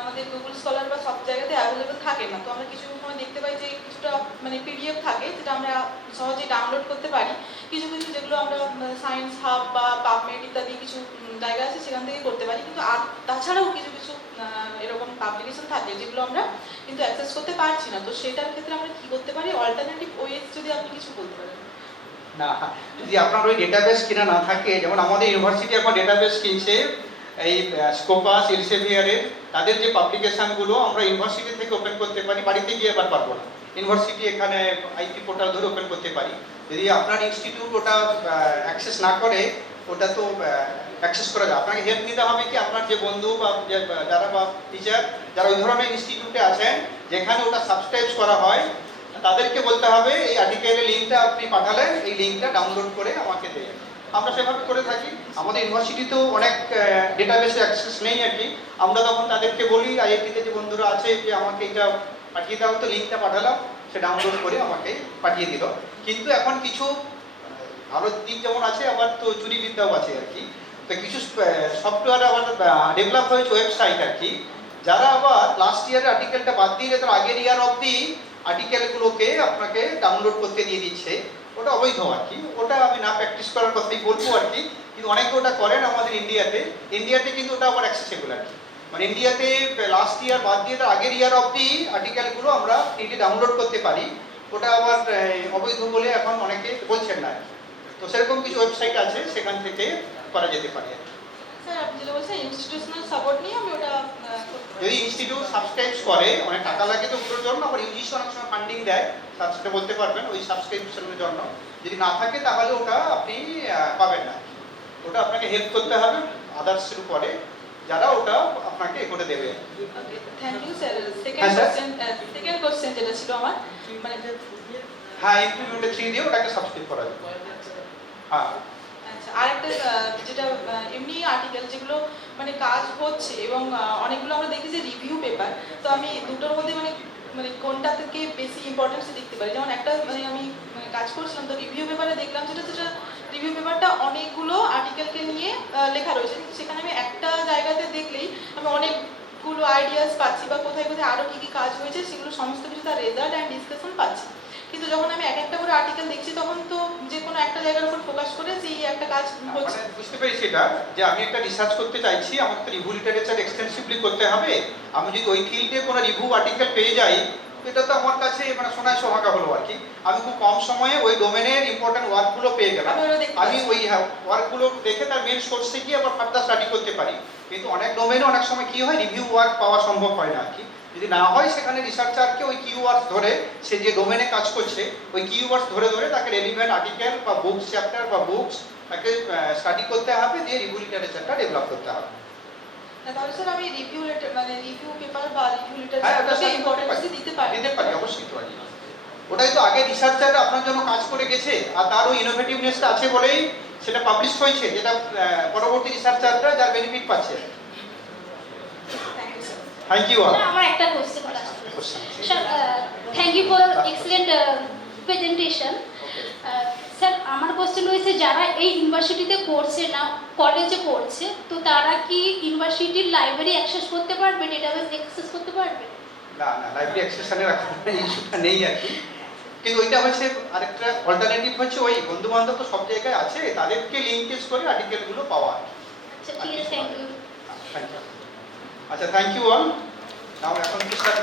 আমাদের গুগল স্কলার বা সব জায়গাতে অ্যাভেলেবেল থাকে না। তো আমরা কিছু সময় দেখতে পাই যে কিছুটা মানে পিডিএফ থাকে যেটা আমরা সহজে ডাউনলোড করতে পারি। কিছু কিছু যেগুলো আমরা সায়েন্স হাব বা পাবমেড ইত্যাদি কিছু জায়গা আছে সেখান থেকে করতে পারি, কিন্তু আর তাছাড়াও কিছু কিছু এরকম পাবলিকেশন থাকে যেগুলো আমরা কিন্তু অ্যাক্সেস করতে পারছি না। তো সেটার ক্ষেত্রে আমরা কী করতে পারি? অল্টারনেটিভ ওয়েজ যদি আপনি কিছু বলতে পারেন। না, যদি আপনার ওই ডেটাবেস কিনা না থাকে, যেমন আমাদের ইউনিভার্সিটি এখন ডেটাবেস কিনছে এই স্কোপাস, এলসেভিয়ারের, তাদের যে পাবলিকেশনগুলো আমরা ইউনিভার্সিটি থেকে ওপেন করতে পারি, বাড়িতে গিয়ে এবার পারবো না। ইউনিভার্সিটি এখানে আইপি পোর্টাল ধরে ওপেন করতে পারি। যদি আপনার ইনস্টিটিউট ওটা অ্যাক্সেস না করে, ওটা তো অ্যাক্সেস করা যায়। আপনাকে হেল্প নিতে হবে কি আপনার যে বন্ধু বা যারা বা টিচার যারা ওই ধরনের ইনস্টিটিউটে আছেন যেখানে ওটা সাবস্ক্রাইব করা হয়, তাদেরকে বলতে হবে এই আর্টিকেলের লিঙ্কটা আপনি পাঠালেন, এই লিঙ্কটা ডাউনলোড করে আমাকে দেন। আমরা সেভাবে করে থাকি। আমাদের ইউনিভার্সিটিতেও অনেক ডেটাবেসে অ্যাক্সেস নেই আর কি। আমরা তখন তাদেরকে বলি, আইআইটিতে যে বন্ধুরা আছে, যে আমাকে এটা পাঠিয়ে দাও, তো লিঙ্কটা পাঠালাম, সে ডাউনলোড করে আমাকে পাঠিয়ে দিল। কিন্তু এখন কিছু ভালো দিক যেমন আছে, আবার তো চুরিবিদ্যাও আছে আর কি। তো কিছু সফটওয়্যার আবার ডেভেলপ হয়েছে ওয়েবসাইট আর কি, যারা আবার লাস্ট ইয়ারের আর্টিকেলটা বাদ দিয়ে তার আগের ইয়ার অবধি আর্টিকেলগুলোকে আপনাকে ডাউনলোড করতে দিয়ে দিচ্ছে। ওটা অবৈধ আর কি। ওটা আমি না প্র্যাকটিস করার কথাই বলবো আর কি, কিন্তু অনেকে ওটা করেন আমাদের ইন্ডিয়াতে কিন্তু ওটা আবার অ্যাক্সেসেবল আর কি। মানে ইন্ডিয়াতে লাস্ট ইয়ার বাদ দিয়ে তার আগের ইয়ার অবধি আর্টিকেলগুলো আমরা প্রিন্টে ডাউনলোড করতে পারি। ওটা আবার অবৈধ বলে এখন অনেকে বলছেন না। তো সেরকম কিছু ওয়েবসাইট আছে, সেখান থেকে করা যেতে পারে। স্যার আপনি যেটা বলছেন ইনস্টিটিউশনাল সাপোর্ট নিয়ে আমি ওটা যদি ইনস্টিটিউট সাবস্ক্রাইব করে, অনেক টাকা লাগে তো ওগুলোর জন্য, আবার ইউজিসি অনেক সময় ফান্ডিং দেয়, সেটা বলতে পারবেন ওই সাবস্ক্রিপশনের জন্য। যদি না থাকে তাহলে ওটা আপনি পাবেন না। ওটা আপনাকে হেল্প করতে হবে আদার্সের উপরে, যারা ওটা আপনাকে করে দেবে। Okay, thank you sir. Second question যেটা ছিল আমার, মানে হ্যাঁ, ইমপ্লিমেন্টের থ্রি দিয়ে ওটাকে সাবস্ক্রাইব করা যাবে। হ্যাঁ, আচ্ছা, আরেকটা যেটা এমনি আর্টিকেল যেগুলো মানে কাজ হচ্ছে এবং অনেকগুলো আমরা দেখি যে রিভিউ পেপার, তো আমি দুটোর মধ্যে মানে কোনটা থেকে বেশি ইম্পর্টেন্স দেখতে পারি। যেমন একটা মানে আমি কাজ করছিলাম, তো রিভিউ পেপারে দেখলাম যেটা রিভিউ পেপারটা অনেকগুলো আর্টিকেলকে নিয়ে লেখা রয়েছে, কিন্তু সেখানে আমি একটা জায়গাতে দেখলেই আমি অনেকগুলো আইডিয়াস পাচ্ছি বা কোথায় কোথায় আরও কী কী কাজ হয়েছে সেগুলো সমস্ত কিছু তার রেজাল্ট অ্যান্ড ডিসকাশন পাচ্ছি। কিন্তু যখন আমি এক একটা করে আর্টিকেল দেখছি তখন তো যে কোনো একটা জায়গার উপর ফোকাস করে সেই একটা কাজ হচ্ছে। বুঝতে পেরেছি এটা, যে আমি একটা রিসার্চ করতে চাইছি, আমাকে তো রিভিউ লিটারেচার এক্সটেন্সিভলি করতে হবে। আমি যদি ওই ফিল্ডে কোনো রিভিউ আর্টিকেল পেয়ে যাই, এটা তো আমার কাছে মানে সোনায় সোহাগা হলো আর কি। আমি খুব কম সময়ে ওই ডোমেনের ইম্পর্টেন্ট ওয়ার্কগুলো পেয়ে গেলাম। আমি ওই ওয়ার্কগুলো দেখে তার মেন সোর্সে গিয়ে আবার ফার্দার স্টাডি করতে পারি। কিন্তু অনেক ডোমেনে অনেক সময় কী হয়, রিভিউ ওয়ার্ক পাওয়া সম্ভব হয় না আর কি। যদি না হয় সেখানে রিসার্চারকে ওই কিওয়ার্ডস ধরে, সে যে ডোমেনে কাজ করছে ওই কিওয়ার্ডস ধরে ধরে তাকে রেলিভেন্ট আর্টিকেল বা বুকস চ্যাপ্টার বা বুকস তাকে স্টাডি করতে হবে, দিয়ে রিভিউ লিটারেচারটা ডেভেলপ করতে হবে। তাহলে স্যার আমি রিভিউ লেটার মানে রিভিউ পেপার বা রিভিউ লিটারেচারকে ইম্পর্টেন্স দিতে পারি? দিতে পারি, অবশ্যই পারি। ওটাই তো আগে রিসার্চাররা আপনার জন্য কাজ করে গেছে, আর তারও ইনোভেটিভনেসটা আছে বলেই সেটা পাবলিশ হয়েছে, যেটা পরবর্তী রিসার্চাররা যার বেনিফিট পাচ্ছে। Thank you. আমার একটা question sir, thank you for excellent presentation. Sir আমার কোশ্চেন রয়েছে, যারা এই ইউনিভার্সিটিতে পড়ছে না কলেজে পড়ছে, তো তারা কি ইউনিভার্সিটির লাইব্রেরি অ্যাক্সেস করতে পারবে, ডেটাবেস অ্যাক্সেস করতে পারবে? না না, লাইব্রেরি অ্যাক্সেসনের ইস্যুটা নেই আর কি। কিন্তু ওইটা হচ্ছে আরেকটা অল্টারনেটিভ হচ্ছে ওই বন্ধু বান্ধব তো সব জায়গায় আছে, তাদেরকে লিঙ্কেজ করে আর্টিকেলগুলো পাওয়া। আচ্ছা ঠিক আছে, থ্যাংক ইউ। Thank you. আচ্ছা, থ্যাংক ইউ অল। নাও এখন কি sir?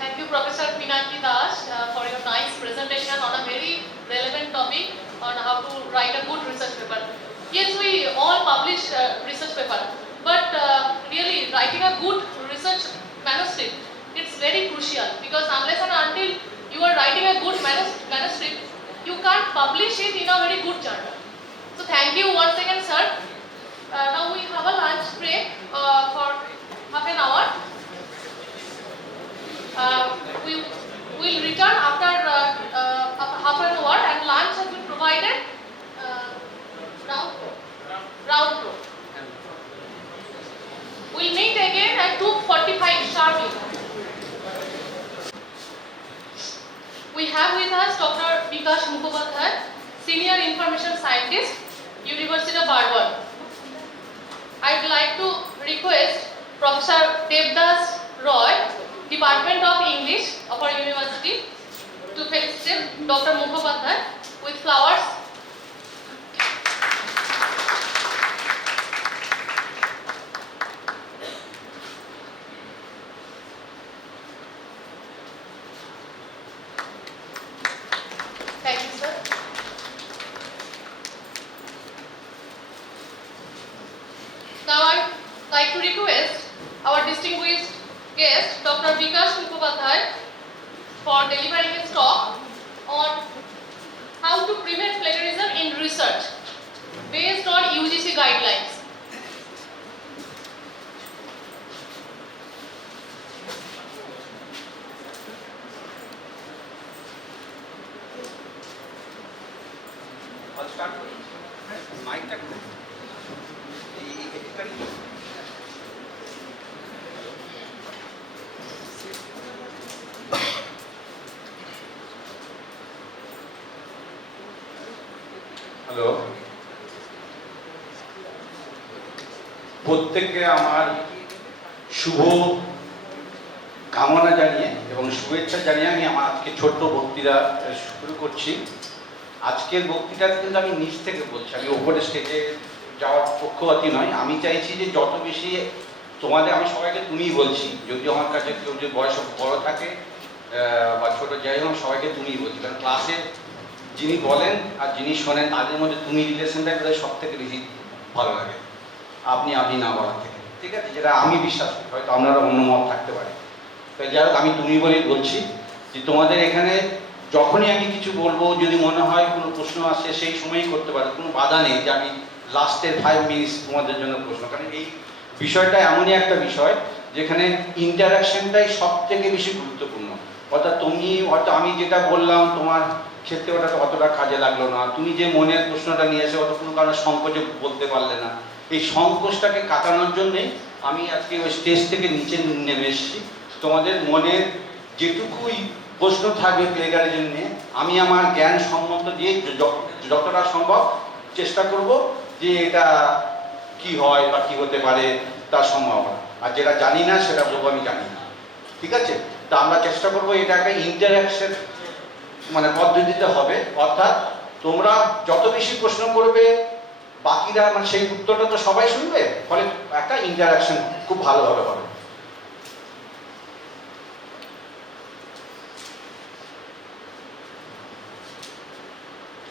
Thank you, Professor Pinaki Das, for your nice presentation on a very relevant topic on how to write a good research paper. Yes, we all publish research paper, but really writing a good research manuscript, it's very crucial, because unless and until you are writing a good manuscript, you can't publish it in a very good journal. So thank you once again, sir. Now we have a lunch break for half an hour. We will return after half an hour, and lunch has been provided. Round two. We'll meet again at 2:45 sharply. We have with us Dr. B.N.Sasmal, Senior Information Scientist, University of Barbara. I'd like to request Professor Devdas Roy, Department of English of our university, to felicitate Dr. Mukhopadhyay with flowers. Thank you, sir. Now I'd like to request our distinguished guest, Dr. B.N.Sasmal, for delivering his talk on how to prevent plagiarism in research based on UGC guidelines. I'll start with mic টা কোথায়? Hello, প্রত্যেককে আমার শুভ কামনা জানিয়ে এবং শুভেচ্ছা জানিয়ে আমি আমার আজকে ছোট্ট বক্তৃতা শুরু করছি। আজকের বক্তৃতাটা কিন্তু আমি নিচ থেকে বলছি, আমি ওপরে স্টেজে যাওয়ার পক্ষপাতী নয়। আমি চাইছি যে যত বেশি তোমাদের, আমি সবাইকে তুমিই বলছি, যদিও আমার কাছে কেউ যে বয়স বড় থাকে বা ছোট যাই হোক, সবাইকে তুমিই বলছি, কারণ ক্লাসে যিনি বলেন আর যিনি শোনেন তাদের মধ্যে তুমি রিলেশনটা করে সব থেকে বেশি ভালো লাগে, আপনি না বলার থেকে, ঠিক আছে? যেটা আমি বিশ্বাস করি, হয়তো আপনারা অন্য মত থাকতে পারে। তাই যাই হোক, আমি তুমি বলেই বলছি যে তোমাদের এখানে যখনই আমি কিছু বলবো, যদি মনে হয় কোনো প্রশ্ন আসে সেই সময়ই করতে পারো, কোনো বাধা নেই যে আমি লাস্টের 5 মিনিটস তোমাদের জন্য প্রশ্ন, কারণ এই বিষয়টা এমনই একটা বিষয় যেখানে ইন্টারাকশনটাই সব থেকে বেশি গুরুত্বপূর্ণ। অর্থাৎ তুমি হয়তো আমি যেটা বললাম তোমার ক্ষেত্রে ওটা অতটা কাজে লাগলো না, তুমি যে মনের প্রশ্নটা নিয়ে এসে অত কোনো কারণে সংকোচে বলতে পারলে না, এই সংকোচটাকে কাটানোর জন্যে আমি আজকে ওই স্টেজ থেকে নিচে নেমে এসেছি। তোমাদের মনের যেটুকুই প্রশ্ন থাকবে প্লেগারিজম নিয়ে, আমি আমার জ্ঞান সম্মত দিয়ে যতটা সম্ভব চেষ্টা করব যে এটা কি হয় বা কি হতে পারে তার সম্ভাবনা, আর যেটা জানি না সেটা বলবো আমি জানি না, ঠিক আছে? তা আমরা চেষ্টা করবো এটা একটা ইন্টারাকশন মানে পদ্ধতিতে হবে, অর্থাৎ তোমরা যত বেশি প্রশ্ন করবে বাকিরা মানে সেই উত্তরটা তো সবাই শুনবে, ফলে একটা ইন্টারাকশন খুব ভালোভাবে হবে।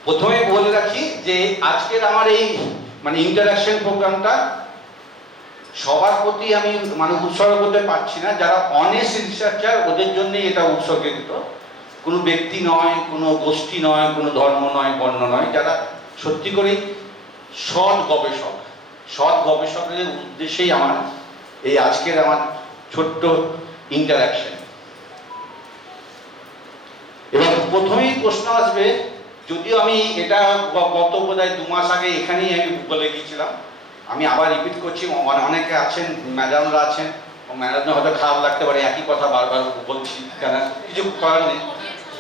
প্রথমে বলে রাখি যে আজকের আমার এই মানে ইন্টারাকশন প্রোগ্রামটা সবার প্রতি আমি মানে উৎসর্গ করতে পারছি না, যারা অনেস্ট রিসার্চার ওদের জন্যই এটা উৎসর্গিত, কোনো ব্যক্তি নয়, কোনো গোষ্ঠী নয়, কোনো ধর্ম নয়, বর্ণ নয়, যারা সত্যি করে সৎ গবেষকদের উদ্দেশ্যেই আমার এই আজকের আমার ছোট্ট ইন্টারাকশন। এবং প্রথমেই প্রশ্ন আসবে, যদিও আমি এটা গত বোধহয় 2 মাস আগে এখানেই আমি বলে গিয়েছিলাম, আমি আবার রিপিট করছি, অনেকে আছেন, ম্যাডামরা আছেন, ম্যাডামরা হয়তো খারাপ লাগতে পারে একই কথা বারবার বলছি, কেন কিছু করার নেই,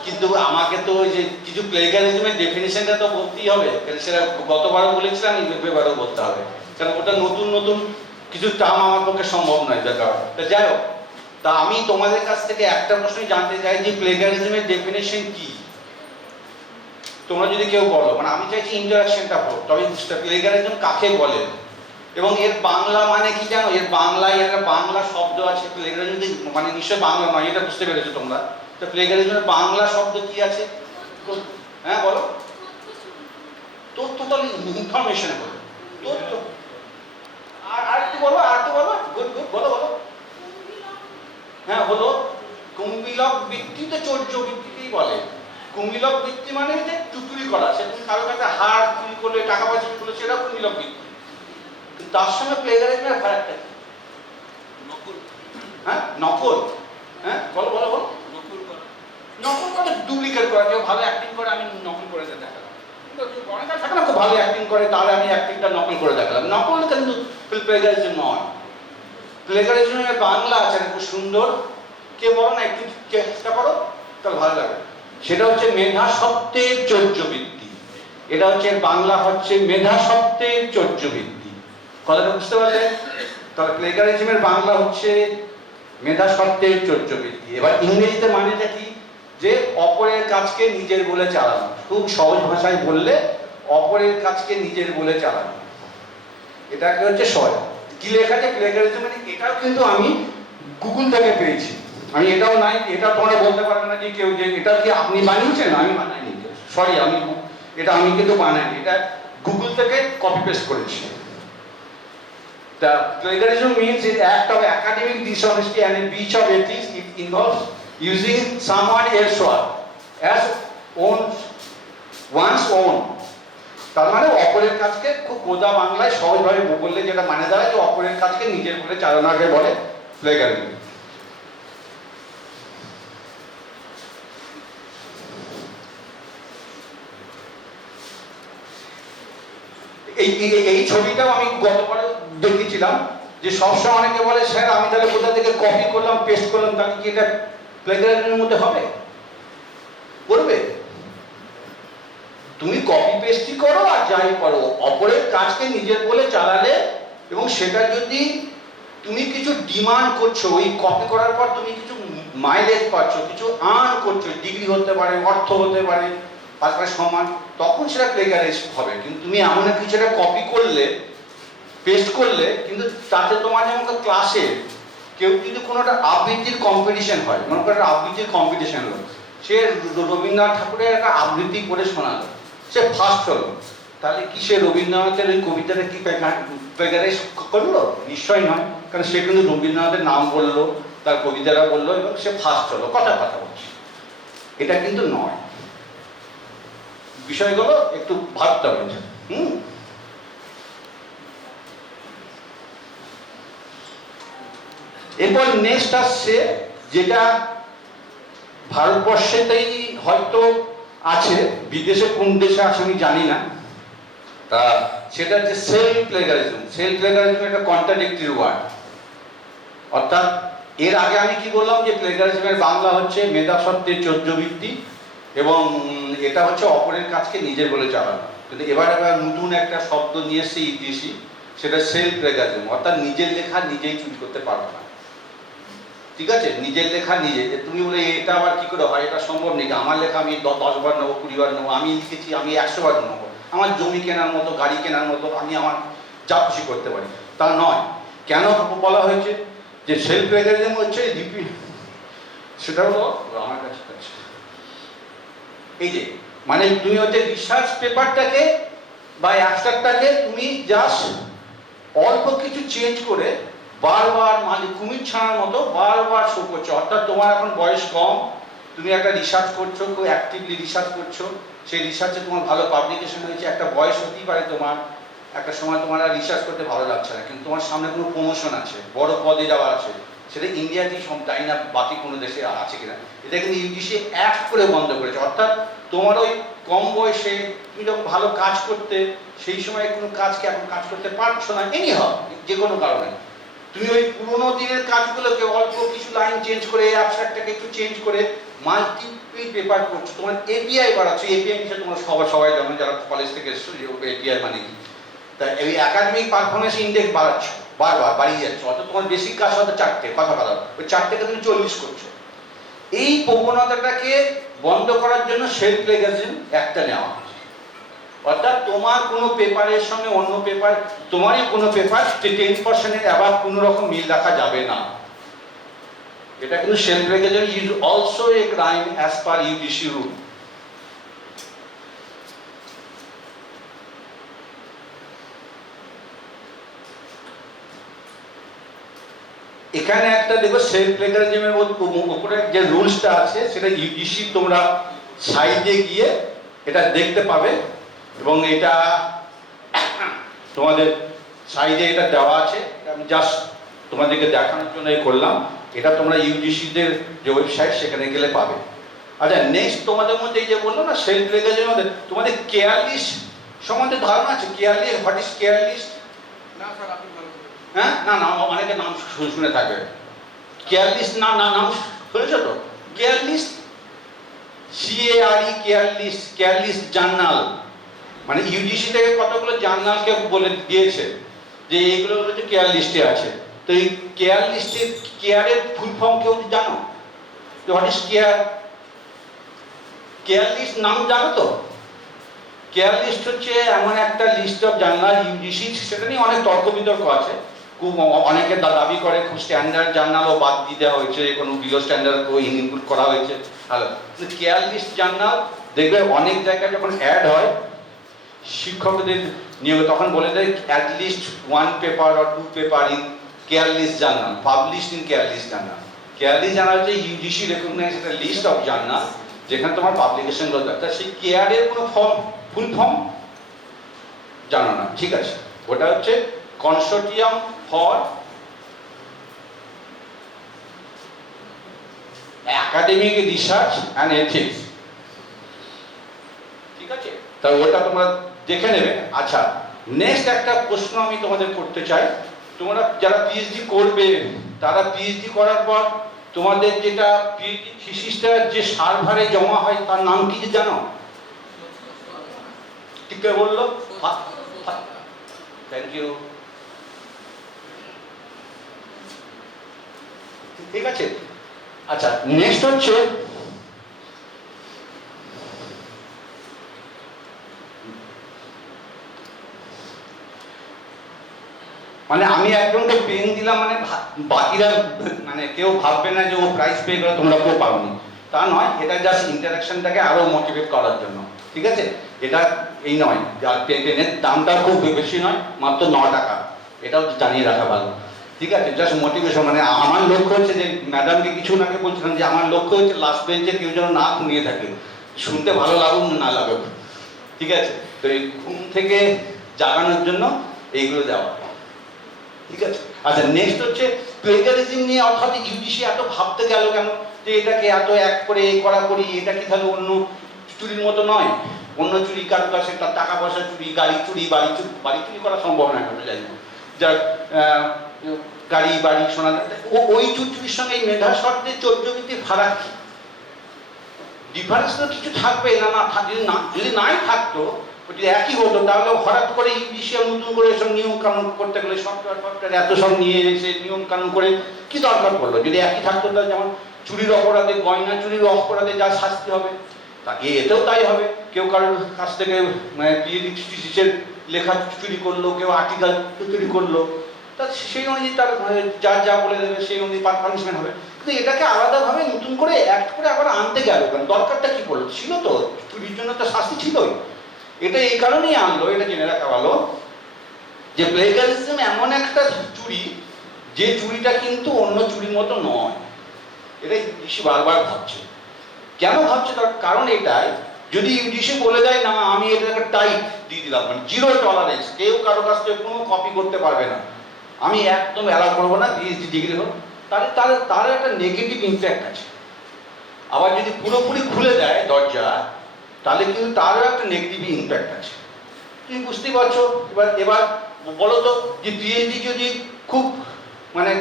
কিন্তু আমাকে তো ওই যে কিছু প্লেগারিজমের ডেফিনেশনটা তো বলতেই হবে, সেটা গতবারও বলেছিলাম, এবারও বলতে হবে, কারণ ওটা নতুন নতুন কিছু টার্ম আমার পক্ষে সম্ভব নয় দেখার। তা যাই হোক, তা আমি তোমাদের কাছ থেকে একটা প্রশ্নই জানতে চাই যে প্লেগারিজমের ডেফিনেশন কি? তোমরা যদি কেউ বলো, মানে আমি চাইছি ইন্টারাকশনটা হোক, তবে প্লেগারিজম কাকে বলে এবং এর বাংলা মানে কি জানো? এর বাংলায় একটা বাংলা শব্দ আছে, প্লেগারিজম মানে নিশ্চয় বাংলা নয়, এটা বুঝতে পেরেছো তোমরা? তো প্লেগারিজমের বাংলা শব্দ কি আছে? হ্যাঁ বলো। তথ্য তাহলে ইনফরমেশন হলো তথ্য। আর একটু বলো, গুড বলো। হ্যাঁ হলো, কুম্ভিলক বৃত্তি তো চৌর্য বৃত্তিকেই বলে। কুম্ভিলক বৃত্তি মানে যে চুরি করা, সে তুমি কারো কাছে হার চুরি করলে, টাকা পয়সা চুরি করলে, সেটা কুম্ভিলক বৃত্তি। কিন্তু তার সঙ্গে প্লেগারিজমের ফারাকটা কি? হ্যাঁ নকল। হ্যাঁ বলো নকল করে ডুপ্লিকেট করা। কেউ ভালো অ্যাক্টিং করে, আমি নকল করে দেখালাম। অনেকে থাকে না খুব ভালো অ্যাক্টিং করে, তাহলে আমি অ্যাক্টিংটা নকল করে দেখালাম। নকল কিন্তু প্লেগারিজম নয়। প্লেগারিজমের বাংলা আছে খুব সুন্দর, কে বলো না একটু চেষ্টা করো তাহলে ভালো লাগবে। সেটা হচ্ছে মেধা সত্ত্বের চৌর্যবৃত্তি। এটা হচ্ছে বাংলা হচ্ছে মেধা সত্ত্বের চৌর্যবৃত্তি। কথাটা বুঝতে পারলেন? তাহলে প্লেগারিজমের বাংলা হচ্ছে মেধা সত্ত্বের চৌর্যবৃত্তি। এবার ইংরেজিতে মানেটা কি? যে অপরের কাজকে নিজের বলে চালানো। খুব সহজ ভাষায় বললে অপরের কাজকে নিজের বলে চালানো, এটাকে হচ্ছে সহজ। কি লেখা আছে প্লেগারিজম মানে? এটাও কিন্তু আমি গুগল থেকে পেয়েছি। আমি এটাও নাই, এটা তোমরা বলতে পারবে না যে কেউ যে এটা কি আপনি বানিয়েছেন, আমি বানাইনি, সরি এটা আমি কিন্তু বানাইনি, এটা গুগল থেকে কপি পেস্ট করেছি। The plagiarism means an act of academic dishonesty and a breach of ethics. It involves using someone else's work as one's own. তার মানে অপরের কাজকে খুব গোদা বাংলায় সহজভাবে বললে যেটা মানে দাঁড়ায় যে অপরের কাজকে নিজের বলে চালানোকে বলে প্লেগারিজম। এই ছবিটাও আমি গতবারে দেখিয়েছিলাম যে সবসময় অনেকে বলে স্যার আমি তাহলে কোথা থেকে কপি করলাম পেস্ট করলাম, তাহলে কি এটা প্লেগারিজমের মধ্যে হবে? করবে? তুমি কপি পেস্টই করো আর যাই করো, অপরের কাজকে নিজের বলে চালালে এবং সেটা যদি তুমি কিছু ডিমান্ড করছো, ওই কপি করার পর তুমি কিছু মাইলেজ পাচ্ছ, কিছু আর্ন করছো, ডিগ্রি হতে পারে, অর্থ হতে পারে, পাশাপাশি সম্মান, তখন সেটা প্লেগারিজম হবে। কিন্তু তুমি এমন কিছু একটা কপি করলে, পেস্ট করলে, কিন্তু তাতে তোমার যেমন ক্লাসে কেউ যদি কোনো একটা আবৃত্তির কম্পিটিশন হয়, মনে করো একটা আবৃত্তির কম্পিটিশন হলো, সে রবীন্দ্রনাথ ঠাকুরের একটা আবৃত্তি করে শোনালো, সে ফার্স্ট হলো, তাহলে কি সে রবীন্দ্রনাথের ওই কবিতাটা কি প্লেগারাইজ করলো? নিশ্চয়ই নয়, কারণ সে কিন্তু রবীন্দ্রনাথের নাম বললো, তার কবিতাটা বললো এবং সে ফার্স্ট হলো, কথা বলছে। এটা কিন্তু নয়। বিষয়গুলো একটু ভাবতে হবে। এরপর নেক্সট আসছে যেটা ভারতবর্ষেতেই হয়তো আছে, বিদেশে কোন দেশে আছে আমি জানি না, তা সেটা হচ্ছে সেলফ প্লেগারিজম। সেলফ প্লেগারিজম একটা কন্ট্রাডিক্টরি ওয়ার্ড। অর্থাৎ এর আগে আমি কি বললাম যে প্লেগারিজমের বাংলা হচ্ছে মেধা সত্ত্বের চৌর্যবৃত্তি এবং এটা হচ্ছে অপরের কাজকে নিজের বলে চালানো। কিন্তু এবার নতুন একটা শব্দ নিয়ে এসেছে ইংলিশে, সেটা সেলফ প্লেগারিজম, অর্থাৎ নিজের লেখা নিজেই চুরি করতে পারবে না। ঠিক আছে, নিজের লেখা নিজে, তুমি বলে এটা আবার কি করে হয়, এটা সম্ভব নাকি? আমার লেখা আমি 10 বার নেবো, 20 বার নেবো, আমি লিখেছি আমি 100 বার নেবো, আমার জমি কেনার মতো, গাড়ি কেনার মতো আমি আমার যা খুশি করতে পারি, তা নয়। কেন বলা হয়েছে যে সেলফ প্লেগারিজম হচ্ছে সেটা হলো আমার কাছে এই যে মানে তুমি হচ্ছে রিসার্চ পেপারটাকে বা অ্যাবস্ট্রাক্টটাকে তুমি জাস্ট অল্প কিছু চেঞ্জ করে বারবার মানে কুমির ছানার মতো বারবার শো করছো। অর্থাৎ তোমার এখন বয়স কম, তুমি একটা রিসার্চ করছো, খুব অ্যাক্টিভলি রিসার্চ করছো, সেই রিসার্চে তোমার ভালো পাবলিকেশন হয়েছে, একটা বয়স হতেই পারে তোমার, একটা সময় তোমার আর রিসার্চ করতে ভালো লাগছে না, কিন্তু তোমার সামনে কোনো প্রমোশন আছে, বড় পদে যাওয়া আছে, সেটা ইন্ডিয়াতেই জানি না বাকি কোনো দেশে আছে কিনা, এটা কিন্তু ইউজিসি অ্যাক্ট করে বন্ধ করেছে। অর্থাৎ তোমার ওই কম বয়সে তুমি যখন ভালো কাজ করতে, সেই সময় কোনো কাজকে এখন কাজ করতে পারছো না, এনি হোক যে কোনো কারণে, তুমি ওই পুরোনো দিনের কাজগুলোকে অল্প কিছু লাইন চেঞ্জ করে, অ্যাবস্ট্রাক্টটাকে একটু চেঞ্জ করে মাল্টিপল পেপার করছো, তোমার এপিআই বাড়াচ্ছো। এপিআই হিসেবে তোমরা সবাই জানো যারা কলেজ থেকে এসছো যে এপিআই মানে কি, তাই এই একাডেমিক পারফরমেন্স ইন্ডেক্স বাড়াচ্ছ, বারবার বাড়িয়ে যাচ্ছে। অর্থাৎ তোমার বেসিক কাজ হয়তো 4টে, কথা বলা, ওই 4টেকে তুমি 40 করছো। এই প্রবণতাটাকে বন্ধ করার জন্য সেলফ প্লেগারিজম একটা নেওয়া হচ্ছে। অর্থাৎ তোমার কোনো পেপারের সঙ্গে অন্য পেপার, তোমারই কোনো পেপার 10% অ্যাবাভ কোনো রকম মিল রাখা যাবে না। এটা কিন্তু self plagiarism is also a crime as per UGC rule. এখানে একটা দেখো সেলফ প্লেজারিজমের উপরে যে রুলসটা আছে সেটা ইউজিসি তোমরা সাইডে গিয়ে এটা দেখতে পাবে, এবং এটা তোমাদের সাইডে এটা দেওয়া আছে। আমি জাস্ট তোমাদেরকে দেখানোর জন্য করলাম। এটা তোমরা ইউজিসিদের যে ওয়েবসাইট সেখানে গেলে পাবে। আচ্ছা, নেক্সট তোমাদের মধ্যে এই যে বললো না সেলফ প্লেজারিজমের মধ্যে তোমাদের কেয়ার লিস্ট সম্বন্ধে ধারণা আছে? CARE list, what is CARE list? হ্যাঁ, না না, অনেকে নাম শুনে থাকবে। কেয়ার লিস্ট নাম শুনেছ তো? CARE list, CARE, CARE list, CARE list journal, মানে ইউজিসি থেকে কতগুলো জার্নালকে বলে দিয়েছে যে এইগুলো হচ্ছে কেয়ার লিস্টে আছে। তো এই কেয়ার লিস্টের, কেয়ারের ফুল ফর্ম কেউ জানো? What is CARE? CARE list নাম জানো তো? কেয়ার লিস্ট হচ্ছে এমন একটা লিস্ট অফ জার্নাল ইউজিসি, সেটা নিয়ে অনেক তর্ক বিতর্ক আছে। খুব অনেকে দাবি করে খুব স্ট্যান্ডার্ড জার্নালও বাদ দিতে হয়েছে, কোনো বিলো স্ট্যান্ডার্ড ইনক্লুড করা হয়েছে। হ্যালো, কেয়ার লিস্ট জার্নাল দেখবে অনেক জায়গায় যখন অ্যাড হয় শিক্ষকদের নিয়োগ তখন বলে দেয় at least 1 paper or 2 paper in CARE list journal, published in CARE list journal. CARE list journal হচ্ছে ইউজিসি রেকগনাইজড একটা লিস্ট অফ জার্নাল যেখানে তোমার পাবলিকেশনগুলো দরকার। সেই কেয়ারের কোনো ফুল ফর্ম জানো না, ঠিক আছে? ওটা হচ্ছে consortium for academic research and ethics, ঠিক আছে? তা ওটা তোমরা দেখে নেবে। আচ্ছা, নেক্সট একটা প্রশ্ন আমি তোমাদের করতে চাই। তোমরা যারা পিএইচডি করবে তারা পিএইচডি করার পর তোমাদের যেটা পিএইচডি থিসিসটা যে সার্ভারে জমা হয় তার নাম কি জানো? ঠিক করে বললো? Thank you. ঠিক আছে। আচ্ছা, নেক্সট হচ্ছে মানে আমি একজনকে পেন দিলাম মানে বাকিরা মানে কেউ ভাববে না যে ও প্রাইজ পে করে তোমরা কেউ পাওনি, তা নয়। এটা জাস্ট ইন্টারাকশনটাকে আরো মোটিভেট করার জন্য, ঠিক আছে? এটা এই নয়, পেনের দামটা খুব বেশি নয়, মাত্র 9 টাকা, এটাও জানিয়ে রাখা ভালো, ঠিক আছে? Just motivation. মানে আমার লক্ষ্য হচ্ছে যে ম্যাডামকে কিছু আগে বলছিলাম যে আমার লক্ষ্য হচ্ছে লাস্ট বেঞ্চে কেউ যেন না ঘুমিয়ে থাকে, শুনতে ভালো লাগুক না লাগুক, ঠিক আছে? তো এই ঘুম থেকে জাগানোর জন্য এইগুলো দেওয়া, ঠিক আছে? আচ্ছা, নেক্সট হচ্ছে প্লেজারিজম নিয়ে। অর্থাৎ ইউজিসি এত ভাবতে গেল কেন যে এটাকে এত এক করে করা করি, এটা কি তাহলে অন্য চুরির মতো নয়? অন্য চুরি কারো কাছে তার টাকা পয়সা চুরি, গাড়ি চুরি, বাড়ি চুরি করা সম্ভব না কেন জানি না, যার গাড়ি বাড়ি সোনা, ওই চুরির সঙ্গে এই মেধা শর্তের চর্যবৃত্তি ফারাক কি? ডিফারেন্স তো কিছু থাকবে না, যদি নাই থাকতো, যদি একই হতো তাহলে হঠাৎ করে ইউজিসি নতুন করে এসব নিয়ম কানুন করতে গেলে সফটওয়্যার এত সব নিয়ে এসে নিয়ম কানুন করে কি দরকার পড়লো? যদি একই থাকতো তাহলে যেমন চুরির অপরাধে, গয়না চুরির অপরাধে যা শাস্তি হবে তা এতেও তাই হবে। কেউ কারোর কাছ থেকে মানে পিএইচডির লেখা চুরি করলো, কেউ আর্টিকেল চুরি করলো, তা সেই অনুযায়ী তার যা যা বলে দেবে সেই অনুযায়ী পানিশমেন্ট হবে। কিন্তু এটাকে আলাদাভাবে নতুন করে অ্যাক্ট করে আবার আনতে গেল কেন? দরকারটা কি পড়লো? ছিল তো চুরির জন্য তো শাস্তি ছিলই। এটা এই কারণেই আনলো, এটা জেনে রাখা ভালো যে প্লেজারিজম এমন একটা চুরি যে চুরিটা কিন্তু অন্য চুরির মতো নয়। এটাই ইউজিসি বারবার ভাবছে। কেন ভাবছে? তার কারণ এটাই, যদি ইউজিসি বলে দেয় না আমি এটাকে টাইট দিয়ে দিলাম, মানে 0 টলারেন্স, কেউ কারো কাছ থেকে কোনো কপি করতে পারবে না, আমি একদম অ্যালাউ করবো না, পিএইচডি ডিগ্রি হোক, তাহলে তার একটা নেগেটিভ ইম্প্যাক্ট আছে। আবার যদি পুরোপুরি খুলে দেয় দরজা তাহলে কিন্তু তারও একটা নেগেটিভ ইম্প্যাক্ট আছে। তুমি বুঝতেই পারছো। এবার বলো তো যে পিএইচডি যদি খুব মানে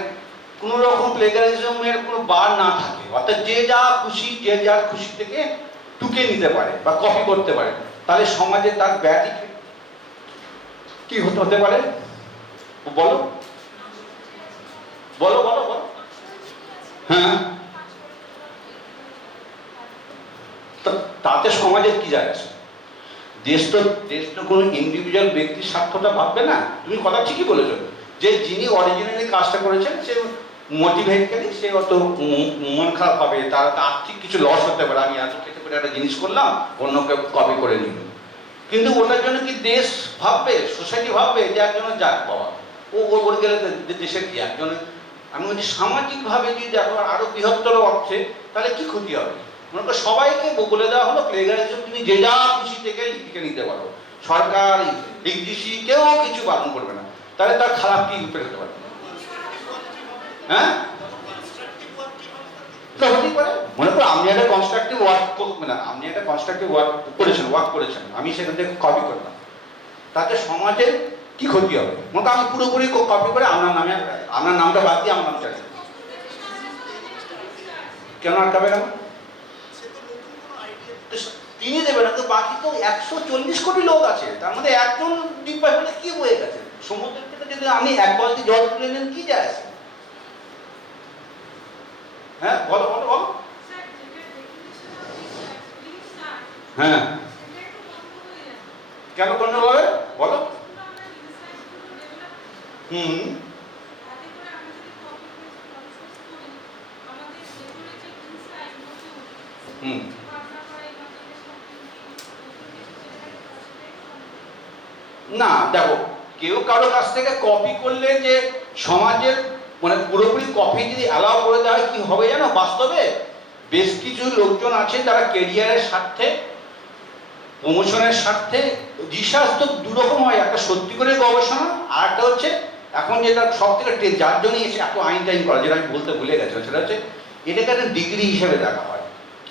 কোনো রকম প্লেজারিজমের কোনো বার না থাকে, অর্থাৎ যে যা খুশি যে যার খুশি থেকে টুকে নিতে পারে বা কপি করতে পারে, তাহলে সমাজে তার ব্যাড কি হতে পারে? বলো বলো বলো বলো। হ্যাঁ, তাতে সমাজের কি যায় আসে? দেশ তো কোনো ইন্ডিভিজুয়াল ব্যক্তির স্বার্থটা ভাববে না। তুমি কথা ঠিকই বলেছো যে যিনি অরিজিনালি কাজটা করেছেন সে মোটিভেটলি, সে অত মন খারাপ হবে, তার আর্থিক কিছু লস হতে পারে, আমি এত খেতে করে একটা জিনিস করলাম অন্যকে কপি করে নিল। কিন্তু ওটার জন্য কি দেশ ভাববে, সোসাইটি ভাববে যে একজনের যাক বাবা ও ওর গেলে দেশের কি একজনের আমি বলছি সামাজিকভাবে যদি দেখো আরো বৃহত্তর অর্থে, তাহলে কি ক্ষতি হবে? মনে করো সবাইকে বলে দেওয়া হলো প্লেগারিজম তুমি যে যা খুশি থেকে লিখে নিতে পারো, সরকার ইংলিশি কেউ কিছু বারণ করবে না, তাহলে তার খারাপ কি ইফেক্ট হতে পারে? হ্যাঁ, হতেই পারে। মনে করো আপনি একটা কনস্ট্রাকটিভ ওয়ার্ক না, আপনি একটা কনস্ট্রাকটিভ ওয়ার্ক করেছেন, আমি সেখান থেকে কপি করলাম, তাতে সমাজের কি ক্ষতি হবে? মনে করো আমি পুরোপুরি কপি করে আপনার নামটা বাদ দিয়ে আমার নাম চাই, কেন আটকাবে কেন? তিনি দেবে না তো, বাকি তো 140 কোটি লোক আছে, তার মধ্যে একজন ডিব্বাই হলে কি হয়ে গেছে? সমুদ্রের থেকে যদি আপনি এক বালতি জল তুলে নেন কি যায় আসে? হ্যাঁ বলো বলো বলো। হ্যাঁ কেন বন্ধ হবে বলো? হুম হুম না দেখো, কেউ কারো কাছ থেকে কপি করলে যে সমাজের মানে পুরোপুরি কপি যদি অ্যালাউ করে দেওয়া হয়, কি হবে জানো? বাস্তবে বেশ কিছু লোকজন আছে যারা কেরিয়ারের স্বার্থে, প্রমোশনের স্বার্থে, রিসার্চ তো দুরকম হয়, একটা সত্যি করে গবেষণা, আর একটা হচ্ছে এখন যেটা সব থেকে যার জন্যই এসে এত আইন টাইন করা, যেটা আমি বলতে ভুলে গেছিলাম, সেটা হচ্ছে এটাকে একটা ডিগ্রি হিসেবে দেখা হয়,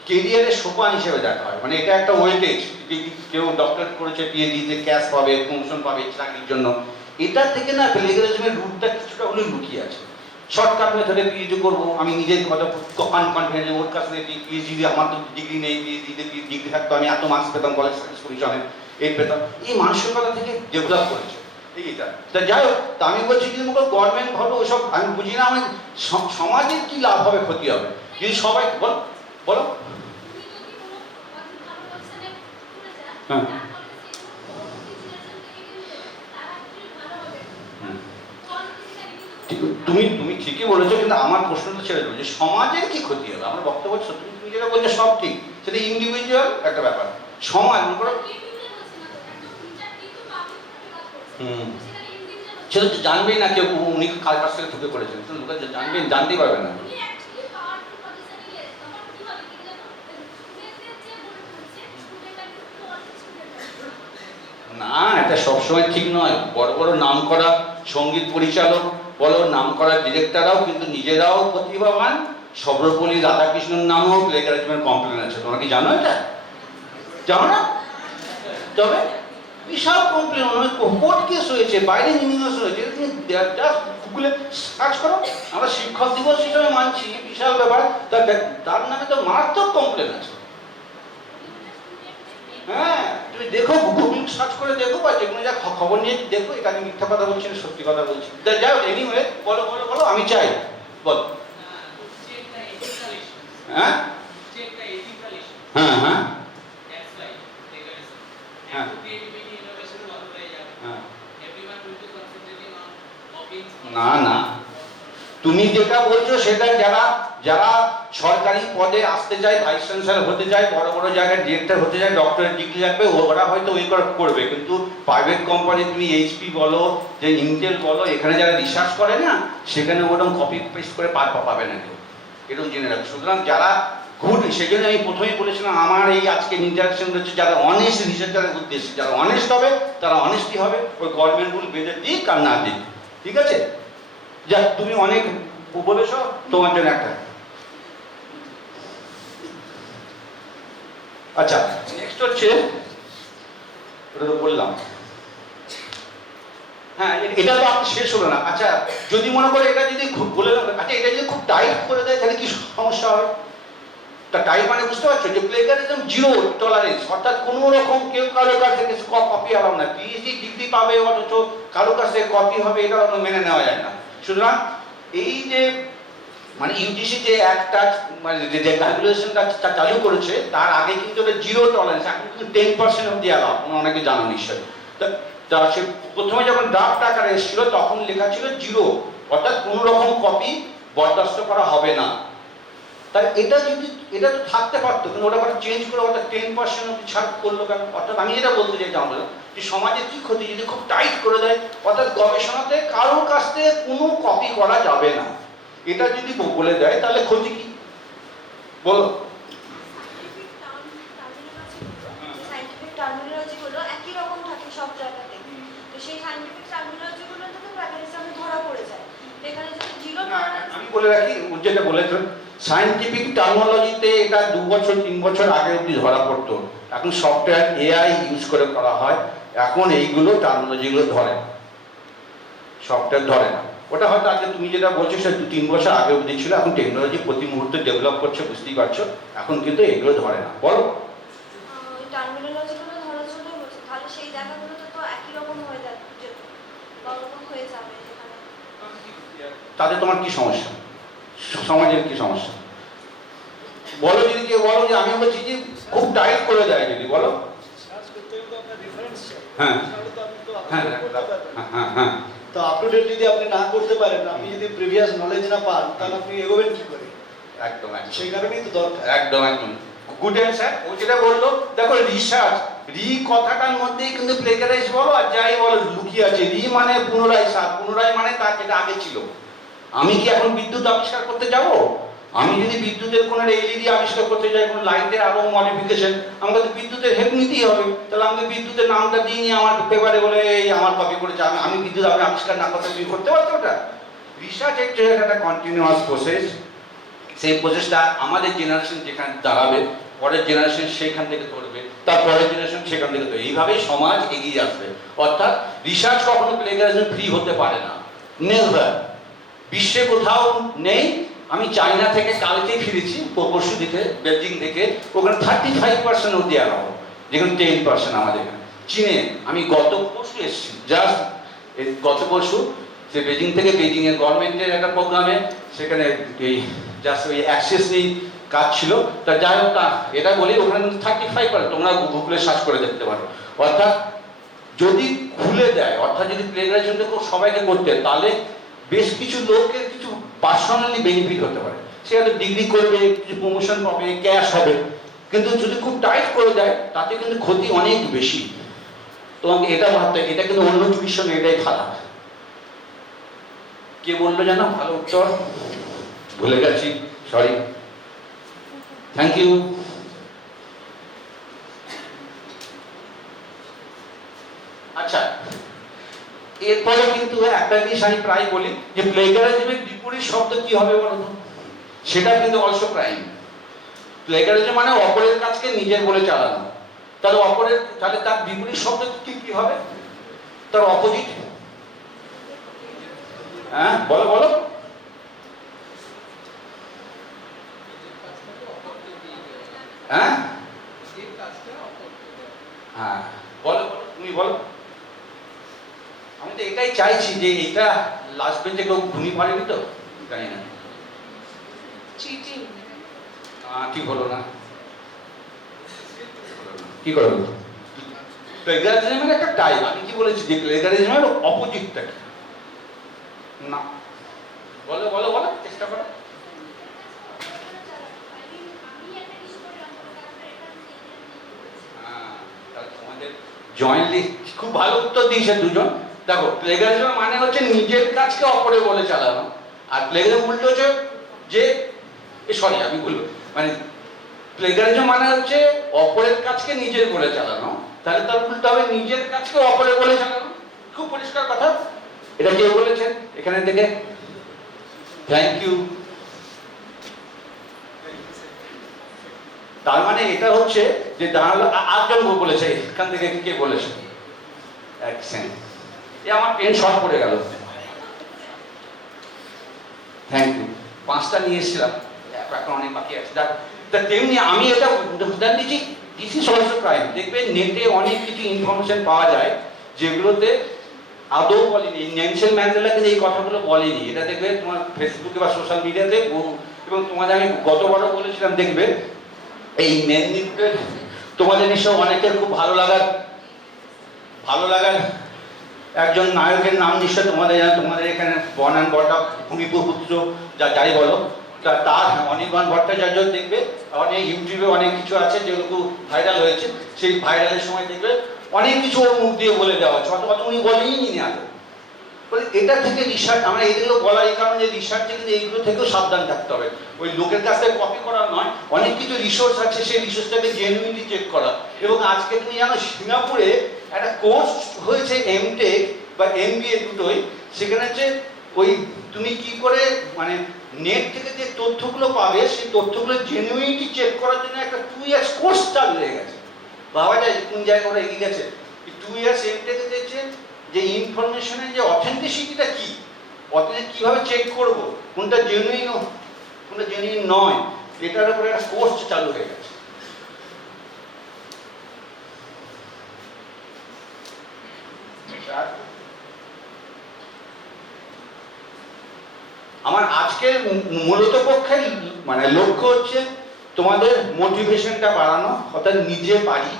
কেরিয়ারের সোপান হিসেবে দেখা হয়। মানে এটা একটা ওয়েটেজ, কেউ ডক্টরেট করেছে, পিএইচডিতে ক্যাশ পাবে, প্রমোশন পাবে চাকরির জন্য, এটা থেকে না প্লেগারিজমের রুটটা কিছুটা হলেও লুকিয়ে আছে। শর্টকাট মেথডে পিএইচডি করবো, আমি নিজের কথা কনফিডেন্স, ওর কাছ থেকে পিএইচডি, আমার তো ডিগ্রি নেই, পিএইচডিতে ডিগ্রি থাকতো আমি এত মার্কস পেতাম কলেজ সার্ভিস কমিশনে, এই পেতাম, এই মানসিকতা থেকে ডেভেলপ করেছে এইটা। তা যাই হোক, তা আমি বলছি যদি গভর্নমেন্ট ভালো ওসব আমি বুঝি না, আমি সমাজের কি লাভ হবে, ক্ষতি হবে যদি সবাই বলো বলো। হ্যাঁ তুমি ঠিকই বলেছো, কিন্তু আমার প্রশ্নটা ছেড়ে দেবো যে সমাজের কি ক্ষতি হবে? আমার বক্তব্য হচ্ছে তুমি যেটা বলছো সব ঠিক, সেটা ইন্ডিভিজুয়াল একটা ব্যাপার, সমাজ মনে করো সেটা তো জানবেই না কেউ, উনি কার কাছ থেকে ঢুকে পড়েছেন, জানবেন, জানতেই পারবে না। না এটা সবসময় ঠিক নয়, বড় বড় নাম করা সঙ্গীত পরিচালক বলো, নাম করা ডিরেক্টররাও কিন্তু নিজেরাও প্রতিভাবান। সর্বপল্লী রাধাকৃষ্ণের নামেও প্লেগারিজমের কমপ্লেন আছে, তোমরা কি জানো এটা? জানো না? তবে বিশাল কমপ্লেন, কোর্ট কেস হয়েছে, বাইরে নিউজ হয়েছে, তুমি জাস্ট গুগলে সার্চ করো। আমরা শিক্ষক দিবস হিসাবে মানছি, বিশাল ব্যাপার, তার নামে তো মারাত্মক কমপ্লেন আছে। হ্যাঁ তুমি দেখো, গুগল সার্চ করে দেখো, বা যেগুলো যা খবর নিয়ে দেখো, এটা আমি মিথ্যা কথা বলছি না, সত্যি কথা বলছি। যাই হোক, এনিওয়ে বলো বলো বলো, আমি চাই বলো। হ্যাঁ হ্যাঁ হ্যাঁ হ্যাঁ না না, তুমি যেটা বলছো সেটা যারা যারা সরকারি পদে আসতে চায়, ভাইস চ্যান্সেলর হতে চায়, বড় বড় জায়গায় ডিরেক্টর হতে চায়, ডক্টরেট ডিগ্রি রাখবে, ওরা হয়তো ওই করবে, কিন্তু প্রাইভেট কোম্পানি তুমি এইচপি বলো, যে ইন্টেল বলো, এখানে যারা রিসার্চ করে না, সেখানে ওরকম কপি পেস্ট করে পাবে না কেউ, এরকম জেনে রাখবে। সুতরাং যারা গুড, সেই জন্য আমি প্রথমেই বলেছিলাম আমার এই আজকে ইন্টারাকশন হচ্ছে যারা অনেস্ট রিসার্চারের উদ্দেশ্যে, যারা অনেস্ট হবে তারা অনেস্টই হবে, ওই গভর্নমেন্ট রুল বেঁধে দিক আর না দিক, ঠিক আছে? যাক, তুমি অনেক বলেছ, তোমার জন্য একটা। আচ্ছা নেক্সট হচ্ছে, ওটা তো বললাম, হ্যাঁ এটা তো আপনি শেষ হলো না। আচ্ছা যদি মনে করে এটা যদি বলে দেন, আচ্ছা এটা যদি খুব টাইট করে দেয় তাহলে কি সমস্যা হবে? তা টাইট মানে বুঝতে পারছো যে প্লেগারিজম জিরো টলারেন্স, অর্থাৎ কোনো রকম কেউ কারো কাছ থেকে কপি হবে না, পিএইচডি ডিগ্রি পাবে অথচ কারো কাছ থেকে কপি হবে, এটা মেনে নেওয়া যায় না। সুতরাং এই যে মানে ইউজিসি যে একটা মানে যে ক্যালকুলেশনটা চালু করেছে, তার আগে কিন্তু এটা জিরো টলারেন্স, এখন কিন্তু 10% অব্দি অ্যালাউ, অনেকে জানো নিশ্চয়ই। তা সে প্রথমে যখন ড্রাফট আকারে এসেছিল তখন লেখা ছিল জিরো, অর্থাৎ কোনো রকম কপি বরদাস্ত করা হবে না। তাই এটা যদি এটা তো থাকতে পারতো, কিন্তু ওটা আবার চেঞ্জ করে ওটা 10% অব্দি ছাড় করলো কেন? অর্থাৎ আমি যেটা বলতে চাই আমাদের যে সমাজে কি ক্ষতি যদি খুব টাইট করে দেয়, অর্থাৎ গবেষণাতে কারোর কাছ থেকে কোনো কপি করা যাবে না, এটা যদি বলে দেয় তাহলে ক্ষতি কি বলো? সায়েন্টিফিক টার্মিনোলজিগুলো একই রকম থাকে সব জায়গাতে, তো সেই সায়েন্টিফিক টার্মিনোলজিগুলো থেকে প্যাকেজে ধরা পড়ে যায়। এখানে যদি জিরো টলারেন্স, আমি বলে রাখি যেটা বলেছেন সায়েন্টিফিক টার্মিনোলজিতে এটা 2 বছর 3 বছর আগে অবধি ধরা পড়তো, এখন সফটওয়্যার এআই ইউজ করে করা হয়, এখন এইগুলো টার্মিনোলজিগুলো ধরে না, সফটওয়্যার ধরে না। ওটা হয়তো আগে তুমি যেটা বলছো সেটা 2-3 বছর আগে অবধি ছিল, এখন টেকনোলজি প্রতি মুহূর্তে ডেভেলপ করছে, বুঝতেই পারছো, এখন কিন্তু এগুলো ধরে না। বলো ওই টার্মিনোলজিগুলো ধরা চলে বলছে, তাহলে সেই জায়গাগুলোতে তো একই রকম হয়ে যাচ্ছে বা ওরকম হয়ে যাবে যেখানে। তাতে তোমার কি সমস্যা, সমাজের কি সমস্যা বলো? যদি কেউ বলো যে আমি বলছি যে খুব টাইট করে দেয়, যদি বলো হ্যাঁ হ্যাঁ হ্যাঁ হ্যাঁ, তো আপ টু ডেট যদি আপনি না করতে পারেন, আপনি যদি প্রিভিয়াস নলেজ না পান, তাহলে আপনি এগোবেন কি করে? একদম একদম, সেই কারণেই তো দরকার। একদম একদম গুড অ্যান্সার। ও যেটা বললো, দেখো রিসার্চ, কথাটার মধ্যেই কিন্তু প্লেগারাইজ বলো আর যাই বলো লুকিয়ে আছে। মানে পুনরায় সার, পুনরায় মানে তার যেটা আগে ছিল। আমি কি এখন বিদ্যুৎ আবিষ্কার করতে যাব? আমি যদি বিদ্যুতের কোনো এলইডি আবিষ্কার করতে যাই, কোনো লাইটের আরো মডিফিকেশন, আমাকে তো বিদ্যুতের হেল্প নিতেই হবে। তাহলে আমাকে বিদ্যুতের নামটা দিয়ে নিয়ে আমার পেপারে বলে এই আমার কপি করেছে, আমি বিদ্যুৎ আবিষ্কার না করতে তুমি করতে পারতো? ওটা রিসার্চ একটা কন্টিনিউয়াস প্রসেস। সেই প্রসেসটা আমাদের জেনারেশন যেখানে দাঁড়াবে, পরের জেনারেশন সেখান থেকে ধরবে, তার পরের জেনারেশন সেখান থেকে ধরবে, এইভাবেই সমাজ এগিয়ে আসবে। অর্থাৎ রিসার্চ কখনো প্লেগারিজম ফ্রি হতে পারে না, নেভার। বিশ্বে কোথাও নেই। আমি চায়না থেকে কালকেই ফিরেছি, পরশু দিকে বেজিং থেকে, ওখানে 35% অব্দি অ্যালাউ, যেখানে 10% আমাদের এখানে। চীনে আমি গত পরশু এসেছি, জাস্ট গত পরশু, সে বেজিং থেকে, বেজিংয়ের গভর্নমেন্টের একটা প্রোগ্রামে, সেখানে এই জাস্ট ওই অ্যাক্সেস নিয়ে কাজ ছিল। তা যাই হোক, এটা বলি ওখানে 35%, তোমরা গুগলে সার্চ করে দেখতে পারো। অর্থাৎ যদি খুলে দেয়, অর্থাৎ যদি প্লেগারিজমটা সবাইকে করতে, তাহলে বেশ কিছু লোকের কিছু পার্সোনালি বেনিফিট হতে পারে। সে হয়তো ডিগ্রি করবে, কিছু প্রমোশন পাবে, ক্যাশ হবে। কিন্তু যদি খুব টাইট করে দেয়, তাতে কিন্তু ক্ষতি অনেক বেশি। তোমাকে এটা ভাবতে, এটা কিন্তু অন্য চিকিৎসা এটাই খারাপ। কে বললো জানো? ভালো উত্তর ভুলে গেছি, সরি, থ্যাংক ইউ। আচ্ছা, এরপরে কিন্তু একটা জিনিস আমি প্রায় বলি যে প্লেগারিজমের বিপরীত শব্দ কি হবে বলতো? সেটা কিন্তু অলসো ক্রাইম। প্লেগারিজম মানে অপরের কাজকে নিজের বলে চালানো। তাহলে তার বিপরীত শব্দ কি হবে? তার অপোজিট। হ্যাঁ বলো বলো। হ্যাঁ হ্যাঁ বলো, তুমি বলো। আমি তো এটাই চাইছি যে এটা লাস্ট বেঞ্চে কেউ ঘুমিয়ে পড়েনি তো, জানি না। চিটিং ঠিক হলো না, কি করে হলো? প্লেগারিজমের একটা টাইপ, আমি কি বলেছি যে প্লেগারিজমের অপোজিটটা কি? না বলো বলো বলো, চেষ্টা করো। তোমাদের জয়েন্টলি খুব ভালো উত্তর দিয়েছে দুজন। দেখো, প্লেগারিজম মানে হচ্ছে নিজের কাজকে অপরে বলে চালানো, আর প্লেগারিজম উল্টো হচ্ছে যে, সরি আমি বলবো, মানে প্লেগারিজম মানে হচ্ছে অপরের কাজকে নিজের বলে চালানো, তাহলে তার উল্টো হবে নিজের কাজকে অপরে বলে চালানো। খুব পরিষ্কার কথা। এটা কে বলেছেন এখানে থেকে? Thank you. তার মানে এটা হচ্ছে যে দাঁড়ালো, আটজন বলেছে এখান থেকে, কে বলেছে? এক সেকেন্ড, আমার পেন শর্ট পড়ে গেল। Thank you. 5টা নিয়ে এসেছিলাম, এখন অনেক বাকি আছে। তেমনি আমি এটা উদাহরণ দিচ্ছি, দিস ইজ অলসো ক্রাইম। দেখবে নেটে অনেক কিছু ইনফরমেশন পাওয়া যায় যেগুলোতে আদৌ বলেনি, নেলসন ম্যান্ডেলা কিন্তু এই কথাগুলো বলেনি। এটা দেখবে তোমার ফেসবুকে বা সোশ্যাল মিডিয়াতে, এবং তোমাদের আমি গতবারও বলেছিলাম, দেখবে এই মেদিনীপুরের তোমাদের নিশ্চয় অনেকের খুব ভালো লাগার একজন নায়কের নাম নিশ্চয় তোমাদের এখানে বর্ন অ্যান্ড বট আপ, ভূমিপুর পুত্র, যাই বলো, তার অনির্বাণ ভট্টাচার্য দেখবে অনেক ইউটিউবে অনেক কিছু আছে যেগুলো খুব ভাইরাল হয়েছে। সেই ভাইরালের সময় দেখবে অনেক কিছু ওর মুখ দিয়ে বলে দেওয়া হচ্ছে, অত উনি বলেই নি আগে। বলে এটা থেকে রিসার্চ, আমরা এইগুলো বলা এই কারণে যে রিসার্চে কিন্তু এইগুলো থেকেও সাবধান থাকতে হবে। ওই লোকের কাছ থেকে কপি করা নয়, অনেক কিছু রিসোর্স আছে, সেই রিসোর্সটাকে জেনুইনলি চেক করা। এবং আজকে তুমি জানো সিঙ্গাপুরে একটা কোর্স হয়েছে এমটেক বা এমবিএ দুটোই, সেখানে হচ্ছে ওই তুমি কি করে মানে নেট থেকে যে তথ্যগুলো পাবে সেই তথ্যগুলো জেনুইনলি চেক করার জন্য একটা 2 ইয়ার্স কোর্স চালু হয়ে গেছে। ভাবা যায় কোন জায়গায় ওরা এগিয়ে গেছে। 2 ইয়ার্স এমটেকে দিয়েছে যে ইনফরমেশনের যে অথেন্টিসিটিটা কি, কিভাবে চেক করব কোনটা জেনুইন কোনটা জেনুইন নয়, এটার উপরে একটা কোর্স চালু হয়ে গেছে। আমার আজকের মূলত পক্ষে মানে লক্ষ্য হচ্ছে তোমাদের মোটিভেশনটা বাড়ানো, অর্থাৎ নিজে পারি,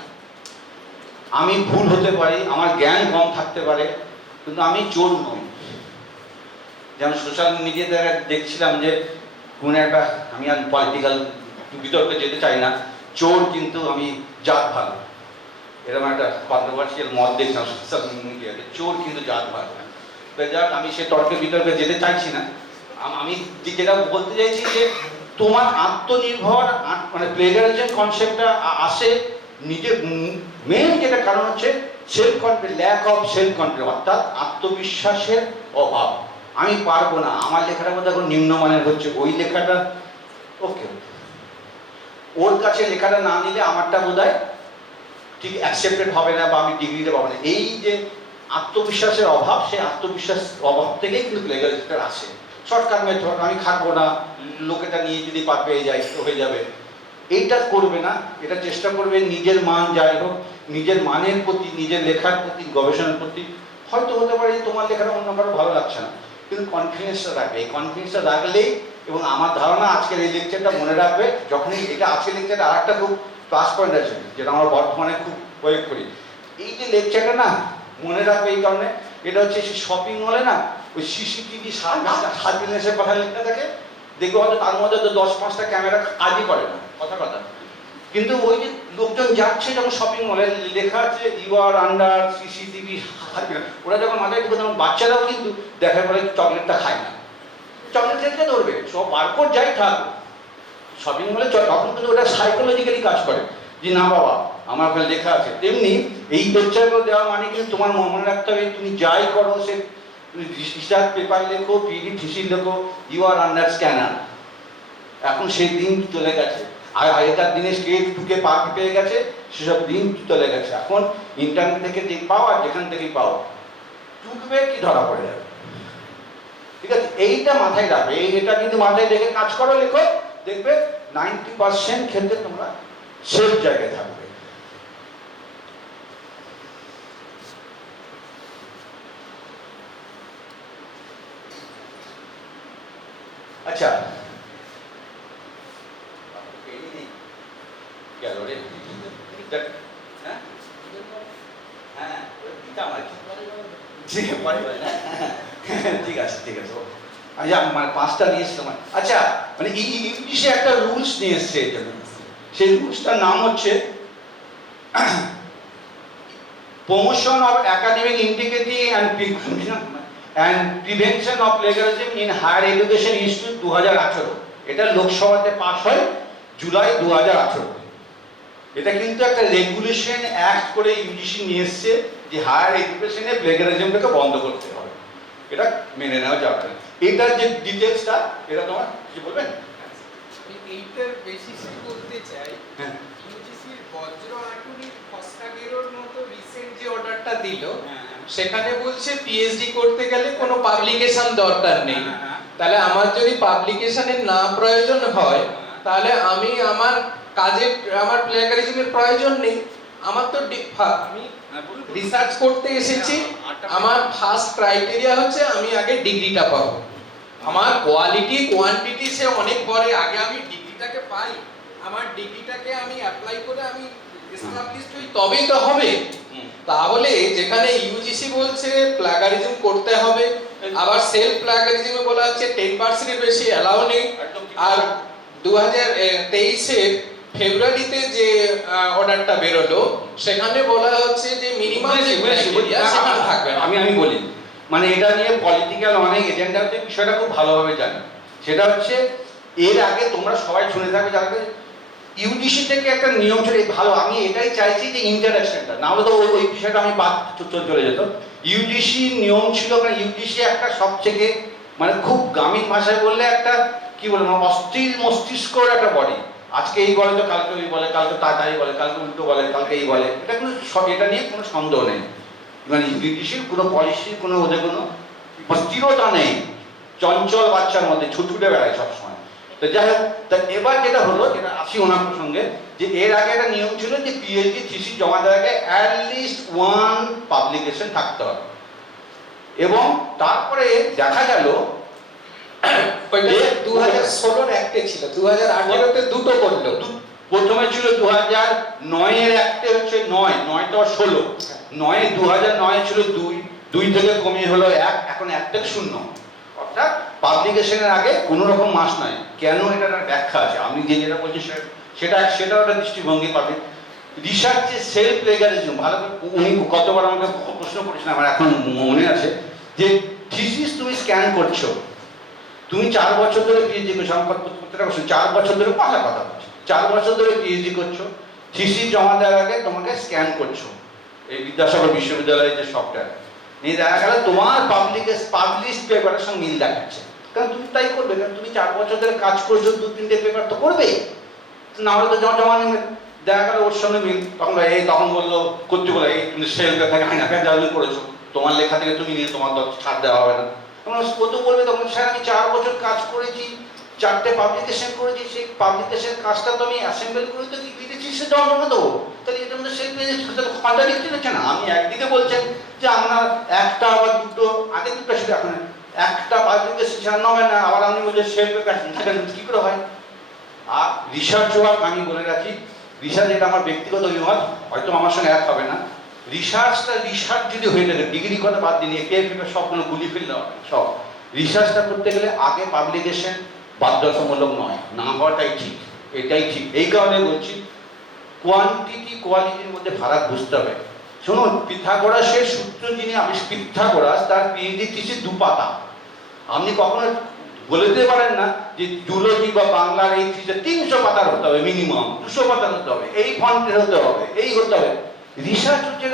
আমি ভুল হতে পারি, আমার জ্ঞান কম থাকতে পারে, কিন্তু আমি চোর নই। যেমন সোশ্যাল মিডিয়াতে দেখছিলাম যে কোন একটা, আমি আর পলিটিক্যাল বিতর্কে যেতে চাই না, চোর কিন্তু আমি জাত ভালো, এরকম একটা কন্ট্রোভার্সিয়াল মত দেখছিলাম সোশ্যাল মিডিয়াতে, চোর কিন্তু জাত ভালো। তো যাক, আমি সে তর্কে বিতর্কে যেতে চাইছি না। আমি যেটা বলতে চাইছি যে তোমার আত্মনির্ভর মানে প্লেগারিজম কনসেপ্টটা আসে নিজের মেন যেটা কারণ হচ্ছে self confidence, lack of self confidence, অর্থাৎ আত্মবিশ্বাসের অভাব। আমি পারবো না, আমার লেখাটা মধ্যে এখন নিম্নমানের হচ্ছে, ওই লেখাটা ওকে, ওর কাছে লেখাটা না নিলে আমারটা বোধহয় ঠিক অ্যাকসেপ্টেড হবে না বা আমি ডিগ্রিটা পাবো না। এই যে আত্মবিশ্বাসের অভাব, সেই আত্মবিশ্বাস অভাব থেকেই কিন্তু প্লেগারিজমটা আসে। শর্টকাট মেথড, আমি খাটবো না, লোকেটা নিয়ে যদি পার পেয়ে যায় তো হয়ে যাবে, এইটা করবে না। এটা চেষ্টা করবে নিজের মান যাই হোক, নিজের মানের প্রতি, নিজের লেখার প্রতি, গবেষণার প্রতি। হয়তো হতে পারে তোমার লেখাটা অন্য কারো ভালো লাগছে না, কিন্তু কনফিডেন্সটা রাখবে। এই কনফিডেন্সটা রাখলেই, এবং আমার ধারণা আজকের এই লেকচারটা মনে রাখবে, যখনই এটা আজকের লেকচারে আর একটা খুব প্লাস পয়েন্ট আছে যেটা আমরা বর্তমানে খুব প্রয়োগ করি। এই যে লেকচারটা না মনে রাখবে এই কারণে, এটা হচ্ছে সেই শপিং মলে না ওই সিসিটিভি সার্ভিলেন্সের কথা লেখা থাকে, দেখবো হয়তো তার মধ্যে তো 10-5টা ক্যামেরা কাজই করে না, কথা কিন্তু ওই যে লোকজন যাচ্ছে যখন শপিং মলে লেখা আছে ইউ আর আন্ডার সিসিটিভি, ওরা যখন মাথায় ঢুকে তখন বাচ্চারাও কিন্তু দেখার পরে চকলেটটা খায় না, চকলেট খেতে ধরবে, সব বারকোড যাই থাক শপিং মলে, তখন কিন্তু ওটা সাইকোলজিক্যালি কাজ করে যে না বাবা আমার ওখানে লেখা আছে। তেমনি এই লেকচারগুলো দেওয়া মানে কিন্তু তোমার মনে রাখতে হবে, তুমি যাই করো, সে রিসার্চ পেপার লেখো, পিডি থিসিস লেখো, ইউ আর আন্ডার স্ক্যানার। এখন সেই দিন চলে গেছে, আর আগেকার দিনে স্টেজ টুকে পার্ক পেয়ে গেছে, সেসব দিন চলে গেছে। এখন ইন্টারনেট থেকে যে পাও আর যেখান থেকে পাও, টুকবে কি ধরা পড়ে যাবে। ঠিক আছে, এইটা মাথায় রাখবে, এটা কিন্তু মাথায় রেখে কাজ করো, লেখো, দেখবে 90% ক্ষেত্রে তোমরা সেফ জায়গায় থাকবে। আচ্ছা, ঠিক আছে আচ্ছা, মানে 5টা নিয়ে এসছে। আচ্ছা, মানে ইংলিশে একটা রুলস নিয়ে এসছে, এটা সেই রুলসটার নাম হচ্ছে promotion of academic integrity and prevention of plagiarism in higher education institute 2018। এটা লোকসভাতে পাস হয় জুলাই 2018। এটা কিন্তু একটা রেগুলেশন অ্যাক্ট করে ইউজিসি নিয়ে এসছে যে হায়ার এডুকেশনে প্লেগারিজমটাকে বন্ধ করতে হবে, এটা মেনে নেওয়া যাবে না। এটার যে ডিটেলসটা, এটা তোমার কি বলবেন? এইটার বেসিসে বলতে চাই, ইউজিসির বজ্র আটুরির ফসকাগেরোর মতো রিসেন্ট যে অর্ডারটা দিল, সেখানে বলছে পিএইচডি করতে গেলে কোনো পাবলিকেশন দরকার নেই। তাহলে আমার যদি পাবলিকেশনের না প্রয়োজন হয়, তাহলে আমি আমার কাজের, আমার প্লেগারিজমের প্রয়োজন নেই। আমার তো আমি রিসার্চ করতে এসেছি, আমার ফার্স্ট ক্রাইটেরিয়া হচ্ছে আমি আগে ডিগ্রিটা পাবো। আমার কোয়ালিটি কোয়ান্টিটি সে অনেক পরে, আগে আমি ডিগ্রিটাকে পাই, আমার ডিগ্রিটাকে আমি অ্যাপ্লাই করে আমি এস্টাবলিশড হই, তবেই তো হবে। তাহলে যেখানে ইউজিসি বলছে প্লাগারিজম করতে হবে, আবার সেলফ প্লাগারিজমে বলা হচ্ছে 10% এর বেশি অ্যালাউ নেই। আর 2023 ফেব্রুয়ারিতে যে অর্ডারটা বেরোলো, সেখানে বলা হচ্ছে যে মিনিমাম আমি বলি, মানে এটা নিয়ে পলিটিক্যাল অনেক এজেন্ডা হচ্ছে, বিষয়টা খুব ভালোভাবে জানি। সেটা হচ্ছে এর আগে তোমরা সবাই শুনে থাকবে যারা ইউজিসি থেকে একটা নিয়ম ছিল, ভালো আমি এটাই চাইছি যে ইন্টারাকশনটা, না হলে তো ওই বিষয়টা আমি বাদ চলে যেত। ইউজিসি নিয়ম ছিল, কারণ ইউজিসি একটা সব থেকে মানে খুব গ্রামীণ ভাষায় বললে একটা কি বলবো অস্থির মস্তিষ্ক একটা বডি। আজকে এই বলে তো কালকে ওই বলে, কালকে তাই বলে, কালকে উল্টো বলে, কালকে এই বলে, এটা কোনো এটা নিয়ে কোনো সন্দেহ নেই। মানে ইউজিসির কোনো পলিসির কোনো ওদের কোনো স্থিরতা নেই, চঞ্চল বাচ্চার মধ্যে ছুটে বেড়ায় সবসময়। তো যাই হোক, তা এবার যেটা হলো, যেটা আসি ওনার প্রসঙ্গে, যে এর আগে একটা নিয়ম ছিল যে পিএইচডি থিসিস জমা দেওয়ার আগে অ্যাটলিস্ট 1 পাবলিকেশন থাকতে হবে। এবং তারপরে দেখা গেল ওইটা 2016 অ্যাক্টে ছিল, 2018 দুটো করলো। প্রথমে ছিল 2009 এর অ্যাক্টে হচ্ছে 9 তো 16, 9 2009 ছিল 2 থেকে কমিয়ে হলো 1, এখন 1 থেকে 0। অর্থাৎ পাবলিকেশনের আগে কোনো রকম মাস নাই। কেন এটার ব্যাখ্যা আছে, আমি যেটা বলছি সেটাও একটা দৃষ্টিভঙ্গি পাবে। রিসার্চে সেলফ প্লেগারিজম, ভালো উনি কতবার আমাকে প্রশ্ন করেছেন, আমার এখন মনে আছে, যে থিসিস তুমি স্ক্যান করছো, তুমি 4 বছর ধরে পিএইচডি করছো, আমার প্রত্যেকটা কোশ্চেন 4 বছর ধরে কথা বলছো, 4 বছর ধরে পিএইচডি করছো, থিসিস জমা দেওয়ার আগে তোমাকে স্ক্যান করছো এই বিদ্যাসাগর বিশ্ববিদ্যালয়ের যে সফটওয়্যার নিয়ে, দেখা গেল তোমার পাবলিশ পেপারের সঙ্গে মিল দেখাচ্ছে। কারণ তুমি তাই করবে, কারণ তুমি 4 বছর ধরে কাজ করছো, 2-3টে পেপার তো করবে, না হলে তো জমা নেবে। দেখা গেল ওর সঙ্গে মিল, তখন বললো করতে বলে এই তুমি সেলফে থাকে আইনা জার্নি করেছো, তোমার লেখা থেকে তুমি নিয়ে তোমার ছাড় দেওয়া হবে না। ও তো বলবে তখন, স্যার আমি 4 বছর কাজ করেছি, 4টে পাবলিকেশন করেছি, সেই পাবলিকেশন কাজটা তো আমি অ্যাসেম্বল করে তো লিখেছি, সে জমা দেবো, তাহলে এটা আমাদের সেলফ কন্ট্রাডিক্টরি হচ্ছে না। আমি একদিকে বলছেন যে আপনার 1টা বা 2টো, আগে 2টা ছিল, এখন 1টা পাবলিকেশন ছাড়ানো হবে না, আবার আপনি বলছেন সেলফে থাকেন, কী করে হয়? আর রিসার্চ ওয়ার্ক আমি বলে রাখি, রিসার্চ এটা আমার ব্যক্তিগত অভিমত, হয়তো আমার সঙ্গে এক হবে না। রিসার্চ যদি হয়ে থাকে, ডিগ্রি কথা বাদ দিয়ে এপিআই পেপার সবগুলো গুলি ফেললে হবে সব। রিসার্চটা করতে গেলে আগে পাবলিকেশন বাধ্যতামূলক নয়, না হওয়াটাই ঠিক, এটাই ঠিক। এই কারণে বলছি কোয়ান্টিটি কোয়ালিটির মধ্যে ফারাক বুঝতে হবে। শুনুন, পিথাগোরাসের সূত্র যিনি পিথাগোরাস, তার পিএইচডি থিসিস 2 পাতা। আপনি কখনো বলে দিতে পারেন না যে জুলজি বা বাংলার এই থিসিস 300 পাতার হতে হবে, মিনিমাম 200 পাতার হতে হবে, এই ফন্টের হতে হবে, এই হতে হবে। রিসার্চ হচ্ছে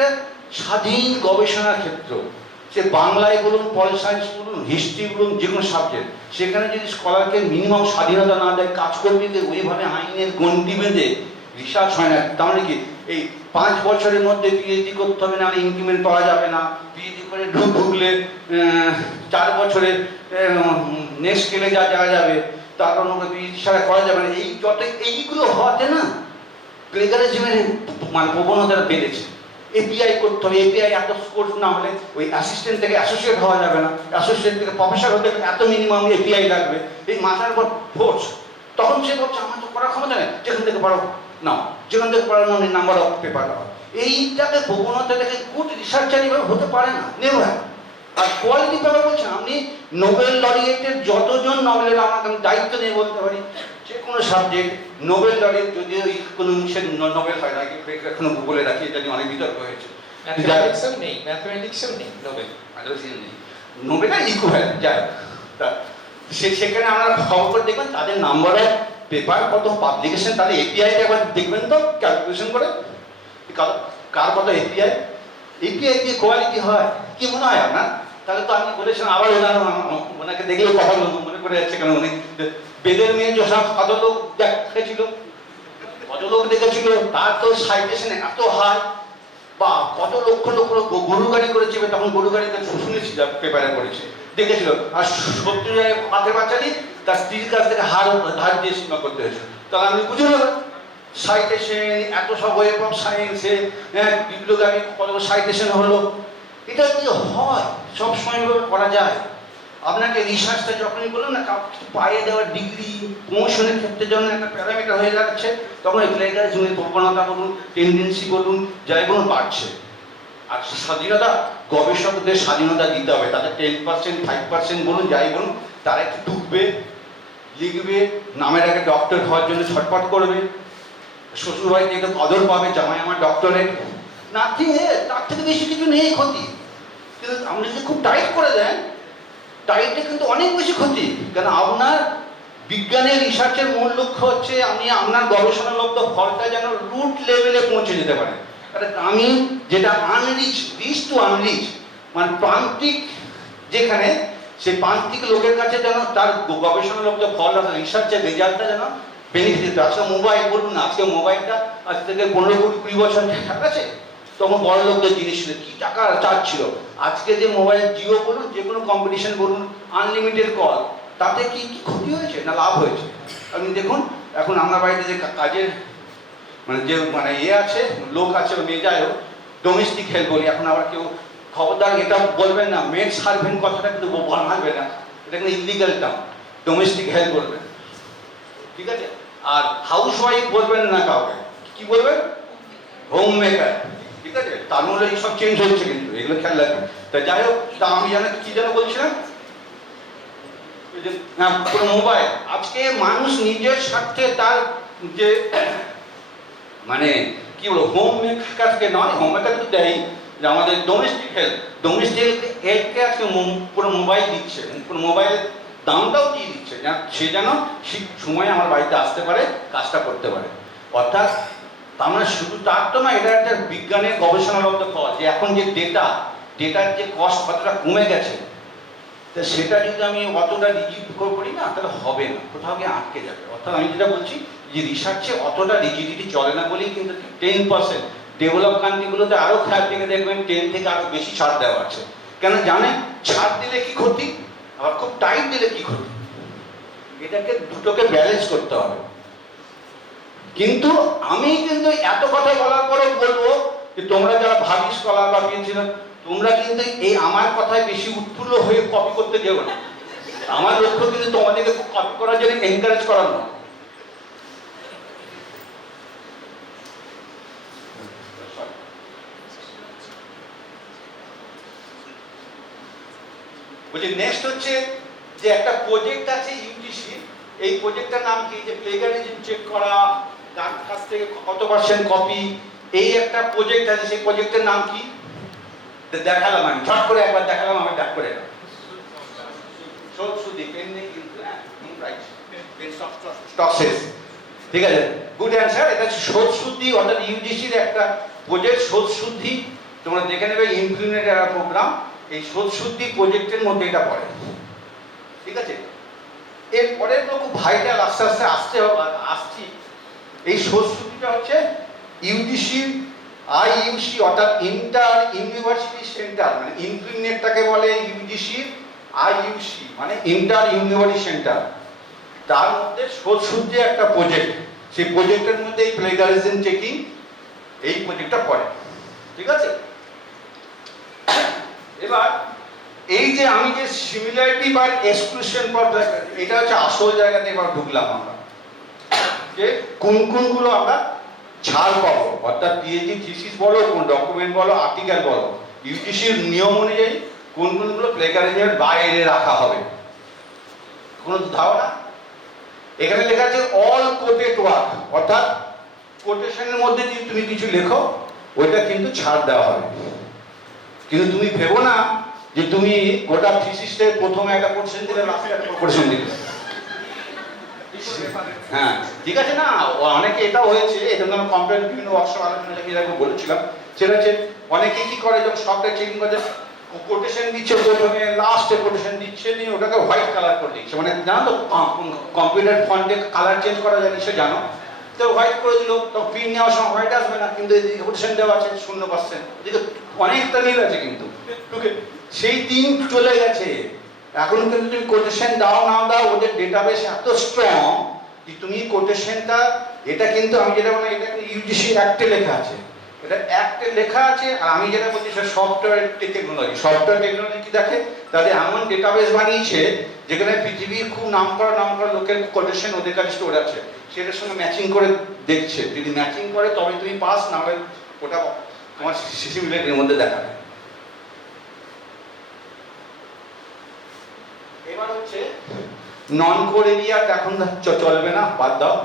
স্বাধীন গবেষণার ক্ষেত্র, সে বাংলায় বলুন, পল সায়েন্স বলুন, হিস্ট্রি বলুন, যে কোনো সাবজেক্ট, সেখানে যদি স্কলারকে মিনিমাম স্বাধীনতা না দেয়, কাজ করবে ওইভাবে আইনের গণ্ডি বেঁধে, রিসার্চ হয় না। তার মানে কি এই 5 বছরের মধ্যে পিএইচডি করতে হবে, না ইনক্রিমেন্ট পাওয়া যাবে না, পিএইচডি করে ঢুকলে 4 বছরে নেক্সট স্কেলে যাওয়া যাবে, তারপর পিএইচডি ছাড়া করা যাবে না, এইগুলো হওয়াতে না প্লেগারিজমের মানে প্রবণতাটা বেড়েছে। এপিআই করতে হবে, এপিআই এত কোর্স না হলে ওই অ্যাসিস্ট্যান্ট থেকে অ্যাসোসিয়েট হওয়া যাবে না, অ্যাসোসিয়েট থেকে প্রফেসর হতে গেলে এত মিনিমাম এপিআই লাগবে, এই মাথার উপর ফোর্স। তখন সে ভাবছে আমার তো করার ক্ষমতা নেই, যেখান থেকে পারো না, যেখান থেকে পারো না, নাম্বার অফ পেপার দেওয়া, এইটাকে প্রবণতা থেকে গুড রিসার্চার এভাবে হতে পারে না, নেভার। আর কোয়ালিটি পেপার বলছেন, আপনি নোবেল লরিয়েটের যতজন নোবেলের, আমাকে আমি দায়িত্ব নিয়ে বলতে পারি, যে কোনো সাবজেক্ট নোবেল লরিয়েট, যদিও ইকোনমিক্সের নোবেল হয় না, এখনো ভূগোলে রাখি, এটা নিয়ে অনেক বিতর্ক হয়েছে। ম্যাথমেটিক্সেও নেই নোবেল, নোবেল আর ইকুয়াল যাই তা সেখানে আমরা খবর করে দেখবেন তাদের নাম্বার অফ পেপার কত, পাবলিকেশন, তাদের এপিআইটা একবার দেখবেন তো ক্যালকুলেশন করে, কার কত এপিআই দিয়ে কোয়ালিটি হয়, কি মনে হয় আপনার? তাহলে তো আপনি বলেছেন, আবার ওনাকে দেখলেও কথা মনে করে যাচ্ছে, কেন উনি বেদের মেয়ে যশা কত লোক দেখেছিল, তার তো সাইটেশন এত হাই, বা কত লক্ষ গরু গাড়ি করেছে, তখন গরু গাড়িতে শুনেছি, পেপারে পড়েছে, দেখেছিল। আর 70 হাতের বাচ্চাটি তার স্ত্রীর কাছ থেকে ধার দিয়ে সীমা করতে হয়েছে। তাহলে আপনি বুঝে নেবেন সাইটেশন, এত সব ওয়েব অফ সায়েন্সে বিপ্লবী কত সাইটেশন হলো, এটা যদি হয় সবসময় করা যায়। আপনাকে রিসার্চটা যখনই বলুন না, পাইয়ে দেওয়ার ডিগ্রি প্রমোশনের ক্ষেত্রে যখন একটা প্যারামিটার হয়ে যাচ্ছে, তখন এই প্লেগারিজমের প্রবণতা বলুন, টেন্ডেন্সি বলুন, যাই বলুন বাড়ছে। আর স্বাধীনতা, গবেষকদের স্বাধীনতা দিতে হবে, তাদের 10% 5% বলুন, যাই বলুন, তারা একটু ঢুকবে, লিখবে, নামের আগে ডক্টর হওয়ার জন্য ছটপট করবে, শ্বশুরবাড়িতে একটু কদর পাবে, জামাই আমার ডক্টরেট, নাথিং, তার থেকে বেশি কিছু নেই ক্ষতি। কিন্তু আপনি যদি খুব টাইট করে দেন, টাইটে কিন্তু অনেক বেশি ক্ষতি। কারণ আপনার বিজ্ঞানের রিসার্চের মূল লক্ষ্য হচ্ছে আপনি আপনার গবেষণালব্ধ ফলটা যেন রুট লেভেলে পৌঁছে যেতে পারে। আমি যেটা আনরিচ, রিচ টু আনরিচ, মানে প্রান্তিক যেখানে, সেই প্রান্তিক লোকের কাছে যেন তার গবেষণালব্ধ ফল, রিসার্চের রেজাল্টটা যেন বেনিফিট দিতে। আজকে মোবাইল বলুন না, আজকে মোবাইলটা আজ থেকে 15-20 বছর ঠিক আছে, তখন বড় লোকদের জিনিস ছিল, কি টাকা চার্জ ছিল। আজকে যে মোবাইল জিও বলুন, যে কোনো কম্পিটিশন বলুন, আনলিমিটেড কল, তাতে কি কি ক্ষতি হয়েছে না লাভ হয়েছে? আপনি দেখুন এখন আমরা বাড়িতে যে কাজের মানে আছে, লোক আছে, মেয়ে যায় হোক, ডোমেস্টিক হেল্প বলি এখন। আবার কেউ খবরদার এটা বলবেন না, মেড সার্ভেন্ট কথাটা কিন্তু মানবে না, এটা কিন্তু ইলিগাল টার্ম, ডোমেস্টিক হেল্প বলবেন, ঠিক আছে? আর হাউস ওয়াইফ বলবেন না কাউকে, কি বলবেন? হোম মেকার, ঠিক আছে? তার মধ্যে এইসব চেঞ্জ হচ্ছে কিন্তু, এগুলো খেয়াল রাখবেন। তা যাই হোক, তা আমি কি যেন বলছিলাম, মোবাইল আজকে মানুষ নিজের স্বার্থে তার যে মানে কি বলবো, হোম মেকারকে নয়, হোম মেকার তো দেয়, যে আমাদের ডোমেস্টিক হেল্পকে আজকে পুরো মোবাইল দিচ্ছে, পুরো মোবাইলের দামটাও দিয়ে দিচ্ছে, সে যেন ঠিক সময় আমার বাড়িতে আসতে পারে, কাজটা করতে পারে। অর্থাৎ তার মানে শুধু তার তো না, এটা একটা বিজ্ঞানের গবেষণালব্ধ ফল যে এখন যে ডেটার যে কস্ট কতটা কমে গেছে, তা সেটা যদি আমি অতটা রিজিড করি না, তাহলে হবে না, কোথাও গিয়ে আটকে যাবে। অর্থাৎ আমি যেটা বলছি যে রিসার্চে অতটা রিজিডিটি চলে না বলেই কিন্তু 10%, ডেভেলপ কান্ট্রিগুলোতে আরও খেয়াল থেকে দেখবেন 10 থেকে আরও বেশি ছাড় দেওয়া আছে। কেন জানেন? ছাড় দিলে কি ক্ষতি, আবার খুব টাইট দিলে কি ক্ষতি, এটাকে দুটোকে ব্যালেন্স করতে হবে। কিন্তু আমি কিন্তু এত কথা বলার পরেও বলবো যে তোমরা যারা ভাবি স্কলার বা পিএইচডি, তোমরা কিন্তু এই আমার কথায় বেশি উৎফুল্ল হয়ে কপি করতে যেও না। আমার লক্ষ্য কিন্তু তোমাদেরকে কপি করার জন্য এনকারেজ করার নয়। বলছি নেক্সট হচ্ছে যে একটা প্রজেক্ট আছে ইউজিসি, এই প্রজেক্টটার নাম কি, যে প্লেগারিজম চেক করা, কার কাছ থেকে কত পার্সেন্ট কপি, এই একটা প্রজেক্ট আছে। সেই প্রজেক্টের নাম কি দেখালাম আমি, ঝট করে একবার দেখালাম, আমি ডাক করে ঠিক আছে, গুড অ্যান্সার। এটা শোধ শুদ্ধি, অর্থাৎ ইউজিসির একটা প্রজেক্ট শোধ শুদ্ধি, তোমরা দেখে নেবে ইনক্লুডেড প্রোগ্রাম, এই শোধ শুদ্ধি প্রজেক্টের মধ্যে এটা পড়ে, ঠিক আছে? এরপরের খুব ভাইটাল, আস্তে আস্তে আসছি। এই শোধ শুদ্ধিটা হচ্ছে ইউজিসির আইইউসি, অর্থাৎ ইন্টার ইউনিভার্সিটি সেন্টার, মানে ইনক্লুডেডটাকে বলে ইউজিসির আইইউসি, মানে ইন্টার ইউনিভার্সিটি সেন্টার। তার মধ্যে শোধ শুদ্ধি একটা প্রজেক্ট, সেই প্রজেক্টের মধ্যে এই প্লেগারিজম চেকিং এই প্রজেক্টটা পড়ে, ঠিক আছে? এবার এই যে আমি যে সিমিলারিটি বা এক্সক্লুশন পর, এটা হচ্ছে আসল জায়গাতে এবার ঢুকলাম আমরা, যে কোনগুলো আমরা ছাড় পাবো, অর্থাৎ পিএইচডি থিসিস বলো, কোন ডকুমেন্ট বলো, আর্টিকেল বলো, ইউজিসির নিয়ম অনুযায়ী কোনগুলো প্লেগারিজমের বাইরে রাখা হবে। কোনো ধারণা? এখানে লেখা আছে অল কোটেড ওয়ার্ক, অর্থাৎ কোটেশনের মধ্যে যদি তুমি কিছু লেখো, ওইটা কিন্তু ছাড় দেওয়া হবে। কিন্তু তুমি ভেবো না যে তুমি গোটা থিসিসের প্রথমে একটা পোর্শন দিলে, লাস্টে একটা পোর্শন দিলে, হ্যাঁ ঠিক আছে না? অনেকে এটাও হয়েছে, এটা আমি কমপ্লেন বিভিন্ন ওয়ার্কশপ আলোচনা বলেছিলাম, সেটা হচ্ছে অনেকে কি করে, যখন সফটওয়্যার চেকিং করে কোটেশন দিচ্ছে, প্রথমে লাস্টে কোটেশন দিচ্ছে, নিয়ে ওটাকে হোয়াইট কালার করে দিচ্ছে। মানে জানো তো কম্পিউটার ফন্টে কালার চেঞ্জ করা যায়, নিশ্চয় জানো তো, হোয়াইট করে দিল, তো প্রিন্ট নেওয়ার সময় হোয়াইট আসবে না, কিন্তু এদিকে কোটেশন দেওয়া আছে 0%, এদিকে অনেকটা মিল আছে, কিন্তু সেই দিন চলে গেছে। এখন কিন্তু তুমি কোটেশন দাও না দাও, ওদের ডেটাবেস এত স্ট্রং যে তুমি কোটেশনটা, এটা কিন্তু আমি যেটা বলি, এটা ইউজিসি অ্যাক্টে লেখা আছে, এটা অ্যাক্টে লেখা আছে। আর আমি যেটা বলছি সেটা সফটওয়্যার টেকনোলজি। সফটওয়্যার টেকনোলজি কি দেখে, তাদের এমন ডেটাবেস বানিয়েছে যেখানে পৃথিবীর খুব নামকরা লোকের কোটেশন ওদের কাছে স্টোর আছে, সেটার সঙ্গে ম্যাচিং করে দেখছে, যদি ম্যাচিং করে তবে তুমি পাস, না হলে ওটা তোমার সিমিলারিটির মধ্যে দেখাবে। এবার হচ্ছে নন কোর এরিয়া, এখন চলবে না, বাদ দাও।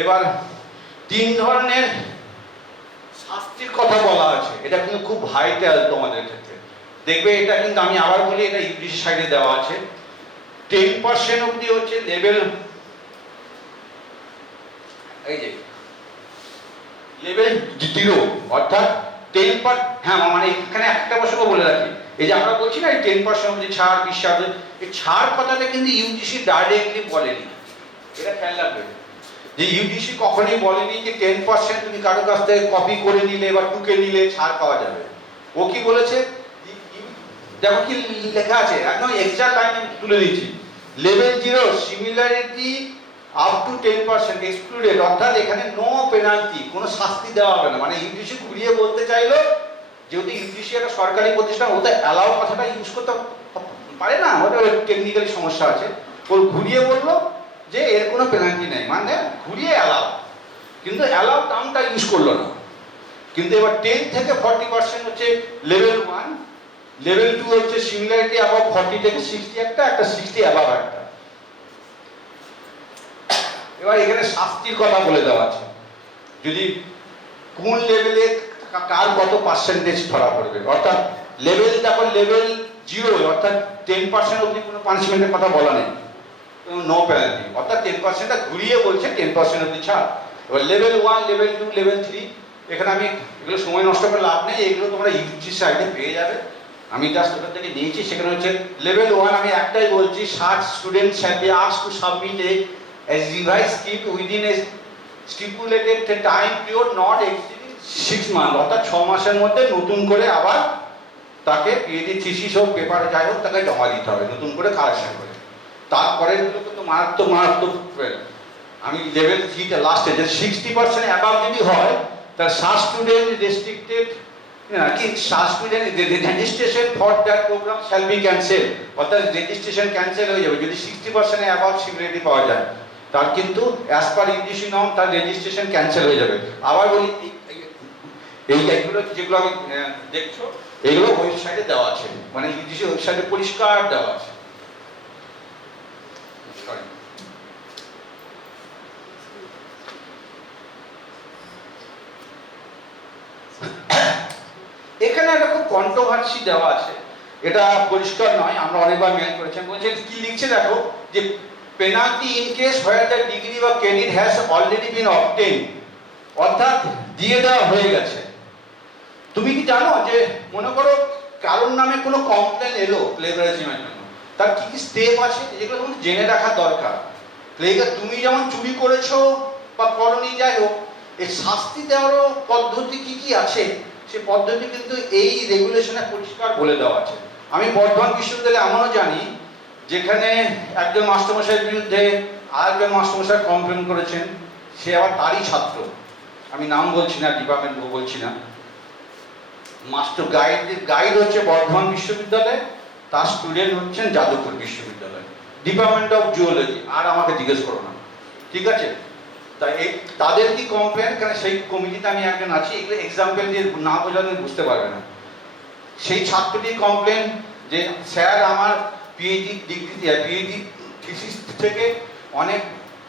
এবার 3 ধরনের শাস্তির কথা বলা আছে, এটা কিন্তু খুব ভাইটাল তোমাদের ক্ষেত্রে। দেখবে এটা কিন্তু আমি আবার বলি এটা ইউজিসি সাইডে দেওয়া আছে 10% অবধি হচ্ছে লেভেল, এই যে লেভেল 0 অর্থাৎ 10%, হ্যাঁ মানে এখানে একটা প্রসঙ্গ বলে রাখি, এই যে আমরা বলছি না 10% অবধি ছাড় 20%, এই ছাড় কথাটা কিন্তু ইউজিসি ডাইরেক্টলি বলেনি, এটা খেয়াল রাখবে যে ইউজিসি কখনোই বলেনি যে 10% তুমি কারো কাছ থেকে কপি করে নিলে বা টুকে নিলে ছাড় পাওয়া যাবে। ও কি বলেছে, দেখো কি লেখা আছে, একদম এক্সাক্ট লাইন তুলে দিচ্ছি, level 0 similarity up to 10% excluded, অর্থাৎ এখানে নো পেনাল্টি, কোনো শাস্তি দেওয়া হবে না। মানে ইউজিসি ঘুরিয়ে বলতে চাইলো, যেহেতু ইউজিসি একটা সরকারি প্রতিষ্ঠান, ওতে অ্যালাউ কথাটা ইউজ করতে পারে না, ওদের টেকনিক্যালি সমস্যা আছে, ও ঘুরিয়ে বললো যে এর কোনো পেনাল্টি নেই, মানে ঘুরিয়ে অ্যালাউ, কিন্তু অ্যালাউ টার্মটা ইউজ করলো না। কিন্তু এবার 10 থেকে 40% হচ্ছে লেভেল 1, লেভেল 2 হচ্ছে সিমিলারিটি অ্যাবাভ 40 থেকে 60 একটা 60 অ্যাবাভ একটা। এবার এখানে শাস্তির কথা বলে দেওয়া আছে, যদি কোন লেভেলে কার কত পার্সেন্টেজ ধরা পড়বে, অর্থাৎ লেভেল, দেখো লেভেল 0 অর্থাৎ 10% অবধি কোনো পানিশমেন্টের কথা বলা নেই, নো পেনাল্টি, অর্থাৎ 10%টা ঘুরিয়ে বলছে 10% অবধি ছাড়। এবার লেভেল 1, লেভেল 2, লেভেল 3, এখানে আমি এগুলো সময় নষ্ট করে লাভ নেই, এগুলো তোমরা ইউজিসি সাইডে পেয়ে যাবে, আমি জাস্ট ওখান থেকে নিয়েছি। সেখানে হচ্ছে লেভেল 1, আমি একটাই বলছি, 60 student shall be asked to submit a revised script within a stipulated time period not exceeding 6 months, অর্থাৎ 6 মাসের মধ্যে নতুন করে আবার তাকে পিএইচডি থিসিস হোক পেপার যাই হোক তাকে জমা দিতে হবে নতুন করে কারেকশন করে। তারপরে তো মারাত্মক আমি লেভেল 3টা লাস্টে যে 60% অ্যাবাভ যদি হয়, তার 60 স্টুডেন্ট রেস্ট্রিক্টেড কি 60 student registration for that program shall be cancel, অর্থাৎ রেজিস্ট্রেশন ক্যান্সেল হয়ে যাবে যদি 60% অ্যাবাভ সিমিলারিটি পাওয়া যায়, তার কিন্তু অ্যাজ পার ইউজিসি নর্ম তার রেজিস্ট্রেশন ক্যান্সেল হয়ে যাবে। আবার বলি এইগুলো যেগুলো আমি দেখছো এগুলো ওয়েবসাইটে দেওয়া আছে, মানে ইউজিসি ওয়েবসাইটে পরিষ্কার দেওয়া আছে। এখানে একটা খুব কন্ট্রোভার্সি দেওয়া আছে, এটা পরিষ্কার নয়, আমরা অনেকবার মেল করেছেন, বলছে কি লিখছে দেখো, যে penalty in case where the degree বা credit has already been obtain, অর্থাৎ দিয়ে দেওয়া হয়ে গেছে। তুমি কি জানো যে মনে করো কারোর নামে কোনো কমপ্লেন এলো প্লেগারিজমের জন্য, তার কি কি স্টেপ আছে যেগুলো তোমাকে জেনে রাখা দরকার। তুমি যেমন চুরি করেছো বা করনি যাই হোক, এই শাস্তি দেওয়ারও পদ্ধতি কি কি আছে, সে পদ্ধতি কিন্তু এই রেগুলেশনে পরিষ্কার বলে দেওয়া আছে। আমি বর্ধমান বিশ্ববিদ্যালয়ে এমনও জানি যেখানে একজন মাস্টারমশাইয়ের বিরুদ্ধে আরেকজন মাস্টারমশাই কমপ্লেন করেছেন, সে আবার তারই ছাত্র, আমি নাম বলছি না, ডিপার্টমেন্ট বলছি না, মাস্টার গাইড হচ্ছে বর্ধমান বিশ্ববিদ্যালয়, তার স্টুডেন্ট হচ্ছেন যাদবপুর বিশ্ববিদ্যালয়, ডিপার্টমেন্ট অফ জিওলজি, আর আমাকে জিজ্ঞেস করো না, ঠিক আছে? তাই তাদের কি কমপ্লেন, কারণ সেই কমিটিতে আমি একজন আছি, এগুলো এক্সাম্পল দিয়ে না বোঝালে বুঝতে পারবে না। সেই ছাত্রটির কমপ্লেন যে স্যার আমার পিএইচডি থিসিস থেকে অনেক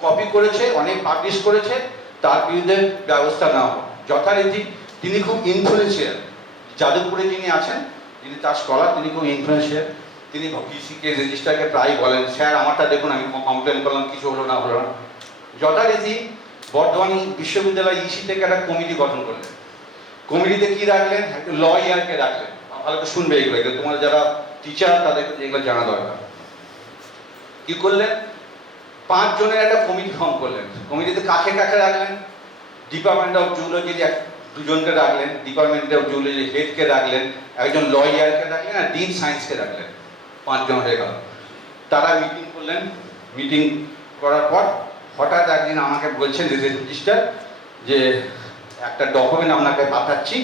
কপি করেছে, অনেক পাবলিশ করেছে, তার বিরুদ্ধে ব্যবস্থা নেওয়া হোক। যথারীতি তিনি খুব ইনফ্লুয়েন্সিয়াল, যাদবপুরে যিনি আছেন, তিনি তার স্কলার, তিনি খুব ইনফ্লুয়েন্সিয়াল, তিনি পিসিকে রেজিস্ট্রারকে প্রায় বলেন স্যার আমারটা দেখুন, আমি কমপ্লেন করলাম, কিছু হলো না হলো না। যথারীতি বর্ধমান বিশ্ববিদ্যালয় ইসি থেকে একটা কমিটি গঠন করলেন, কমিটিতে কি রাখলেন, একটা লয়ারকে রাখলেন, ভালো করে শুনবে এগুলো, তোমার যারা টিচার তাদের এগুলো জানা দরকার। কি করলেন, 5 জনের একটা কমিটি ফর্ম করলেন, কমিটিতে কাকে কাকে রাখলেন, ডিপার্টমেন্ট অফ জুলজি 2 জনকে রাখলেন, ডিপার্টমেন্ট অফ জুলজি হেডকে রাখলেন, একজন লয়ারকে রাখলেন, আর ডিন সায়েন্সকে রাখলেন, 5 জন হয়ে গেল। তারা মিটিং করলেন, মিটিং করার পর হঠাৎ একদিন আমাকে বলছেন রেজিস্ট্রার যে একটা ডকুমেন্ট আপনাকে পাঠাচ্ছি,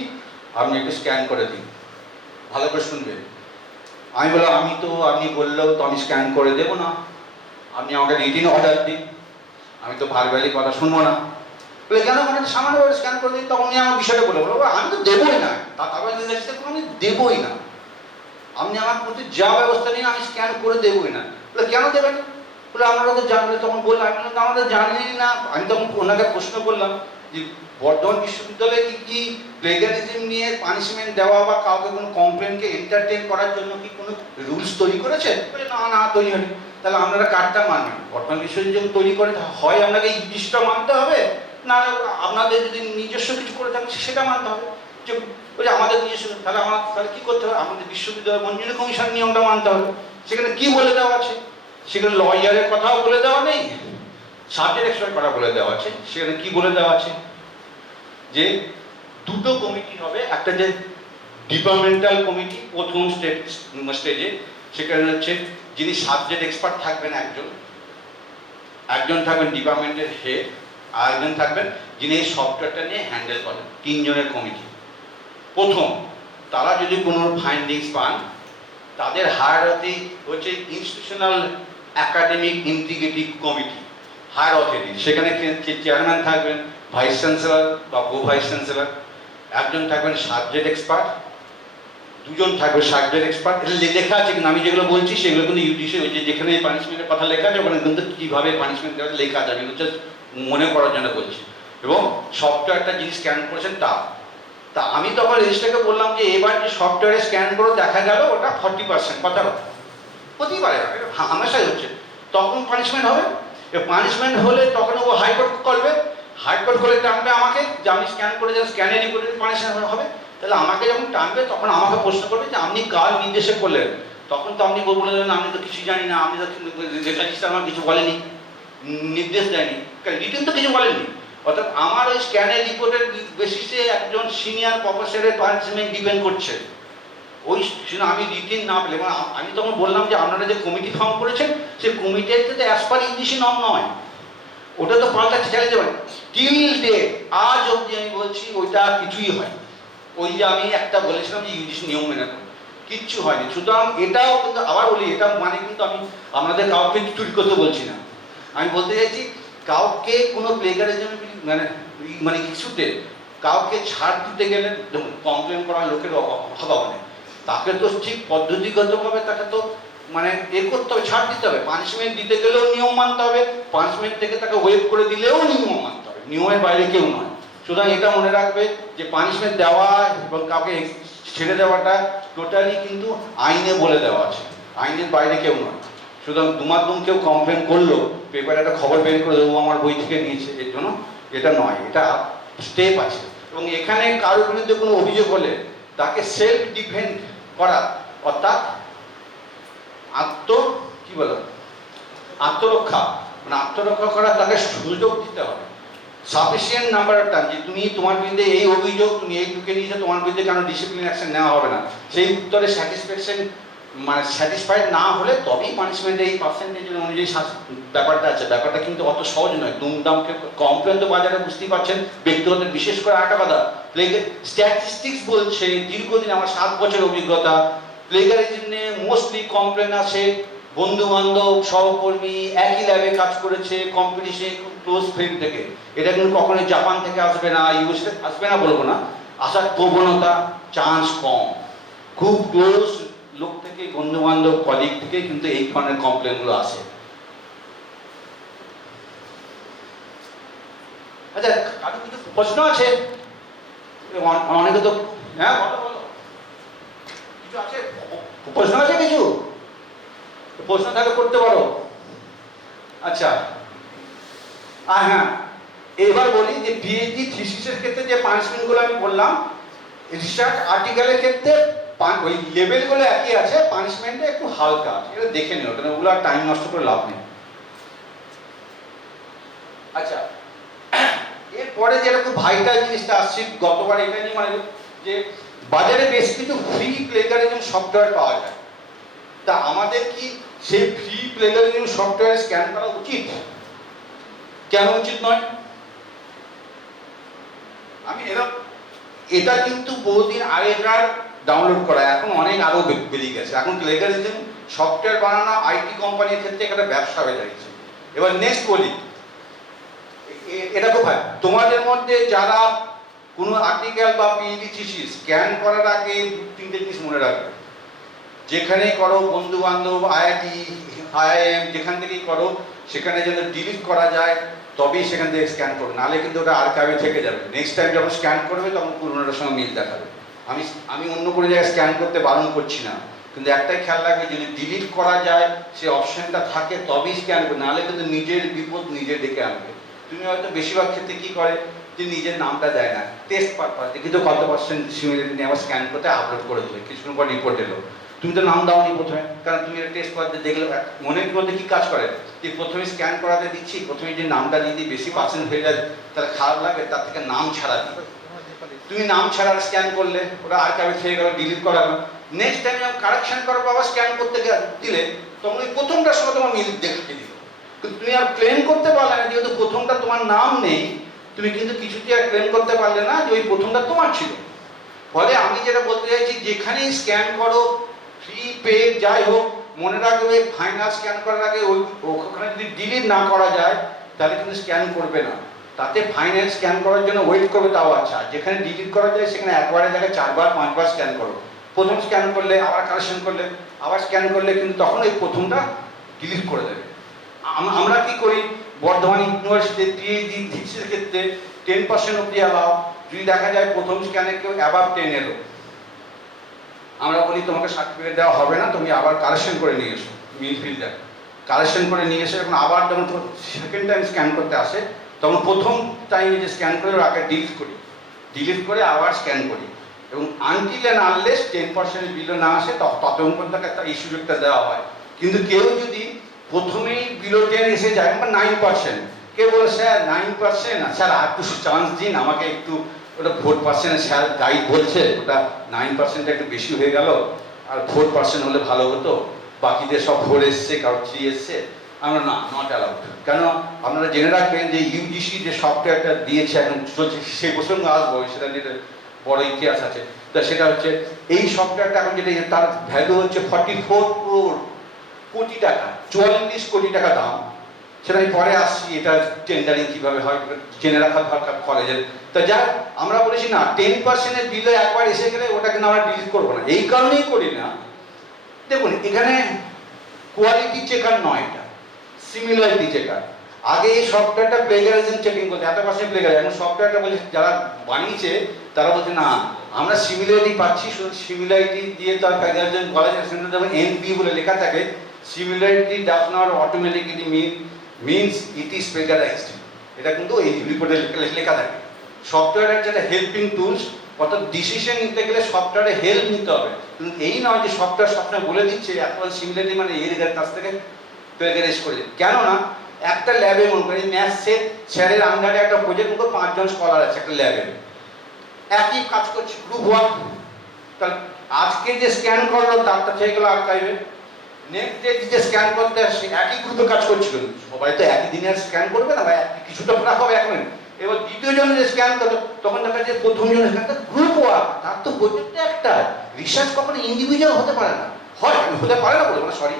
আপনি একটু স্ক্যান করে দিন। ভালো করে শুনবে, আমি বললাম আপনি বললেও তো আমি স্ক্যান করে দেবো না, আপনি আমাকে রিটিন অর্ডার দিন, আমি তো ভার্বালি কথা শুনবো না। বলে কেন, মানে সামান্যভাবে স্ক্যান করে দিন। তখন উনি আমার বিষয়টা বলে আমি তো দেবোই না, তারপরে আমি দেবোই না, আপনি আমার প্রতি যা ব্যবস্থা নিন আমি স্ক্যান করে দেবোই না। বলে কেন দেবেন, বলে আমরা তো জানলে, তখন বললাম আমরা জানি না। আমি তখন ওনাকে প্রশ্ন করলাম যে বর্ধমান বিশ্ববিদ্যালয়ে কি প্লেগারিজম নিয়ে পানিশমেন্ট দেওয়া বা কাউকে কোনো কমপ্লেনকে এন্টারটেইন করার জন্য কি কোনো রুলস তৈরি করেছে? না তৈরি হয়নি। তাহলে আপনারা কারটা মানবেন? বর্তমান বিশ্ববিদ্যালয় তৈরি করে হয় আপনাকে ইংলিশটা মানতে হবে, না আপনাদের যদি নিজস্ব কিছু করে থাকেন সেটা মানতে হবে। যে ওই যে আমাদের নিজস্ব, তাহলে কি করতে হবে? আমাদের বিশ্ববিদ্যালয় মঞ্জুরি কমিশন নিয়মটা মানতে হবে। সেখানে কি বলে দেওয়া আছে? সেখানে লয়ারের কথাও বলে দেওয়া নেই, সাবজেক্ট এক্সপার্ট কথা বলে দেওয়া আছে। সেখানে কি বলে দেওয়া আছে? যে দুটো কমিটি হবে, একটা যে ডিপার্টমেন্টাল কমিটি প্রথম স্টেজে, সেখানে হচ্ছে যিনি সাবজেক্ট এক্সপার্ট থাকবেন একজন থাকবেন ডিপার্টমেন্টের হেড, আর একজন থাকবেন যিনি এই সফটওয়্যারটা নিয়ে হ্যান্ডেল করেন। 3 জনের কমিটি। প্রথম তারা যদি কোনো ফাইন্ডিংস পান, তাদের হায়ারার্কি হচ্ছে institutional academic integrity committee, higher authority. সেখানে চেয়ারম্যান থাকবেন ভাইস চ্যান্সেলর বা কো ভাইস চ্যান্সেলর, একজন থাকবেন সাবজেক্ট এক্সপার্ট, দুজন থাকবে সাবজেক্ট এক্সপার্ট। এটা লেখা আছে, কিন্তু আমি যেগুলো বলছি সেগুলো কিন্তু ইউজিসি ওই যে যেখানে পানিশমেন্টের কথা লেখা আছে ওখানে কিন্তু কীভাবে পানিশমেন্ট দেওয়া লেখা আছে, আমি হচ্ছে মনে করার জন্য বলছি। এবং সফটওয়্যারটা যিনি স্ক্যান করেছেন তা আমি তখন রেজিস্ট্রারকে বললাম যে এবার যে সফটওয়্যারে স্ক্যান করে দেখা গেল ওটা 40% কথা হতেই পারে, হামেশাই হচ্ছে, তখন পানিশমেন্ট হবে। পানিশমেন্ট হলে তখন ও হাইকোর্ট করবে, হাইকোর্ট করে টানবে আমাকে যে আপনি স্ক্যান করে যান, স্ক্যানের রিপোর্টে পানিশমেন্ট হবে। তাহলে আমাকে যখন টানবে তখন আমাকে প্রশ্ন করবে যে আপনি কার নির্দেশে করলেন? তখন তো আপনি বলে দেবেন আমি তো কিছুই জানি না, আমি তো রেজিস্ট্রার আমার কিছু বলেনি, নির্দেশ দেয়নি, রিটেন তো কিছু বলেননি। অর্থাৎ আমার ওই স্ক্যানের রিপোর্টের বেসিসে একজন সিনিয়র প্রফেসরের পানিশমেন্ট ডিপেন্ড করছে। ওই আমি রিটেন না পেলে, আমি তখন বললাম যে আপনারা যে কমিটি ফর্ম করেছেন সেই কমিটিতে তো অ্যাজ পার ইংলিশি নর্ম নয়, ওটা তো পাল্টাচ্ছে, চালিয়ে যাবেন। টিল ডেট আজ অবধি আমি বলছি ওইটা কিছুই হয়। ওই যে আমি একটা বলেছিলাম যে ইউজিসি নিয়ম মেনে করুন, কিচ্ছু হয়নি। সুতরাং এটাও কিন্তু আবার বলি, এটা মানে কিন্তু আমি আপনাদের কাউকে চুরি করতে বলছি না। আমি বলতে চাইছি কাউকে কোনো প্লেগারিজম মানে ইস্যুতে কাউকে ছাড় দিতে গেলে কমপ্লেন করার লোকের অভাব নেই, তাকে তো ঠিক পদ্ধতিগতভাবে তাকে তো মানে করতে হবে, ছাড় দিতে হবে। পানিশমেন্ট দিতে গেলেও নিয়ম মানতে হবে, পানিশমেন্ট থেকে তাকে ওয়েভ করে দিলেও নিয়ম মানতে হবে, নিয়মের বাইরে কেউ নয়। সুতরাং এটা মনে রাখবে যে পানিশমেন্ট দেওয়া এবং কাউকে ছেড়ে দেওয়াটা টোটালি কিন্তু আইনে বলে দেওয়া আছে, আইনের বাইরে কেউ নয়। সুতরাং দুমাদুম কেউ কমপ্লেন করলো, পেপারে একটা খবর বের করে দেবো আমার বই থেকে নিয়েছে, এর জন্য এটা নয়, এটা স্টেপ আছে। এবং এখানে কারোর বিরুদ্ধে কোনো অভিযোগ হলে তাকে সেলফ ডিফেন্ড করা, অর্থাৎ আত্মরক্ষা মানে আত্মরক্ষা করা, তাকে সুযোগ দিতে হবে। সাফিসিয়েন্ট নাম্বার অফ টাইম যে তুমি তোমার বিরুদ্ধে এই অভিযোগ, তুমি এইটুকে নিয়েছো, তোমার বিরুদ্ধে কেন ডিসিপ্লিন অ্যাকশন নেওয়া হবে না, সেই উত্তরে স্যাটিসফাইড না হলে তবেই পানিশমেন্টের এই পার্সেন্টেজ অনুযায়ী ব্যাপারটা আছে। ব্যাপারটা কিন্তু অত সহজ নয়। দুমদামকে কমপ্লেন তো বাজারে বুঝতেই পারছেন, ব্যক্তিগত বিশেষ করে একটা কথা, স্ট্যাটিস্টিক্স বলছে দীর্ঘদিন আমার 7 বছর অভিজ্ঞতা, প্লেগারিজম নিয়ে মোস্টলি কমপ্লেন আসে বন্ধু বান্ধব, সহকর্মী, একই ল্যাবে কাজ করেছে, কম্পিটিশন, খুব ক্লোজ ফ্রেন্ড থেকে। এটা কিন্তু কখনোই জাপান থেকে আসবে না, ইউএস থেকে আসবে না বলবো না, আসার প্রবণতা চান্স কম। খুব ক্লোজ লোক থেকে, বন্ধু বান্ধব, কলিগ থেকে কিন্তু এই ধরনের কমপ্লেনগুলো আসে। আচ্ছা, কারো কিছু প্রশ্ন আছে? অনেকে তো হ্যাঁ বলো কিছু আছে, প্রশ্ন আছে কিছু? প্রশ্ন থাকলে করতে পারো। আচ্ছা, হ্যাঁ এবার বলি যে পিএইচডি থিসিসের ক্ষেত্রে যে পানিশমেন্টগুলো আমি বললাম, রিসার্চ আর্টিকেলের ক্ষেত্রে ওই লেভেলগুলো একই আছে, পানিশমেন্টে একটু হালকা, এটা দেখে নিও, কারণ ওগুলো আর টাইম নষ্ট করে লাভ নেই। আচ্ছা, এরপরে যেটা খুব ভাইটাল জিনিসটা আসছে, গতবার এটা নিয়ে মানে যে বাজারে বেশ কিছু ফ্রি প্লেগারিজম সফটওয়্যার পাওয়া যায়, তা আমাদের কি সেই ফ্রি প্লেগারিজম সফটওয়্যার স্ক্যান করা উচিত? কেন উচিত নয়? আমি এটা কিন্তু বহুদিন আগেকার ডাউনলোড করা, এখন অনেক আরো বেরিয়ে গেছে। এখন প্লেগারিজম সফটওয়্যার বানানো আইটি কোম্পানির ক্ষেত্রে একটা ব্যবসা হয়ে যাচ্ছে। এবার নেক্সট বলি, এটা খুব ভাই, তোমাদের মধ্যে যারা কোনো আর্টিকেল বা পিএইচডি থিসিস স্ক্যান করার আগে 2-3টে জিনিস মনে রাখবে। যেখানেই করো, বন্ধু বান্ধব, আইআইটি, আইআইএম, যেখান থেকেই করো, সেখানে যেন ডিলিট করা যায় তবেই সেখান থেকে স্ক্যান করবে, নাহলে কিন্তু ওটা আর্কাইভে থেকে যাবে। নেক্সট টাইম যখন স্ক্যান করবে তখন পুরোনোটার সঙ্গে মিল দেখাবে। আমি অন্য কোনো জায়গায় স্ক্যান করতে বারণ করছি না, কিন্তু একটাই খেয়াল রাখবে, যদি ডিলিট করা যায় সে অপশনটা থাকে তবেই স্ক্যান করবে, নাহলে কিন্তু নিজের বিপদ নিজে ডেকে আনবে। তুমি হয়তো বেশিরভাগ ক্ষেত্রে কী করে যে নিজের নামটা দেয় না, টেস্ট পারপাসে, কিন্তু কত পার্সেন্ট সিমিলারিটি নিয়ে আবার স্ক্যান করতে আপলোড করে দেবে, কিছুক্ষণ পর রিপোর্ট এলো। তুমি তো নাম দাওনি প্রথমে, কারণ তুমি এটা টেস্ট করতে দেখলে মনের মধ্যে কী কাজ করে যে প্রথমে স্ক্যান করাতে দিচ্ছি, প্রথমে যে নামটা দিয়ে দিই বেশি পার্সেন্ট হয়ে যায় তাহলে খারাপ লাগে, তার থেকে নাম ছাড়া দিই। তুমি নাম ছাড়া স্ক্যান করলে ওটা আর্কাইভে থেকে গেল, ডিলিট করা গেল। নেক্সট টাইম যখন কারেকশন করবো আবার স্ক্যান করতে দিলে তখন ওই প্রথমটার সঙ্গে তোমার মিল দেখিয়ে দিল, কিন্তু তুমি আর ক্লেম করতে পারলে না, যেহেতু প্রথমটা তোমার নাম নেই, তুমি কিন্তু কিছুতে আর ক্লেম করতে পারলে না যে ওই প্রথমটা তোমার ছিল। ফলে আমি যেটা বলতে চাইছি, যেখানেই স্ক্যান করো, ফ্রি পেড যাই হোক, মনে রাখবে ফাইনাল স্ক্যান করার আগে ওখানে যদি ডিলিট না করা যায় তাহলে কিন্তু স্ক্যান করবে না, তাতে ফাইনাল স্ক্যান করার জন্য ওয়েট করবে, তাও আচ্ছা। যেখানে ডিলিট করা যায় সেখানে একবারের জায়গায় 4 বার 5 বার স্ক্যান করো। প্রথম স্ক্যান করলে আবার কারেকশন করলে আবার স্ক্যান করলে কিন্তু তখন ওই প্রথমটা ডিলিট করে দেবে। আমরা কি করি, বর্ধমান ইউনিভার্সিটিতে পিএইচডি থিসিসের ক্ষেত্রে 10% অব্দি অ্যালাউ, যদি দেখা যায় প্রথম স্ক্যানে কেউ অ্যাবাভ 10 এলো, আমরা বলি তোমাকে সার্টিফিকেট দেওয়া হবে না, তুমি আবার কারেকশন করে নিয়ে এসো, মিল ফিল্টার কারেকশন করে নিয়ে এসে এখন আবার যখন সেকেন্ড টাইম স্ক্যান করতে আসে তখন প্রথম টাইমে যে স্ক্যান করে ওর আগে ডিলিট করে আবার স্ক্যান করি, এবং আনটিল অ্যান্ড আনলেস 10% বিলো না আসে ততক্ষণ পর্যন্ত একটা এই সুযোগটা দেওয়া হয়। কিন্তু কেউ যদি প্রথমেই বিলো 10 এসে যায়, বা 9%, কেউ বলে স্যার 9%, স্যার আর একটু চান্স দিন আমাকে, একটু ওটা 4% স্যার গাইড বলছে, ওটা 9%টা একটু বেশি হয়ে গেল, আর 4% হলে ভালো হতো, বাকিদের সব 4 এসছে, কারো 3 এসছে। আমরা না, নট অ্যালাউড। কেন আপনারা জেনে রাখবেন যে ইউজিসি যে সফটওয়্যারটা দিয়েছে এখন চলছে, সেই প্রসঙ্গে আসবো, সেটা নিয়ে বড় ইতিহাস আছে। তা সেটা হচ্ছে এই সফটওয়্যারটা এখন যেটা তার ভ্যালু হচ্ছে 44 কোটি টাকা, 44 কোটি টাকা দাম। সেটা আমি পরে আসছি, এটা টেন্ডারিং কীভাবে হয় জেনে রাখা দরকার কলেজের। তা যা আমরা বলেছি না, 10%-এর বিলে একবার এসে গেলে ওটা কিন্তু আমরা ডিলিট করবো না। এই কারণেই করি না, দেখুন এখানে কোয়ালিটি চেকার নয়, এটা সিমিলারিটি চেকার। আগে এই সফটওয়্যারটা প্লেজারিজম চেকিং করতে, এত পার্সেন্ট প্লেজার, এখন সফটওয়্যারটা বলছে যারা বানিয়েছে তারা বলছে না আমরা সিমিলারিটি পাচ্ছি, শুধু সিমিলারিটি দিয়ে তার প্লেজারিজম কলেজের সেন্টার যখন এনবি বলে লেখা থাকে, similarity does not automatically means it is plagiarised, এটা কিন্তু এই রিপোর্টে লেখা থাকে। সফটওয়্যারের যেটা হেল্পিং টুলস, অর্থাৎ ডিসিশন নিতে গেলে সফটওয়্যারে হেল্প নিতে হবে, কিন্তু এই নয় যে সফটওয়্যার সবসময় বলে দিচ্ছে এত সিমিলারিটি মানে এর কাছ থেকে প্লেজারাইজ করে। কেননা একটা ল্যাবে মনে করি ম্যাথ স্যারের আন্ডারে একটা প্রজেক্ট মতো 5 জন স্কলার আছে একটা ল্যাবে, একই কাজ করছে, গ্রুপ ওয়ার্ক। তাহলে আজকে যে স্ক্যান করলো তারটা থেকে গেলো আর্কাইভে, নেক্সট ডে যে স্ক্যান করতে আসছে একই গ্রুপে কাজ করছিল, সবাই তো একই দিনে স্ক্যান করবে না, বা কিছুটা রাখা হবে 1 মিনিট। এবার দ্বিতীয় জন যে স্ক্যান করলো তখন দেখা যায় প্রথম জন স্ক্যান, গ্রুপ ওয়ার্ক, তার তো প্রজেক্টটা একটা। রিসার্চ কখনো ইন্ডিভিজুয়াল হতে পারে না, হয় হতে পারে না বলবো না, সরি,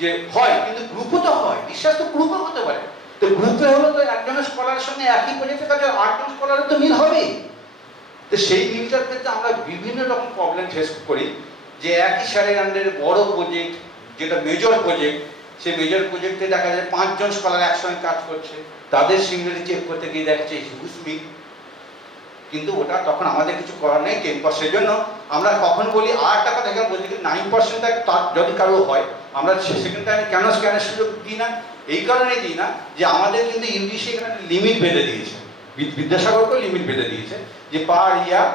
যে হয়, কিন্তু গ্রুপও তো হয়, রিসার্চ তো গ্রুপও হতে পারে। তো গ্রুপে হলো তো একজনের স্কলারের সঙ্গে একই প্রজেক্টের কাছে 8 জন স্কলারের তো মিল হবেই। তো সেই মিলটার ক্ষেত্রে আমরা বিভিন্ন রকম প্রবলেম ফেস করি, যে একই স্যারের আন্ডারে বড় প্রজেক্ট, যেটা মেজর প্রজেক্ট, সেই মেজর প্রজেক্টে দেখা যায় 5 জন স্কলার একসঙ্গে কাজ করছে, তাদের সিমিলারিটি চেক করতে গিয়ে দেখছে হিউজ মিল, কিন্তু ওটা তখন আমাদের কিছু করার নেই 10%। জন্য আমরা কখন বলি আর টাকা দেখে বলছি 9% তার যদি কারো হয়, আমরা সেকেন্ড টাইমে কেন স্ক্যানের সুযোগ দিই না? এই কারণেই দিই না যে আমাদের কিন্তু ইউজিসি এখানে লিমিট বেঁধে দিয়েছে, বিদ্যাসাগরকেও লিমিট বেঁধে দিয়েছে যে পার ইয়ার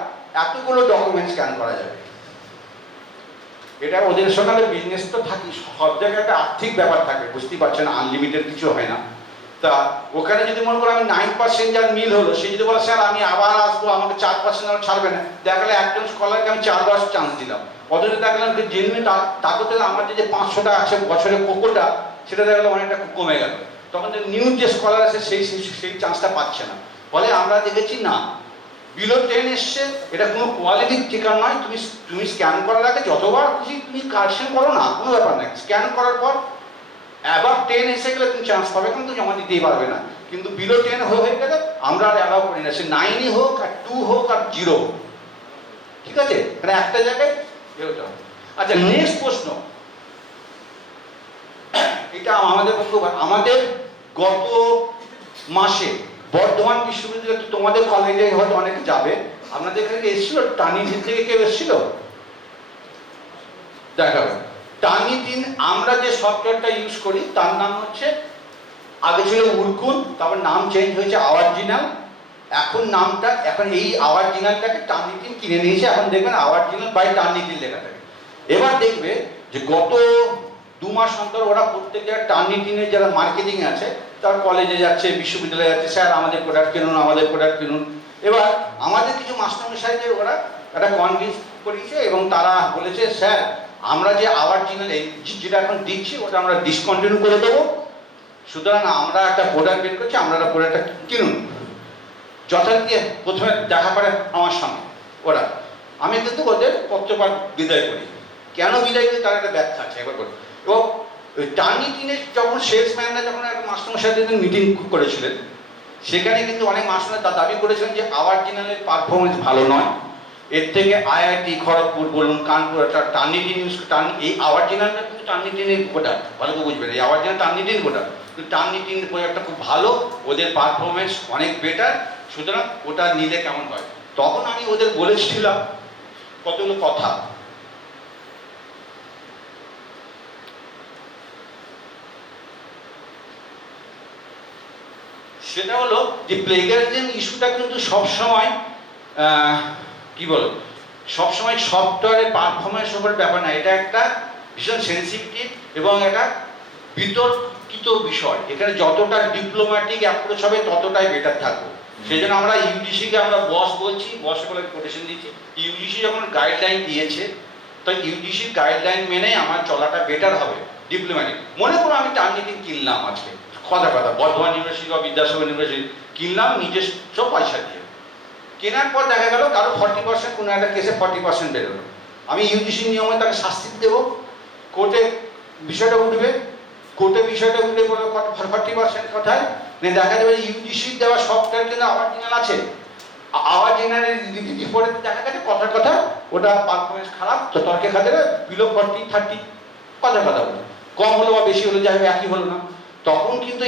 এতগুলো ডকুমেন্ট স্ক্যান করা যাবে। এটা ওদের সঙ্গে বিজনেস তো থাকি, সব জায়গায় একটা আর্থিক ব্যাপার থাকে, বুঝতেই পারছেন, আনলিমিটেড কিছু হয় না। তা ওখানে যদি মনে করো আমি 9% যার মিল হলো, সে যদি বলে স্যার আমি আবার আসবো, আমাকে 4% আমার ছাড়বে না, দেখালে একজন স্কলারকে আমি 4 বার চান্স দিলাম, অথচ দেখলাম যে জেনুইন তাকে আমার যে 500 টাকা আছে বছরের কোকোটা, সেটা দেখলাম অনেকটা কমে গেল, তখন যে নিউ যে স্কলার আছে সেই চান্সটা পাচ্ছে না। ফলে আমরা দেখেছি না, বিলো 10 এসছে, এটা কোনো কোয়ালিটি চেকার নয়। তুমি স্ক্যান করার আগে যতবার খুশি তুমি কারেকশন করো না, কোনো ব্যাপার নাই, স্ক্যান করার পর আবার 10 এসে গেলে তুমি চান্স পাবে, কিন্তু জমা দিতেই পারবে না। কিন্তু বিলো 10 হয়ে গেলে আমরা আর অ্যালাউ করি না, সে 9ই হোক আর 2 হোক আর 0 হোক, ঠিক আছে, মানে একটা জায়গায় বেরোতে হবে। আচ্ছা, নেক্সট প্রশ্ন, এটা আমাদের গত মাসে বর্ধমান বিশ্ববিদ্যালয়, তো তোমাদের কলেজে হয়তো অনেকে যাবে, আপনাদের এখানে এসেছিল টার্নিটিন থেকে কেউ এসেছিল? দেখাবে টার্নিটিন আমরা যে সফটওয়্যারটা ইউজ করি তার নাম হচ্ছে, আগে ছিল উরকুন, তারপর নাম চেঞ্জ হয়েছে আওয়ারজিনাল, এখন এই আওয়ারজিনালটাকে টার্নিটিন কিনে নিয়েছে, এখন দেখবেন আওয়ারজিনাল বাই টার্নিটিন লেখা থাকে। এবার দেখবে যে গত 2 মাস অন্তর ওরা প্রত্যেক জায়গায় টার্নিটিনের যারা মার্কেটিং আছে তারা কলেজে যাচ্ছে, বিশ্ববিদ্যালয়ে যাচ্ছে, স্যার আমাদের প্রোডাক্ট কিনুন, আমাদের প্রোডাক্ট কিনুন। এবার আমাদের কিছু মাস্টারমশাইদের ওরা একটা কনভিন্স করিয়েছে এবং তারা বলেছে স্যার আমরা যে আওয়ারজিনাল যেটা এখন দিচ্ছি ওটা আমরা ডিসকন্টিনিউ করে দেবো, সুতরাং আমরা একটা প্রোডাক্ট বের করছি, আমরা একটা প্রোডাক্টটা কিনুন। যথারীতি প্রথমে দেখা করে আমার সঙ্গে ওরা, আমি কিন্তু ওদের পত্রপাঠ বিদায় করি। কেন বিদায় করি তার একটা ব্যাখ্যা আছে একবার করে। এবং ওই টার্নিটিনের যখন সেলসম্যানরা যখন একটা মাস্টারমশাইদের মিটিং করেছিলেন, সেখানে কিন্তু অনেক মাস্টাররা দাবি করেছিলেন যে আওয়ারজিনালের পারফরমেন্স ভালো নয়, এর থেকে আইআইটি খড়গপুর বলুন, কানপুর, টার্নিটিন ইউজ, এই আওয়ারজিনালটা কিন্তু টার্নিটিনের প্রোডাক্ট, ভালো করে বুঝবেন, এই আওয়ারজিনাল টার্নিটিন প্রোডাক্ট, কিন্তু টার্নিটিন প্রোডাক্টটা খুব ভালো, ওদের পারফরমেন্স অনেক বেটার, সুতরাং ওটা নিলে কেমন হয়। তখন আমি ওদের বলেছিলাম কতগুলো কথা। সেটা হলো যে প্লেগারিজম ইস্যুটা কিন্তু সবসময় কি বলো, সবসময় সফটওয়্যারের পারফরমেন্স উপর ব্যাপার না, এটা একটা ভীষণ সেন্সিটিভ এবং একটা বিতর্কিত বিষয়। এখানে যতটা ডিপ্লোম্যাটিক অ্যাপ্রোচ হবে ততটাই বেটার থাকবে। সেই জন্য আমরা ইউজিসিকে আমরা বস বলছি, বস বলে কোটেশন দিচ্ছি। ইউজিসি যখন গাইডলাইন দিয়েছে তো ইউজিসির গাইডলাইন মেনে আমার চলাটা বেটার হবে ডিপ্লোম্যাটিক। মনে করো আমি টার্নিটিন কিনলাম আজকে, কথা বর্ধমান ইউনিভার্সিটি বা বিদ্যাসাগর ইউনিভার্সিটি কিনলাম নিজস্ব পয়সা দিয়ে, কেনার পর দেখা গেল কারো 40%, কোনো একটা কেসে 40% বেরোলো, আমি ইউজিসির নিয়মে তাকে শাস্তি দেবো, কোর্টে বিষয়টা উঠবে, কোর্টে বিষয়টা উঠলে বলবে 40% কথায় দেখা যাবে ইউজিসির দেওয়া সফটওয়্যার কিন্তু আওয়ারজিনাল আছে, আওয়ারজিনালের রিপোর্টে দেখা গেছে কথার কথা ওটা পারফরমেন্স খারাপ, তো তর্কে খাতে বিলো 40-30 কথা বলে, কম হলো বা বেশি হলো, যাই হোক একই হলো না, তখন কিন্তু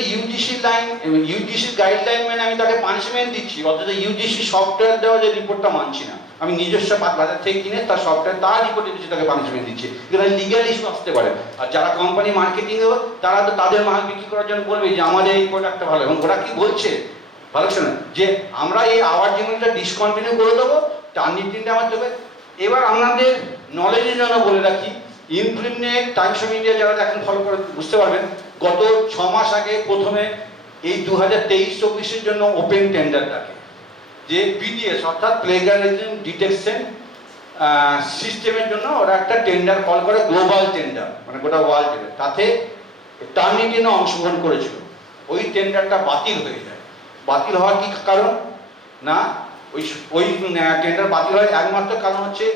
ইউজিসির গাইডলাইন মেনে আমি তাকে পানিশমেন্ট দিচ্ছি, অথচ ইউজিসি সফটওয়্যার দেওয়া যে রিপোর্টটা মানছি না, আমি নিজস্ব বাজার থেকে কিনে তার সফটওয়্যার তার রিপোর্টে দিচ্ছি, তাকে পানিশমেন্ট দিচ্ছি। এখানে লিগ্যাল ইস্যু আসতে পারে। আর যারা কোম্পানি মার্কেটিং দেবো তারা তো তাদের মাল বিক্রি করার জন্য বলবে যে আমাদের এই প্রোডাক্টটা ভালো, এবং ওরা কি বলছে ভালো শোনেন, যে আমরা এই আওয়ারজিনালটা ডিসকন্টিনিউ করে দেবো, টার্নিটিনটা আমার দেবে। এবার আপনাদের নলেজের জন্য বলে রাখি, ইনফ্লিমনেট টাইমস অফ ইন্ডিয়া যারা এখন ফলো করে বুঝতে পারবেন, গত 6 মাস আগে প্রথমে এই 2023-24 জন্য ওপেন টেন্ডার ডাকে, যে বিডিএস অর্থাৎ প্লেগারিজম ডিটেকশন সিস্টেমের জন্য ওরা একটা টেন্ডার কল করে, গ্লোবাল টেন্ডার, মানে গোটা ওয়ার্ল্ডে, তাতে টার্নিটিনও অংশগ্রহণ করেছিল। ওই টেন্ডারটা বাতিল হয়ে যায়। বাতিল হওয়ার কি কারণ না, ওই টেন্ডার বাতিল হয় একমাত্র কারণ হচ্ছে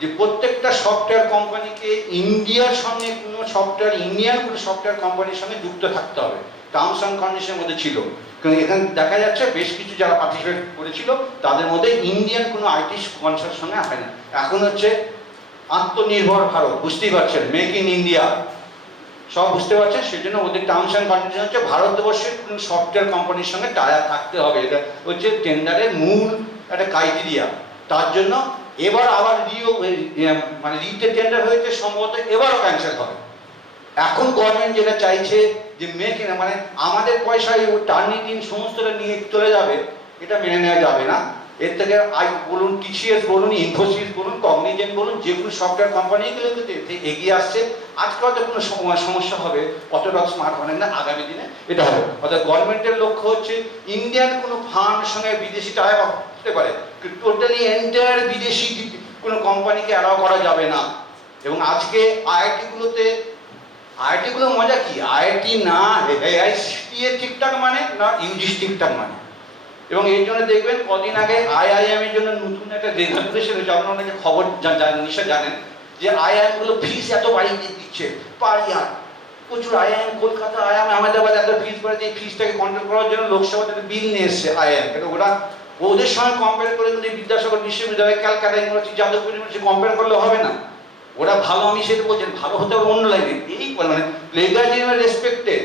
যে প্রত্যেকটা সফটওয়্যার কোম্পানিকে ইন্ডিয়ার সঙ্গে কোনো সফটওয়্যার, ইন্ডিয়ান কোনো সফটওয়্যার কোম্পানির সঙ্গে যুক্ত থাকতে হবে, টার্মস অ্যান্ড কন্ডিশনের মধ্যে ছিল। কারণ এখানে দেখা যাচ্ছে বেশ কিছু যারা পার্টিসিপেট করেছিল তাদের মধ্যে ইন্ডিয়ান কোনো আইটি কনসার্টের সঙ্গে হয় না। এখন হচ্ছে আত্মনির্ভর ভারত, বুঝতেই পারছেন, মেক ইন ইন্ডিয়া, সব বুঝতে পারছেন, সেজন্য ওদের টার্মস অ্যান্ড কন্ডিশন হচ্ছে ভারতবর্ষের কোনো সফটওয়্যার কোম্পানির সঙ্গে টায়ার থাকতে হবে, এটা হচ্ছে টেন্ডারের মূল একটা ক্রাইটেরিয়া। তার জন্য এবার আবার মানে রিটের টেন্ডার হয়েছে, সম্ভবত এবারও ক্যান্সেল হবে। এখন গভর্নমেন্ট যেটা চাইছে যে মেক ইন, মানে আমাদের পয়সায় টার্নিটিন সমস্তটা নিয়ে চলে যাবে, এটা মেনে নেওয়া যাবে না। এর থেকে বলুন টিসিএস বলুন, ইনফোসিস বলুন, কগনিজেন্ট বলুন, যে কোনো সফটওয়্যার কোম্পানিগুলো কিন্তু এগিয়ে আসছে। আজকে হয়তো কোনো সমস্যা হবে, অতটা স্মার্ট হবে না, আগামী দিনে এটা হবে। অর্থাৎ গভর্নমেন্টের লক্ষ্য হচ্ছে ইন্ডিয়ান কোনো ফান্ড সঙ্গে বিদেশি টাকা হতে পারে, কিন্তু টোটালি এন্টায়ার বিদেশি কোনো কোম্পানিকে অ্যালাউ করা যাবে না। এবং আজকে আইআইটিগুলো মজা কি, আইআইটি না এআইসিটিএ ঠিকঠাক মানে না ইউজিসি ঠিকঠাক মানে। এবং এর জন্য দেখবেন কদিন আগে আইআইএম এর জন্য নতুন একটা রেগুলেশন হয়েছে, আপনারা অনেকে খবর নিশ্চয় জানেন, যে আইআইএম গুলো ফিস এত বাড়িয়ে দিচ্ছে পার ইয়ার, প্রচুর আইআইএম, কলকাতা আইআইএম, আহমেদাবাদ এত ফিস বাড়িয়ে দিয়ে ফিসটাকে কন্ট্রোল করার জন্য লোকসভা থেকে বিল নিয়ে এসছে আইআইএম। কিন্তু ওরা ওদের সঙ্গে কম্পেয়ার করে যদি বিদ্যাসাগর বিশ্ববিদ্যালয়, Calcutta university, Jadavpur university compare করলে হবে না। ওরা ভালো, আমি সেটা বলছেন, ভালো হতে হবে অন্য লাইনে, এই মানে প্লেগারিজমের রেসপেক্টে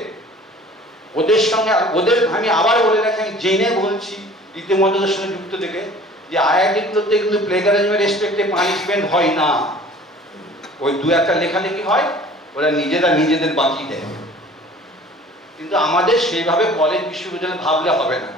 ওদের সঙ্গে ওদের আমি আবার বলে রাখি, আমি জেনে বলছি ইতিমধ্যে ওদের সঙ্গে যুক্ত থেকে, যে আইআইটিগুলোতে কিন্তু প্লেগারিজমের রেসপেক্টে পানিশমেন্ট হয় না, ওই দু একটা লেখালেখি হয়, ওরা নিজেদের বাঁচিয়ে দেয়। কিন্তু আমাদের সেইভাবে কলেজ বিশ্ববিদ্যালয় ভাবলে হবে না।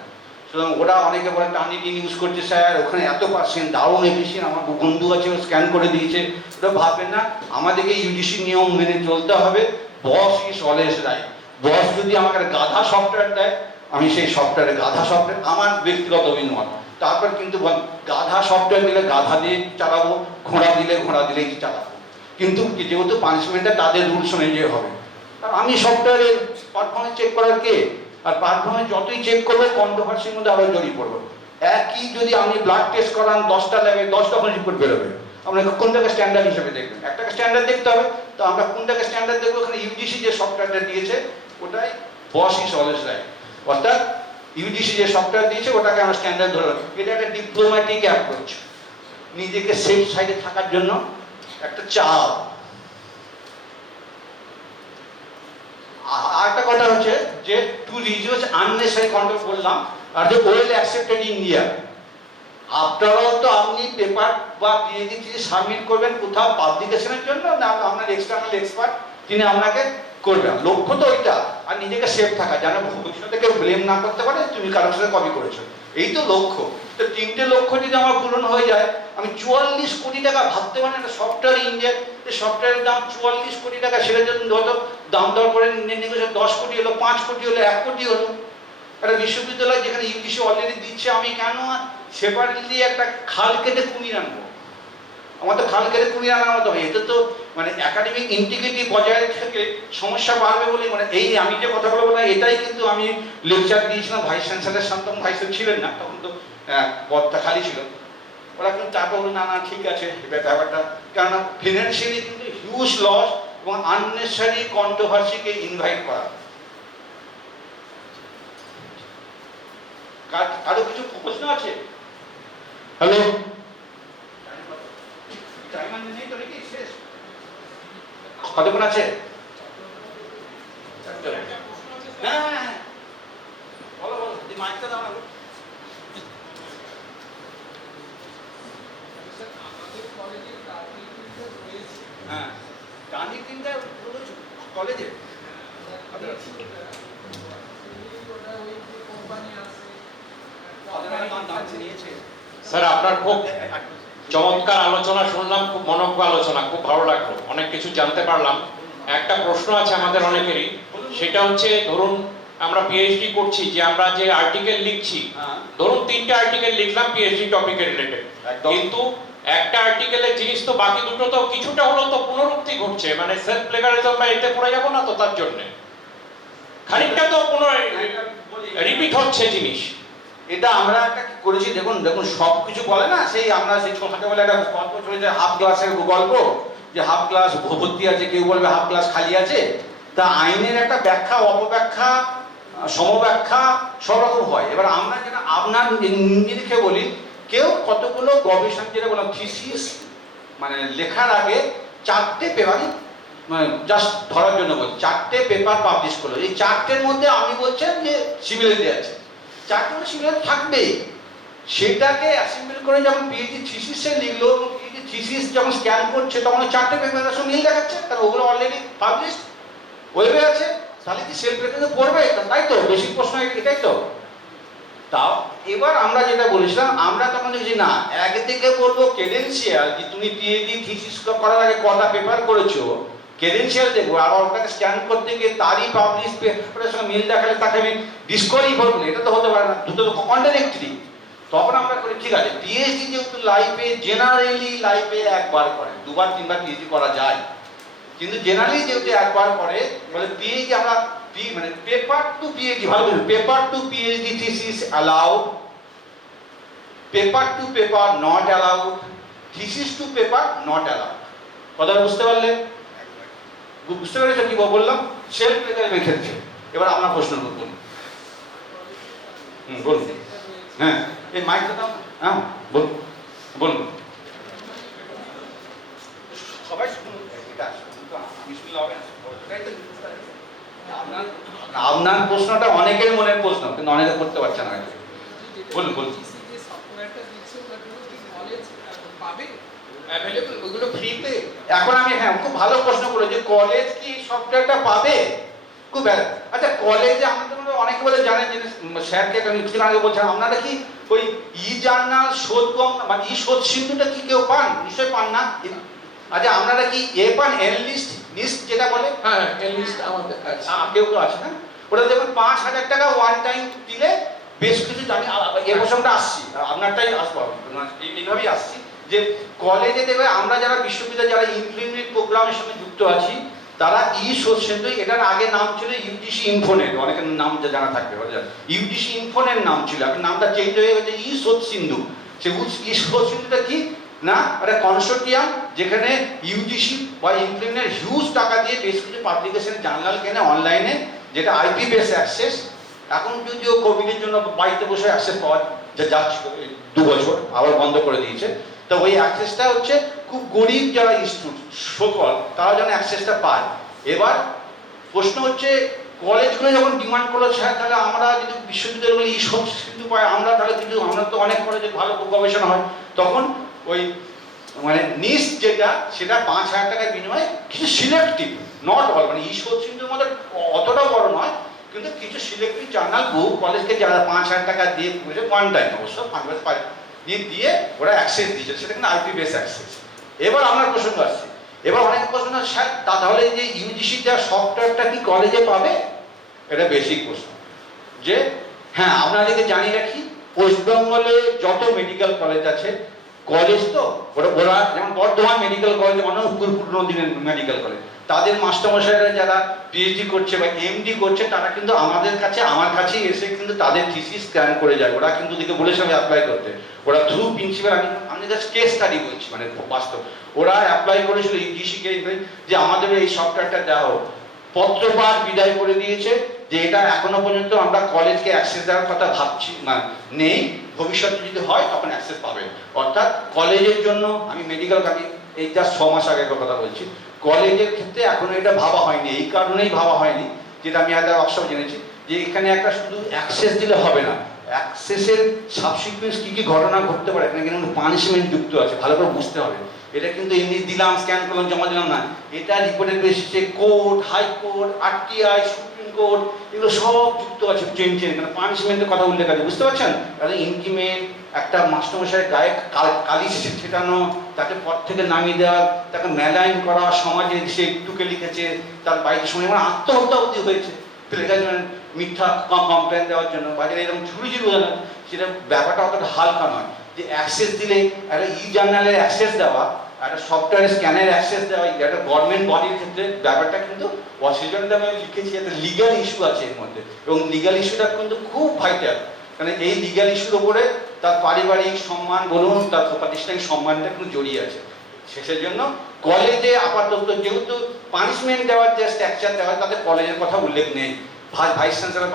সুতরাং ওরা অনেকে বলে টার্নিটিং ইউজ করছে স্যার, ওখানে এত পার্সেন্ট, দারুণ এফিসিয়েন্ট, আমার বন্ধু আছে ও স্ক্যান করে দিয়েছে, ওটা ভাববেন না। আমাদেরকে ইউজিসি নিয়ম মেনে চলতে হবে। Boss is always right. Boss যদি আমাকে গাধা সফটওয়্যার দেয়, আমি সেই সফটওয়্যারে গাধা সফটওয়্যার, আমার ব্যক্তিগত অভিমত। তারপর কিন্তু গাধা সফটওয়্যার দিলে গাধা দিয়ে চালাবো, ঘোড়া দিলেই চালাবো। কিন্তু যেহেতু পানিশমেন্টটা তাদের রুলস অনুযায়ী হবে। আর আমি সফটওয়্যারের পারফরমেন্স চেক করার কে? আর পারফরমেন্স যতই চেক করবো কন্ট্রোভার্সির মধ্যে আরো জড়িয়ে পড়বো। একই যদি আপনি ব্লাড টেস্ট করান 10টা ল্যাবে 10 রকম রিপোর্ট বেরোবে, আপনাকে কোনটাকে স্ট্যান্ডার্ড হিসেবে দেখবেন? একটাকে স্ট্যান্ডার্ড দেখতে হবে। তো আমরা কোনটাকে স্ট্যান্ডার্ড দেখবো? এখানে ইউজিসি যে সফটওয়্যারটা দিয়েছে ওটাই বস ইজ অলওয়েজ রাইট, অর্থাৎ ইউজিসি যে সফটওয়্যার দিয়েছে ওটাকে আমরা স্ট্যান্ডার্ড ধরে। এটা একটা ডিপ্লোম্যাটিক অ্যাপ্রোচ, নিজেকে সেফ সাইডে থাকার জন্য একটা চাপ। আর একটা কথা হচ্ছে যে টু রিডিউস আননেসেসারি কন্ট্রোল করলাম, আর যে well accepted India. After all তো আপনি পেপার বা পিএইচডি যদি সাবমিট করবেন কোথাও পাবলিকেশনের জন্য, না আপনার এক্সটার্নাল এক্সপার্ট তিনি আপনাকে করবেন, লক্ষ্য তো ওইটা। আর নিজেকে সেফ থাকা, যেন ভবিষ্যতে কেউ ব্লেম না করতে পারে তুমি কারোর সাথে কপি করেছো, এই তো লক্ষ্য। তো 3টে লক্ষ্য যদি আমার পূরণ হয়ে যায়, আমি 44 কোটি টাকা, ভাবতে পারেন একটা সফটওয়্যার ইন্ডিয়ার সফটওয়্যারের দাম 44 কোটি টাকা, সেটা যদি হয়তো দাম দর করে নেগোসিয়েশন 10 কোটি হলো, 5 কোটি হলো, 1 কোটি হলো। একটা বিশ্ববিদ্যালয় যেখানে ইউজিসি অলরেডি দিচ্ছে, আমি কেন সেপারেটলি একটা খাল কেটে কুমির আনবো? আমার তো খাল কেটে কুমির আনার মতো হবে। এতে তো মানে একাডেমিক ইন্টিগ্রিটি বজায় থেকে সমস্যা বাড়বে বলে এই আমি যে কথাগুলো বললাম, এটাই কিন্তু আমি লেকচার দিয়েছিলাম ভাইস চ্যান্সেলর সামনে, ভাইস ছিলেন না তখন, তো পদটা খালি ছিল। ওরা কিন্তু তারপর বললো না ঠিক আছে ব্যাপারটা, কেননা ফিনান্সিয়ালি কিন্তু হিউজ লস এবং আননেসেসারি কন্ট্রোভার্সিকে ইনভাইট করা। আরো কিছু প্রশ্ন আছে? হ্যালো, কতক্ষণ আছে? হ্যাঁ বলো বলো, মাইকটা দাও না। হ্যাঁ, গান্ধী তিনটা কলেজে স্যার আপনার খুব চমৎকার আলোচনা শুনলাম, খুব মনোজ্ঞ আলোচনা, খুব ভালো লাগলো, অনেক কিছু জানতে পারলাম। একটা প্রশ্ন আছে আমাদের অনেকেরই, সেটা হচ্ছে ধরুন আমরা পিএইচডি করছি, যে আমরা যে আর্টিকেল লিখছি, ধরুন 3টে আর্টিকেল লিখলাম পিএইচডি টপিকের রিলেটেড, কিন্তু একটা আর্টিকেলের জিনিস তো বাকি দুটো তো কিছুটা হলো তো পুনরুক্তি ঘটছে, মানে সেলফ প্লেগারিজম বা এতে পড়ে যাবো না তো? তার জন্য খানিকটা তো রিপিট হচ্ছে জিনিস। এটা আমরা একটা কি করেছি, দেখুন সব কিছু বলে না, সেই আমরা সেই ছোটখাটো বলে একটা গল্প চলেছে, হাফ গ্লাসের গল্প, যে হাফ গ্লাস ভর্তি আছে, কেউ বলবে হাফ গ্লাস খালি আছে। তা আইনের একটা ব্যাখ্যা, অপব্যাখ্যা, সমব্যাখ্যা সব রকম হয়। এবার আমরা যেটা আপনার নিরিখে বলি, কেউ কতগুলো গবেষণা, যেটা বললাম থিসিস মানে লেখার আগে 4টে পেপার, মানে জাস্ট ধরার জন্য বলছি, 4টে পেপার পাবলিশ করলো। এই 4টের মধ্যে আমি বলছেন যে সিমিলারিটি আছে, 4টে সিমিলার থাকবে। সেটাকে অ্যাসেম্বল করে যখন পিএইচডি থিসিসে লিখলো, পিএইচডি থিসিস যখন স্ক্যান করছে, তখন 4টে পেপারের সঙ্গে মিল দেখাচ্ছে, কারণ ওগুলো অলরেডি পাবলিশ ওয়েবে আছে। তাহলে কি সেলফ রেফারেন্সে পড়বে? তাই তো বেশি প্রশ্ন, এটাই তো। তাও এবার আমরা যেটা বলেছিলাম, আমরা তখন দেখছি না, একদিকে বলবো ক্রেডেনশিয়াল, যে তুমি পিএইচডি থিসিস করার আগে কটা পেপার করেছো, ক্রেডেনশিয়াল দেখবো। আর ওটাকে স্ক্যান করতে গিয়ে তারই পাবলিশ পেপারের সঙ্গে মিল দেখালে তাকে আমি ডিসকোয়ালিফাই করবো, এটা তো হতে পারে না, দুটো তো কন্ট্রাডিক্টরি। তখন আমরা করি ঠিক আছে, পিএইচডি যেহেতু লাইফে জেনারেলি লাইফে একবার করে, 2বার 3বার পিএইচডি করা যায়, কিন্তু জেনারেলি যেহেতু একবার করে, বলে পিএইচডি আমরা মানে পেপার টু পিএইচডি, ভালো বলুন, paper to PhD thesis allowed, paper to paper not allowed, thesis to paper not allowed. কথা বুঝতে পারলে? বুঝতে পেরেছো কি বললাম? সেলফ প্লেগারিজমের ক্ষেত্রে। এবার আপনার প্রশ্ন করুন। বলুন। হ্যাঁ, এই মাইকটা দাও। হ্যাঁ বলুন বলুন, সবাই শুনুন। এটা আমি শুনলে হবে না, আপনার আপনার প্রশ্নটা অনেকের মনের প্রশ্ন, কিন্তু অনেকে করতে পারছে না। বলুন বলুন। যে সফটওয়্যারটা দিচ্ছে ওগুলো কি কলেজ পাবে অ্যাভেলেবল, ওগুলো ফ্রিতে? এখন আমি খুব ভালো প্রশ্ন করেছি, কলেজ কি সফটওয়্যারটা পাবে? খুব আচ্ছা, কলেজে আমাদের অনেকে বলে জানেন যে স্যারকে কিছুদিন আগে বলছিলাম, আপনারা কি ওই ই জার্নাল শোধ কম মানে ই শোধ সিন্ধুটা কি কেউ পান? নিশ্চয়ই পান না। আচ্ছা, আপনারা কি পান এল লিস্ট যেটা বলে? হ্যাঁ, এল লিস্ট আমাদের আছে, কেউ কেউ আছে না? ওটা দেখুন 5,000 টাকা ওয়ান টাইম দিলে বেশ কিছু জানি। এ প্রসঙ্গটা আসছি, আপনারটাই আসবো, এইভাবেই আসছি যে কলেজে দেবে আমরা যারা বিশ্ববিদ্যালয়ে যারা ইমপ্লিমেন্ট প্রোগ্রামের সঙ্গে যুক্ত আছি, তারা ই শোধ সিন্ধু, এটার আগে নাম ছিল ইউজিসি ইনফোনেট, অনেকের নাম জানা থাকবে, ইউজিসি ইনফোনেট নাম ছিল, এখন নামটা চেঞ্জ হয়ে গেছে ই শোধ সিন্ধু। সে ই শোধ সিন্ধুটা কি না, একটা কনসোর্টিয়াম যেখানে ইউজিসি বা ইমপ্লিমেন্টের হিউজ টাকা দিয়ে বেশ কিছু পাবলিকেশন জার্নাল কেনে অনলাইনে, যেটা আইপি বেস অ্যাক্সেস। এখন যদিও কোভিডের জন্য বাড়িতে বসে অ্যাক্সেস পাওয়া যাচ্ছে 2 বছর, আবার বন্ধ করে দিয়েছে। তো ওই অ্যাক্সেসটা হচ্ছে খুব গরিব যারা ইনস্টিটিউট সকল, তারা যেন অ্যাক্সেসটা পায়। এবার প্রশ্ন হচ্ছে কলেজগুলো যখন ডিমান্ড করলো, স্যার তাহলে আমরা যদি বিশ্ববিদ্যালয়গুলো এই সব কিন্তু পাই, আমরা তাহলে কিন্তু আমরা তো অনেক কলেজে ভালো গবেষণা হয়, তখন ওই মানে নিস যেটা সেটা 5,000 টাকার বিনিময়ে কিছু সিলেক্টিভ, নট অল, মানে ঈশ্বর সিন্ধুর মধ্যে অতটাও বড় নয়, কিন্তু কিছু সিলেক্টিভ জার্নাল বুক কলেজকে যারা 5,000 টাকা দিয়ে ওয়ান টাইম অবশ্য 5 বছর দিয়ে ওরা অ্যাক্সেস দিচ্ছে, সেটা কিন্তু আইপি বেস অ্যাক্সেস। এবার আমার প্রসঙ্গ আসছে, এবার অনেক প্রশ্ন, স্যার তাহলে যে ইউজিসি দেওয়ার সফটওয়্যারটা কি কলেজে পাবে? এটা বেসিক প্রশ্ন। যে হ্যাঁ, আপনাদেরকে জানিয়ে রাখি, ওয়েস্টবেঙ্গলে যত মেডিকেল কলেজ আছে, কলেজ তো ওরা যেমন বর্ধমান মেডিকেল কলেজ অনেক পুরনো দিনের মেডিকেল কলেজ, তাদের মাস্টারমশাইরা যারা পিএইচডি করছে বা এমডি করছে, তারা কিন্তু আমাদের কাছে আমার কাছেই এসে কিন্তু তাদের থিসিস স্ক্যান করে যায়। ওরা কিন্তু দিকে বলেছে আমি অ্যাপ্লাই করতে, ওরা থ্রু প্রিন্সিপাল, আমি জাস্ট কেস স্টাডি বলছি, মানে বাস্তব ওরা অ্যাপ্লাই করেছিল ইউজিসিকে যে আমাদের এই সফটওয়্যারটা দেওয়া হোক। পত্রপাঠ বিদায় করে দিয়েছে যে এটা এখনো পর্যন্ত আমরা কলেজকে অ্যাক্সেস দেওয়ার কথা ভাবছি না, নেই, ভবিষ্যতে যদি হয় তখন অ্যাক্সেস পাবেন। অর্থাৎ কলেজের জন্য আমি মেডিকেল এই জাস্ট 6 মাস আগের কথা বলছি, কলেজের ক্ষেত্রে এখনো এটা ভাবা হয়নি। এই কারণেই ভাবা হয়নি, যেটা আমি আগে অবশ্যই জেনেছি, যে এখানে একটা শুধু অ্যাক্সেস দিলে হবে না, অ্যাক্সেসের সাবসিকুয়েন্স কী কী ঘটনা ঘটতে পারে, এখানে কিন্তু পানিশমেন্ট যুক্ত আছে, ভালো করে বুঝতে হবে। এটা কিন্তু এমনি দিলাম, স্ক্যান করলাম, জমা দিলাম না, এটা রিপোর্টের বেসিসে court, high court, RTI, supreme court, এগুলো সব যুক্ত আছে, চেন এখানে পানিশমেন্টের কথা উল্লেখ আছে, বুঝতে পারছেন? তাহলে ইনক্রিমেন্ট, একটা মাস্টারমশাইয়ের গায়ে কালি ছেটানো, তাকে পদ থেকে নামিয়ে দেওয়া, তাকে মেলাইন করা, সমাজে সে একটুকে লিখেছে, তার বাড়িতে সময় আমার আত্মহত্যা অবধি হয়েছে প্লেগারিজমের মিথ্যা কমপ্লেন দেওয়ার জন্য, বাজারে এরকম ঝুড়ি বোঝানো, সেটা ব্যাপারটা অতটা হালকা নয়। যে অ্যাক্সেস দিলে একটা ই জার্নালের অ্যাক্সেস দেওয়া, একটা সফটওয়্যার স্ক্যানের অ্যাক্সেস দেওয়া, একটা গভর্নমেন্ট বডির ক্ষেত্রে ব্যাপারটা কিন্তু অসুবিধাটা আমি লিখেছি, একটা লিগাল ইস্যু আছে এর মধ্যে, এবং লিগাল ইস্যুটা কিন্তু খুব ভাইটাল, কারণ এই লিগাল ইস্যুর ওপরে তার পারিবারিক সম্মান বলুন, তার প্রাতিষ্ঠানিক সম্মানটা কিন্তু জড়িয়ে আছে। শেষের জন্য কলেজে আপাতত যেহেতু পানিশমেন্ট দেওয়ার যে স্ট্রাকচার দেওয়া হয়, তাতে কলেজের কথা উল্লেখ নেই। ভাইস চ্যান্সেলর,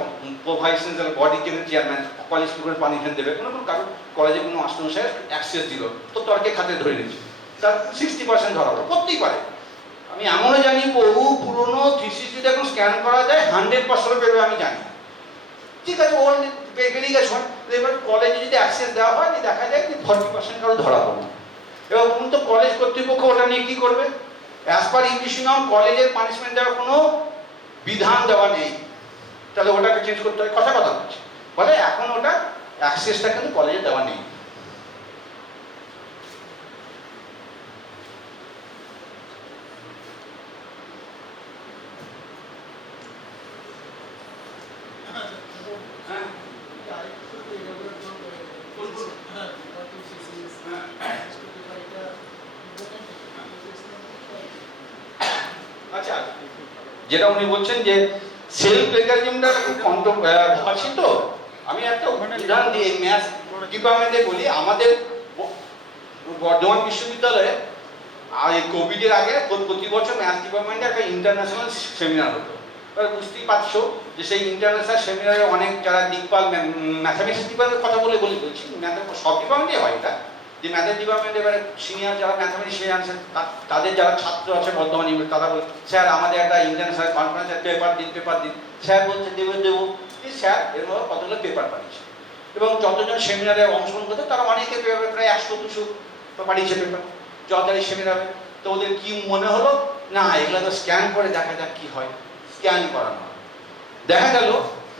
ভাইস চ্যান্সেলর বডির যেখানে চেয়ারম্যান কলেজ স্টুডেন্ট পানিশমেন্ট দেবে, কোনো কারণ কলেজে কোনো মাস্টারমশাই অ্যাক্সেস দিল, তো তর্কে খাতে ধরে নিচ্ছে, তার 60% ধরা হলো, করতেই পারে। আমি এমনও জানি বহু পুরনো থিসিস যদি এখন স্ক্যান করা যায় 100% পেবে, আমি জানি। ঠিক আছে, ওর বেরিয়ে গেছে, এবার কলেজে যদি অ্যাক্সেস দেওয়া হয়, দেখা যায় যে 40% কারো ধরা পড়বে। এবার বলুন তো কলেজ কর্তৃপক্ষ ওটা নিয়ে কী করবে? অ্যাজ পার ইউজিসি নর্ম কলেজের পানিশমেন্ট দেওয়ার কোনো বিধান দেওয়া নেই, তাহলে ওটাকে চেঞ্জ করতে হয়, কথা বলছে, ফলে এখন ওটা অ্যাক্সেসটা কিন্তু কলেজে দেওয়া নেই। আচ্ছা, যেটা উনি বলছেন যে সেলফ প্লেগারিজমটা খুব কন্ট্রোভার্সি, তো আমি একটা উদাহরণ দিয়ে ম্যাথ ডিপার্টমেন্টে বলি। আমাদের বর্ধমান বিশ্ববিদ্যালয়ে আর এই কোভিডের আগে প্রতি বছর ম্যাথ ডিপার্টমেন্টে একটা ইন্টারন্যাশনাল সেমিনার হতো। এবার বুঝতেই পারছো যে সেই ইন্টারন্যাশনাল সেমিনারে অনেক যারা দিকপাল ম্যাথামেটিক্স ডিপার্টমেন্টের কথা বলছি, ম্যাথের সব ডিপার্টমেন্টে হয় এটা, যে ম্যাথের ডিপার্টমেন্ট এবারে সিনিয়র যারা ম্যাথামেটিক্সিয়ান আছেন তাদের যারা ছাত্র আছে বর্তমান ইউনিভার্সিটি তারা বলে স্যার আমাদের একটা ইন্টারন্যাশনাল কনফারেন্সের পেপার দিন স্যার বলছে দেবো স্যার এর মধ্যে কতগুলো পেপার পাঠিয়েছে এবং যতজন সেমিনারে অংশগ্রহণ করতে তারা অনেকে পেপার প্রায় 100-200 পাঠিয়েছে পেপার যতই সেমিনার হবে। তো ওদের কি মনে হলো না এগুলো তো স্ক্যান করে দেখা যাক কি হয়, স্ক্যান করানো দেখা গেল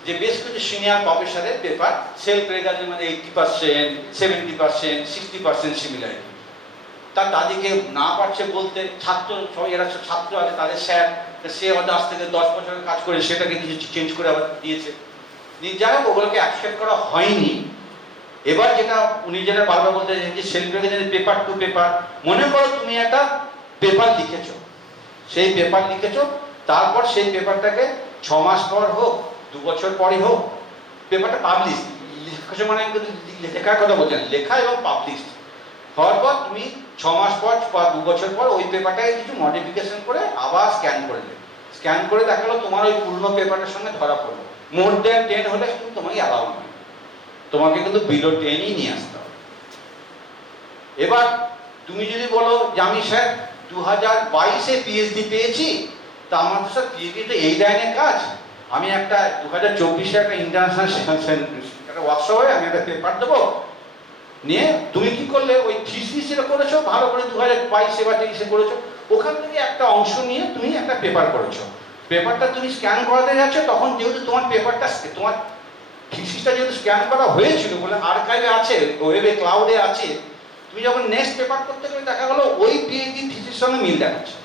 যে বেশ কিছু সিনিয়র প্রফেসরের পেপার সেলফ রেজাল্টের মধ্যে 80%, 70%, 60% সিমিলারিটি। তাদেরকে না পারছে বলতে ছাত্র সবাই এরা ছাত্র আছে তাদের স্যার সে হয়তো আজ থেকে 10 বছরের কাজ করে সেটাকে কিছু চেঞ্জ করে আবার দিয়েছে। যাই হোক ওগুলোকে অ্যাকসেপ্ট করা হয়নি। এবার যেটা উনি যেটা বারবার বলতে চাইছেন যে self result paper to paper, মনে করো তুমি একটা পেপার লিখেছো, সেই পেপার লিখেছো তারপর সেই পেপারটাকে 6 মাস পর হোক 2 বছর পরে হোক পেপারটা পাবলিশ লিখেছো মানে লেখার কথা বলছেন লেখা এবং পাবলিশ হওয়ার পর তুমি 6 মাস পর বা 2 বছর পর ওই পেপারটাকে কিছু মডিফিকেশন করে আবার স্ক্যান করলে, স্ক্যান করে দেখালো তোমার ওই পুরনো পেপারটার সঙ্গে ধরা পড়লো। মোর দ্যান 10 হলে কিন্তু তোমাকে অ্যালাউ নয়, তোমাকে কিন্তু বিলো 10ই নিয়ে আসতে হবে। এবার তুমি যদি বলো যে আমি স্যার 2022-এ পিএইচডি পেয়েছি তা আমার তো স্যার পিএইচডি তো এই লাইনের কাজ, আমি একটা 2024-এ একটা ইন্টারন্যাশনাল একটা ওয়ার্কশপে আমি একটা পেপার দেবো নিয়ে তুমি কি করলে ওই থিসিস যেটা করেছো ভালো করে 2022-এ বা 2023-এ করেছো ওখান থেকে একটা অংশ নিয়ে তুমি একটা পেপার করেছো, পেপারটা তুমি স্ক্যান করাতে যাচ্ছ তখন যেহেতু তোমার পেপারটা তোমার থিসিসটা যেহেতু স্ক্যান করা হয়েছিল বলে আর্কাইভে আছে ওয়েবে ক্লাউডে আছে, তুমি যখন নেক্সট পেপার করতে গেলে দেখা গেলো ওই পিএইচডি থিসিস সঙ্গে মিল দেখাচ্ছে,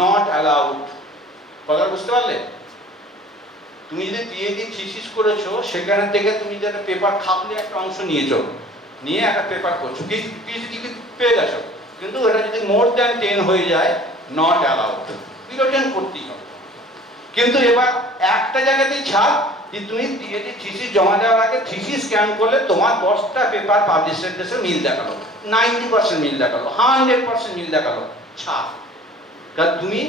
নট অ্যালাউড। কথা বুঝতে পারলে? তুমি যদি পিএইচডি থিসিস করেছো সেখান থেকে তুমি যেটা পেপার খাপলে একটা অংশ নিয়েছো নিয়ে একটা পেপার করছো পিএইচডি পেয়ে গেছো কিন্তু এটা যদি মোর দ্যান 10 হয়ে যায় নট অ্যালাউড, বিলো 10 করতেই হবে। কিন্তু এবার একটা জায়গাতেই ছাড় যে তুমি পিএইচডি থিসিস জমা দেওয়ার আগে থিসিস স্ক্যান করলে তোমার 10টা পেপার পাবলিশের দেশে মিল দেখালো, 90% মিল দেখালো, 100% মিল দেখালো, ছাড়। কারণ তুমি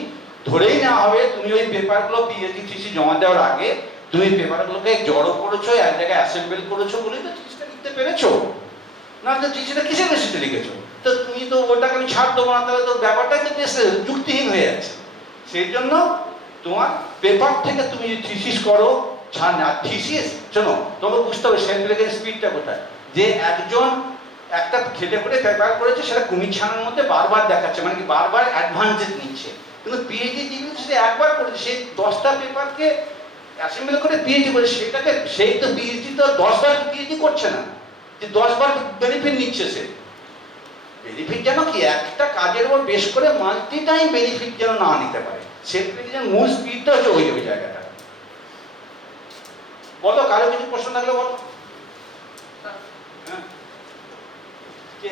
ধরেই না হবে তুমি ওই পেপারগুলো পিএইচডি থিসিস জমা দেওয়ার আগে তুমি পেপারগুলোকে জড়ো করেছো এক জায়গায় অ্যাসেম্বল করেছো বলেই তো থিসিসটা লিখতে পেরেছো, না তো থিসিসটা কিসের বেসিসে লিখেছো? তো তুমি তো ওটাকে আমি ছাড় দেবো না তাহলে তো ব্যাপারটা তো বেশ যুক্তিহীন হয়ে যাচ্ছে। সেই জন্য তোমার পেপার থেকে তুমি যদি থিসিস করো ছাড় না, থিসিস শোনো তোমাকে বুঝতে হবে সেলফ রেজাল্টের স্পিডটা কোথায়, যে একজন একটা খেটে করে পেপার করেছে সেটা কুমির ছানার মধ্যে বারবার দেখাচ্ছে মানে কি বারবার অ্যাডভান্টেজ নিচ্ছে, কিন্তু পিএইচডি ডিগ্রি সে একবার করেছে সেই 10টা পেপারকে অ্যাসেম্বল করে পিএইচডি করে সেটাকে সেই তো পিএইচডি তো 10 বার পিএইচডি করছে না যে 10 বার বেনিফিট নিচ্ছে, সে বেনিফিট যেন কি একটা কাজের উপর বেশ করে মাল্টি টাইম বেনিফিট যেন না নিতে পারে, সেলফ রেজাল্টের মূল স্পিডটা হচ্ছে ওই জায়গাটা। বলো কারো কিছু প্রশ্ন থাকলে বলো। হ্যাঁ কে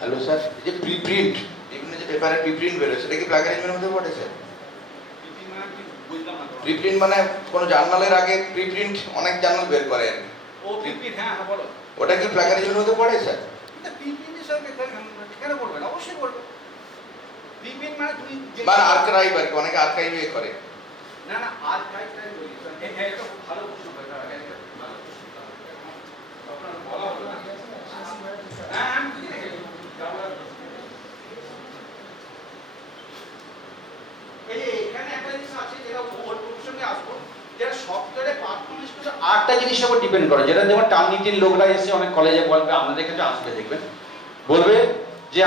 হ্যালো স্যার, এই যে প্রিপ্রিন্ট বিভিন্ন যে পেপারে প্রিপ্রিন্ট বেরোয় সেটা কি প্লাগারিজমের মধ্যে পড়ে স্যার? প্রিপ্রিন্ট মানে কোনো জার্নালের আগে প্রিপ্রিন্ট অনেক জার্নাল বের করে আর কি। ও প্রিপ্রিন্ট হ্যাঁ বলো ওটা কি প্লাগারিজমের মধ্যে পড়ে স্যার? এটা প্রিপ্রিন্টের সঙ্গে কেন করবে না? অবশ্যই করবে। প্রিপ্রিন্ট মানে তুমি মানে আর্কাইভ আর কি, অনেকে আর্কাইভে করে। না না আর্কাইভটাই বলি স্যার, এটা খুব ভালো প্রশ্ন করে আপনার বলা হলো না। হ্যাঁ আমি বুঝি না এখানে একটা জিনিস আছে যেটা ওর প্রসঙ্গে আসবো, যেটা সফটওয়্যারে পারফরমেন্স কিন্তু 8টা জিনিসের উপর ডিপেন্ড করে, যেটা যেমন টার্নিটির লোকরা এসে অনেক কলেজে বলবে, আমাদের কাছে আসবে দেখবেন বলবে যে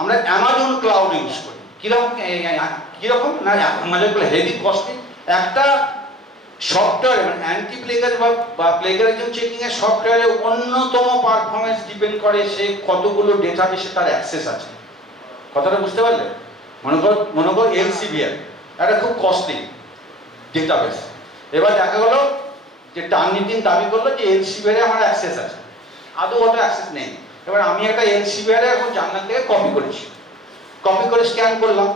আমরা অ্যামাজন ক্লাউড ইউজ করি, কিরকম না অ্যামাজন ক্লাউড হেভি কস্টলি একটা সফটওয়্যার মানে অ্যান্টি প্লেগার বা প্লেগারিজম চেকিং এর সফটওয়্যারে অন্যতম পারফরমেন্স ডিপেন্ড করে সে কতগুলো ডেটাবেসে তার অ্যাক্সেস আছে। কথাটা বুঝতে পারলে? মনে করো এলসিভিআর একটা খুব কস্টলি ডেটাবেস, এবার দেখা গেল যে টার্নিটিন দাবি করলো যে এলসিভিআরে আমার অ্যাক্সেস আছে, আদৌ অত অ্যাক্সেস নেই। এবার আমি একটা এলসিভিআরে এখন জার্নাল থেকে কপি করেছি, কপি করে স্ক্যান করলাম,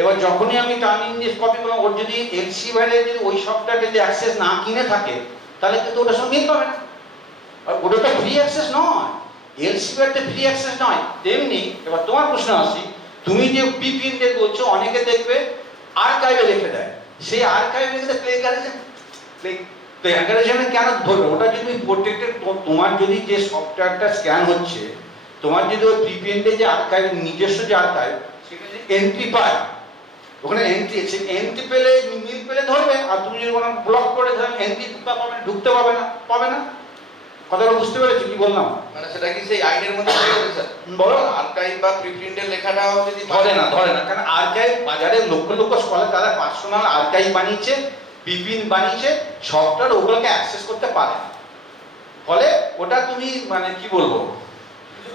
এবার যখনই আমি টার্নিং দিয়ে কপি করলাম ওর যদি এলসিভিআরে যদি ওই সফটওয়্যারটা যদি অ্যাক্সেস না কিনে থাকে তাহলে কিন্তু ওটার সঙ্গে মিল পাবে না, আর ওটা তো ফ্রি অ্যাক্সেস নয়, এলসিভিআরটা ফ্রি অ্যাক্সেস নয়। তেমনি এবার তোমার প্রশ্ন আসি, তুমি যে প্রিপ্রিন্টের বলছো অনেকে দেখবে আর্কাইভে রেখে দেয়, সেই আর্কাইভে কিন্তু প্লেগারিজমে কেন ধরবে? ওটা যদি প্রত্যেকটা তোমার যদি যে সফটওয়্যারটা স্ক্যান হচ্ছে, তোমার যদি ওই প্রিপেন্ডে যে আর্কাইভ, নিজস্ব যে আর্কাইভ, সেখানে এন্ট্রি পায়, ওখানে এন্ট্রি, সে এন্ট্রি পেলে মিল পেলে ধরবে। আর তুমি যদি কোনো ব্লক করে ধরেন এন্ট্রি ঢুকতে পাবে না। কথাটা বুঝতে পেরেছি কি বললাম? মানে সেটা কি সেই আইনের মধ্যে পড়ে স্যার? বলো। আর্কাইভ বা প্রিপ্রিন্টের লেখাটাও যদি ধরে না, কারণ আর্কাইভ বাজারে লক্ষ স্কলার তারা পার্সোনাল আর্কাইভ বানিয়েছে, প্রিপ্রিন্ট বানিয়েছে, সফটওয়্যার ওগুলোকে অ্যাক্সেস করতে পারে না। ফলে ওটা তুমি মানে কি বলবো,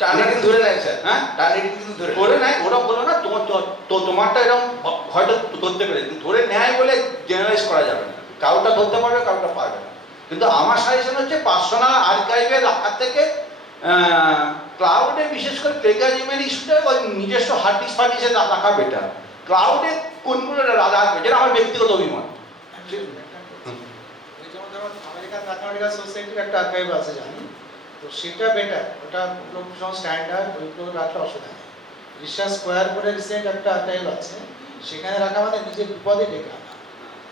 টার্গেটিং ধরে নেয় স্যার। হ্যাঁ, টার্গেটিং কিন্তু ধরে নেয়। ওরা বলো না তোমারটা এরকম হয়তো ধরতে পেরে, ধরে নেয় বলে জেনারেলাইজ করা যাবে না। কাউটা ধরতে পারবে, কাউটা পারবে না। কিন্তু আমার সাজেশন হচ্ছে পার্সোনাল আর্কাইভে রাখার থেকে ক্লাউডে, বিশেষ করে প্লেগারিজমের ইস্যুটা ওই নিজস্ব হার্ড ডিস্ক রাখা বেটার। ক্লাউডে কোনগুলো রাখবে, যেটা আমার ব্যক্তিগত অভিমত। যেমন ধরুন আমেরিকান ম্যাথমেটিক্যাল সোসাইটির একটা আর্কাইভ আছে জানি, তো সেটা বেটার, ওটা স্ট্যান্ডার্ড, ওইগুলো রাখলে অসুবিধা নেই। রিসার্চ স্কোয়ার করে রিসেন্ট একটা আর্কাইভ আছে, সেখানে রাখা মানে নিজের বিপদে ডেকে আনা,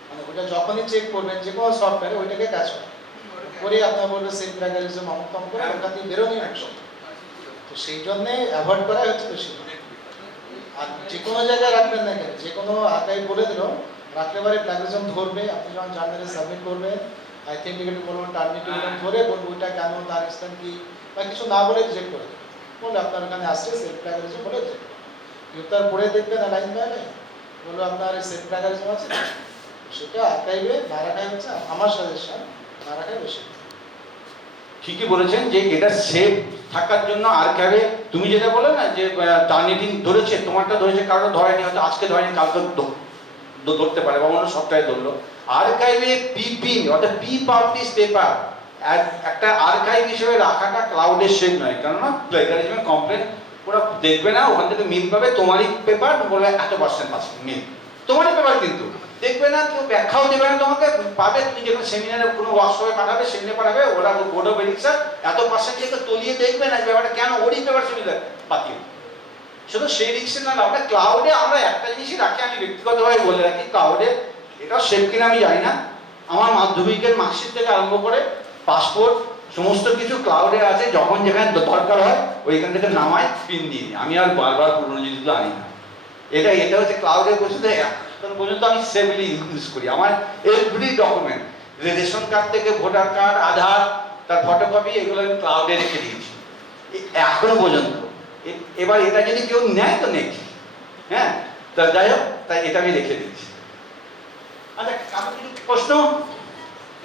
মানে ওটা যখনই চেক করবেন যে কোনো সফটওয়্যারে ওইটাকে কাজ করে আপনার বলবে সেম প্লেগারিজম অমুক করে, ওটা দিয়ে বেরোনি একশো। তো সেই জন্যে অ্যাভয়েড করাই হচ্ছে বেশি। আর যে কোনো জায়গায় রাখবেন না কেন, যে কোনো আর্কাইভ বলে দিল রাখলে পরে প্লেগারিজম ধরবে। আপনি যখন জার্নালে সাবমিট করবেন, আইথেন্টিকেট বলবো, টার্মিনেটিভ ধরে বলবো ওইটা কেন, তার এক্সটেন্ট কি, বা কিছু না বলে রিজেক্ট করে দেবে, বলে আপনার ওখানে আসছে সেলফ প্লেগারিজম বলে রিজেক্ট করে। কেউ তার পড়ে দেখবেন লাইন বাই লাইন, বললো আপনার সেলফ প্লেগারিজম আছে, সেটা আর্কাইভে না রাখাই হচ্ছে আমার সাজেশন, না রাখাই বেশি। ঠিকই বলেছেন যে এটা সেফ থাকার জন্য আর্কাইভে, তুমি যেটা বলে না যে টার্গেটিং ধরেছে, তোমারটা ধরেছে, কারোটা ধরেনি, হয়তো আজকে ধরেনি, কালকে ধরতে পারে, বা অন্য সপ্তাহে ধরলো। আর্কাইভে প্রিপ্রিন্ট অর্থাৎ প্রি পাবলিশ পেপার একটা আর্কাইভ হিসেবে রাখাটা ক্লাউডের সেফ নয়। কেননা প্লেগারিজমের কমপ্লেন ওরা দেখবে না, ওখান থেকে মিল পাবে, তোমারই পেপার বলবে এত % মিল, তোমারই পেপার, কিন্তু দেখবে না, কেউ ব্যাখ্যাও দেবে না তোমাকে। পাবে তুমি যেখানে সেমিনারে কোনো ওয়ার্কশপে পাঠাবে, সেমিনারে পাঠাবে, ওরা বোর্ড অফ এডিকশন এত % তলিয়ে দেখবে না ব্যাপারটা কেন ওরই পেপার সেমিনার বাতিল। শুধু সেই রিক্সে না, আমরা ক্লাউডে আমরা একটা জিনিসই রাখি, আমি ব্যক্তিগতভাবে বলে রাখি, ক্লাউডে এটাও সেফ কিনা আমি জানি না, আমার মাধ্যমিকের মার্কশিট থেকে আরম্ভ করে পাসপোর্ট সমস্ত কিছু ক্লাউডে আছে। যখন যেখানে দরকার হয় ওইখান থেকে নামায় পিন দিয়ে, আমি আর বারবার পুরনো জিনিসগুলো আনি না। এটা হচ্ছে ক্লাউডে বসে এখন পর্যন্ত আমি সেফলি ইউজ করি। আমার এভরি ডকুমেন্ট, রেশন কার্ড থেকে ভোটার কার্ড, আধার, তার ফটোকপি, এগুলো আমি ক্লাউডে রেখে দিয়েছি এখনো পর্যন্ত। এবার এটা যদি কেউ নেয় তো নেই, হ্যাঁ, তা যাই হোক, তাই এটা আমি রেখে দিচ্ছি। আচ্ছা, কারো কিছু প্রশ্ন?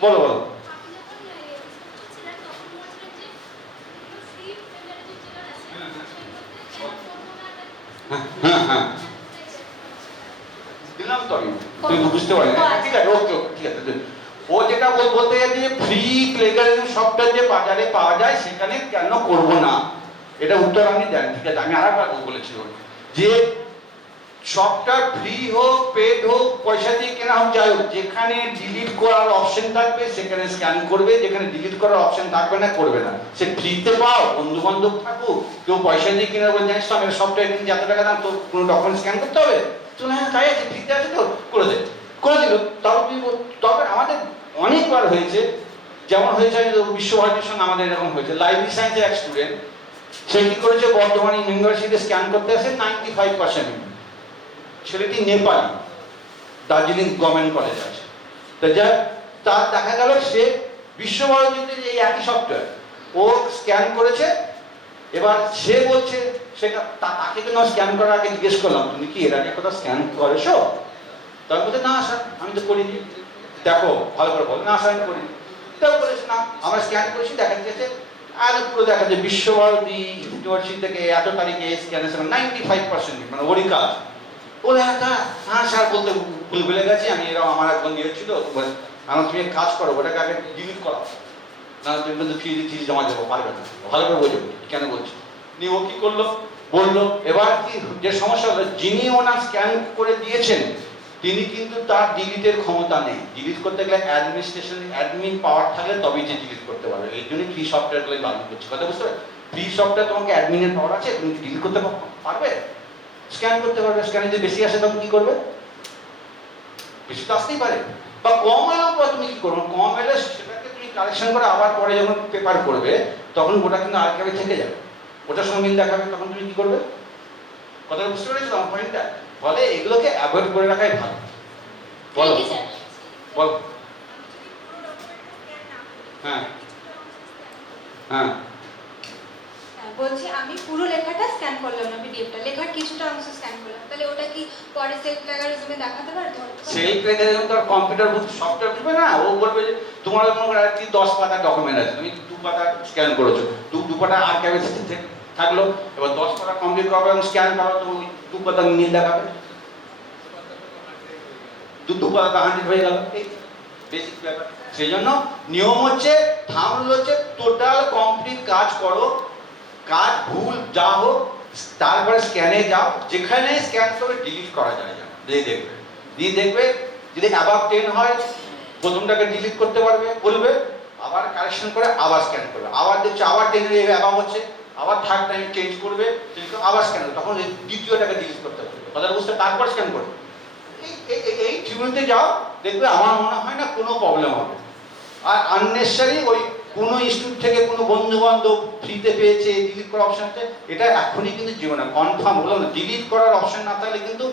বলো। হ্যাঁ, দিলাম তো আমি, তুমি বুঝতে পারি না, ঠিক আছে, ওকে, ঠিক আছে। ও যেটা বলতে গেছে যে ফ্রি প্লেগারিজম সফটওয়্যার যে বাজারে পাওয়া যায় সেখানে কেন করব না, এটা উত্তর আমি দেন। ঠিক আছে, আমি আরেকবার বলেছি যে সফটওয়্যার ফ্রি হোক, পেড হোক, পয়সা দিয়ে কেনা হোক, যাই হোক, যেখানে ডিলিট করার অপশন থাকবে সেখানে স্ক্যান করবে, যেখানে ডিলিট করার অপশন থাকবে না করবে না। সে ফ্রিতে পাও, বন্ধু বান্ধব থাকুক, কেউ পয়সা দিয়ে কিনে বলে জানিস তো আমি সফটওয়্যার কিনছি এত টাকা দাম, তোর কোনো ডকুমেন্ট স্ক্যান করতে হবে, তো হ্যাঁ তাই আছে, ফ্রিতে আছে তো করে দিল। তবে আমাদের অনেকবার হয়েছে, যেমন হয়েছে বিশ্বভারতীর সঙ্গে আমাদের এরকম হয়েছে। লাইব্রেরি সায়েন্সের এক স্টুডেন্ট, সে কি করেছে, বর্ধমান ইউনিভার্সিটিতে স্ক্যান করতে আসে 95%। ছেলেটি নেপালি, দার্জিলিং গভর্নমেন্ট কলেজ আছে। তো যা তার দেখা গেল সে বিশ্বভারতীতে এই একই সফটওয়্যার ও স্ক্যান করেছে। এবার সে বলছে, সেটা তাকে তো না স্ক্যান করার আগে জিজ্ঞেস করলাম, তুমি কি এর আগে কোথাও স্ক্যান করেছো? তার বলছে না স্যার আমি তো করিনি। দেখো ভালো করে বল, না স্যার আমি করিনি। তাও বলেছে না আমরা স্ক্যান করেছি, দেখা গেছে আর পুরো দেখা যায় বিশ্বভারতী ইউনিভার্সিটি থেকে এত তারিখে স্ক্যান এসে 95%, মানে ওরই কাজ। বলে হ্যাঁ স্যার বলতে ভুলে গেছি আমি, এরকম আমার একজন দিয়েছিল, আমার তুমি কাজ করো ওটাকে আগে ডিলিট করো, না তুমি কিন্তু ফি জমা দেবো, পারবে না। ভালো করে বোঝো কেন বলছি। নিয়ে ও কি করলো বললো, এবার কি যে সমস্যা হলো, যিনি ওনার স্ক্যান করে দিয়েছেন তিনি কিন্তু তার ডিলিটের ক্ষমতা নেই। ডিলিট করতে গেলে অ্যাডমিন পাওয়ার থাকলে তবেই যে ডিলিট করতে পারবে। এই জন্যই ফ্রি সফটওয়্যারগুলো লাগু করছে। কথা বুঝতে পারবে? ফ্রি সফটওয়্যার তোমাকে অ্যাডমিনের পাওয়ার আছে, তুমি ডিলিট করতে পারবে, স্ক্যান করতে পারবে। স্ক্যানে যদি বেশি আসে তখন কি করবে? বেশি তো আসতেই পারে, বা কম এলেও তুমি কি করবে, কম এলে সেটাকে তুমি কালেকশন করে আবার পরে যখন পেপার করবে তখন ওটা কিন্তু আর্কাইভে থেকে যাবে, ওটার সঙ্গে মিল দেখাবে, তখন তুমি কি করবে? কথাটা বুঝতে পেরেছো আমার পয়েন্টটা? ফলে এগুলোকে অ্যাভয়েড করে রাখাই ভালো। বলো বল। হ্যাঁ হ্যাঁ বলছি আমি পুরো লেখাটা স্ক্যান করলাম না, পিডিএফটা লেখার কিছুটা অংশ স্ক্যান করলাম, তাহলে ওটা কি পরে সেলফ প্লাগারিজমে দেখাতে পারবে? সেলফ প্লাগারিজম তো কম্পিউটার সফটওয়্যার বুঝবে না, ও বলবে যে তোমার মনে করো আর কি 10 পাতা ডকুমেন্ট আছে, তুমি 2 পাতা স্ক্যান করেছো, 2 পাতা আর্কাইভে থাকলো, এবার 10 পাতা কমপ্লিট করবে এবং স্ক্যান করো, তো 2 পাতা মিল দেখাবে, 2 পাতা 100 হয়ে গেল, এই বেসিক ব্যাপার। সেই জন্য নিয়ম হচ্ছে, থাম্বনেল হচ্ছে টোটাল কমপ্লিট কাজ করো, কাজ ভুল যা হোক তারপরে স্ক্যানে যাও, যেখানে স্ক্যান করে ডিলিট করা যায় না দিয়ে দেখবে যদি অ্যাবাভ 10 হয় প্রথমটাকে ডিলিট করতে পারবে, বলবে আবার কারেকশন করে আবার স্ক্যান করবে, আবার দেখছে আবার 10 এর অ্যাবাভ হচ্ছে, আবার থার্ড টাইম চেঞ্জ করবে, আবার স্ক্যান করবে, তখন দ্বিতীয়টাকে ডিলিট করতে পারবে, কথা বুঝতে, তারপর স্ক্যান করবে। এই থিওরিতে যাও, দেখবে আমার মনে হয় না কোনো প্রবলেম হবে। আর আননেসেসারি ওই কোনো ইনস্টিটিউট থেকে কোনো বন্ধু বান্ধব ফ্রিতে পেয়েছে ডিলিট করার অপশন আছে, এটা এখনই কিন্তু জীবনে কনফার্ম হলো না, ডিলিট করার অপশন না থাকলে কিন্তু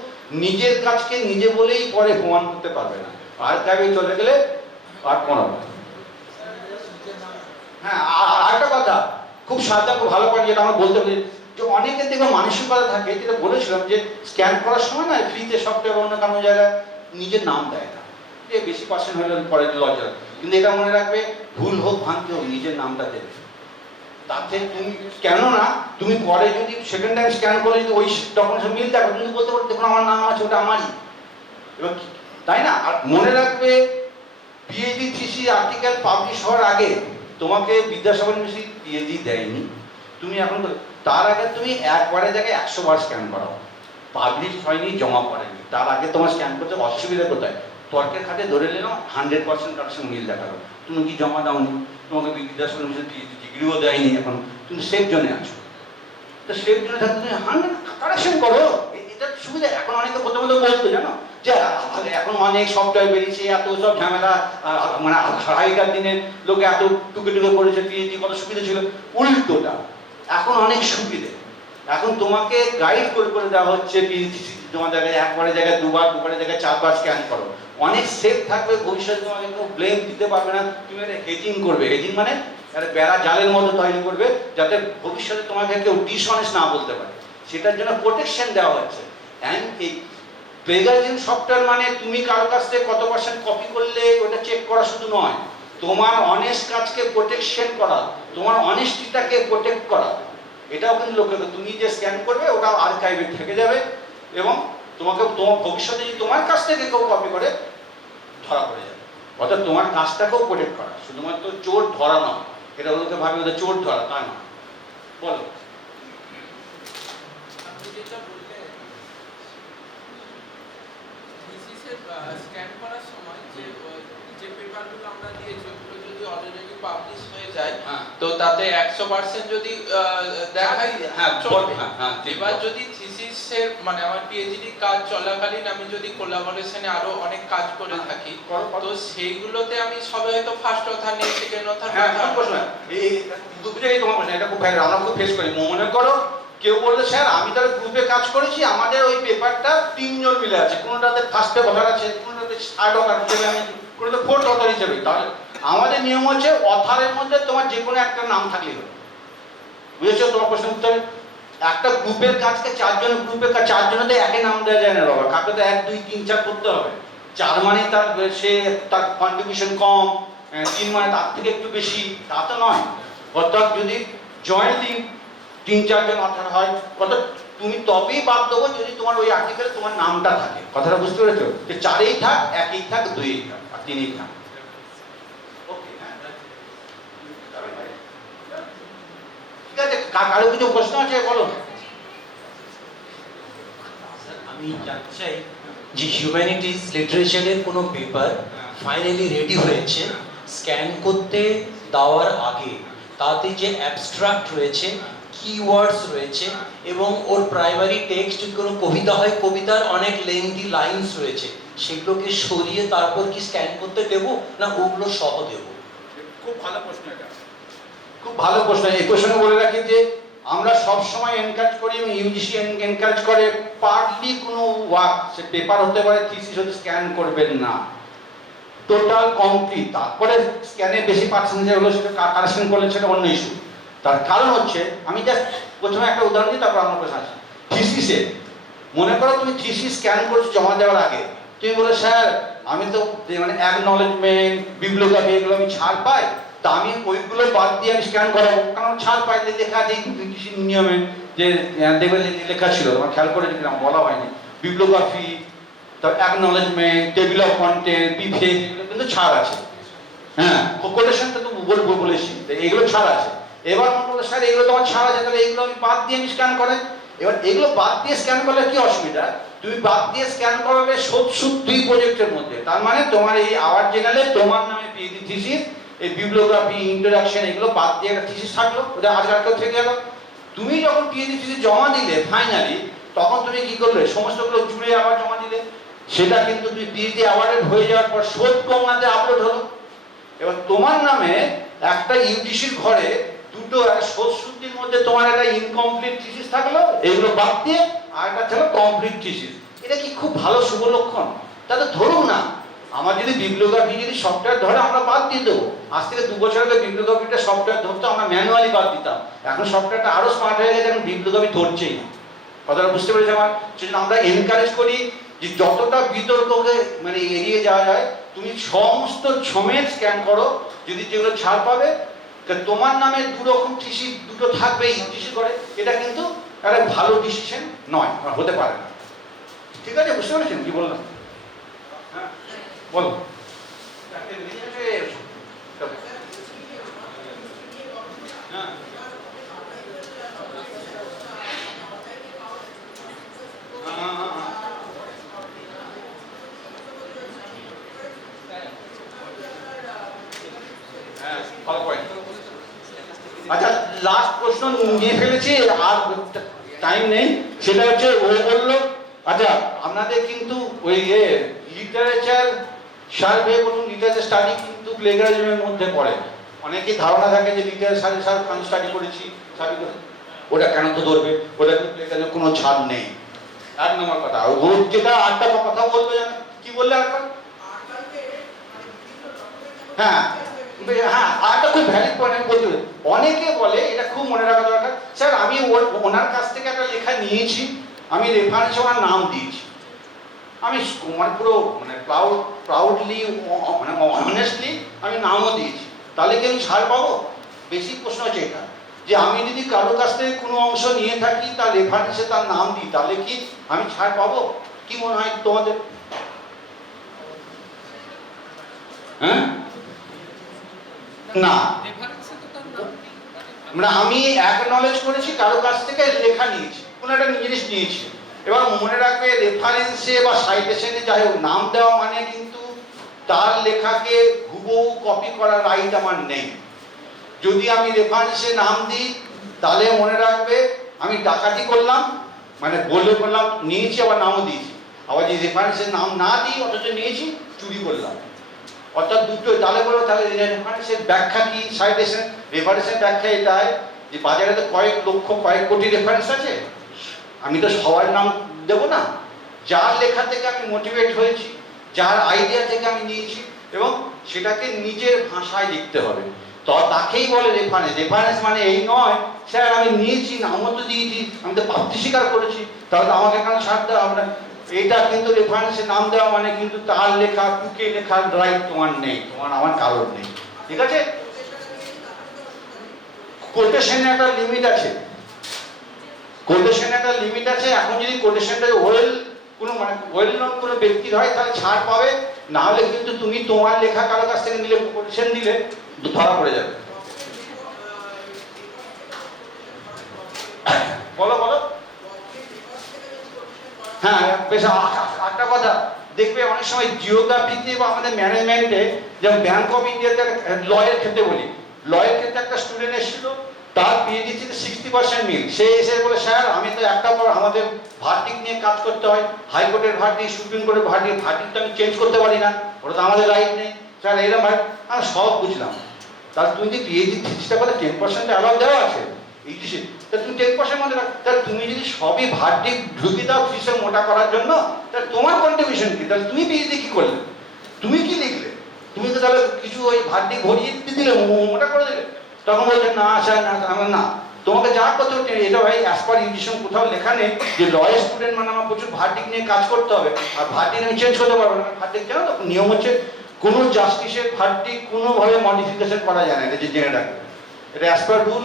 নিজের কাজকে নিজে বলেই পরে প্রমাণ করতে পারবে না, আর্কাইভে চলে গেলে আর কোনো। হ্যাঁ আর একটা কথা খুব সাদা খুব ভালো করে যেটা আমরা বলতে পারি, যে অনেকের দেখবে মানসিকতা থাকে, যেটা বলেছিলাম যে স্ক্যান করার সময় না ফ্রিতে সফটওয়্যার অন্য কোনো জায়গায় নিজের নাম দেয় না, যে বেশি পার্সেন্ট হলে পরে লজ্জা, কিন্তু এটা মনে রাখবে ভুল হোক ভ্রান্তি হোক নিজের নামটা দেবে, তাতে তুমি কেননা তুমি পরে যদি সেকেন্ড টাইম স্ক্যান করে যদি ওই ডকুমেন্টস মিল দেখো, তুমি বলতে পারো দেখুন আমার নাম আছে, ওটা আমারই, এবার তাই না? আর মনে রাখবে পিএইচডি থিসিস আর্টিকেল পাবলিশ হওয়ার আগে তোমাকে বিদ্যাসাগর ইউনিভার্সিটি পিএইচডি দেয়নি, তুমি এখন তার আগে তুমি একবারের জায়গায় 100 বার স্ক্যান করাও, পাবলিশ হয়নি জমা পড়েনি, তার আগে তোমার স্ক্যান করতে অসুবিধা কোথায়? তর্কের খাতে ধরে নিলাম 100% তার সঙ্গে মিল দেখালো, তুমি কি জমা দাওনি, তোমাকে বিদ্যাসাগর ইউনিভার্সিটি ডিগ্রিও দেয়নি, এখন তুমি সেফ জোনে আছো, তো সেফ জোনে থাকতে তুমি 100 কারেকশন করো, এটা সুবিধা। এখন অনেকে প্রথমত বলতো জানো যে এখন অনেক সফটওয়্যার বেরিয়েছে, এত সব ঝামেলা, মানে আগেকার দিনে লোকে এত টুকে টুকে করেছে, পিএইচডি কত সুবিধা ছিল, উল্টোটা এখন অনেক সুবিধে, এখন তোমাকে গাইড করে দেওয়া হচ্ছে, পিএইচডি তোমার জায়গায় একবারের জায়গায় 2 বার, 2 বারের জায়গায় 4 বার স্ক্যান করো, অনেক সেফ থাকবে, ভবিষ্যতে তোমাকে কেউ ব্লেম দিতে পারবে না, তুমি একটা হেজিং করবে, হেজিং মানে একটা বেড়া জালের মতো তৈরি করবে যাতে ভবিষ্যতে তোমাকে কেউ ডিসঅনেস্ট না বলতে পারে, সেটার জন্য প্রোটেকশন দেওয়া হচ্ছে। অ্যান্ড এই প্লেজারিজম সফটওয়্যার মানে তুমি কারো কাছ থেকে কত পার্সেন্ট কপি করলে ওটা চেক করা শুধু নয়, তোমার অনেস্ট কাজকে প্রোটেকশন করা, তোমার অনেস্টিটাকে প্রোটেক্ট করা, এটাও কিন্তু লক্ষ্য করবে, তুমি যে স্ক্যান করবে ওটা আর্কাইভে থেকে যাবে এবং তোমাকে তোমার ভবিষ্যতে যদি তোমার কাছ থেকে কেউ কপি করে ধরা পড়ে যাবে, অর্থাৎ তোমার কাজটাকেও প্রোটেক্ট করা, শুধুমাত্র চোর ধরা নয়, এটা লোকে ভাবে ওদের চোর ধরা, তা নয়। বলো। স্ক্যান করার সময় যে পেপারগুলো আমরা দিয়েছি ওগুলো যদি অলরেডি পাবলিশ হয়ে যায় তো তাতে 100% যদি দেখাই, এবার যদি থিসিসের মানে আমার পিএইচডি কাজ চলাকালীন আমি যদি কোলাবোরেশনে আরো অনেক কাজ করে থাকি, তো সেইগুলোতে আমি সবে হয়তো ফার্স্ট অথর নেই, সেকেন্ড অথর এই দুটোই তোমার প্রশ্ন, এটা খুব ভালো, আমরা খুব ফেস করি। মনে করো কেউ বললো স্যার আমি তার গ্রুপে কাজ করেছি, আমাদের ওই পেপারটা 3 জন মিলে আছে, কোনোটাতে ফার্স্ট অথর আছে, কোনোটাতে থার্ড অথর হিসেবে আমি, কোনোটাতে ফোর্থ অথর হিসেবে, তাহলে আমাদের নিয়ম হচ্ছে অথরের মধ্যে তোমার যে কোনো একটা নাম থাকলেই হলো, বুঝেছো তোমার প্রশ্ন উত্তরে? একটা গ্রুপের কাজকে 4 জনের গ্রুপের কাজ 4 জনেতে একই নাম দেওয়া যায় না বাবা, কাকে তো 1 2 3 4 করতে হবে, 4 মানে তার সে তার কন্ট্রিবিউশন কম, 3 মানে তার থেকে একটু বেশি, তা তো নয়। অর্থাৎ যদি জয়েন্টলি 3-4 জন অথর হয়, অর্থাৎ তুমি তবেই বাদ দেবো যদি তোমার ওই আর্টিকেলে তোমার নামটা থাকে, কথাটা বুঝতে পেরেছো? যে 4এই থাক, 1এই থাক, 2এই থাক, আর 3এই থাক। ঠিক আছে, কারো কিছু প্রশ্ন আছে বলো। আমি জানতে চাই যে হিউম্যানিটিজ লিটারেচারের কোনো পেপার ফাইনালি রেডি হয়েছে, স্ক্যান করতে দেওয়ার আগে তাতে যে অ্যাবস্ট্রাক্ট রয়েছে কিওয়ার্ডস রয়েছে এবং ওর প্রাইমারি টেক্সট যদি কোনো কবিতা হয় কবিতার অনেক লেন্থি লাইন্স রয়েছে, সেগুলোকে সরিয়ে তারপর কি স্ক্যান করতে দেব না ওগুলো সহ দেব? খুব ভালো প্রশ্ন এটা, খুব ভালো প্রশ্ন। এই প্রশ্ন বলে রাখি যে আমরা সবসময় এনকারেজ করি এবং ইউজিসি এনকারেজ করে পার্টলি কোনো ওয়ার্ক, সে পেপার হতে পারে, থিসিস হতে, স্ক্যান করবেন না, টোটাল কমপ্লিট। তারপরে স্ক্যানে বেশি পার্সেন্টেজ হলো সেটা কারেকশন করলে সেটা অন্য ইস্যু। তার কারণ হচ্ছে, আমি জাস্ট প্রথমে একটা উদাহরণ দিই, তারপর আমার প্রশ্ন আছে। থিসিসে মনে করো তুমি থিসিস স্ক্যান করছো জমা দেওয়ার আগে, তুমি বলো স্যার আমি তো মানে অ্যাকনলেজমেন্ট, বিবলিওগ্রাফি এগুলো আমি ছাড় পাই, তা আমি ওইগুলো বাদ দিয়ে আমি স্ক্যান করাবো, কারণ ছাড় পাইলে লেখা আছে নিয়মে যে দেখবে লেখা ছিল, আমার খেয়াল করে দেখলাম বলা হয়নি, বিবলিওগ্রাফি, তারপর acknowledgement, table of content, preface, এগুলো কিন্তু ছাড় আছে। হ্যাঁ, কোটেশনটা তো বলেছি, এগুলো ছাড় আছে। এবার মনে করলো স্যার এগুলো তো আমার ছাড় আছে, তাহলে এগুলো আমি বাদ দিয়ে আমি স্ক্যান করাই। এবার এগুলো বাদ দিয়ে স্ক্যান করলে কি অসুবিধা, তুমি বাদ দিয়ে স্ক্যান করাবে 2 প্রজেক্টের মধ্যে, তার মানে তোমার এই আওয়ার জেনারেলে তোমার নামে পিএইচডি থিসিস, এই বিবলিওগ্রাফি, ইন্ট্রোডাকশন এগুলো বাদ দিয়ে একটা থিসিস থাকলো, ওটা আজকাল থেকে গেল। তুমি যখন পিএইচডি থিসিস জমা দিলে ফাইনালি, তখন তুমি কি করলে সমস্তগুলো জুড়ে আবার জমা দিলে, সেটা কিন্তু তুমি পিএইচডি অ্যাওয়ার্ডেড হয়ে যাওয়ার পর গঙ্গাতে আপলোড হলো। এবার তোমার নামে একটা ইউজিসির ঘরে দুটো শোধশুদ্ধির মধ্যে তোমার একটা ইনকমপ্লিট থিসিস থাকলো, এগুলো বাদ দিয়ে আর একটা ছিল কমপ্লিট থিসিস। এটা কি খুব ভালো শুভ লক্ষণ? তাহলে ধরুন না, আমার যদি বিবলিওগ্রাফি যদি সফটওয়্যার ধরে আমরা বাদ দিয়ে দেবো। আজ থেকে 2 বছর আগে বিবলিওগ্রাফিটা সফটওয়্যার ধরতো, আমরা ম্যানুয়ালি বাদ দিতাম। এখন সফটওয়্যারটা আরো স্মার্ট হয়ে গেছে, এখন বিবলিওগ্রাফি ধরছেই না। কথাটা বুঝতে পেরেছি আমার? সেজন্য আমরা এনকারেজ করি যে যতটা বিতর্ককে মানে এড়িয়ে যাওয়া যায়, তুমি সমস্ত সমেত স্ক্যান করো, যদি যেগুলো ছাড় পাবে। তোমার নামে 2 রকম থিসিস দুটো থাকবে ইউজিসি করে, এটা কিন্তু একটা ভালো ডিসিশন নয়, হতে পারে না। ঠিক আছে, বুঝতে পেরেছেন কি বললাম? হ্যাঁ বলো। আচ্ছা, লাস্ট প্রশ্ন নিয়ে ফেলেছি, আর টাইম নেই। সেটা হচ্ছে ও বললো, আচ্ছা আপনাদের কিন্তু ওই লিটারেচার সার্ভে করুন, লিটারেচার স্টাডি কিন্তু প্লেগারিজমের মধ্যে পড়ে। অনেকেই ধারণা থাকে যে লিটারেচার আমি স্টাডি করেছি, ওটা কেন তো ধরবে, ওটা কিন্তু প্লেগারিজমের কোনো ছাড় নেই। 1 নম্বর কথা। ও যেটা আরেকটা কথা বলবে জানো কি বললে এখন? হ্যাঁ হ্যাঁ, আরেকটা খুব ভ্যালিড পয়েন্ট আমি বলতে পারি। অনেকে বলে, এটা খুব মনে রাখা দরকার, স্যার আমি ওনার কাছ থেকে একটা লেখা নিয়েছি, আমি রেফারেন্সে ওনার নাম দিয়েছি, আমি মানে পুরো মানে প্রাউডলি মানে অনেস্টলি আমি নামও দিয়েছি, তাহলে কি আমি ছাড় পাবো? বেসিক প্রশ্ন হচ্ছে এটা, যে আমি যদি কারোর কাছ থেকে কোনো অংশ নিয়ে থাকি, তার রেফারেন্সে তার নাম দিই, তাহলে কি আমি ছাড় পাবো? কি মনে হয় তোমাদের? হ্যাঁ না, মানে আমি অ্যাকনলেজ করেছি, কারো কাছ থেকে লেখা নিয়েছি, কোনো একটা জিনিস নিয়েছি। এবার মনে রাখবে, রেফারেন্সে বা সাইটেশনে যাই হোক নাম দেওয়া মানে কিন্তু তার লেখাকে হুবহু কপি করার রাইট আমার নেই। যদি আমি রেফারেন্সে নাম দিই, তাহলে মনে রাখবে আমি ডাকাতি করলাম, মানে বলে বললাম নিয়েছি আবার নামও দিয়েছি। আবার যদি রেফারেন্সের নাম না দিই অথচ নিয়েছি, চুরি করলাম। অর্থাৎ দুটো, তাহলে বলো তাহলে রেফারেন্সের ব্যাখ্যা কি? সাইটেশন রেফারেন্সের ব্যাখ্যা এটাই যে বাজারে তো কয়েক লক্ষ কয়েক কোটি রেফারেন্স আছে, আমি তো সবার নাম দেবো না। যার লেখা থেকে আমি মোটিভেট হয়েছি, যার আইডিয়া থেকে আমি নিয়েছি, এবং সেটাকে নিজের ভাষায় লিখতে হবে, তো তাকেই বলে রেফারেন্স। রেফারেন্স মানে এই নয় স্যার আমি নিয়েছি, নামও তো দিয়েছি, আমি তো প্রাপ্তি স্বীকার করেছি, তাহলে আমাকে কেন ছাড় দেওয়া হবে না? এটা কিন্তু রেফারেন্সে নাম দেওয়া মানে কিন্তু তার লেখা টুকে লেখার রাইট তোমার নেই, তোমার আমার কারণ নেই। ঠিক আছে? কোটেশনে একটা লিমিট আছে, কোটেশনে একটা লিমিট আছে। এখন যদি কোটেশনটা কোনো মানে ওয়েল নন কোনো ব্যক্তির হয়, তাহলে ছাড় পাবে, না হলে কিন্তু তুমি তোমার লেখা কারো কাছ থেকে নিলে, কোটেশন দিলে ধরা পড়ে যাবে। বলো বলো। হ্যাঁ বেশ, একটা কথা দেখবে অনেক সময় জিওগ্রাফিতে বা আমাদের ম্যানেজমেন্টে, যেমন ব্যাংক অফ ইন্ডিয়াতে লয়ের ক্ষেত্রে বলি, লয়ের ক্ষেত্রে একটা স্টুডেন্ট এসেছিল, তার পিএইচডি থেকে 60% মিল। সে এসে বলে স্যার আমি তো একটা পর আমাদের ভার্ডিক নিয়ে কাজ করতে হয়, হাইকোর্টের ভার্ডিক, সুপ্রিম কোর্টের ভার্ডিকটা আমি চেঞ্জ করতে পারি না, ওটা তো আমাদের রাইট নেই স্যার, এরকম ভাই আমি সব বুঝলাম। তাহলে তুমি যদি পিএইচডি থিসিসটা বলে 10% অ্যালাউ দেওয়া আছে ইউজিসি, তাহলে তুমি 10% মধ্যে রাখো। তাহলে তুমি যদি সবই ভার্ডিক ঢুকিয়ে দাও থিসিসে মোটা করার জন্য, তাহলে তোমার কন্ট্রিবিউশন কি? তাহলে তুমি পিএইচডি কি করলে? তুমি কি লিখলে? তুমি তো তাহলে কিছু ওই ভার্ডিক ভরিয়ে দিলে, মোটা করে দিলে। তখন বলছে না স্যার না, আমার না, তোমাকে যা করতে হচ্ছে এটা ভাই অ্যাজ পার ইউজিশন কোথাও লেখা নেই যে লয়ের স্টুডেন্ট মানে আমার প্রচুর ভার্ডিক নিয়ে কাজ করতে হবে, আর ভার্ডিক আমি চেঞ্জ করতে পারবো না। ভার্ডিক জানো তো নিয়ম হচ্ছে কোনো জাস্টিসের ভার্ডিক কোনোভাবে মডিফিকেশন করা যায় না, এটা যে জেনে রাখবে। এটা অ্যাজ পার রুল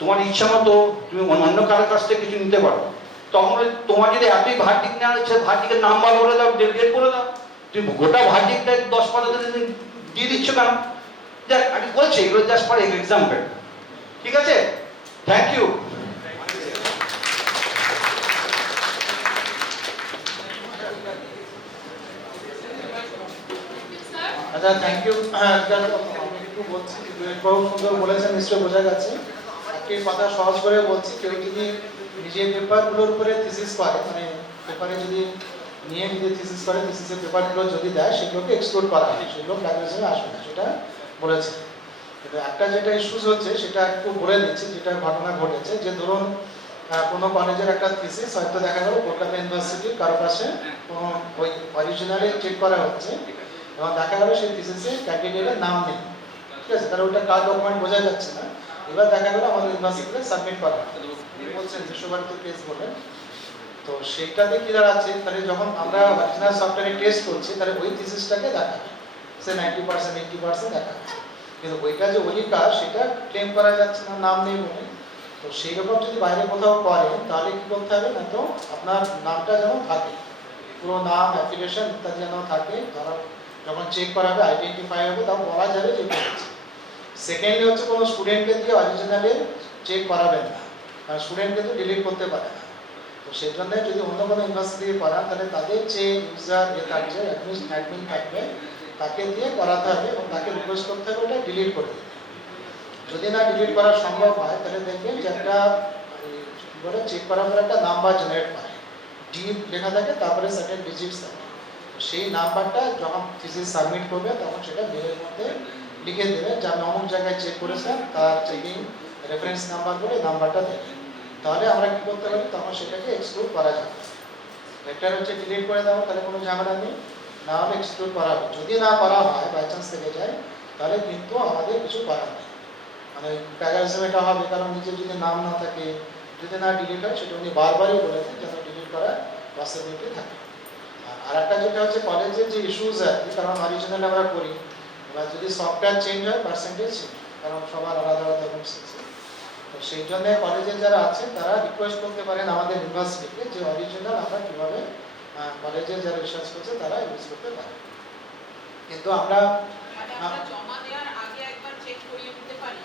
তোমার ইচ্ছা মতো তুমি অন্য কারোর কাছ থেকে কিছু নিতে পারো। তখন তোমার যদি এতই ভার্ডিক নেওয়া হচ্ছে, ভার্ডিকের নাম্বার বলে দাও, ডেট বলে দাও, তুমি গোটা ভার্ডিকটা 10-15 দিন দিয়ে দিচ্ছ কেন? দেখ আমি বলছি এগুলো জাস্ট ফর এক্সাম্পল, ঠিক আছে? Thank you. আচ্ছা থ্যাংক ইউ। আমি একটু বলছি, খুব সুন্দর বলেছেন, নিশ্চয়ই বোঝা গেছে। একটি কথা সহজ করে বলছি, কেউ যদি নিজের পেপারগুলোর উপরে থিসিস করে, মানে পেপারে যদি নিয়ে নিজে থিসিস করে, থিসিসের পেপারগুলো যদি দেয় সেগুলোকে এক্সক্লুড করা হয়, সেগুলো প্ল্যাগরিজমে আসবে না, সেটা বলেছে। কিন্তু একটা যেটা ইস্যুস হচ্ছে সেটা একটু বলে দিচ্ছি, যেটা ঘটনা ঘটেছে, যে ধরুন কোনো কলেজের একটা থিসিস হয়তো দেখা গেল কলকাতা ইউনিভার্সিটির কারো কাছে কোনো ওই অরিজিনালি চেক করা হচ্ছে, এবং দেখা গেল সেই থিসিসে ক্যান্ডিডেটের নাম নেই, ঠিক আছে? কারণ ওটা কার ডকুমেন্ট বোঝা যাচ্ছে না। এবার দেখা গেল আমাদের ইউনিভার্সিটিতে সাবমিট করা বলছেন বিশ্বভারতী কেস বলে। তো সেটাতে কি দাঁড়াচ্ছে, তাহলে যখন আমরা অরিজিনাল সফটওয়্যারে টেস্ট করছি, তাহলে ওই থিসিসটাকে দেখাবে, সে 90% 80% দেখাবে, কিন্তু ওইটা যে ওইটা সেটা ক্লেম করা যাচ্ছে না, নাম নেই বলে। তো সেই রকম যদি বাইরে কোথাও করে, তাহলে কি করতে হবে না, তো আপনার নামটা যেন থাকে, পুরো নাম, অ্যাপ্লিকেশন ইত্যাদি যেন থাকে, ধরো যখন চেক করা হবে আইডেন্টিফাই হবে, তাও বলা যাবে যে করেছে। সেকেন্ডলি হচ্ছে কোনো স্টুডেন্টকে দিয়ে অরিজিনালি চেক করাবেন না, কারণ স্টুডেন্ট কিন্তু ডিলিট করতে পারে না। তো সেই জন্য যদি অন্য কোনো ইউনিভার্সিটি করান, তাহলে তাদের যে ইউজার থাকছে, অ্যাডমিন থাকবে, তাকে দিয়ে করাতে হবে এবং তাকে রিকোয়েস্ট করতে হবে ওটা ডিলিট করে দিতে। যদি না ডিলিট করা সম্ভব হয়, তাহলে দেখবেন যে একটা কী বলে চেক করার পর একটা নাম্বার জেনারেট করে, ডি লেখা থাকে, তারপরে সার্টেন ডিজিটস থাকে। সেই নাম্বারটা যখন থিসিস সাবমিট করবে, তখন সেটা মেলের মধ্যে লিখে দেবে যে আমি অমুক জায়গায় চেক করেছিলাম, তার চেকিং রেফারেন্স নাম্বার বলে নাম্বারটা দেবে। তাহলে আমরা কী করতে পারি, তখন সেটাকে এক্সক্লুড করা যাবে। একটা হচ্ছে ডিলিট করে দেওয়া, তাহলে কোনো ঝামেলা নেই, না হলে এক্সক্লুড করা হবে। যদি না করা হয়, বাই চান্স থেকে যায়, তাহলে কিন্তু আমাদের কিছু করার নেই, মানে প্যারাগ্রাফে এটা হবে, কারণ নিজের যদি নাম না থাকে, যদি না ডিলিট হয়, সেটা উনি বারবারই বলেছেন যেন ডিলিট করার পসিবিলিটি থাকে। আর একটা যেটা হচ্ছে কলেজের যে ইস্যুস আছে, কারণ অরিজিনাল আমরা করি, এবার যদি সফটওয়্যার চেঞ্জ হয়, পার্সেন্টেজ চেঞ্জ, কারণ সবার আলাদা আলাদা রুলস আছে। তো সেই জন্য কলেজের যারা আছেন তারা রিকোয়েস্ট করতে পারেন আমাদের ইউনিভার্সিটিকে যে অরিজিনাল আমরা কীভাবে কলেজের যারা রিসার্চ করছে তারা ইউজ করতে পারে। কিন্তু আমরা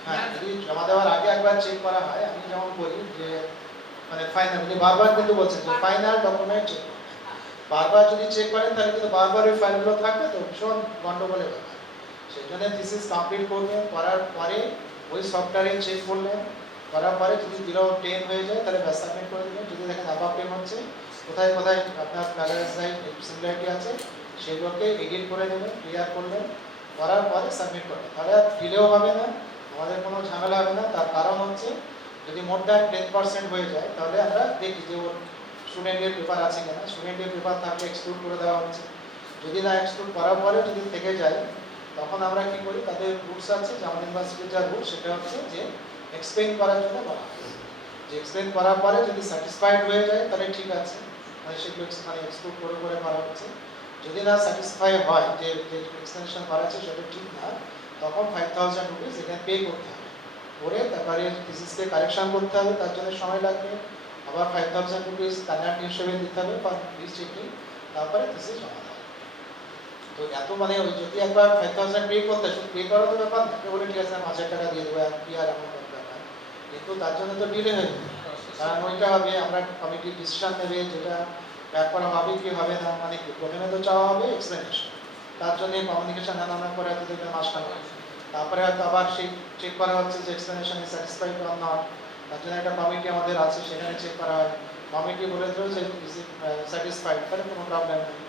হ্যাঁ, যদি জমা দেওয়ার আগে একবার চেক করা হয়, আমি যেমন করি যে মানে ফাইনাল, বারবার কিন্তু বলছেন যে ফাইনাল ডকুমেন্ট চেক করবেন, বারবার যদি চেক করেন তাহলে কিন্তু বারবার ওই ফাইলগুলো থাকবে, তো ভীষণ গন্ডগোলের ব্যাপার। সেই জন্য থিসিস কমপ্লিট করবেন, করার পরে ওই সফটওয়্যারে চেক করলেন, করার পরে যদি 0-10 হয়ে যায়, তাহলে ব্যাস সাবমিট করে দেবেন। যদি দেখেন আবার 10 হচ্ছে, কোথায় কোথায় আপনার প্যারাগ্রাফ সিমিলারিটি আছে, সেগুলোকে এডিট করে দেবেন, ক্লিয়ার করলেন, করার পরে সাবমিট করবেন। তাহলে আর ডিলেও হবে না, আমাদের কোনো ঝামেলা হবে না। তার কারণ হচ্ছে যদি মোর দ্যান 10% হয়ে যায়, তাহলে আমরা দেখি যে ওর স্টুডেন্টের পেপার আছে কিনা, স্টুডেন্টের পেপার থাকলে এক্সক্লুড করে দেওয়া হচ্ছে। যদি না এক্সক্লুড করার পরে যদি থেকে যায়, তখন আমরা কি করি, তাদের রুলস আছে, যে আমাদের ইউনিভার্সিটির যা রুল সেটা হচ্ছে যে এক্সপ্লেন করার জন্য বলা হয়, যে এক্সপ্লেন করার পরে যদি স্যাটিসফাইড হয়ে যায়, তাহলে ঠিক আছে, মানে সেগুলো মানে এক্সক্লুড করে করে করা হচ্ছে। যদি না স্যাটিসফাই হয় যে এক্সপ্লেনেশন করা আছে সেটা ঠিক না, তখন 5000 রুপিস এখানে পে করতে হবে, করে তারপরে থিসিসকে কারেকশন করতে হবে, তার জন্য সময় লাগবে, আবার 5000 রুপিস পেনাল্টি হিসেবে দিতে হবে ফর রিচেকিং, তারপরে থিসিস জমা দেওয়া। তো এত মানে ওই যদি একবার 5000 পে করতে, শুধু পে করার তো ব্যাপার না, বলে ঠিক আছে 5000 টাকা দিয়ে দেবো আর কি, আর এমন ব্যাপার, কিন্তু তার জন্য তো ডিলে হয়ে যাবে, কারণ ওইটা হবে আমরা কমিটি ডিসিশন নেবে, যেটা ব্যাক করা হবে কি হবে না, মানে কি প্রথমে তো চাওয়া হবে এক্সপ্লেনেশন, তার জন্য কমিউনিকেশন নানা করে এত মাস টাকা, তারপরে হয়তো আবার সেই চেক করা হচ্ছে যে explanation is satisfied or not, তার জন্য একটা কমিটি আমাদের আছে, সেখানে চেক করা হয়। কমিটি বলে দিল যে ইজ ইট স্যাটিসফাইড, তাহলে কোনো প্রবলেম নেই।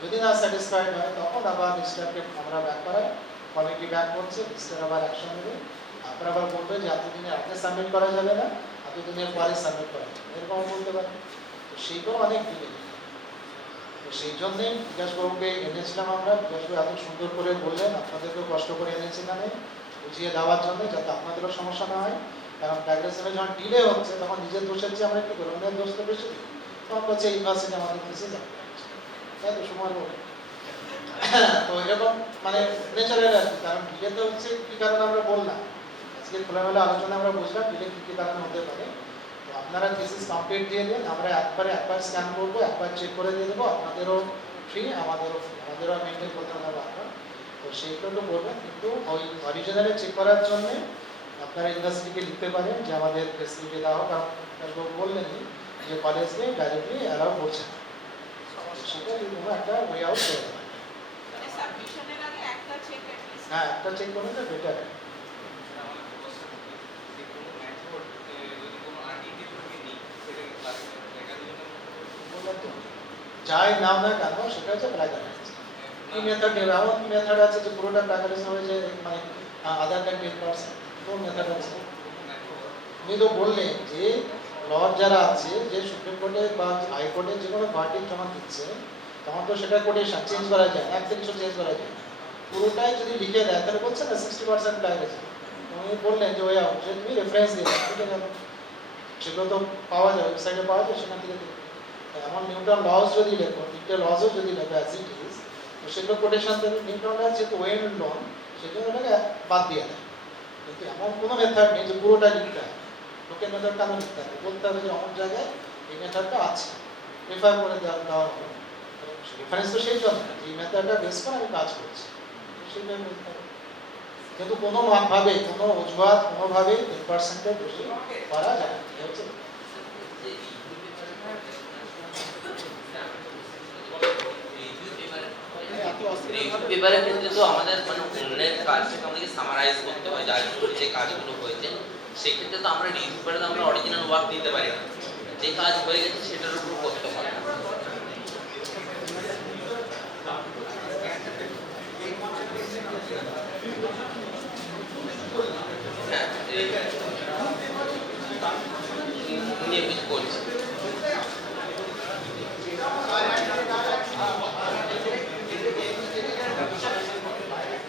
যদি না স্যাটিসফাইড হয় তখন আবার রেজিস্টারকে আমরা ব্যাক করাই, কমিটি ব্যাক করছে, রেজিস্টার আবার অ্যাকশন নেবে, তারপর আবার বলবে যে এতদিনের আগে সাবমিট করা যাবে না, এতদিনের পরে সাবমিট করা যাবে, এরকম বলতে পারে। তো সেইগুলো অনেক ডিলে। তো সেই জন্যে বিকাশবাবুকে এনেছিলাম আমরা, বিকাশবাবু এত সুন্দর করে বললেন, আপনাদেরকেও কষ্ট করে এনেছি এখানে বুঝিয়ে দেওয়ার জন্য, যাতে আপনাদেরও সমস্যা না হয়। কারণ প্যাকেজে যখন ডিলে হচ্ছে তখন নিজের দোষের চেয়ে আমরা একটু করি, অন্যের দোষ তো বেশি দিই, তখন হচ্ছে ইউনিভার্সিটি আমাদের কিছু যাবে, তাই তো সময় বলে। তো এরকম মানে নেচারাল আর কি, কারণ ডিলেতে হচ্ছে কী কারণে আমরা বললাম, আজকে খোলামেলা আলোচনা আমরা বুঝলাম ডিলে কী কী কারণে হতে পারে। তো আপনারা থিসিস কমপ্লিট দিয়ে দিন, আমরা একবার স্ক্যান করবো, একবার চেক করে দিয়ে দেবো, আপনাদেরও ফ্রি, আমাদেরও মেনটেন করতে হবে আপনার। তো সেইগুলো তো করবেন, কিন্তু ওই অরিজিনালে চেক করার জন্যে আপনারা ইউনিভার্সিটিকে লিখতে পারেন যে আমাদের ফেসিলিটি দেওয়া হোক, কারণ বললেনই যে কলেজে ডাইরেক্টলি অ্যালাউ করছে না, সেটা কোনো একটা ওয়ে আউট করে দেবেন। হ্যাঁ, একটা চেক করলে তো বেটার। যাই নাম না কেন সেটা হচ্ছে প্লাগারিজম। কি মেথড নেবে, এমন মেথড আছে যে পুরোটা প্লাগারিজম হয়ে যায়, মানে আধার কার্ড 10%, কোন মেথড আছে? উনি তো বললেন যে লর যারা আছে, যে সুপ্রিম কোর্টে বা হাইকোর্টে যে কোনো ভার্ডিক্ট যখন দিচ্ছে তখন তো সেটা কোটেশন চেঞ্জ করা যায় না, একটা কিছু চেঞ্জ করা যায় না, পুরোটাই যদি লিখে দেয় তাহলে বলছে না 60% প্লাগারিজম। উনি বললেন যে ওই আউট, যে তুমি রেফারেন্স দিয়ে দাও, ঠিক আছে, সেগুলো তো পাওয়া যায়, ওয়েবসাইটে পাওয়া যায়, সেখান থেকে এমন নিউটন লস যদি লেখো, তিনটে লসও যদি লেখো অ্যাজ ইট ইজ, তো সেগুলো কোটেশন দেবে। নিউটনটা যেহেতু ওয়েন লন, সেজন্য ওটাকে বাদ দিয়ে দেয়। কিন্তু এমন কোনো মেথড নেই যে পুরোটা লিখতে হবে, লোকের মেথডটা আমি লিখতে হবে, বলতে হবে যে অমন জায়গায় এই মেথডটা আছে, রেফার করে দেওয়া হবে। রেফারেন্স তো সেই জন্য এই মেথডটা বেস করে আমি কাজ করছি, সেইভাবে বলতে হবে। কিন্তু কোনো ভাবে কোনো অজুহাত কোনোভাবেই 10% বেশি করা যায় না, হচ্ছে পেপারের ক্ষেত্রে তো আমাদের মানে অন্যের কাজটাকে আমাদেরকে সামারাইজ করতে হয়, যার জন্য যে কাজগুলো হয়েছে সেক্ষেত্রে তো আমরা রিভিউ পেপারে তো আমরা অরিজিনাল ওয়ার্ক দিতে পারি না, যে কাজ হয়ে গেছে সেটার উপর করতে হয়। হ্যাঁ, নিয়ে কিছু করছি।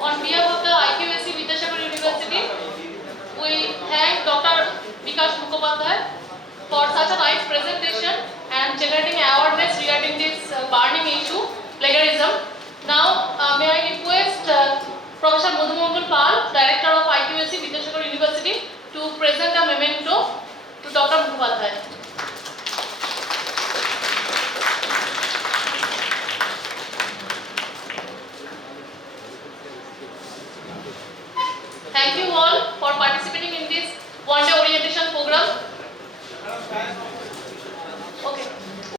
On behalf of the IQAC Vidyasagar University, we thank Dr. Vikas Mukhopadhyay for such a nice presentation and generating awareness regarding this burning issue, plagiarism. Now, may I request Professor Hon'ble Pal, Director of IQAC Vidyasagar University, to present a memento to Dr. Mukhopadhyay. Thank you,